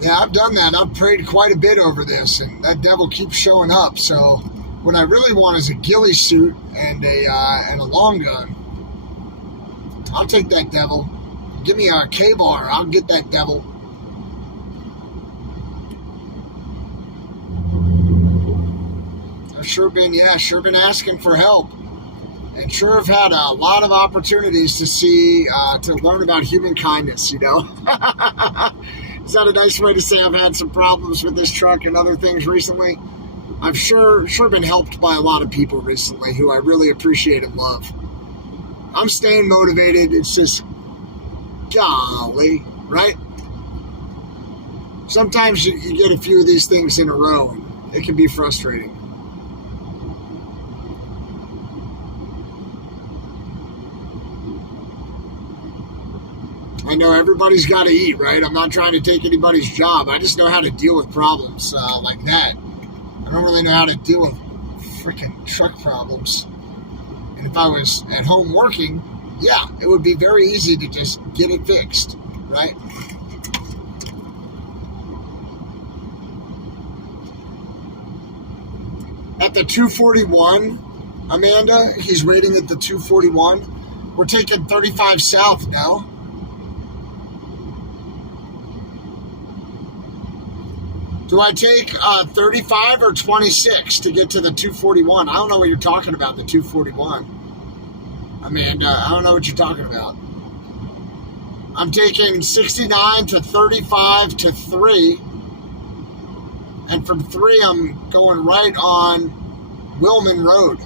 Yeah, I've done that. I've prayed quite a bit over this, and that devil keeps showing up. So what I really want is a ghillie suit and a long gun. I'll take that devil. Give me a K-bar. I'll get that devil. I've sure been asking for help. And sure have had a lot of opportunities to learn about human kindness, Is that a nice way to say I've had some problems with this truck and other things recently? I've sure been helped by a lot of people recently who I really appreciate and love. I'm staying motivated. It's just, golly, right? Sometimes you get a few of these things in a row, and it can be frustrating. I know everybody's got to eat, right? I'm not trying to take anybody's job. I just know how to deal with problems like that. I don't really know how to deal with freaking truck problems. And if I was at home working, yeah, it would be very easy to just get it fixed, right? At the 241, Amanda, he's waiting at the 241. We're taking 35 south now. Do I take 35 or 26 to get to the 241? I don't know what you're talking about, the 241. Amanda, I don't know what you're talking about. I'm taking 69 to 35 to 3. And from 3, I'm going right on Wilman Road.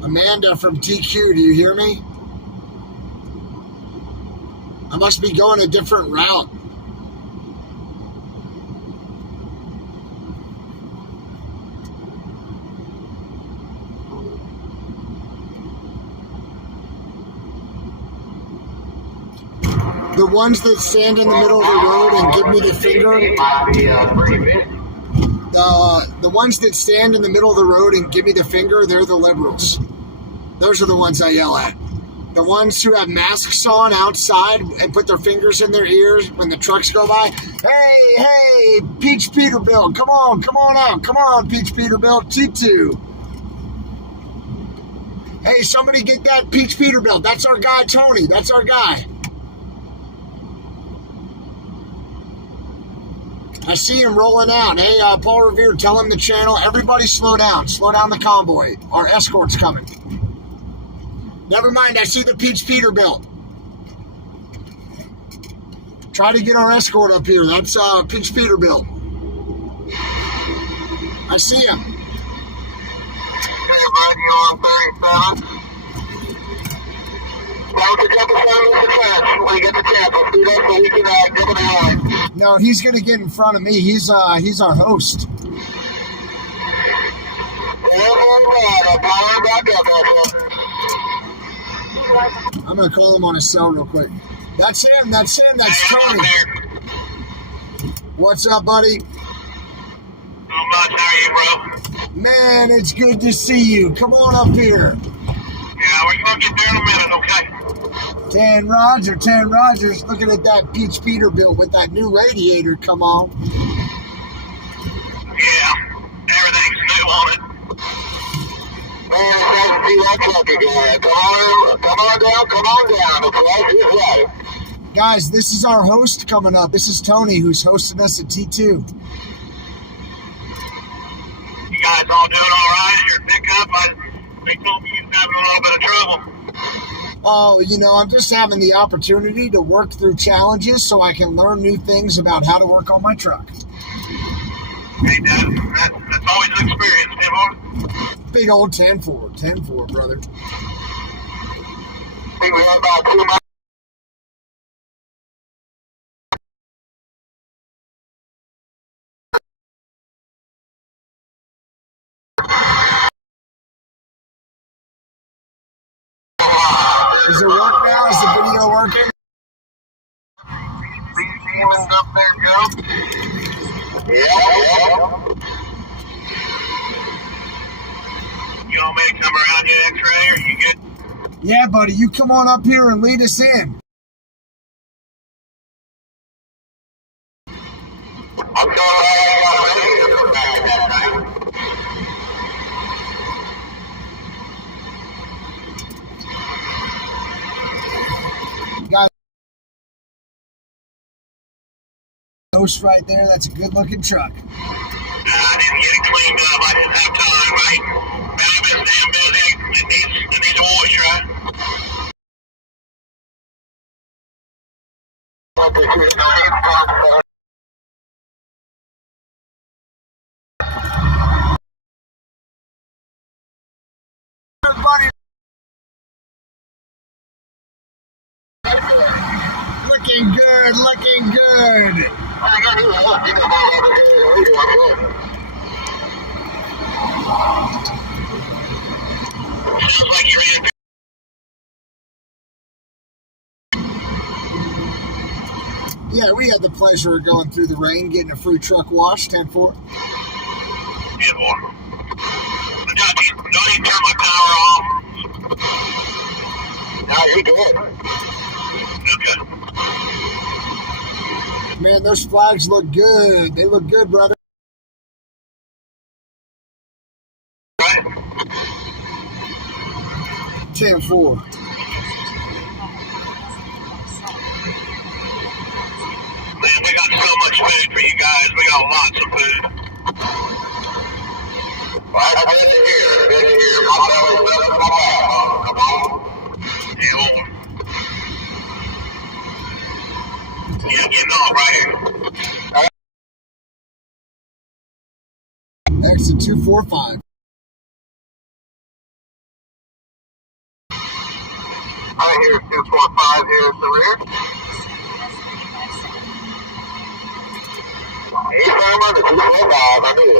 Amanda from TQ, do you hear me? I must be going a different route. The ones that stand in the middle of the road and give me the finger. The ones that stand in the middle of the road and give me the finger, they're the liberals. Those are the ones I yell at. The ones who have masks on outside and put their fingers in their ears when the trucks go by. Hey, Peach Peterbilt, come on out. Come on, Peach Peterbilt, T2. Hey, somebody get that Peach Peterbilt. That's our guy, Tony. That's our guy. I see him rolling out. Hey, Paul Revere, tell him the channel. Everybody slow down. Slow down the convoy. Our escort's coming. Never mind, I see the Peach Peterbilt. Try to get our escort up here. That's Peach Peterbilt. I see him. Okay, bud, you on 37? That was a couple seconds to catch. When you get the chance, let's do that so we can get an line. No, he's going to get in front of me. He's our host. I'm going to call him on his cell real quick. That's him. That's Tony. What's up, buddy? Not much. How are you, bro? Man, it's good to see you. Come on up here. Yeah, we're going to get there in a minute, okay? Tan Rogers, looking at that Peach Peterbilt with that new radiator. Come on. Yeah, everything's new on it. Man, it's nice to see that truck again. Come on down. It's right this way. Guys, this is our host coming up. This is Tony, who's hosting us at T2. You guys all doing all right? Your pickup, they told me you was having a little bit of trouble. Oh, I'm just having the opportunity to work through challenges so I can learn new things about how to work on my truck. Hey, that's always an experience, Tim. Big old 10-4. 10-4, brother. I think we have about 2 months. Does it work now? Is the video working? These demons up there, Joe. Yeah. You want me to come around you, X-ray, or you good? Yeah, buddy. You come on up here and lead us in. I'm sorry I got ready to come back that night. Guys, post right there. That's a good-looking truck. I didn't get it cleaned up. I didn't have time, right? Man, I've been damn busy. It needs a wash, right? Everybody, looking good, looking good. Sounds like you're in. Yeah, we had the pleasure of going through the rain, getting a free truck wash. 10-4. Yeah, boy. Don't even turn my power off. No, you're good. Okay. Man, those flags look good. They look good, brother. Right? 10-4. Man, we got so much food for you guys. We got lots of food. Well, that's good to hear. Good to hear. My belly's up in my mouth. Come on. Yeah, yeah, getting off right here. Exit 245. I hear 245 here at the rear. He's on the 245. I knew it.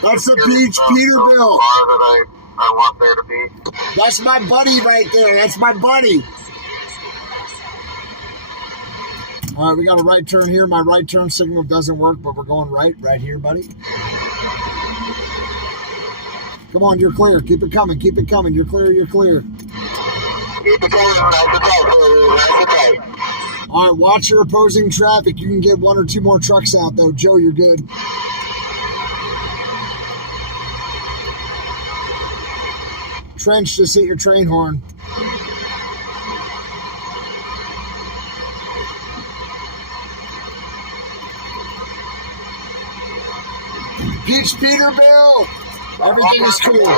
That's the Peach Peterbilt. That I want there to be. That's my buddy right there. That's my buddy. All right, we got a right turn here. My right turn signal doesn't work, but we're going right here, buddy. Come on, you're clear. Keep it coming. Keep it coming. You're clear. You're clear. Keep it going. Nice and tight. Nice and tight. All right, watch your opposing traffic. You can get 1 or 2 more trucks out, though. Joe, you're good. Trench, just hit your train horn. Peach Peterbilt! Everything is cool.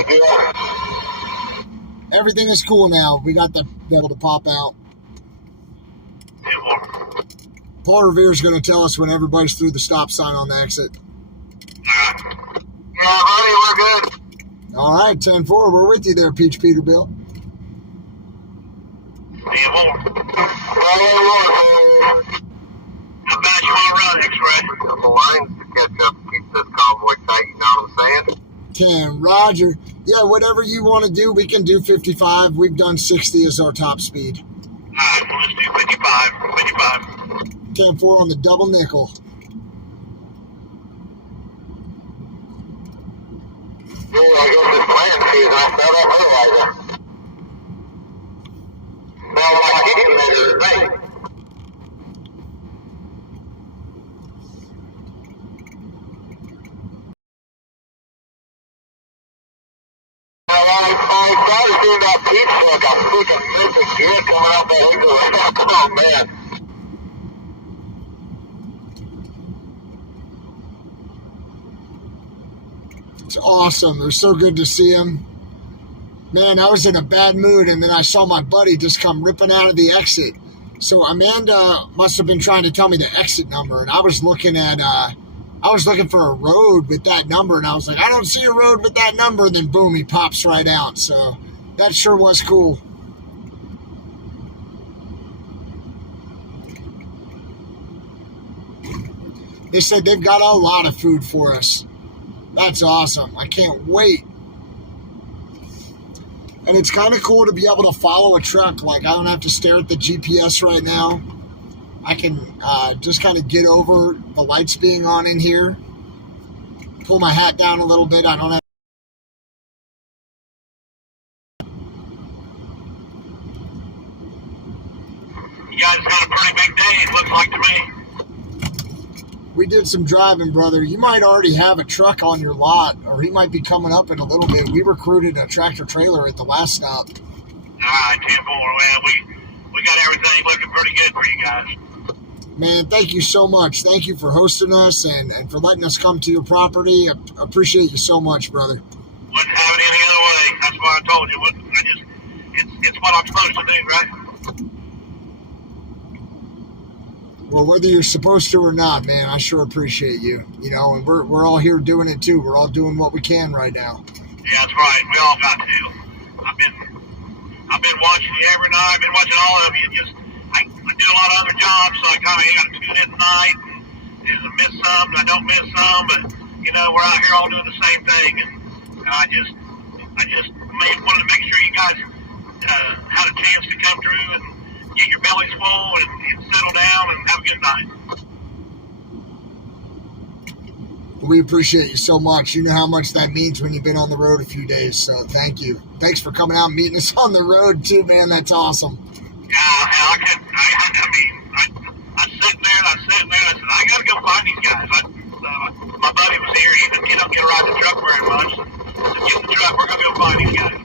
Everything is cool now. We got the able to pop out. Paul Revere's going to tell us when everybody's through the stop sign on the exit. Yeah, buddy, we're good. All right, 10-4. We're with you there, Peach Peterbilt. How bad you want to run, X-Ray? The lines to catch up and keep this convoy tight, you know what I'm saying? 10, Roger. Yeah, whatever you want to do, we can do 55. We've done 60 as our top speed. All right, well, let's do 55. 10-4 on the double nickel. Yeah, I guess this plan season, I fell up fertilizer. Well, like he can measure the thing. I started doing that pizza like a freaking perfect gear coming out that exit. Oh, man. It's awesome. It was so good to see him. Man, I was in a bad mood, and then I saw my buddy just come ripping out of the exit. So Amanda must have been trying to tell me the exit number, and I was looking for a road with that number, and I was like, I don't see a road with that number, and then boom, he pops right out. So that sure was cool. They said they've got a lot of food for us. That's awesome. I can't wait. And it's kind of cool to be able to follow a truck. Like, I don't have to stare at the GPS right now. I can just kind of get over the lights being on in here. Pull my hat down a little bit. I don't have. You guys got a pretty big day, it looks like to me. We did some driving, brother. You might already have a truck on your lot, or he might be coming up in a little bit. We recruited a tractor trailer at the last stop. All right, 10-4. Well, we got everything looking pretty good for you guys. Man, thank you so much. Thank you for hosting us and for letting us come to your property. I appreciate you so much, brother. Wouldn't have it any other way. That's why I told you. It's what I'm supposed to do, right? Well, whether you're supposed to or not, man, I sure appreciate you. You know, and we're all here doing it too. We're all doing what we can right now. Yeah, that's right. We all got to. I've been watching you every night. I've been watching all of you. I do a lot of other jobs, so I kind of got to tune in tonight. And I miss some, and I don't miss some, but you know, we're out here all doing the same thing, and I just wanted to make sure you guys had a chance to come through and get your bellies full and settle down and have a good night. We appreciate you so much. You know how much that means when you've been on the road a few days, so thank you. Thanks for coming out and meeting us on the road too, man. That's awesome. Yeah, I sat there and I said, I gotta go find these guys. My buddy was here. He don't get to ride the truck very much. So get in the truck. We're gonna go find these guys.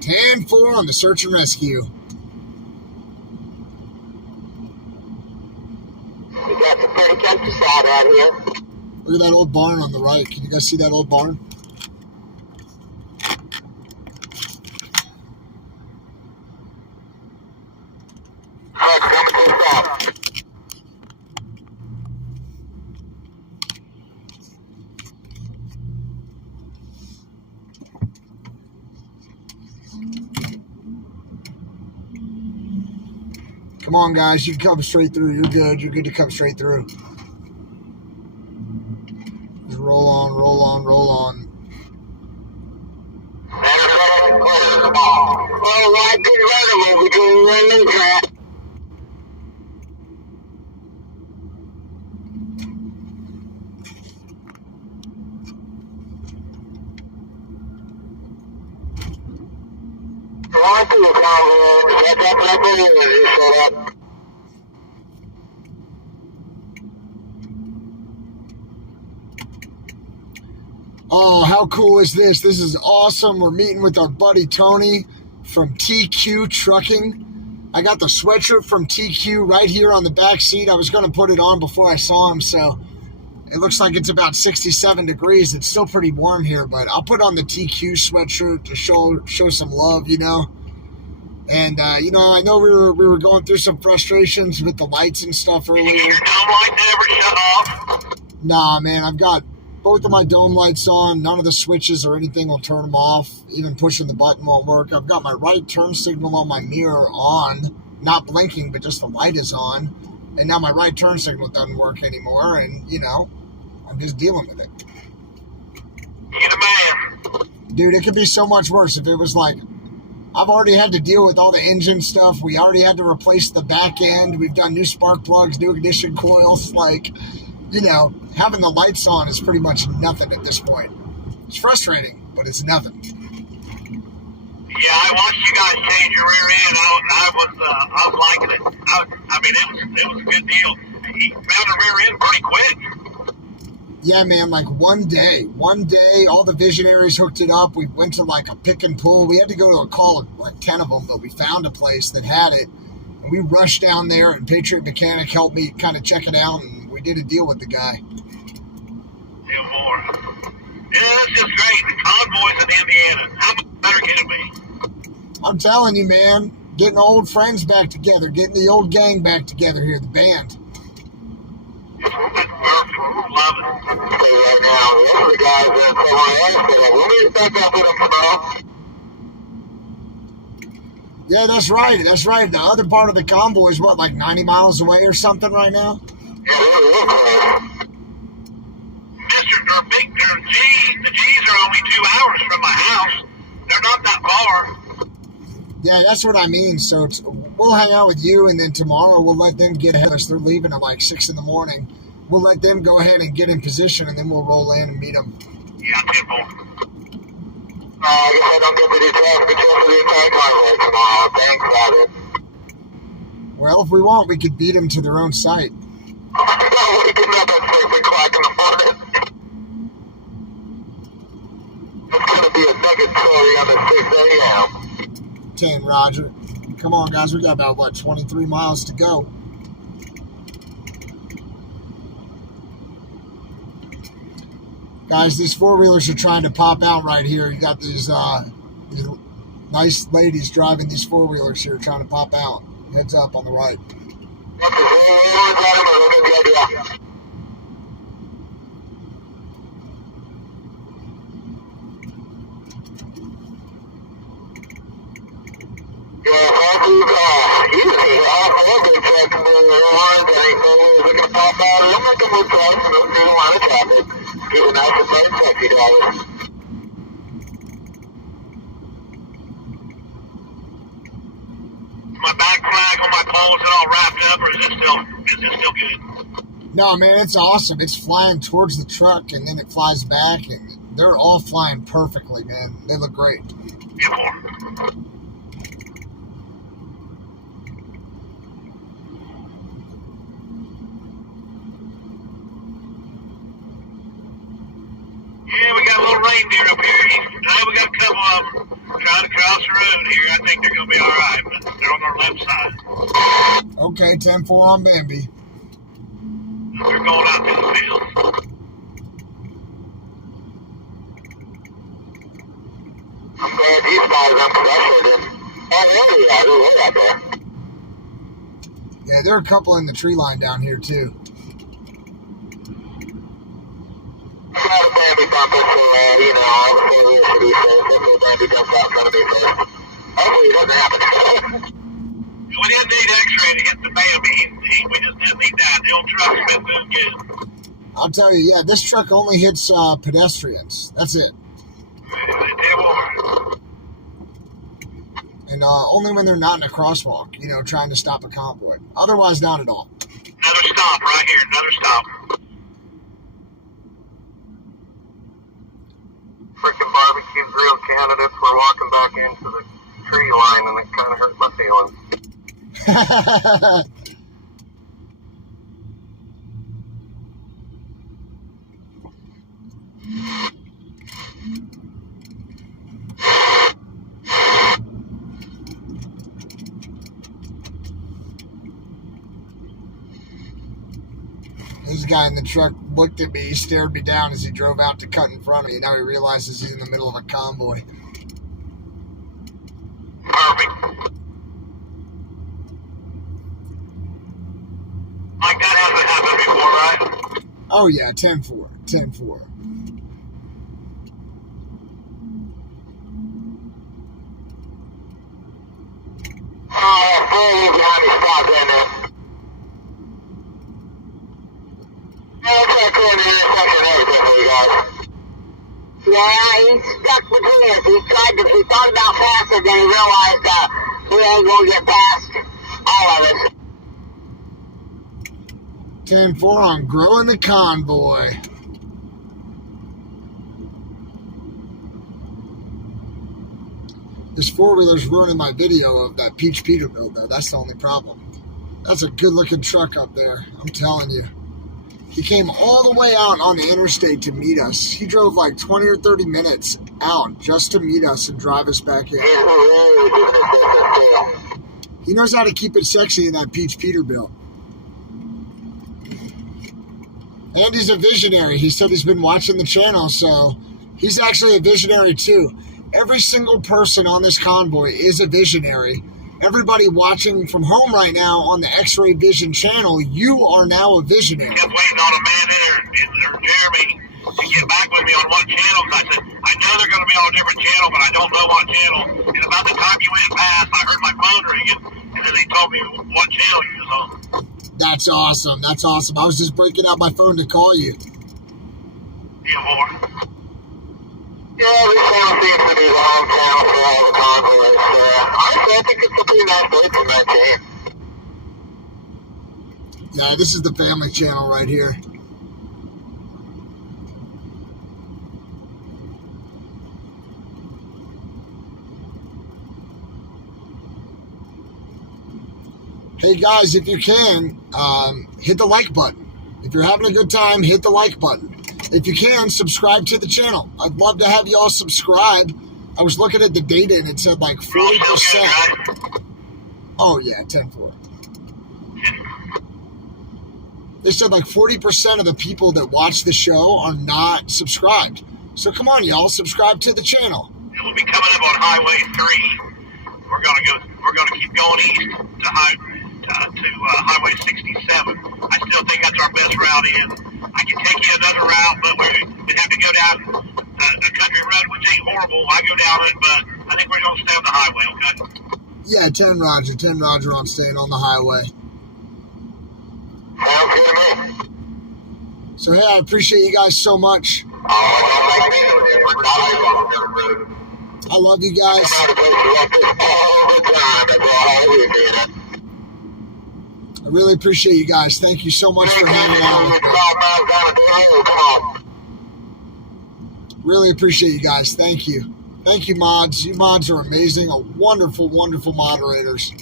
10-4 on the search and rescue. We got some pretty countryside out here. Look at that old barn on the right. Can you guys see that old barn? Come on, guys. You can come straight through. You're good. You're good to come straight through. Just roll on, roll on, roll on. Oh, how cool is this? This is awesome. We're meeting with our buddy Tony from TQ Trucking. I got the sweatshirt from TQ right here on the back seat. I was going to put it on before I saw him, so it looks like it's about 67 degrees. It's still pretty warm here, but I'll put on the TQ sweatshirt to show some love, you know. And, you know, I know we were going through some frustrations with the lights and stuff earlier. Your dome light never shut off? Nah, man, I've got both of my dome lights on. None of the switches or anything will turn them off. Even pushing the button won't work. I've got my right turn signal on my mirror on. Not blinking, but just the light is on. And now my right turn signal doesn't work anymore. And, you know, I'm just dealing with it. You're the man. Dude, it could be so much worse if it was like, I've already had to deal with all the engine stuff. We already had to replace the back end. We've done new spark plugs, new ignition coils. Like, you know, having the lights on is pretty much nothing at this point. It's frustrating, but it's nothing. Yeah, I watched you guys change your rear end. I was liking it. I mean, it was a good deal. He found a rear end pretty quick. Yeah, man, like one day, all the visionaries hooked it up. We went to like a pick and pull. We had to go to a call of like 10 of them, but we found a place that had it. And we rushed down there, and Patriot Mechanic helped me kind of check it out, and we did a deal with the guy. Deal more. Yeah, that's just great. The convoys in Indiana. How much better can it be? I'm telling you, man, Getting old friends back together. Getting the old gang back together here, the band. Love it. Right now, the other guys are somewhere else. We'll be back up with them tomorrow. Yeah, that's right. That's right. The other part of the convoy is what, like 90 miles away or something right now? Yeah, Mr. The G's are only 2 hours from my house. They're not that far. Yeah, that's what I mean. So we'll hang out with you, and then tomorrow we'll let them get ahead of us. They're leaving at like 6 in the morning. We'll let them go ahead and get in position, and then we'll roll in and meet them. Yeah, Temple. I guess I don't get to do transportation for the entire convoy tomorrow. Thanks, Robert. Well, if we want, we could beat them to their own site. We can up at 6 o'clock in the morning. It's going to be a negatory on the 6 a.m. 10, Roger. Come on, guys. We got about, 23 miles to go. Guys, these four-wheelers are trying to pop out right here. You got these nice ladies driving these four-wheelers here trying to pop out. Heads up on the right. My back flag on my poles and all wrapped up, or is it still good? No, man, it's awesome. It's flying towards the truck, and then it flies back, and they're all flying perfectly, man. They look great. Yeah, we got a little reindeer up here. We got a couple of them trying to cross the road here. I think they're going to be all right, but they're on our left side. Okay, 10-4 on Bambi. They're going out to the field. I'm glad these guys are pressured. Oh, they're out there. Yeah, there are a couple in the tree line down here, too. Try to Bambi bumper for, all the four wheels to be safe. Hopefully Bambi jumps out in front of me first. Hopefully it doesn't happen. We didn't need X-ray to hit the Bambi. We just didn't need that. The old truck's been doing good. I'll tell you, yeah, this truck only hits pedestrians. That's it. And only when they're not in a crosswalk, trying to stop a convoy. Otherwise, not at all. Another stop right here. Another stop. Freaking barbecue grill candidates were walking back into the tree line, and it kind of hurt my feelings. This guy in the truck looked at me, he stared me down as he drove out to cut in front of me. Now he realizes he's in the middle of a convoy. Perfect. Like that hasn't happened before, right? Oh yeah, 10-4. 10-4. Behind me, stop in there. Yeah, he's stuck between us. He thought about faster, then he realized he ain't gonna get past all of us. 10-4 on growing the convoy. This four-wheeler's ruining my video of that Peach Peterbilt, though. That's the only problem. That's a good-looking truck up there, I'm telling you. He came all the way out on the interstate to meet us. He drove like 20 or 30 minutes out just to meet us and drive us back in. He knows how to keep it sexy in that Peach Peterbilt. And he's a visionary. He said he's been watching the channel, so he's actually a visionary too. Every single person on this convoy is a visionary, everybody watching from home right now on the X-Ray Vision channel, you are now a visionary. Just waiting on Amanda or Jeremy to get back with me on what channels. I said, I know they're going to be on a different channel, but I don't know what channel. And about the time you went past, I heard my phone ringing, and then they told me what channel you was on. That's awesome. That's awesome. I was just breaking out my phone to call you. Yeah, more. Yeah, this channel seems to be the home channel for all the convoys. Honestly, I think it's a pretty nice day from that team. Yeah, this is the family channel right here. Hey guys, if you can, hit the like button. If you're having a good time, hit the like button. If you can, subscribe to the channel. I'd love to have y'all subscribe. I was looking at the data and it said like 40%. Oh yeah, 10-4. They said like 40% of the people that watch the show are not subscribed. So come on, y'all, subscribe to the channel. And we'll be coming up on Highway 3. We're gonna keep going east to Highway 67. I still think that's our best route in. I can take you another route, but we'd have to go down a country road, which ain't horrible. I go down it, but I think we're gonna stay on the highway, okay? Yeah, 10 Roger. 10 Roger on staying on the highway. Sounds good to me. So, hey, I appreciate you guys so much. I love you guys. I really appreciate you guys. Thank you so much for hanging out with me. Really appreciate you guys. Thank you. Thank you, mods. You mods are amazing. Wonderful, wonderful moderators.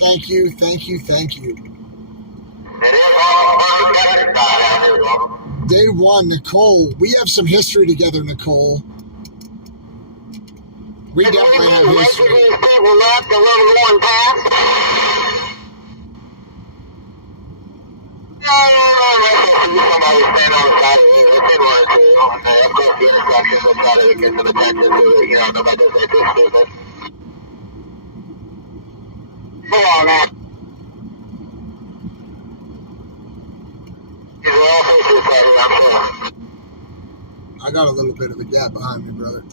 Thank you, thank you, thank you. Day one, Nicole. We have some history together, Nicole. We definitely have history. I got a little bit of a gap behind me, brother.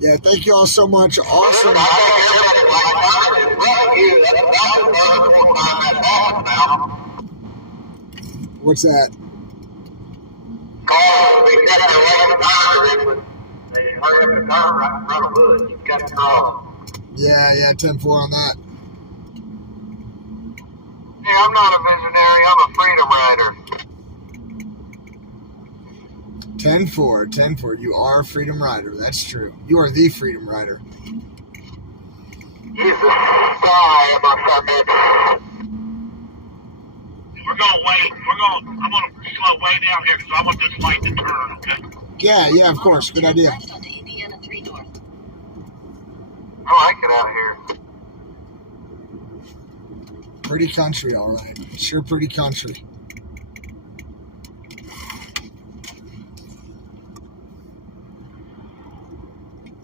Yeah, thank you all so much. Awesome. What's that? Yeah, 10-4 on that. Hey, I'm not a visionary, I'm a freedom rider. 10-4. You are a freedom rider. That's true. You are the freedom rider. He's the spy amongst our men. We're gonna wait. I'm gonna slow way down here because I want this light to turn, okay? Yeah, of course. Good idea. Left onto Indiana 3 North. I like it out here. Pretty country, all right. Sure pretty country.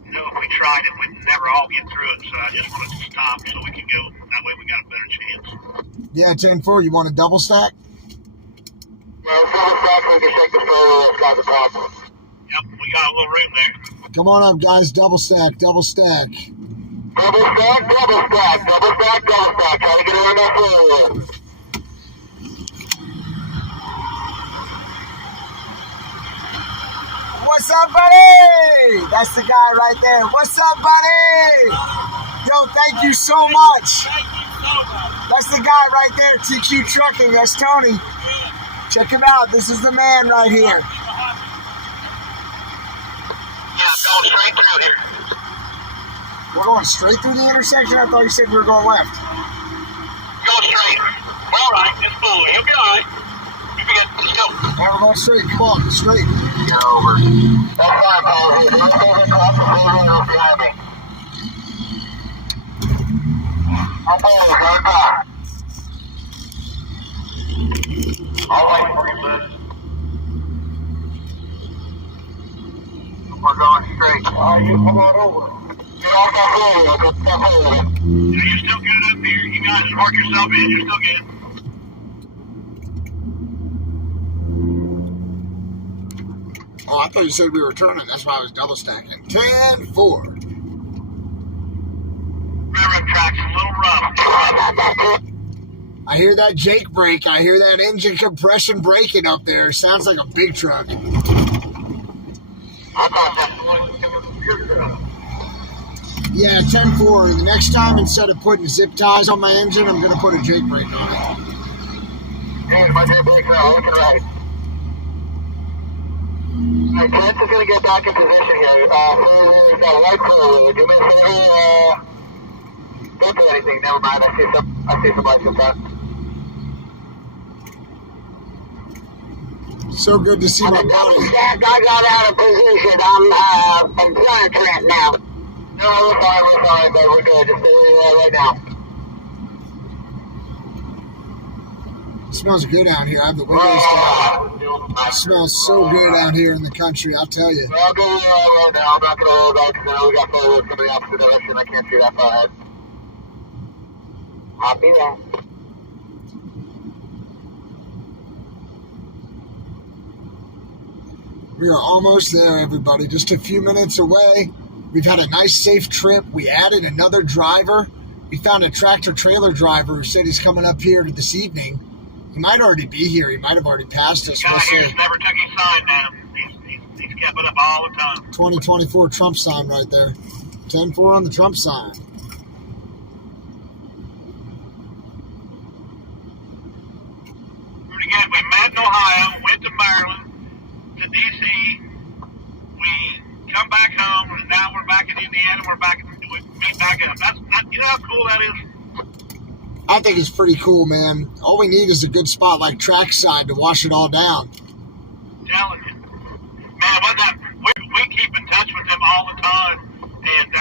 You know, if we tried it, we'd never all get through it, so I just wanted to stop so we can go. That way we got a better chance. Yeah, 10-4. You want a double stack? Yeah, double stack, we can take the photo if that's a problem. Yep, we got a little room there. Come on up, guys. Double stack. Double stack. Try to get around that photo. What's up, buddy? That's the guy right there. What's up, buddy? Yo, thank you so much. That's the guy right there, TQ Trucking. That's Tony. Check him out. This is the man right here. Yeah, going straight through here. We're going straight through the intersection? I thought you said we were going left. Go straight. We're all right. It's cool. You'll be all right. You forget. Let's go. All right, we're going straight. Come on, straight. Get over. That's fine, Paul. You're going to cross the building behind me. I'm always right back. I'll wait for you, Liz. We're going straight. You come on over. Yeah, I'll stop over. I'll stop over. Yeah, you're still good up here. You guys just work yourself in. You're still good. Oh, I thought you said we were turning. That's why I was double stacking. 10-4. Railroad track's a little rough. I hear that Jake brake. I hear that engine compression braking up there. Sounds like a big truck. I thought that was coming from your truck. Yeah, 10-4. The next time, instead of putting zip ties on my engine, I'm going to put a Jake brake on it. Hey, my Jake brake's out. Looking right. Alright, Chance is going to get back in position here. He's got a white crew. Do me a favor, don't do anything. Never mind. I see some lights in front. So good to see my buddy. I got out of position. I'm in front of Trent now. No, we're fine, but we're good. Just stay where you are right now. It smells good out here. I have the windows down. It smells so good out here in the country, I'll tell you. I'll go right now. I'm not going to hold back because I know we got forward from the opposite direction. I can't see that far ahead. I'll be there. We are almost there, everybody. Just a few minutes away. We've had a nice, safe trip. We added another driver. We found a tractor-trailer driver who said he's coming up here this evening. He might already be here. He might have already passed us. We'll see. Never took his sign down. He's kept it up all the time. 2024 Trump sign right there. 10-4 on the Trump sign. Pretty good. We met in Ohio, went to Maryland, to D.C. We come back home, and now we're back in Indiana. We meet back up. You know how cool that is? I think it's pretty cool, man. All we need is a good spot like trackside to wash it all down. I'm telling you. Man, we keep in touch with them all the time, and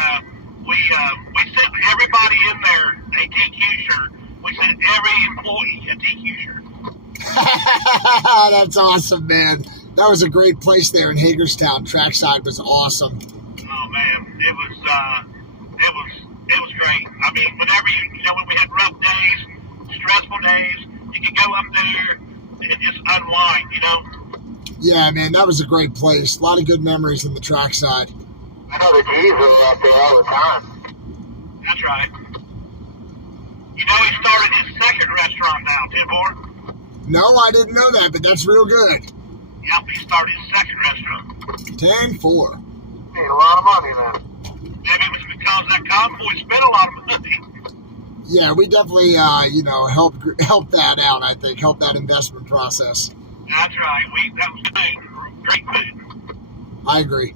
we sent everybody in there a TQ shirt. We sent every employee a TQ shirt. That's awesome, man. That was a great place there in Hagerstown. Trackside was awesome. Oh man, it was great. I mean, whenever when we had rough days, stressful days, you could go up there and just unwind, Yeah, man, that was a great place. A lot of good memories in the trackside. I know the G's are out there all the time. That's right. He started his second restaurant now, 10-4. No, I didn't know that, but that's real good. Yep, he started his second restaurant. 10-4. Made a lot of money then. Maybe it was because that convoy spent a lot of money. Yeah, we definitely, helped that out, I think. Helped that investment process. That's right. That was good. Great food. I agree.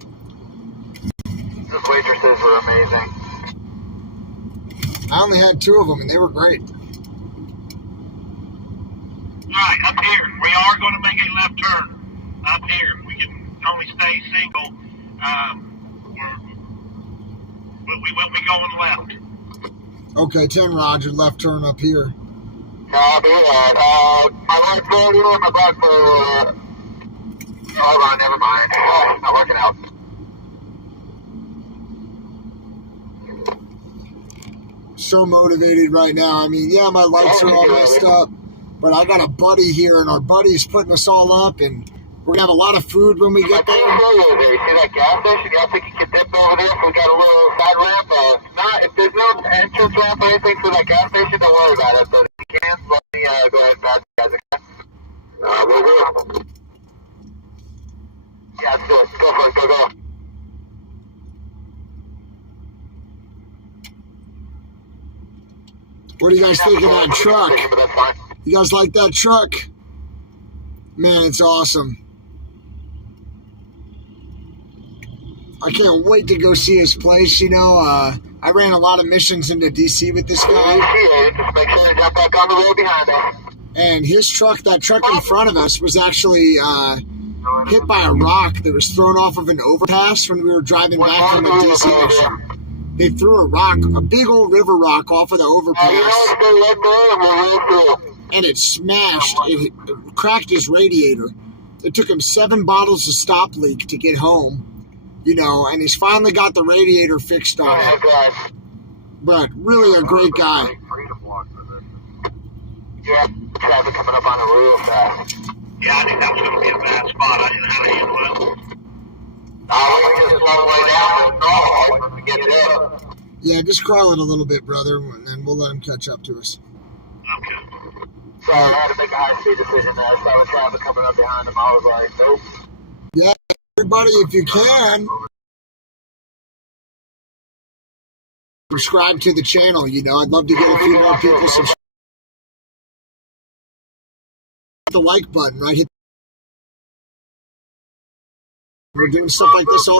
Those waitresses were amazing. I only had 2 of them, and they were great. All right, up here, we are going to make a left turn. Up here, we can only stay single. We will be going left. Okay, 10 Roger, left turn up here. Copy that. My right foot or my back foot? Hold on, never mind. It's not working out. So motivated right now. I mean, yeah, my lights are all messed up, but I got a buddy here, and our buddy's putting us all up, and we're going to have a lot of food when we get there. You see that gas station? I think you can dip over there, so we got a little side ramp. If there's no entrance ramp or anything for that gas station, don't worry about it. But if you can, let me go ahead and pass you guys again. We'll do it. Yeah, let's do it. Go for it. Go. What do you guys think of that truck? But that's fine. You guys like that truck? Man, it's awesome. I can't wait to go see his place. I ran a lot of missions into DC with this guy. Just make sure to jump back on the road behind us. And his truck, that truck in front of us, was actually hit by a rock that was thrown off of an overpass when we were driving back from a DC mission. They threw a rock, a big old river rock, off of the overpass. and it smashed, it cracked his radiator. It took him 7 bottles of stop leak to get home, you know, and he's finally got the radiator fixed on it. But really a great guy. Yeah, traffic coming up on the real fast. Yeah, I knew that was going to be a bad spot. I didn't know how to handle it. We just slow way down and crawl when we get there. Yeah, just crawl it a little bit, brother, and then we'll let him catch up to us. Okay. So I had to make a high-speed decision there. I saw the traffic coming up behind him. I was like, nope. Yeah, everybody, if you can, subscribe to the channel. You know, I'd love to get a few more people subscribed. The like button, right? We're doing stuff like this all.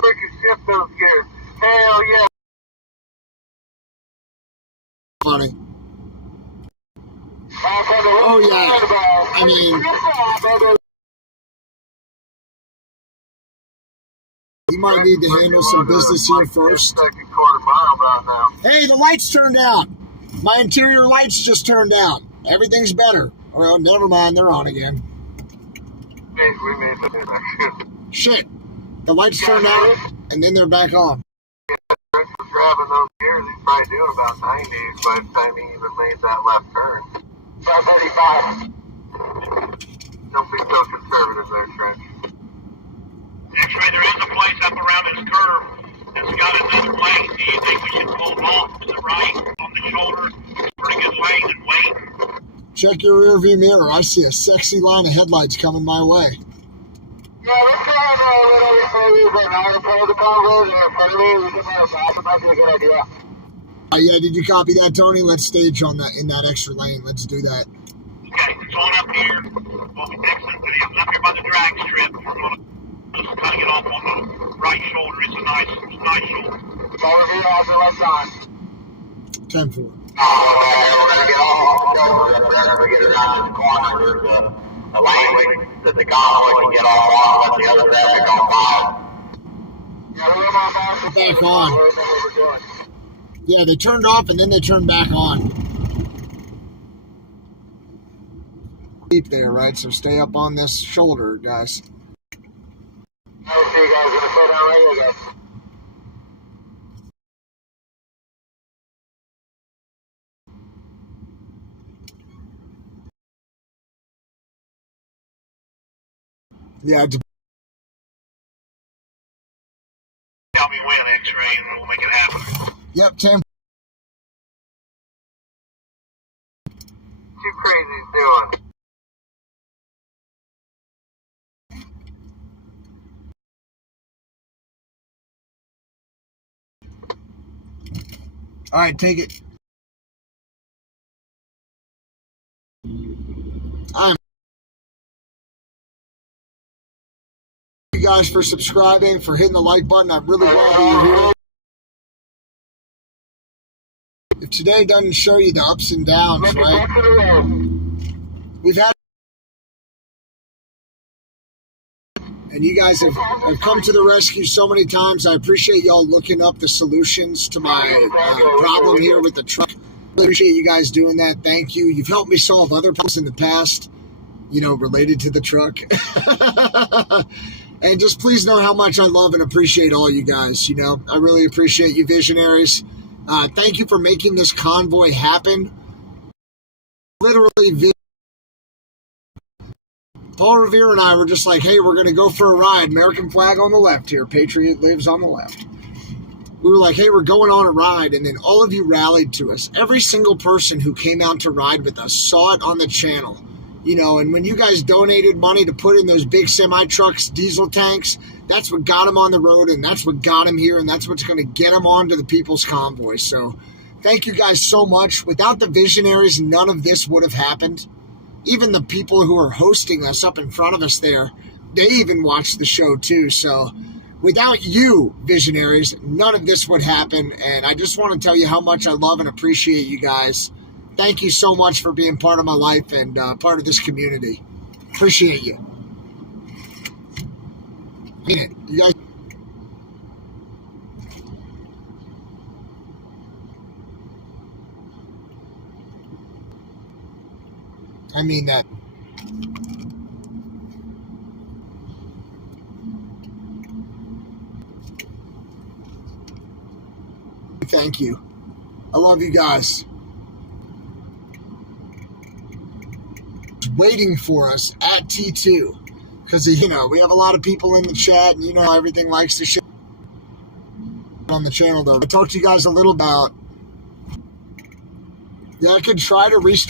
Freaking shift those gears. Hell yeah. Funny. Oh yeah. I mean, you might need to handle some business here first. Hey, the lights turned out. My interior lights just turned out. Everything's better. Well, never mind, they're on again. Shit. The lights turned out, and then they're back on. Grabbing those gears, he's probably doing about 90 by the time he even made that left turn. 535. Don't be so conservative there, Trench. X-Ray, there is a place up around this curve that's got another lane. Do you think we should pull off to the right on the shoulder? Pretty good lane and wait. Check your rear view mirror. I see a sexy line of headlights coming my way. Yeah, let's go on a little bit further, but now to pull the convoy there in front of me. We can find a back. It might be a good idea. Yeah, did you copy that, Tony? Let's stage on that in that extra lane. Let's do that. Okay, it's on up here. Well, excellent video. Up here by the drag strip. We're going to just cutting it off on the right shoulder. It's a nice shoulder. Forward view, also left side. 10-4. Oh, we're going to get off the shoulder up there. We're going to get around the corner. There's a lane that the convoy can get off on, let the other traffic go by. Yeah, we're back on. Yeah, they turned off and then they turned back on. Deep there, right? So stay up on this shoulder, guys. I'll see you guys in a photo right here, guys. Yeah, Help me win, X-Ray, and we'll make it happen. Yep, 10. Too crazy doing. All right, take it. Thank you guys for subscribing, for hitting the like button. I'm really glad that you're here. If today doesn't show you the ups and downs, right? We've had, and you guys have come to the rescue so many times. I appreciate y'all looking up the solutions to my problem here with the truck. Really appreciate you guys doing that. Thank you. You've helped me solve other problems in the past, you know, related to the truck. And just please know how much I love and appreciate all you guys. You know, I really appreciate you visionaries. Thank you for making this convoy happen. Literally, Paul Revere and I were just like, hey, we're going to go for a ride. American flag on the left here. Patriot lives on the left. We were like, hey, we're going on a ride. And then all of you rallied to us. Every single person who came out to ride with us saw it on the channel. You know, and when you guys donated money to put in those big semi-trucks, diesel tanks, that's what got them on the road, and that's what got them here, and that's what's going to get them onto the People's Convoy. So thank you guys so much. Without the visionaries, none of this would have happened. Even the people who are hosting us up in front of us there, they even watched the show too. So without you, visionaries, none of this would happen, and I just want to tell you how much I love and appreciate you guys. Thank you so much for being part of my life and part of this community. Appreciate you. I mean it. You guys. I mean that. Thank you. I love you guys. Waiting for us at T2 because we have a lot of people in the chat, and everything likes to shit on the channel though. I talked to you guys a little about. Yeah, I could try to restart.